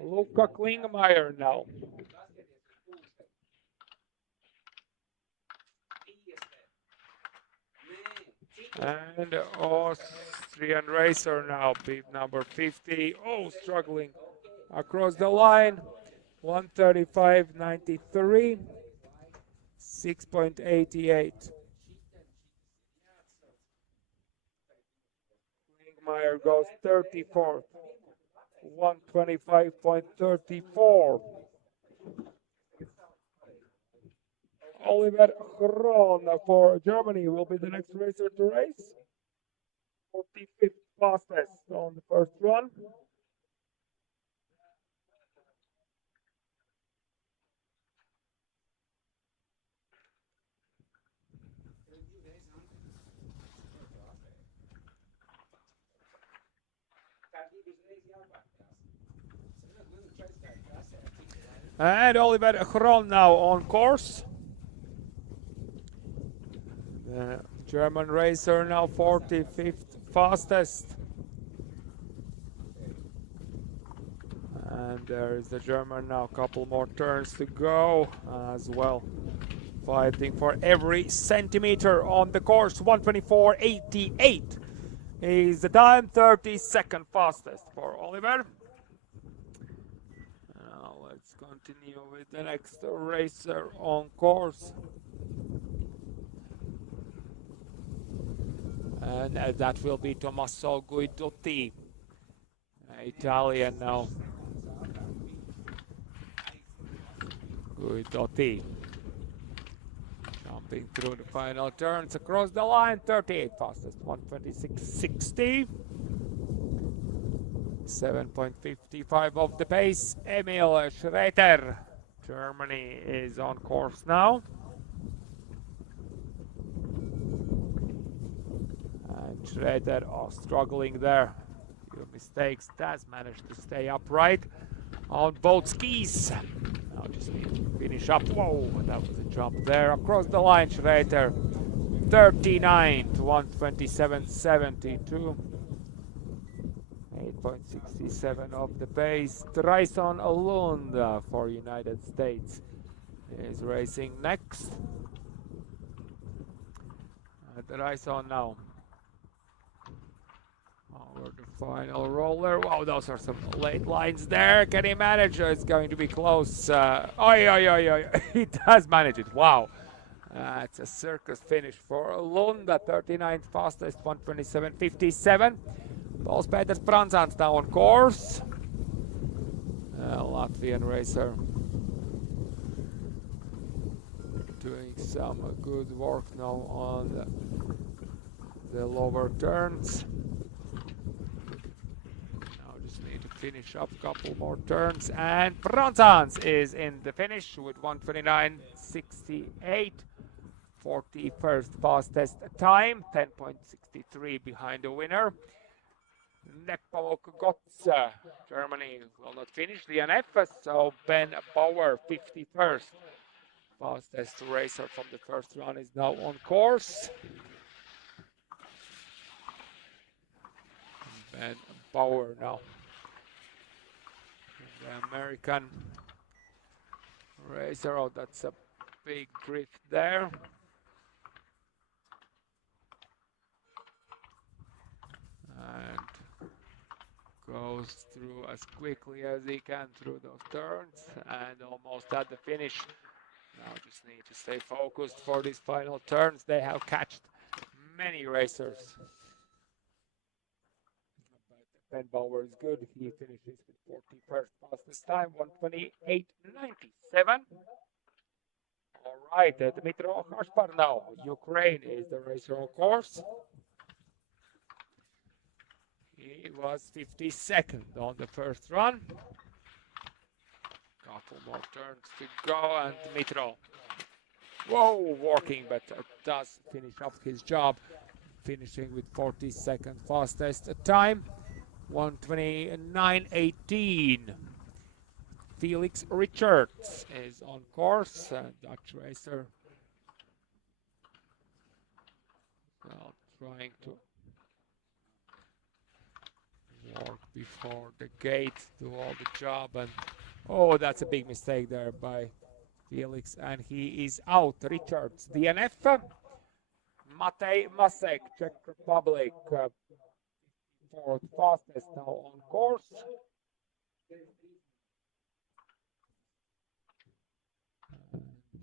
Luca Klingmeier now. And Austrian racer now, bib number 50. Oh, struggling across the line. 1:35.93. 6.88. Klingmeier goes 34th. 1:25.34. Oliver Hron for Germany will be the next racer to race. 45th fastest on the first run. And Oliver Hron now on course. The German racer now 45th fastest. And there is the German now, a couple more turns to go as well. Fighting for every centimeter on the course. 1:24.88 is the time, 32nd fastest for Oliver. Now let's continue with the next racer on course. And that will be Tommaso Guidotti, Italian now. Guidotti jumping through the final turns across the line, 38th fastest, 1:26.60. 7.55 of the pace. Emil Schreiter, Germany, is on course now. And Schreiter struggling there. the mistakes, does manage to stay upright on both skis. Now just need to finish up. Whoa, that was a jump there. Across the line, Schrader. 39 to 127.72. 8.67 of the pace. Tryson Lund for United States is racing next. Tryson now. Over the final roller. Wow, those are some late lines there. Can he manage? It's going to be close. He does manage it. Wow. It's a circus finish for Lund, the 39th fastest, 127.57. Paul Peters Pranzans now on course. Latvian racer doing some good work now on the lower turns. Now just need to finish up a couple more turns, and Pranzans is in the finish with 129.68. 41st fastest time, 10.63 behind the winner. Nepomuk Gotze, Germany will not finish the NF, so Ben Bauer, 51st fastest racer from the first run, is now on course. Ben Bauer now, the American racer. Oh, that's a big drift there. And goes through as quickly as he can through those turns, and almost at the finish. Now just need to stay focused for these final turns. They have catched many racers. But Ben Bauer is good. He finishes with 41st fastest time, 128.97. All right, Dmitro Kashpar now. Ukraine is the racer on course. He was 52nd on the first run. Couple more turns to go, and Dmitro, whoa, working, but does finish up his job, finishing with 42nd fastest time, 129.18. Felix Richards is on course, Dutch racer. Well, trying to work before the gate, do all the job, and oh, that's a big mistake there by Felix, and he is out. Richards, DNF. Matej Masek, Czech Republic, fourth fastest now on course.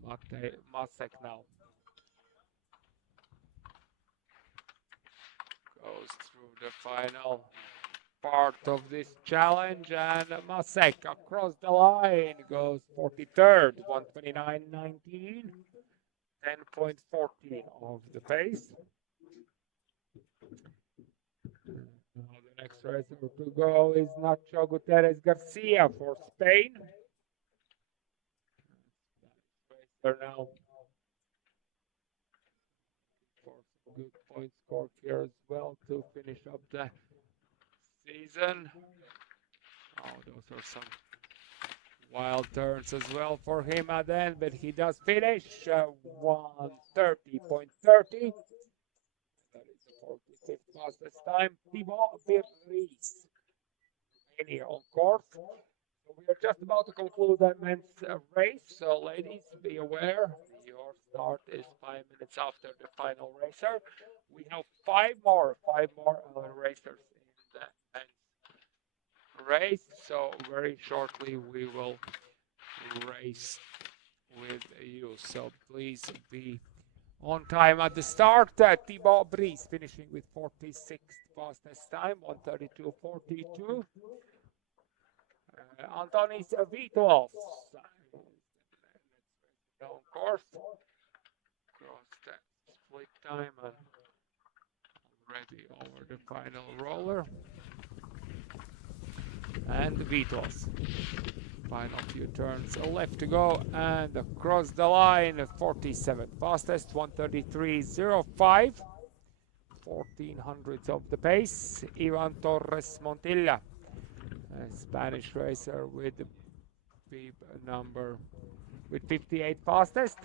Matej Masek now goes through the final part of this challenge, and Masek across the line goes 43rd, 129.19, 10.14 of the pace. Now the next racer to go is Nacho Gutierrez Garcia for Spain. Racer now for some good point score here as well to finish up the season. Oh, those are some wild turns as well for him at the end, but he does finish 130.30. That is the 45th fastest time. Thibaut Birris, Romania on course. So we are just about to conclude that men's race. So ladies, be aware, your start is 5 minutes after the final racer. We have five more racers in the race, so very shortly we will race with you, so please be on time at the start. Thibaut Brice finishing with 46th fastest time, 132.42. Antonis Vitos on course, cross the split time and already over the final roller. And Vitos, final few turns left to go, and across the line, 47th fastest, 133.05. 1400 of the pace. Ivan Torres Montilla, a Spanish racer with the bib number with 58 fastest.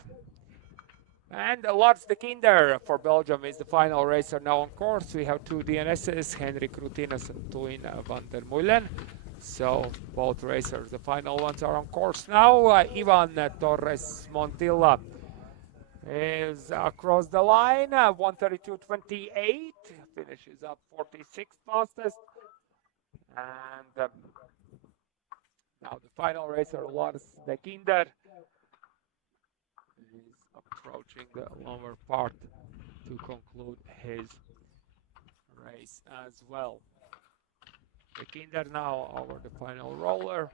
And Lars de Kinder for Belgium is the final racer now on course. We have two DNSs, Henrik Rutinus and Tuin van der Meulen. So both racers, the final ones, are on course now. Ivan Torres Montilla is across the line, 132.28, finishes up 46th fastest. And now the final racer, Lars de Kinder, is approaching the lower part to conclude his race as well. De Kinder now over the final roller.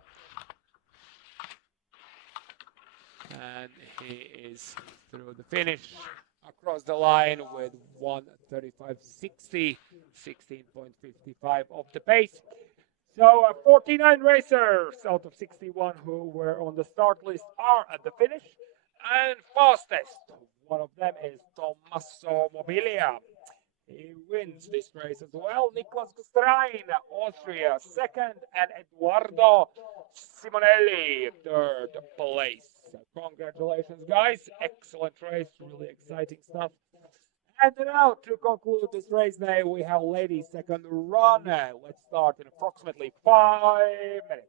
And he is through the finish across the line with 1:35.60, 16.55 of the pace. So 49 racers out of 61 who were on the start list are at the finish. And fastest, one of them is Tommaso Mobilia. He wins this race as well. Niklas Gustrein, Austria, second, and Eduardo Simonelli, third place. Congratulations, guys. Excellent race, really exciting stuff. And now, to conclude this race day, we have ladies' second run. Let's start in approximately 5 minutes.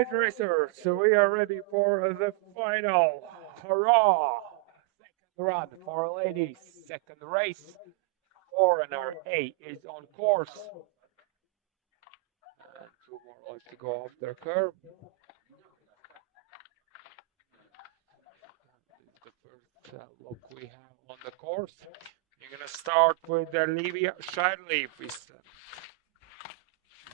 right, racers, so we are ready for the final. Hurrah! Second run for ladies, second race. Foreigner A is on course. And two more left to go off their curve. This is the first look we have on the course. You're going to start with Olivia Shirley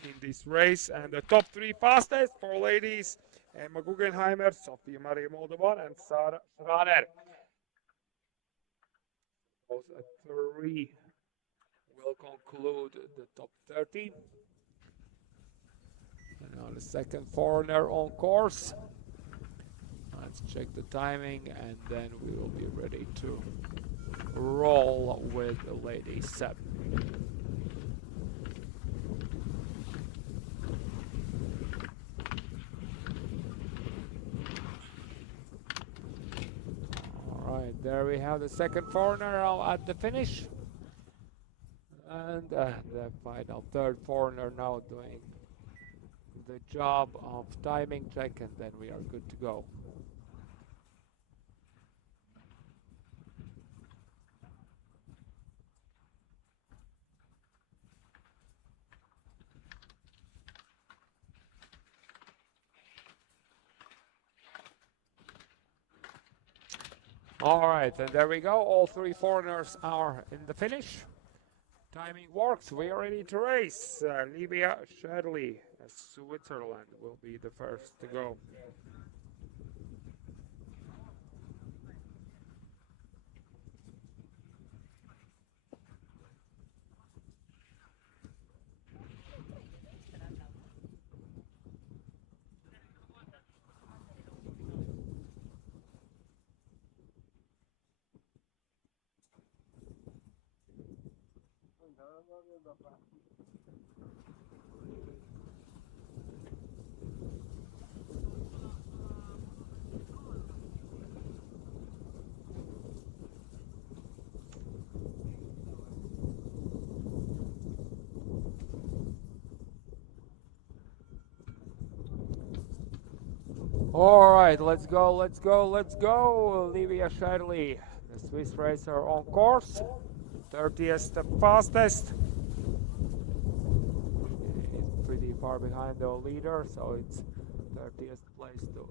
in this race, and the top three fastest for ladies: Emma Guggenheimer, Sofia Maria Moldovan, and Sarah Schrader. Those three will conclude the top 30. And now the second foreigner on course. Let's check the timing, and then we will be ready to roll with the ladies. Alright, there we have the second foreigner at the finish. And the final third foreigner now doing the job of timing check, and then we are good to go. All right, and there we go. All three foreigners are in the finish. Timing works. We are ready to race. Olivia Shirley, Switzerland, will be the first to go. All right, let's go, let's go, let's go. Olivia Shirley, the Swiss racer on course. 30th the fastest. It's pretty far behind the leader, so it's 30th place. The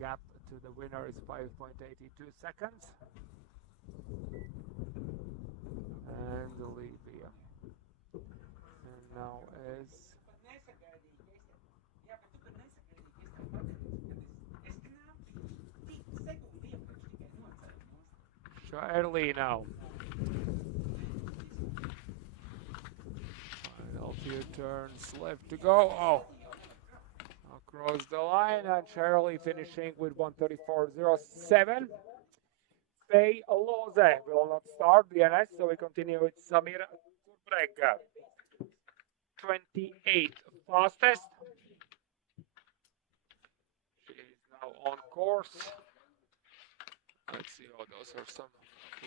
gap to the winner is 5.82 seconds. And Olivia. And now is Shirley now. Final few turns left to go. Oh, across the line, and Shirley finishing with 1:34.07. Faye Loze will not start DNS, so we continue with Samira Turbreg. 28th fastest. She is now on course. Let's see, oh, those are some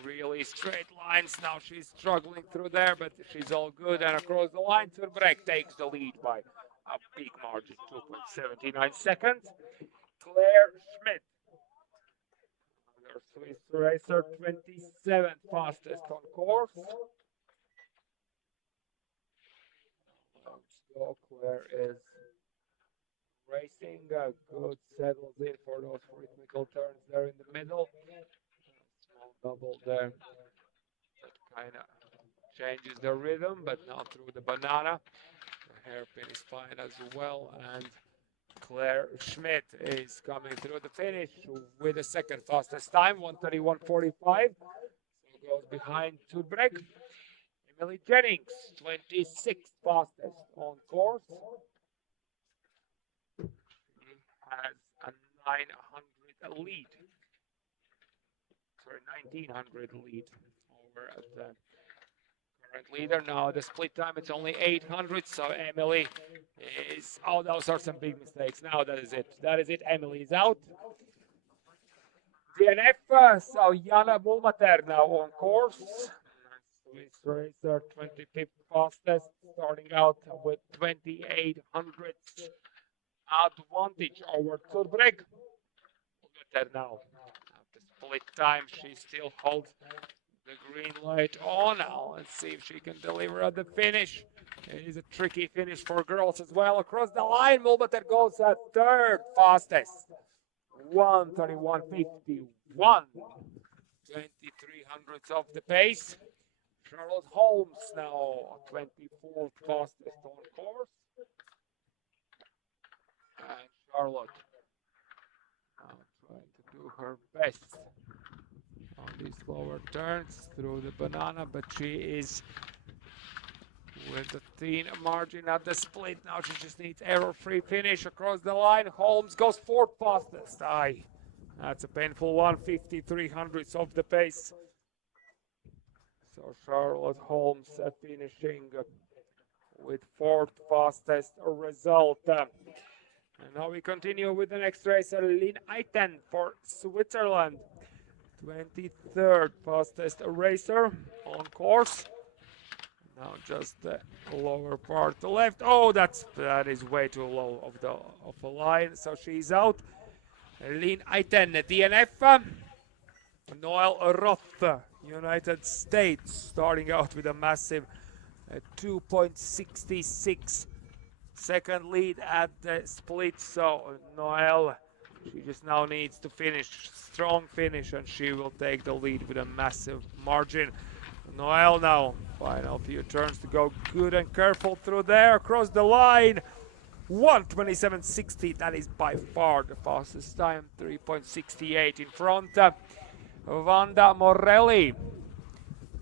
really straight lines. Now she's struggling through there, but she's all good. And across the line, Turbreg takes the lead by a big margin, 2.79 seconds. Claire Schmidt, another Swiss racer, 27th fastest on course. So Claire is racing, good, settles in for those rhythmical turns there in the middle. Small double there, that kind of changes the rhythm, but now through the banana. The hairpin is fine as well, and Claire Schmidt is coming through the finish with the second fastest time, 1:31.45. So goes behind Turbreg. Emily Jennings, 26th fastest on course. Has a 900 lead. Sorry, 1900 lead over the current leader. Now the split time, it's only 800, so Emily is, oh, those are some big mistakes. Now that is it. That is it. Emily is out. DNF, so Jana Mulmater now on course. Swiss racer, 25th fastest, starting out with 2800 advantage over Turbreg. Look at her now. After split time, she still holds the green light on. Now let's see if she can deliver at the finish. It is a tricky finish for girls as well. Across the line, Mulbater goes at third fastest. 1:31.51. 23 hundredths of the pace. Charlotte Holmes now 24th fastest on course. And Charlotte now trying to do her best on these lower turns through the banana, but she is with a thin margin at the split. Now she just needs error-free finish across the line. Holmes goes fourth fastest. Aye, that's a painful one. 53 hundredths of the pace. So Charlotte Holmes finishing with fourth fastest result. And now we continue with the next racer, Lynn Eiten for Switzerland. 23rd fastest racer on course. Now just the lower part left. Oh, that is way too low of the line. So she's out. Lynn Eiten, DNF. Noel Roth, United States, starting out with a massive 2.66 second lead at the split. So Noel, she just now needs to finish, strong finish, and she will take the lead with a massive margin. Noel now, final few turns to go, good and careful through there, across the line. 1:27.60, that is by far the fastest time, 3.68 in front. Wanda Morelli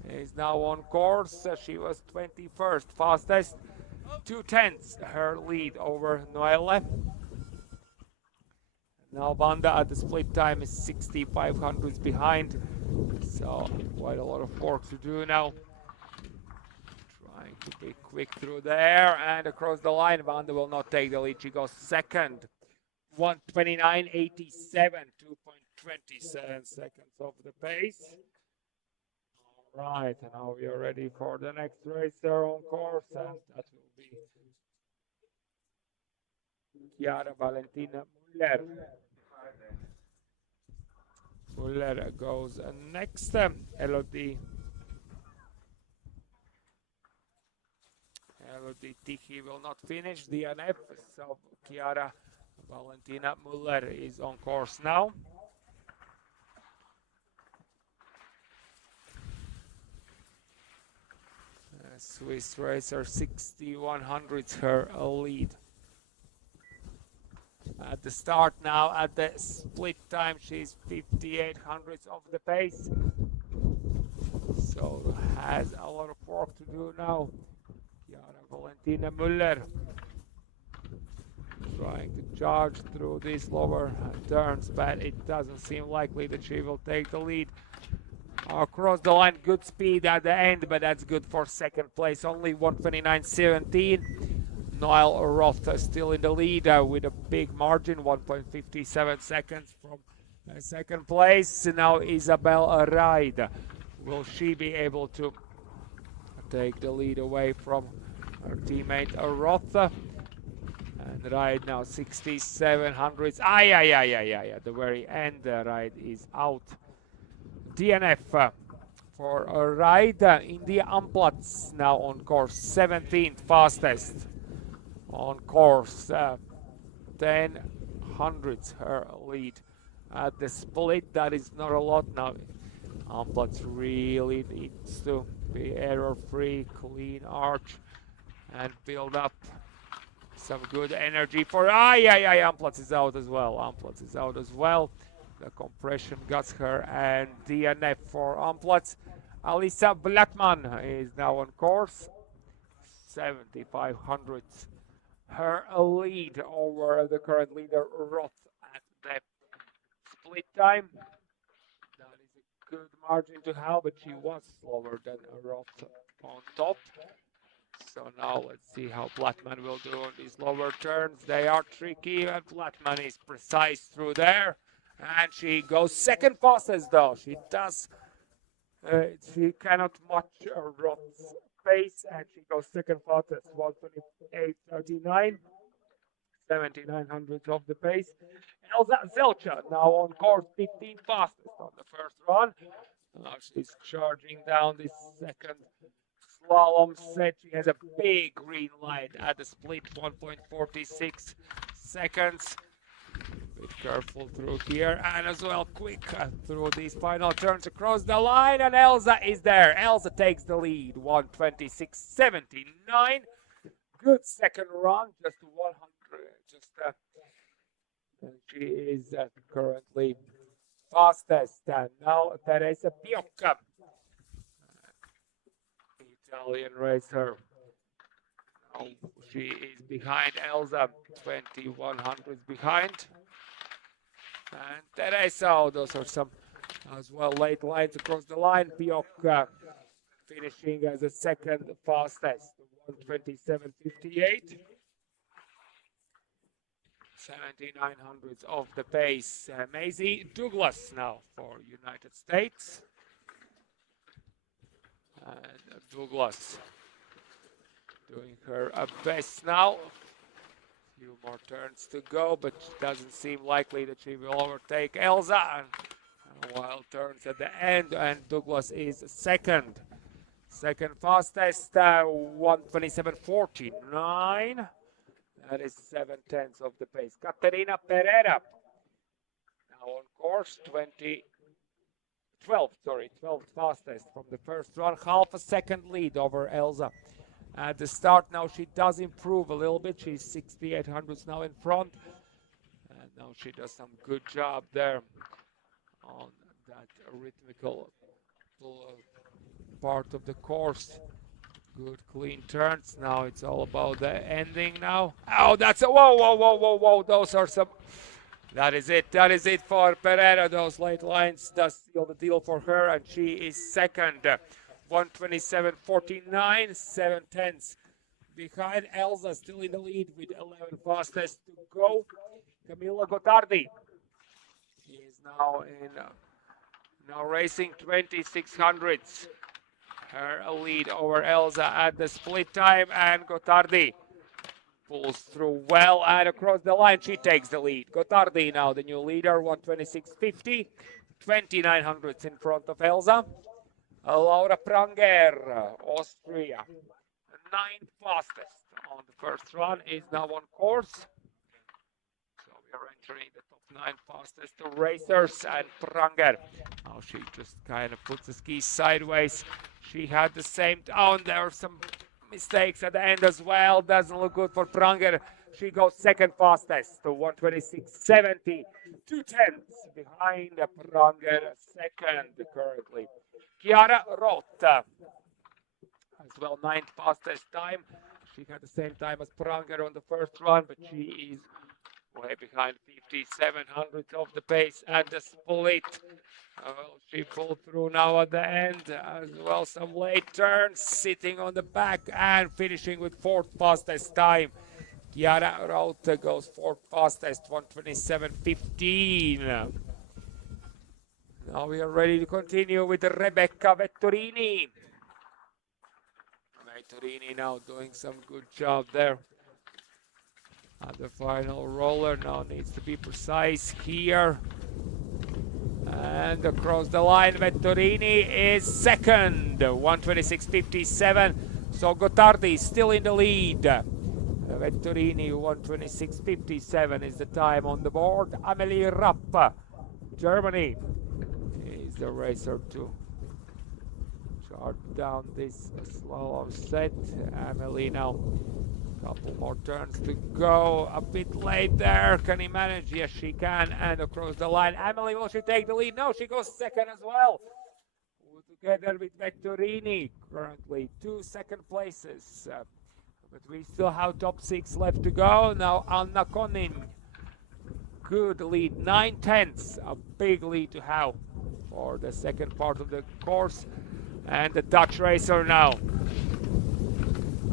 is now on course. She was 21st fastest, 2/10 her lead over Noelle. Now Wanda at the split time is 6,500 behind, so quite a lot of work to do now. Trying to be quick through there and across the line. Wanda will not take the lead, she goes second. 1:29.87, 2.27 seconds of the pace. All right, and now we are ready for the next racer on course, and that will be Chiara Valentina Muller. Muller goes next. Elodie Tichy will not finish DNF, so Chiara Valentina Muller is on course now. Swiss racer, 6,100 her lead. At the start now, at the split time, she's 5,800 of the pace. So has a lot of work to do now. Chiara Valentina Muller trying to charge through these lower turns, but it doesn't seem likely that she will take the lead. Across the line, good speed at the end, but that's good for second place. Only 1:29.17. Noel Roth still in the lead with a big margin, 1.57 seconds from second place. Now Isabel Ride. Will she be able to take the lead away from her teammate Roth? And Ride now 6,700. The very end, Ride is out. DNF for a Ride. India Amplatz now on course, 17th fastest on course. 10 hundredths her lead at the split. That is not a lot now. Amplatz really needs to be error-free, clean arch, and build up some good energy for. Amplatz is out as well. Amplatz is out as well. The compression got her, and DNF for Amplatz. Alisa Blattman is now on course, 7,500 her lead over the current leader Roth at the split time. That is a good margin to have, but she was slower than Roth on top. So now let's see how Blattman will do on these lower turns. They are tricky, and Blattman is precise through there. And she goes second fastest though. She does, she cannot match Roth's pace, and she goes second fastest, 1:28.39. 79 hundredths of the pace. Elsa Zelcha now on course 15 fastest on the first run. She's charging down this second slalom set. She has a big green light at the split, 1.46 seconds. Be careful through here and as well quick through these final turns across the line, and Elsa is there. Elsa takes the lead, 126.79. Good second run, just 100. And she is currently fastest. And now Teresa Piocca, Italian racer. Now she is behind Elsa, 2100s behind. And Teresa, those are some as well late lines across the line. Piocca finishing as the second fastest, 127.58. 79 hundredths of the pace. Maisie Douglas now for United States. And Douglas doing her best now. Few more turns to go, but it doesn't seem likely that she will overtake Elsa. And wild turns at the end, and Douglas is second. Second fastest, 127.49. That is 7/10 of the pace. Caterina Pereira now on course, 12th fastest from the first run. Half a second lead over Elsa. At the start now she does improve a little bit. She's 68 hundredths now in front. And now she does some good job there on that rhythmical part of the course. Good clean turns. Now it's all about the ending now. Oh, that's a whoa. Those are some. That is it for Pereira. Those late lines does seal the deal for her, and she is second. 127.49, 7/10 behind. Elsa still in the lead with 11 fastest to go. Camilla Gottardi is now racing 2600s. Her lead over Elsa at the split time, and Gottardi pulls through well and across the line. She takes the lead. Gottardi now the new leader, 126.50, 29 hundredths in front of Elsa. Laura Pranger, Austria, 9th fastest on the first run, is now on course. So we are entering the top 9 fastest racers, and Pranger, now she just kind of puts the skis sideways. She had the same, there were some mistakes at the end as well. Doesn't look good for Pranger. She goes second fastest to 126.70, 2/10 behind Pranger, second currently. Chiara Rotta as well, 9th fastest time. She had the same time as Pranger on the first run, but she is way behind, 57 hundredths of the pace at the split. She pulled through now at the end as well. Some late turns, sitting on the back and finishing with 4th fastest time. Chiara Rotta goes 4th fastest, 127.15. Now we are ready to continue with Rebecca Vettorini. Vettorini now doing some good job there. And the final roller now needs to be precise here. And across the line, Vettorini is second, 126.57. So Gottardi still in the lead. Vettorini, 126.57 is the time on the board. Amelie Rapp, Germany, is the racer to chart down this slalom set. Amelie now, couple more turns to go. A bit late there. Can he manage? Yes, she can. And across the line, Amelie, will she take the lead? No, she goes second as well. Together with Vettorini, currently 2 second places. But we still have top 6 left to go. Now Anna Konin, good lead, 9/10, a big lead to have for the second part of the course. And the Dutch racer now,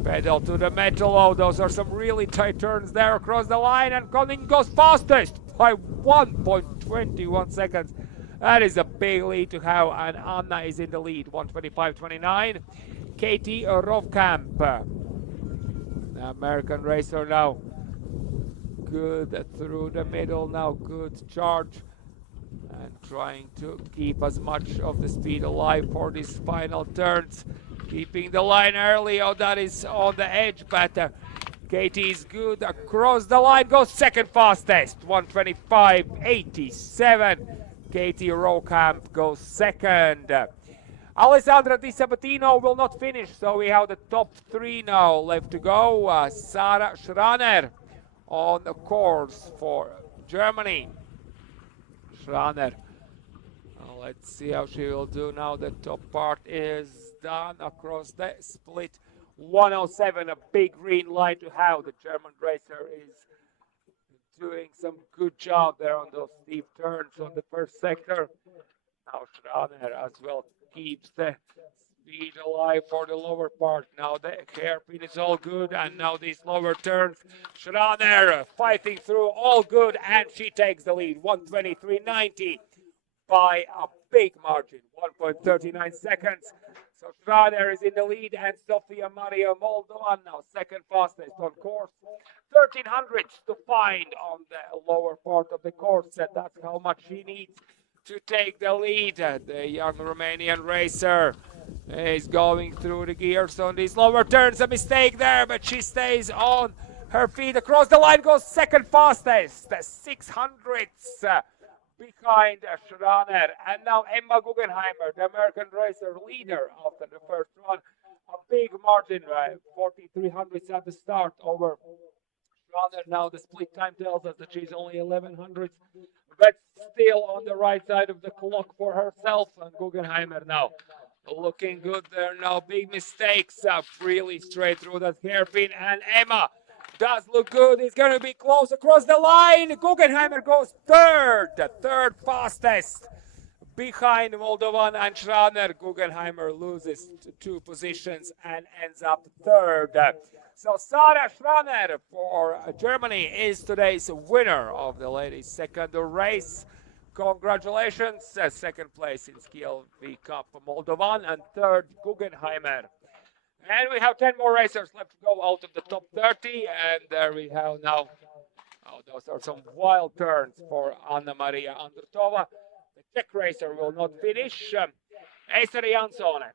pedal to the metal. Oh, those are some really tight turns there across the line, and Konin goes fastest by 1.21 seconds. That is a big lead to have, and Anna is in the lead, 125.29. Katie Rovkamp, the American racer now, good through the middle now. Good charge. And trying to keep as much of the speed alive for these final turns. Keeping the line early. Oh, that is on the edge, but Katie is good. Across the line goes second fastest. 1:25.87. Katie Rokamp goes second. Alessandra Di Sabatino will not finish, so we have the top three now left to go. Sarah Schraner on the course for Germany. Schraner. Let's see how she will do now. The top part is done across the split. 107, a big green light to have. The German racer is doing some good job there on those steep turns on the first sector. Now Schraner as well keeps the speed alive for the lower part. Now the hairpin is all good, and now these lower turns. Schraner fighting through, all good, and she takes the lead. 1:23.90 by a big margin, 1.39 seconds. So Schraner is in the lead, and Sofia Maria Moldovan now second fastest on course. 1300s to find on the lower part of the course, and that's how much she needs to take the lead. The young Romanian racer is going through the gears on these lower turns. A mistake there, but she stays on her feet. Across the line goes second fastest, 600s behind Schraner. And now Emma Guggenheimer, the American racer leader after the first run. A big margin, 4,300s at the start over Schraner. Now the split time tells us that she's only 1100s, but still on the right side of the clock for herself. And Guggenheimer now looking good there. No big mistakes, really straight through that hairpin. And Emma does look good. It's going to be close across the line. Guggenheimer goes third, the third fastest behind Moldovan and Schraner. Guggenheimer loses 2 positions and ends up third. So Sarah Schraner for Germany is today's winner of the ladies' second race. Congratulations. Second place in SKILV Cup Moldovan, and third Guggenheimer. And we have 10 more racers left to go out of the top 30. And there we have now, those are some wild turns for Anna Maria Andrutova. The Czech racer will not finish. Ester Jansson,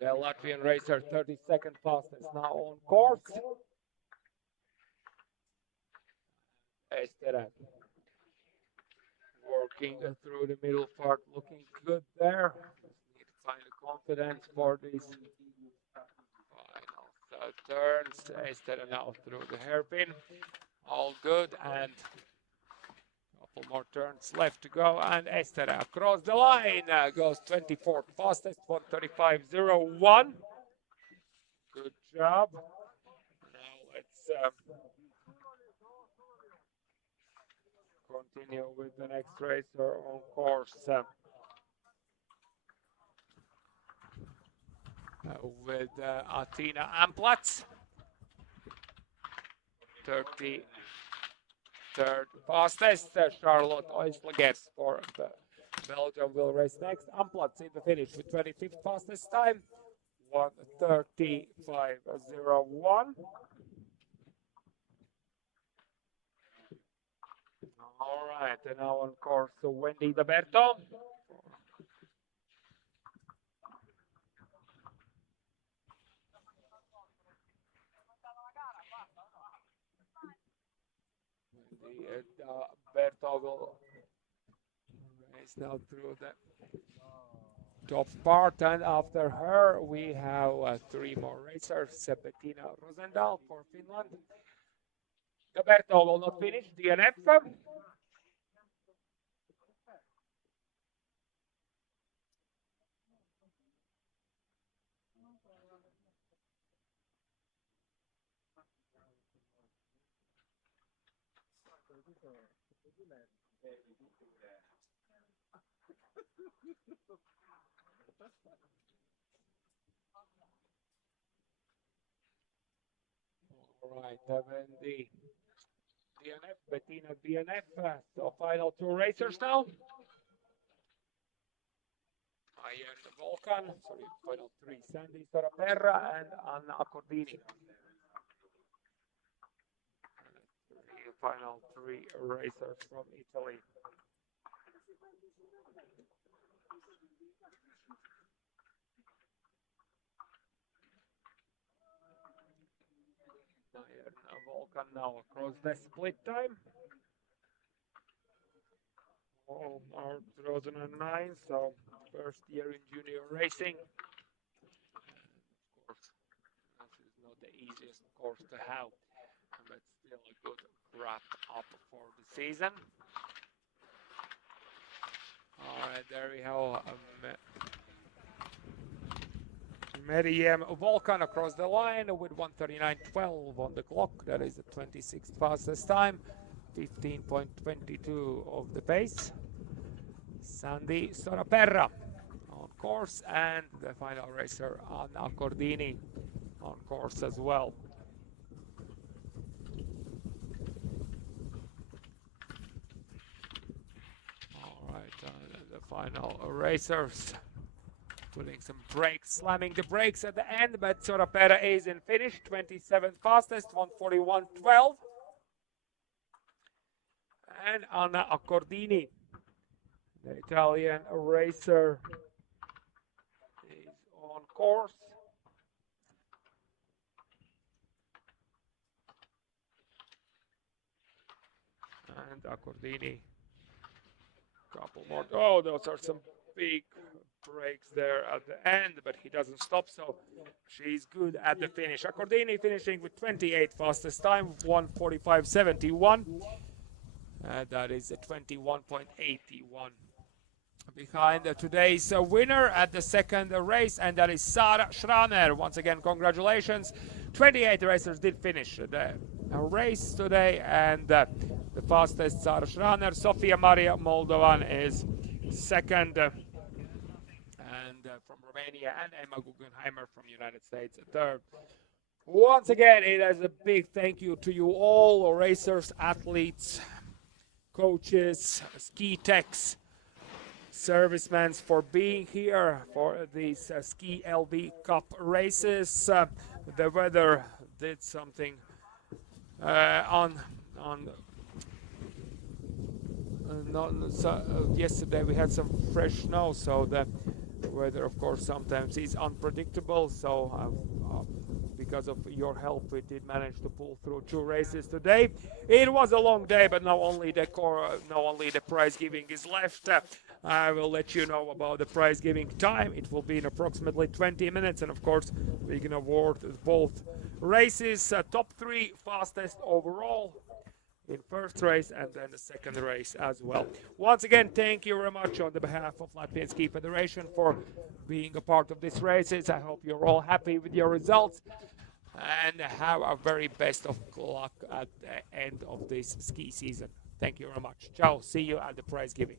the Latvian racer, 32nd fastest now on course. Ester working through the middle part, looking good there. Need to find the confidence for these final turns. Ester now through the hairpin. All good, and couple more turns left to go, and Ester across the line goes 24th fastest, 1:35.01. Good job. Now let's continue with the next racer on course. With Athena Amplatz, 33rd fastest. Charlotte Oislegers for Belgium will race next. Amplatz in the finish with 25th fastest time, 1:35.01. All right, and now on course Wendy Daberto. Berto will race now through the top part, and after her we have 3 more racers. Bettina Rosendahl for Finland. Berto will not finish. DNF. All right, the DNF, Bettina DNF. So final 2 racers now. Ian Volkan, sorry, final 3, Sandy Soraperra and Anna Accordini. final 3 racers from Italy. Volkan now across the split time. All are 2009, so first year in junior racing. Of course, this is not the easiest course to have, but still a good wrap up for the season. All right, there we have Meriem Volkan across the line with 1:39.12 on the clock. That is the 26th fastest time, 15.22 of the pace. Sandy Soraperra on course, and the final racer Anna Cordini on course as well. All right, the final racers putting some brakes, slamming the brakes at the end, but Soraperra is in finish, 27th fastest, 1:41.12. And Anna Accordini, the Italian racer, is on course. And Accordini, couple more. Oh, those are some big breaks there at the end, but he doesn't stop, so she's good at the finish. Accordini finishing with 28th fastest time, 1:45.71. That is a 21.81. Behind today's winner at the second race, and that is Sara Schraner. Once again, congratulations. 28 racers did finish the race today, and the fastest Sara Schraner. Sofia Maria Moldovan is second, and from Romania, and Emma Guggenheimer from United States third. Once again, it is a big thank you to you all, racers, athletes, coaches, ski techs, servicemen, for being here for these SKILV Cup races. The weather did something yesterday we had some fresh snow, so the weather of course sometimes is unpredictable, so because of your help we did manage to pull through 2 races today. It was a long day, but now only the prize giving is left. I will let you know about the prize giving time. It will be in approximately 20 minutes, and of course we can award both races top 3 fastest overall in first race, and then the second race as well. Once again, thank you very much on the behalf of Latvian Ski Federation for being a part of these races. I hope you're all happy with your results, and have a very best of luck at the end of this ski season. Thank you very much. Ciao. See you at the prize giving.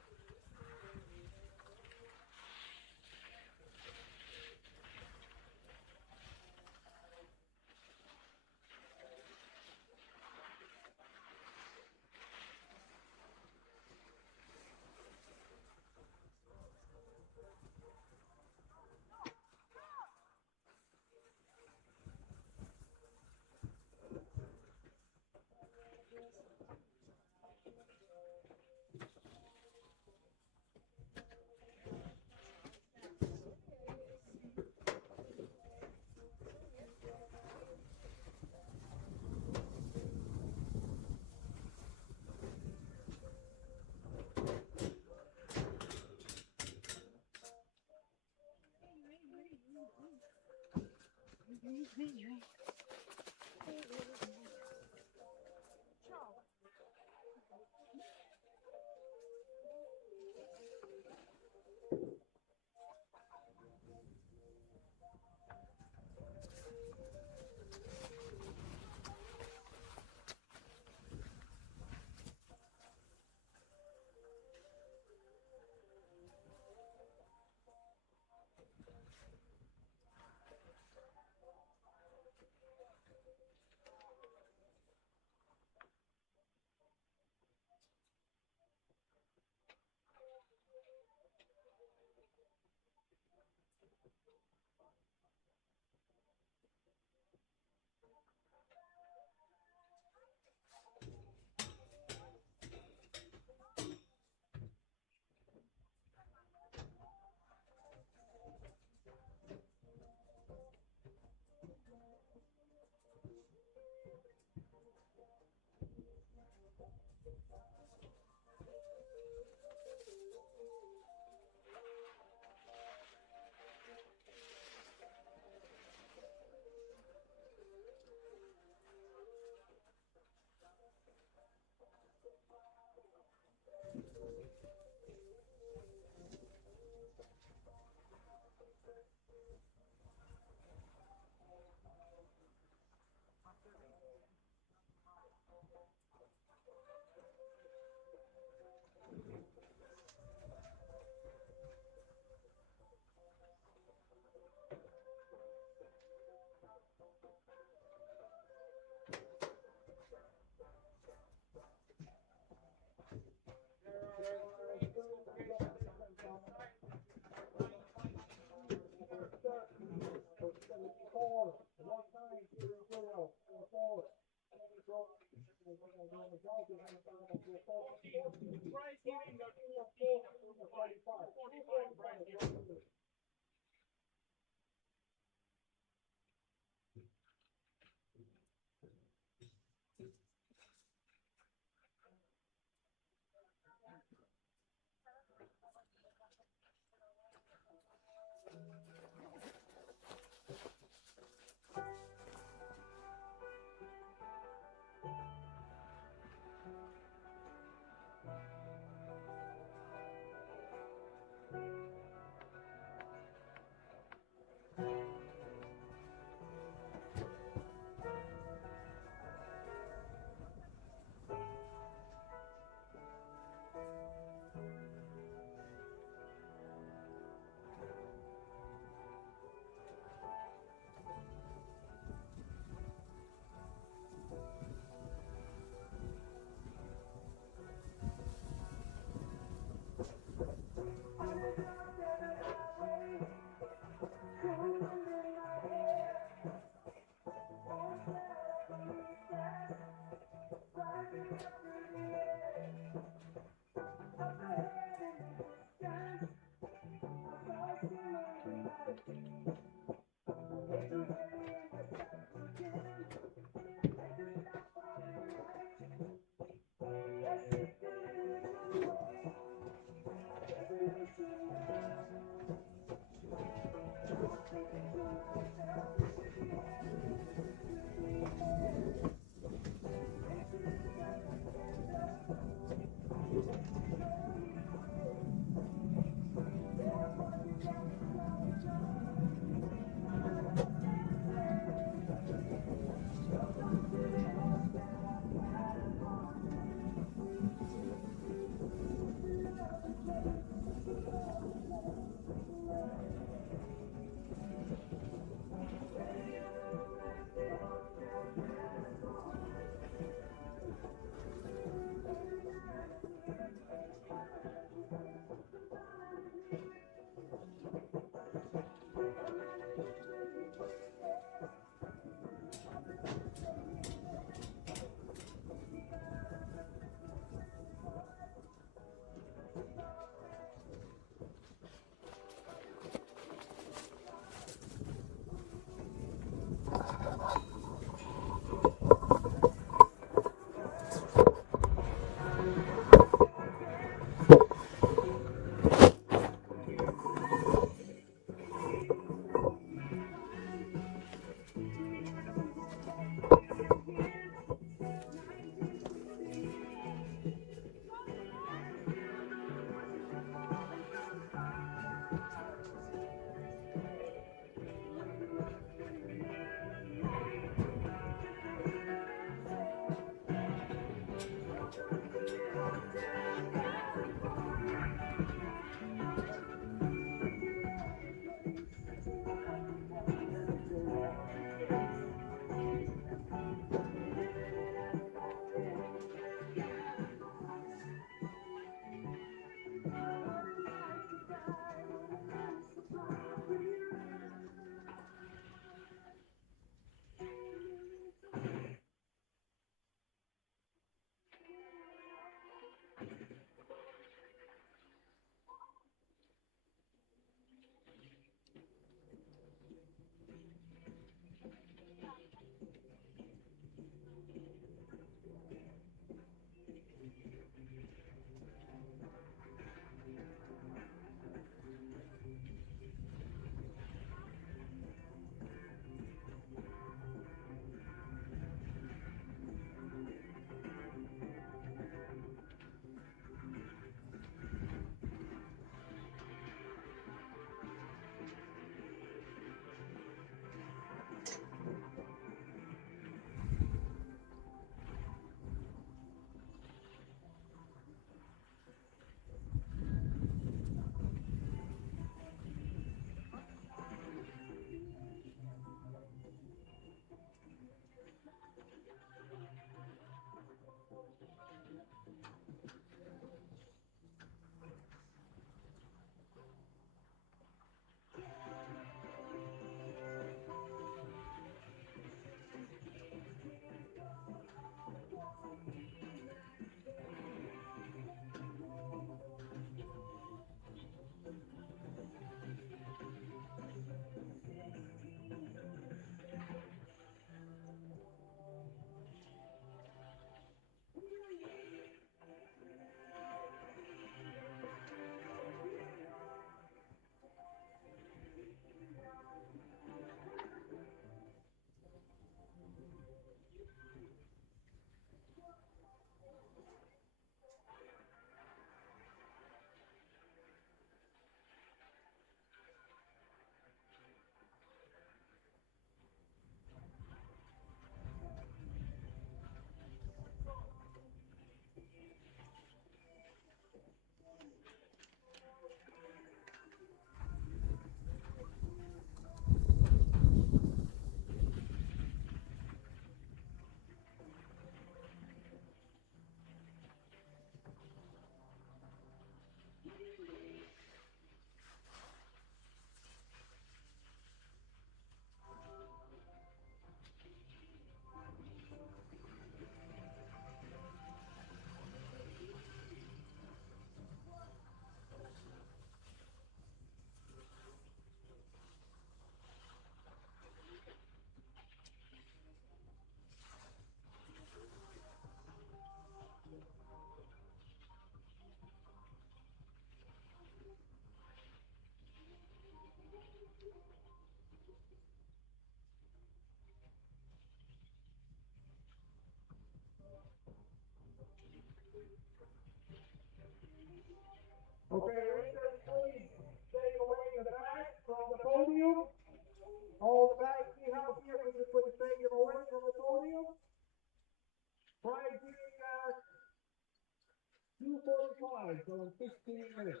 2:45, so in 15 minutes.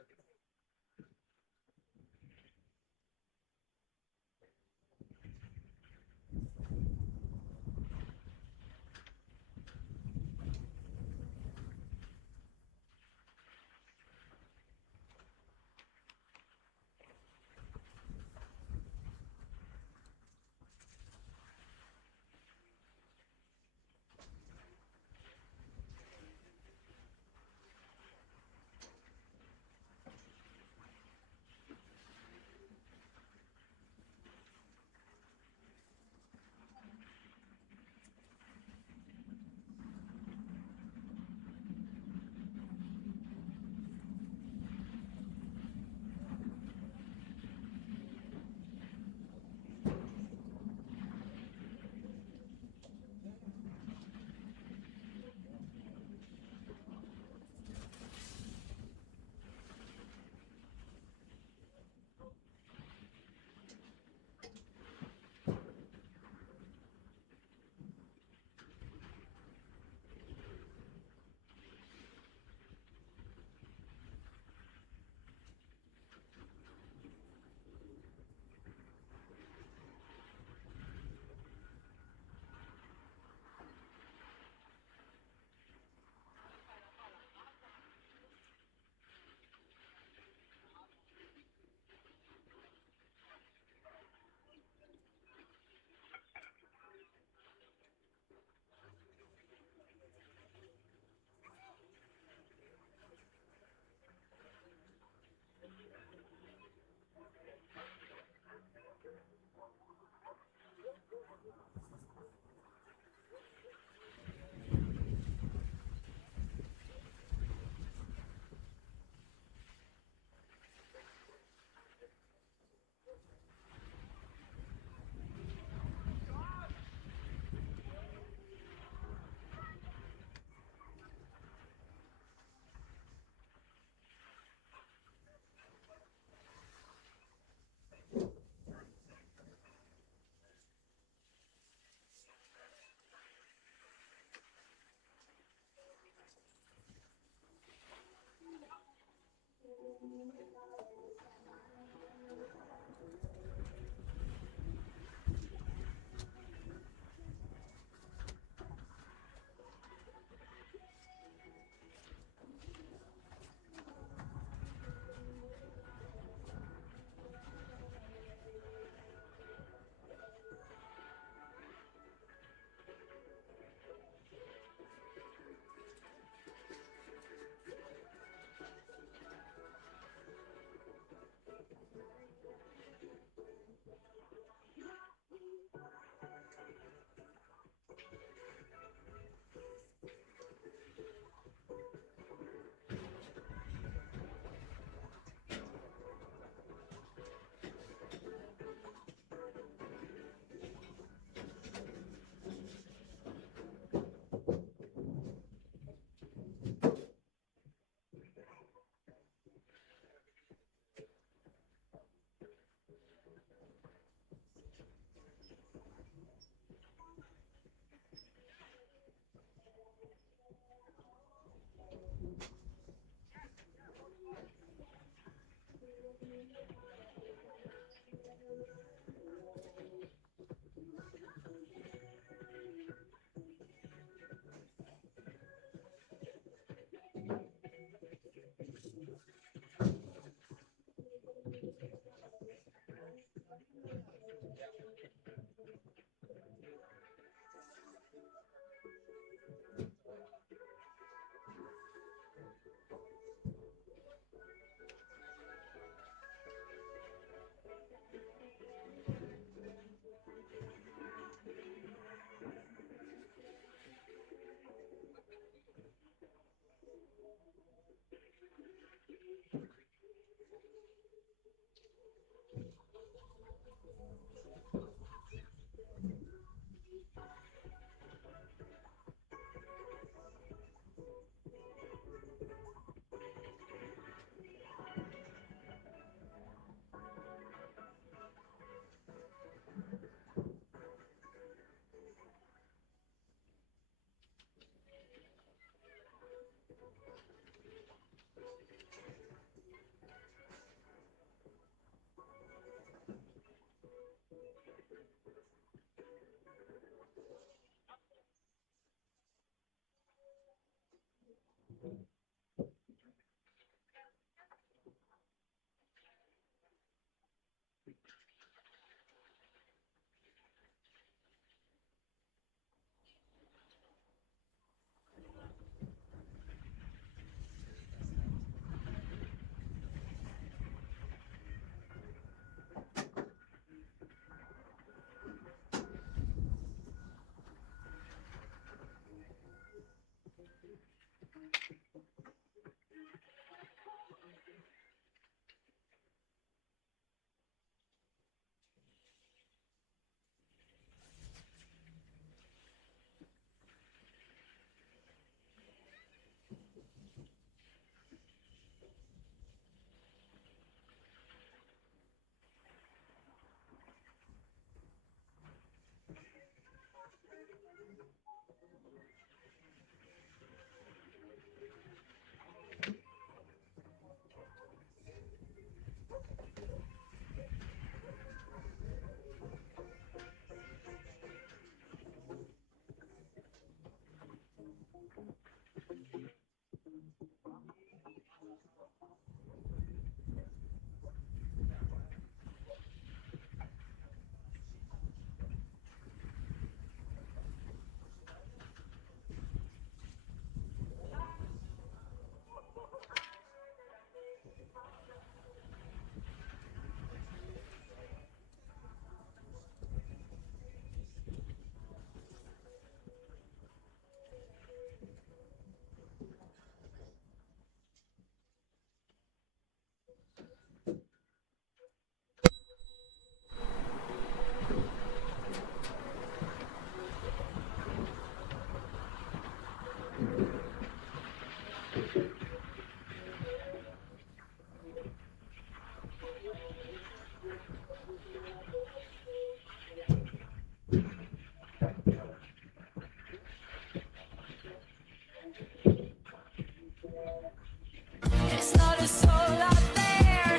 a soul out there.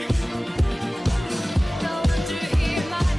No one to hear my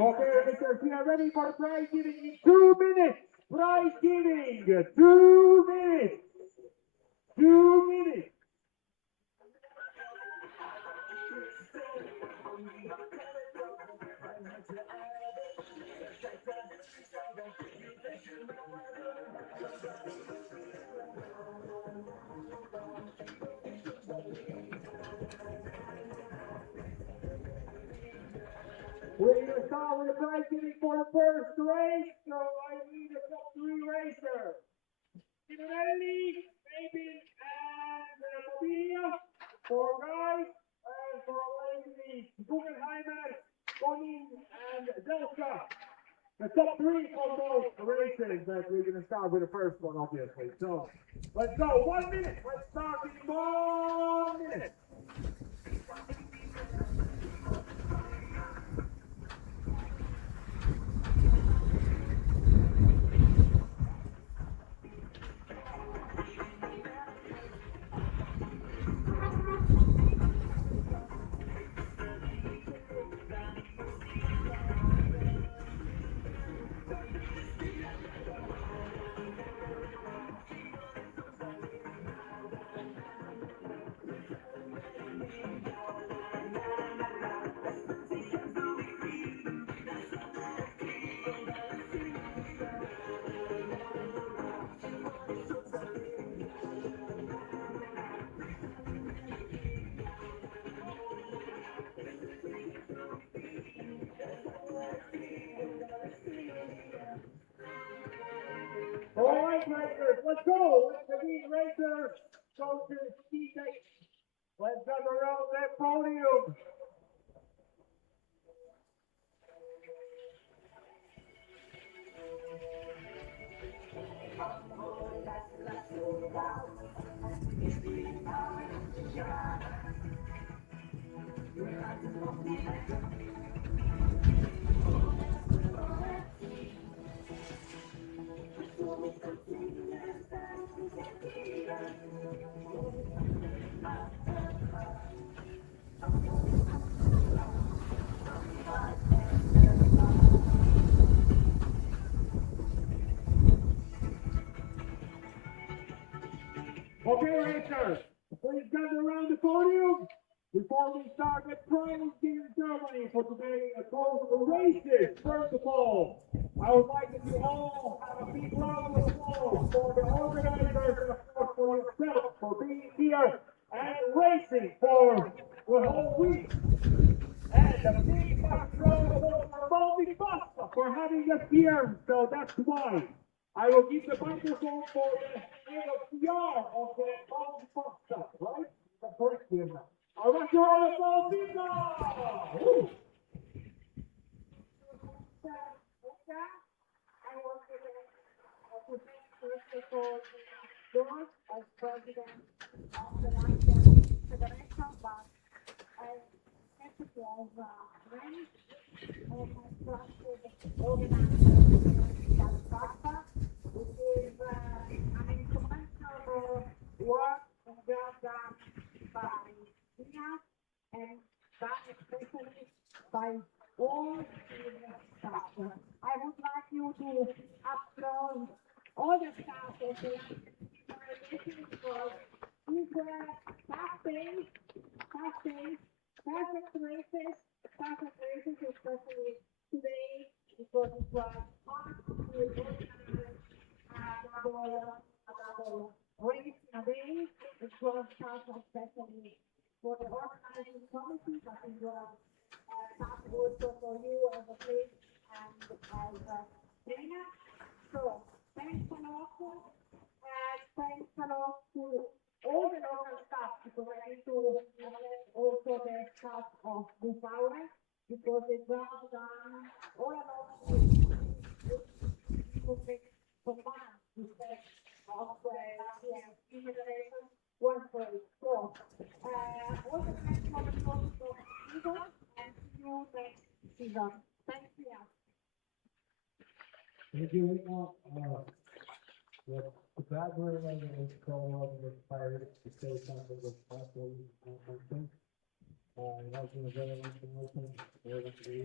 Okay, Mr. We are ready for prize giving in 2 minutes. Prize giving, 2 minutes. 2 minutes. We're gonna start with the prize giving for the first race, so I need the top 3 racer. Similarly, maybe and Mobilia for guys, and for ladies, Guggenheimer, Konin, and Delta. The top 3 for both races, but we're gonna start with the first one, obviously. So, let's go. 1 minute. Let's start in 1 minute. All right, racers, let's go. Let the lead racer go to the ski stage. Let's go around that podium. Okay, racers, please gather around the podium. Before we start the prize giving ceremony for today, both races, first of all, I would like that you all have a big round of applause for the organizers and of course for yourself for being here and racing for the whole week. And a big round of applause for Fassa for having us here, so that's why. I will give the microphone for the head of PR of the Fassa, right? The first game. I want you all to go, Pizza! Woo! I want to thank first of all George as president of the Russian Federation, but I have to have friends and my trusted organizers at Fassa, which is an influential work and job done by ITA and done especially by all the staff. I would like you to applaud all the staff of the organization because these were perfect races, especially today because it was hard to organize another race in a day. It was tough, especially for the organizing committee, but it was tough also for you as a coach and as a trainer. So thanks a lot, and thanks a lot to all the local staff because I need to also the staff of this hour because the job done all along with combined respect of the Latvian Federation was great. So all the best for the process of season and see you next season. Thank you. Thank you, Rita. The background is called on the pirate to say something with possible something. It has been a very long promotion. We're going to be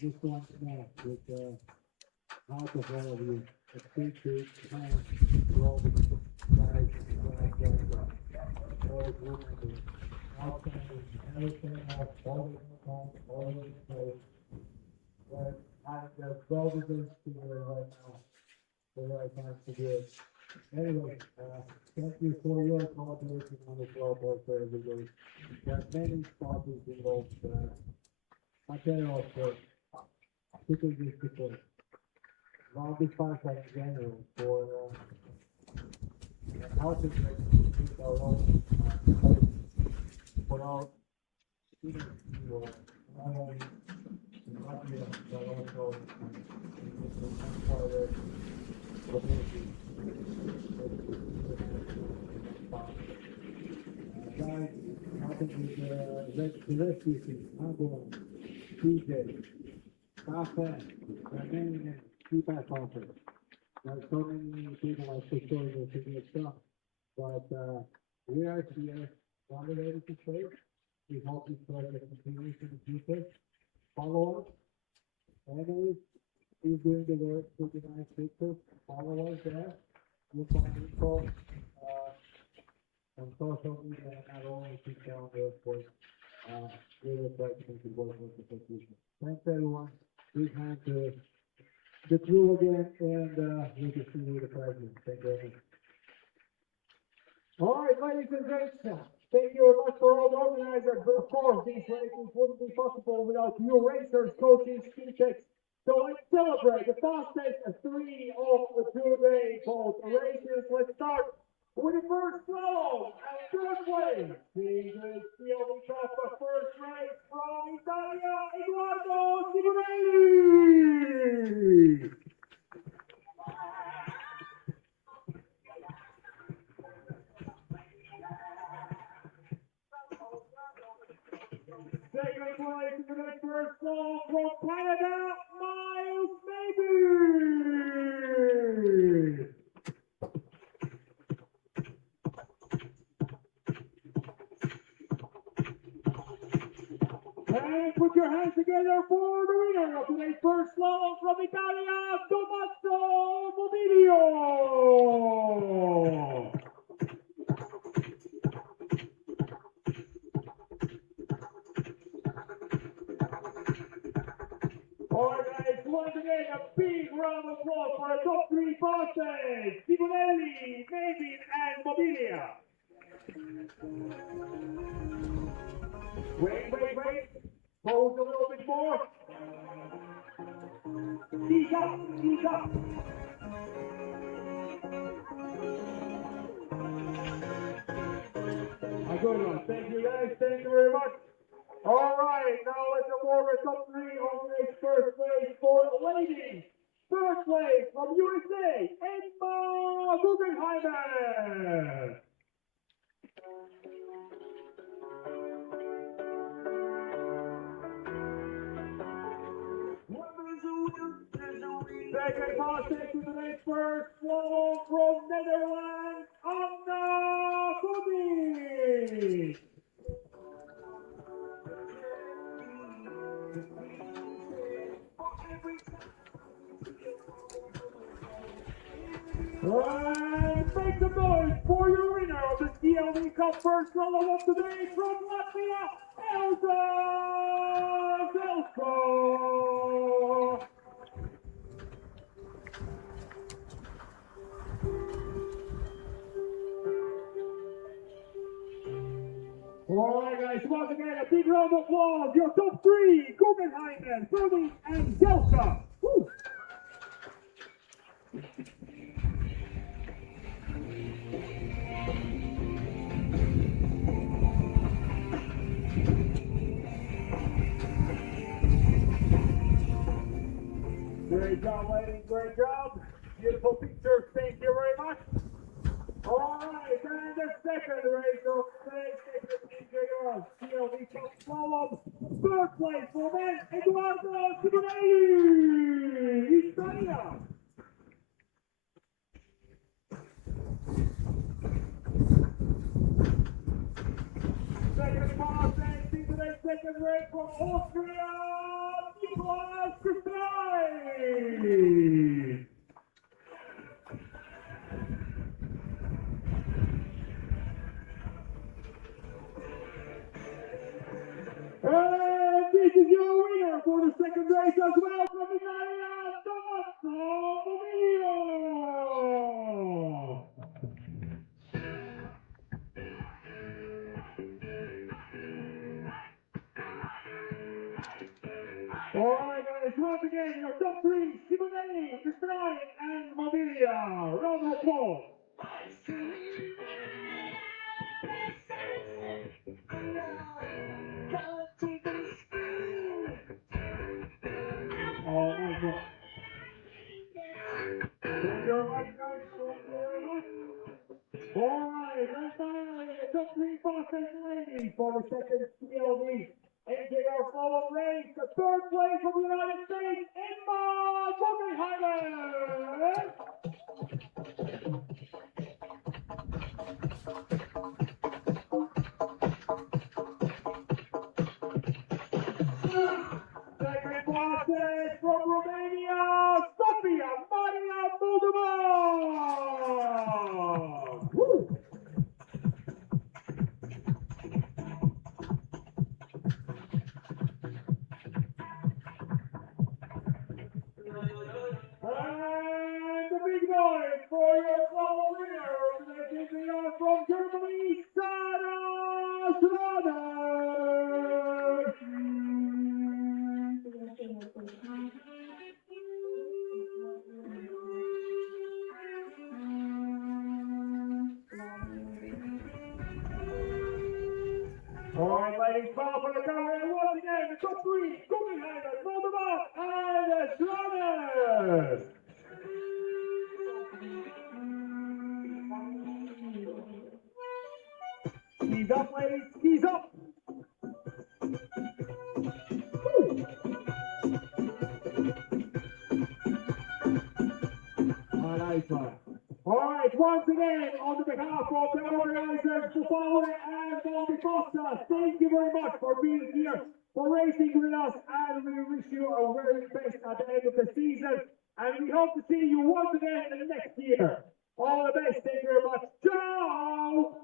just one snack with out of all of you. A big plan for all the guys all the group members. Outstanding, everything else, all the place. But there's 12 of us here right now. The right time to do it. Anyway, thank you for your collaboration on the floorball for everybody. There are many sponsors involved. Much general for people this before. Not this Fassa in general for Alpine racing our own for our students who are not only in Latvia but also in community. Guys, helping with the rescue team, ambulance, DJ, Fassa, Romanian, feedback office. There's so many people like to show you to do stuff, but we are here, motivated to say. We hope this project continues in the future. Follow us. Emily is doing the work, pretty nice pictures. Follow us there. You find info on social media and not only keep down there, of course. We will try to make it work with the position. Thanks everyone. Big hand to the crew again, and we can see you the president. Thank you very much. All right, ladies and gentlemen, thank you very much for all the organizers. But of course, these races wouldn't be possible without you racers, coaches, ski techs. So let's celebrate the fastest 3 of the 2-day boat races. Let's start with the first slalom and third place. The SKILV Cup first race from Italia, Eduardo Simonelli. Second place in the first slalom from Canada, Miles Maybe. And put your hands together for the winner of today's first slalom from Italia, Tommaso Mobilio. All right, guys, once again, a big round of applause for our top 3 passes, Simonelli, David, and Mobilia. Wait. Pose a little bit more. Ease up. Good one. Thank you, guys. Thank you very much. All right, now let's award the top 3 on this first place for ladies. First place from USA, Emma Guggenheimer. Second passes to the next first slalom from Netherlands, Anna Kobi. And make some noise for your winner of the SKILV Cup first slalom of today from Latvia, Elsa Zelko. All right, guys, once again, a big round of applause. Your top 3, Guggenheimer, Bernie, and Zelka. Woo. Great job, ladies. Great job. Beautiful pictures. Thank you very much. All right, and the second race of today's SKILV Cup slalom. Third place for men, Eduardo Simonelli, Italia. Second pass and into the second race from Austria, Nicolas Christine. And this is your winner for the second race as well from Italia, Tommaso Mobilio. All right, guys, once again, your top three, Simonelli, Cristiani, and Mobilia. Round of applause. Oh, my God. Thank you very much, guys. Thank you very much. All right, and finally, the top three fastest ladies for the second SKILV NJR Slalom race. The third place from the United States, Emma Guggenheimer. Second fastest from Romania, Sofia Maria Moldova. Woo! And the big noise for your slalom winner, representing from Germany, Sarah Schroeder. All right, ladies, call for the camera, and once again, the top three, Guggenheimer, Moldova, and Schroeder. He's up, ladies. He's up. All right, once again, on behalf of the organizers, Poza and Fassa, thank you very much for being here, for racing with us, and we wish you a very best at the end of the season, and we hope to see you once again in the next year. All the best. Thank you very much. Ciao!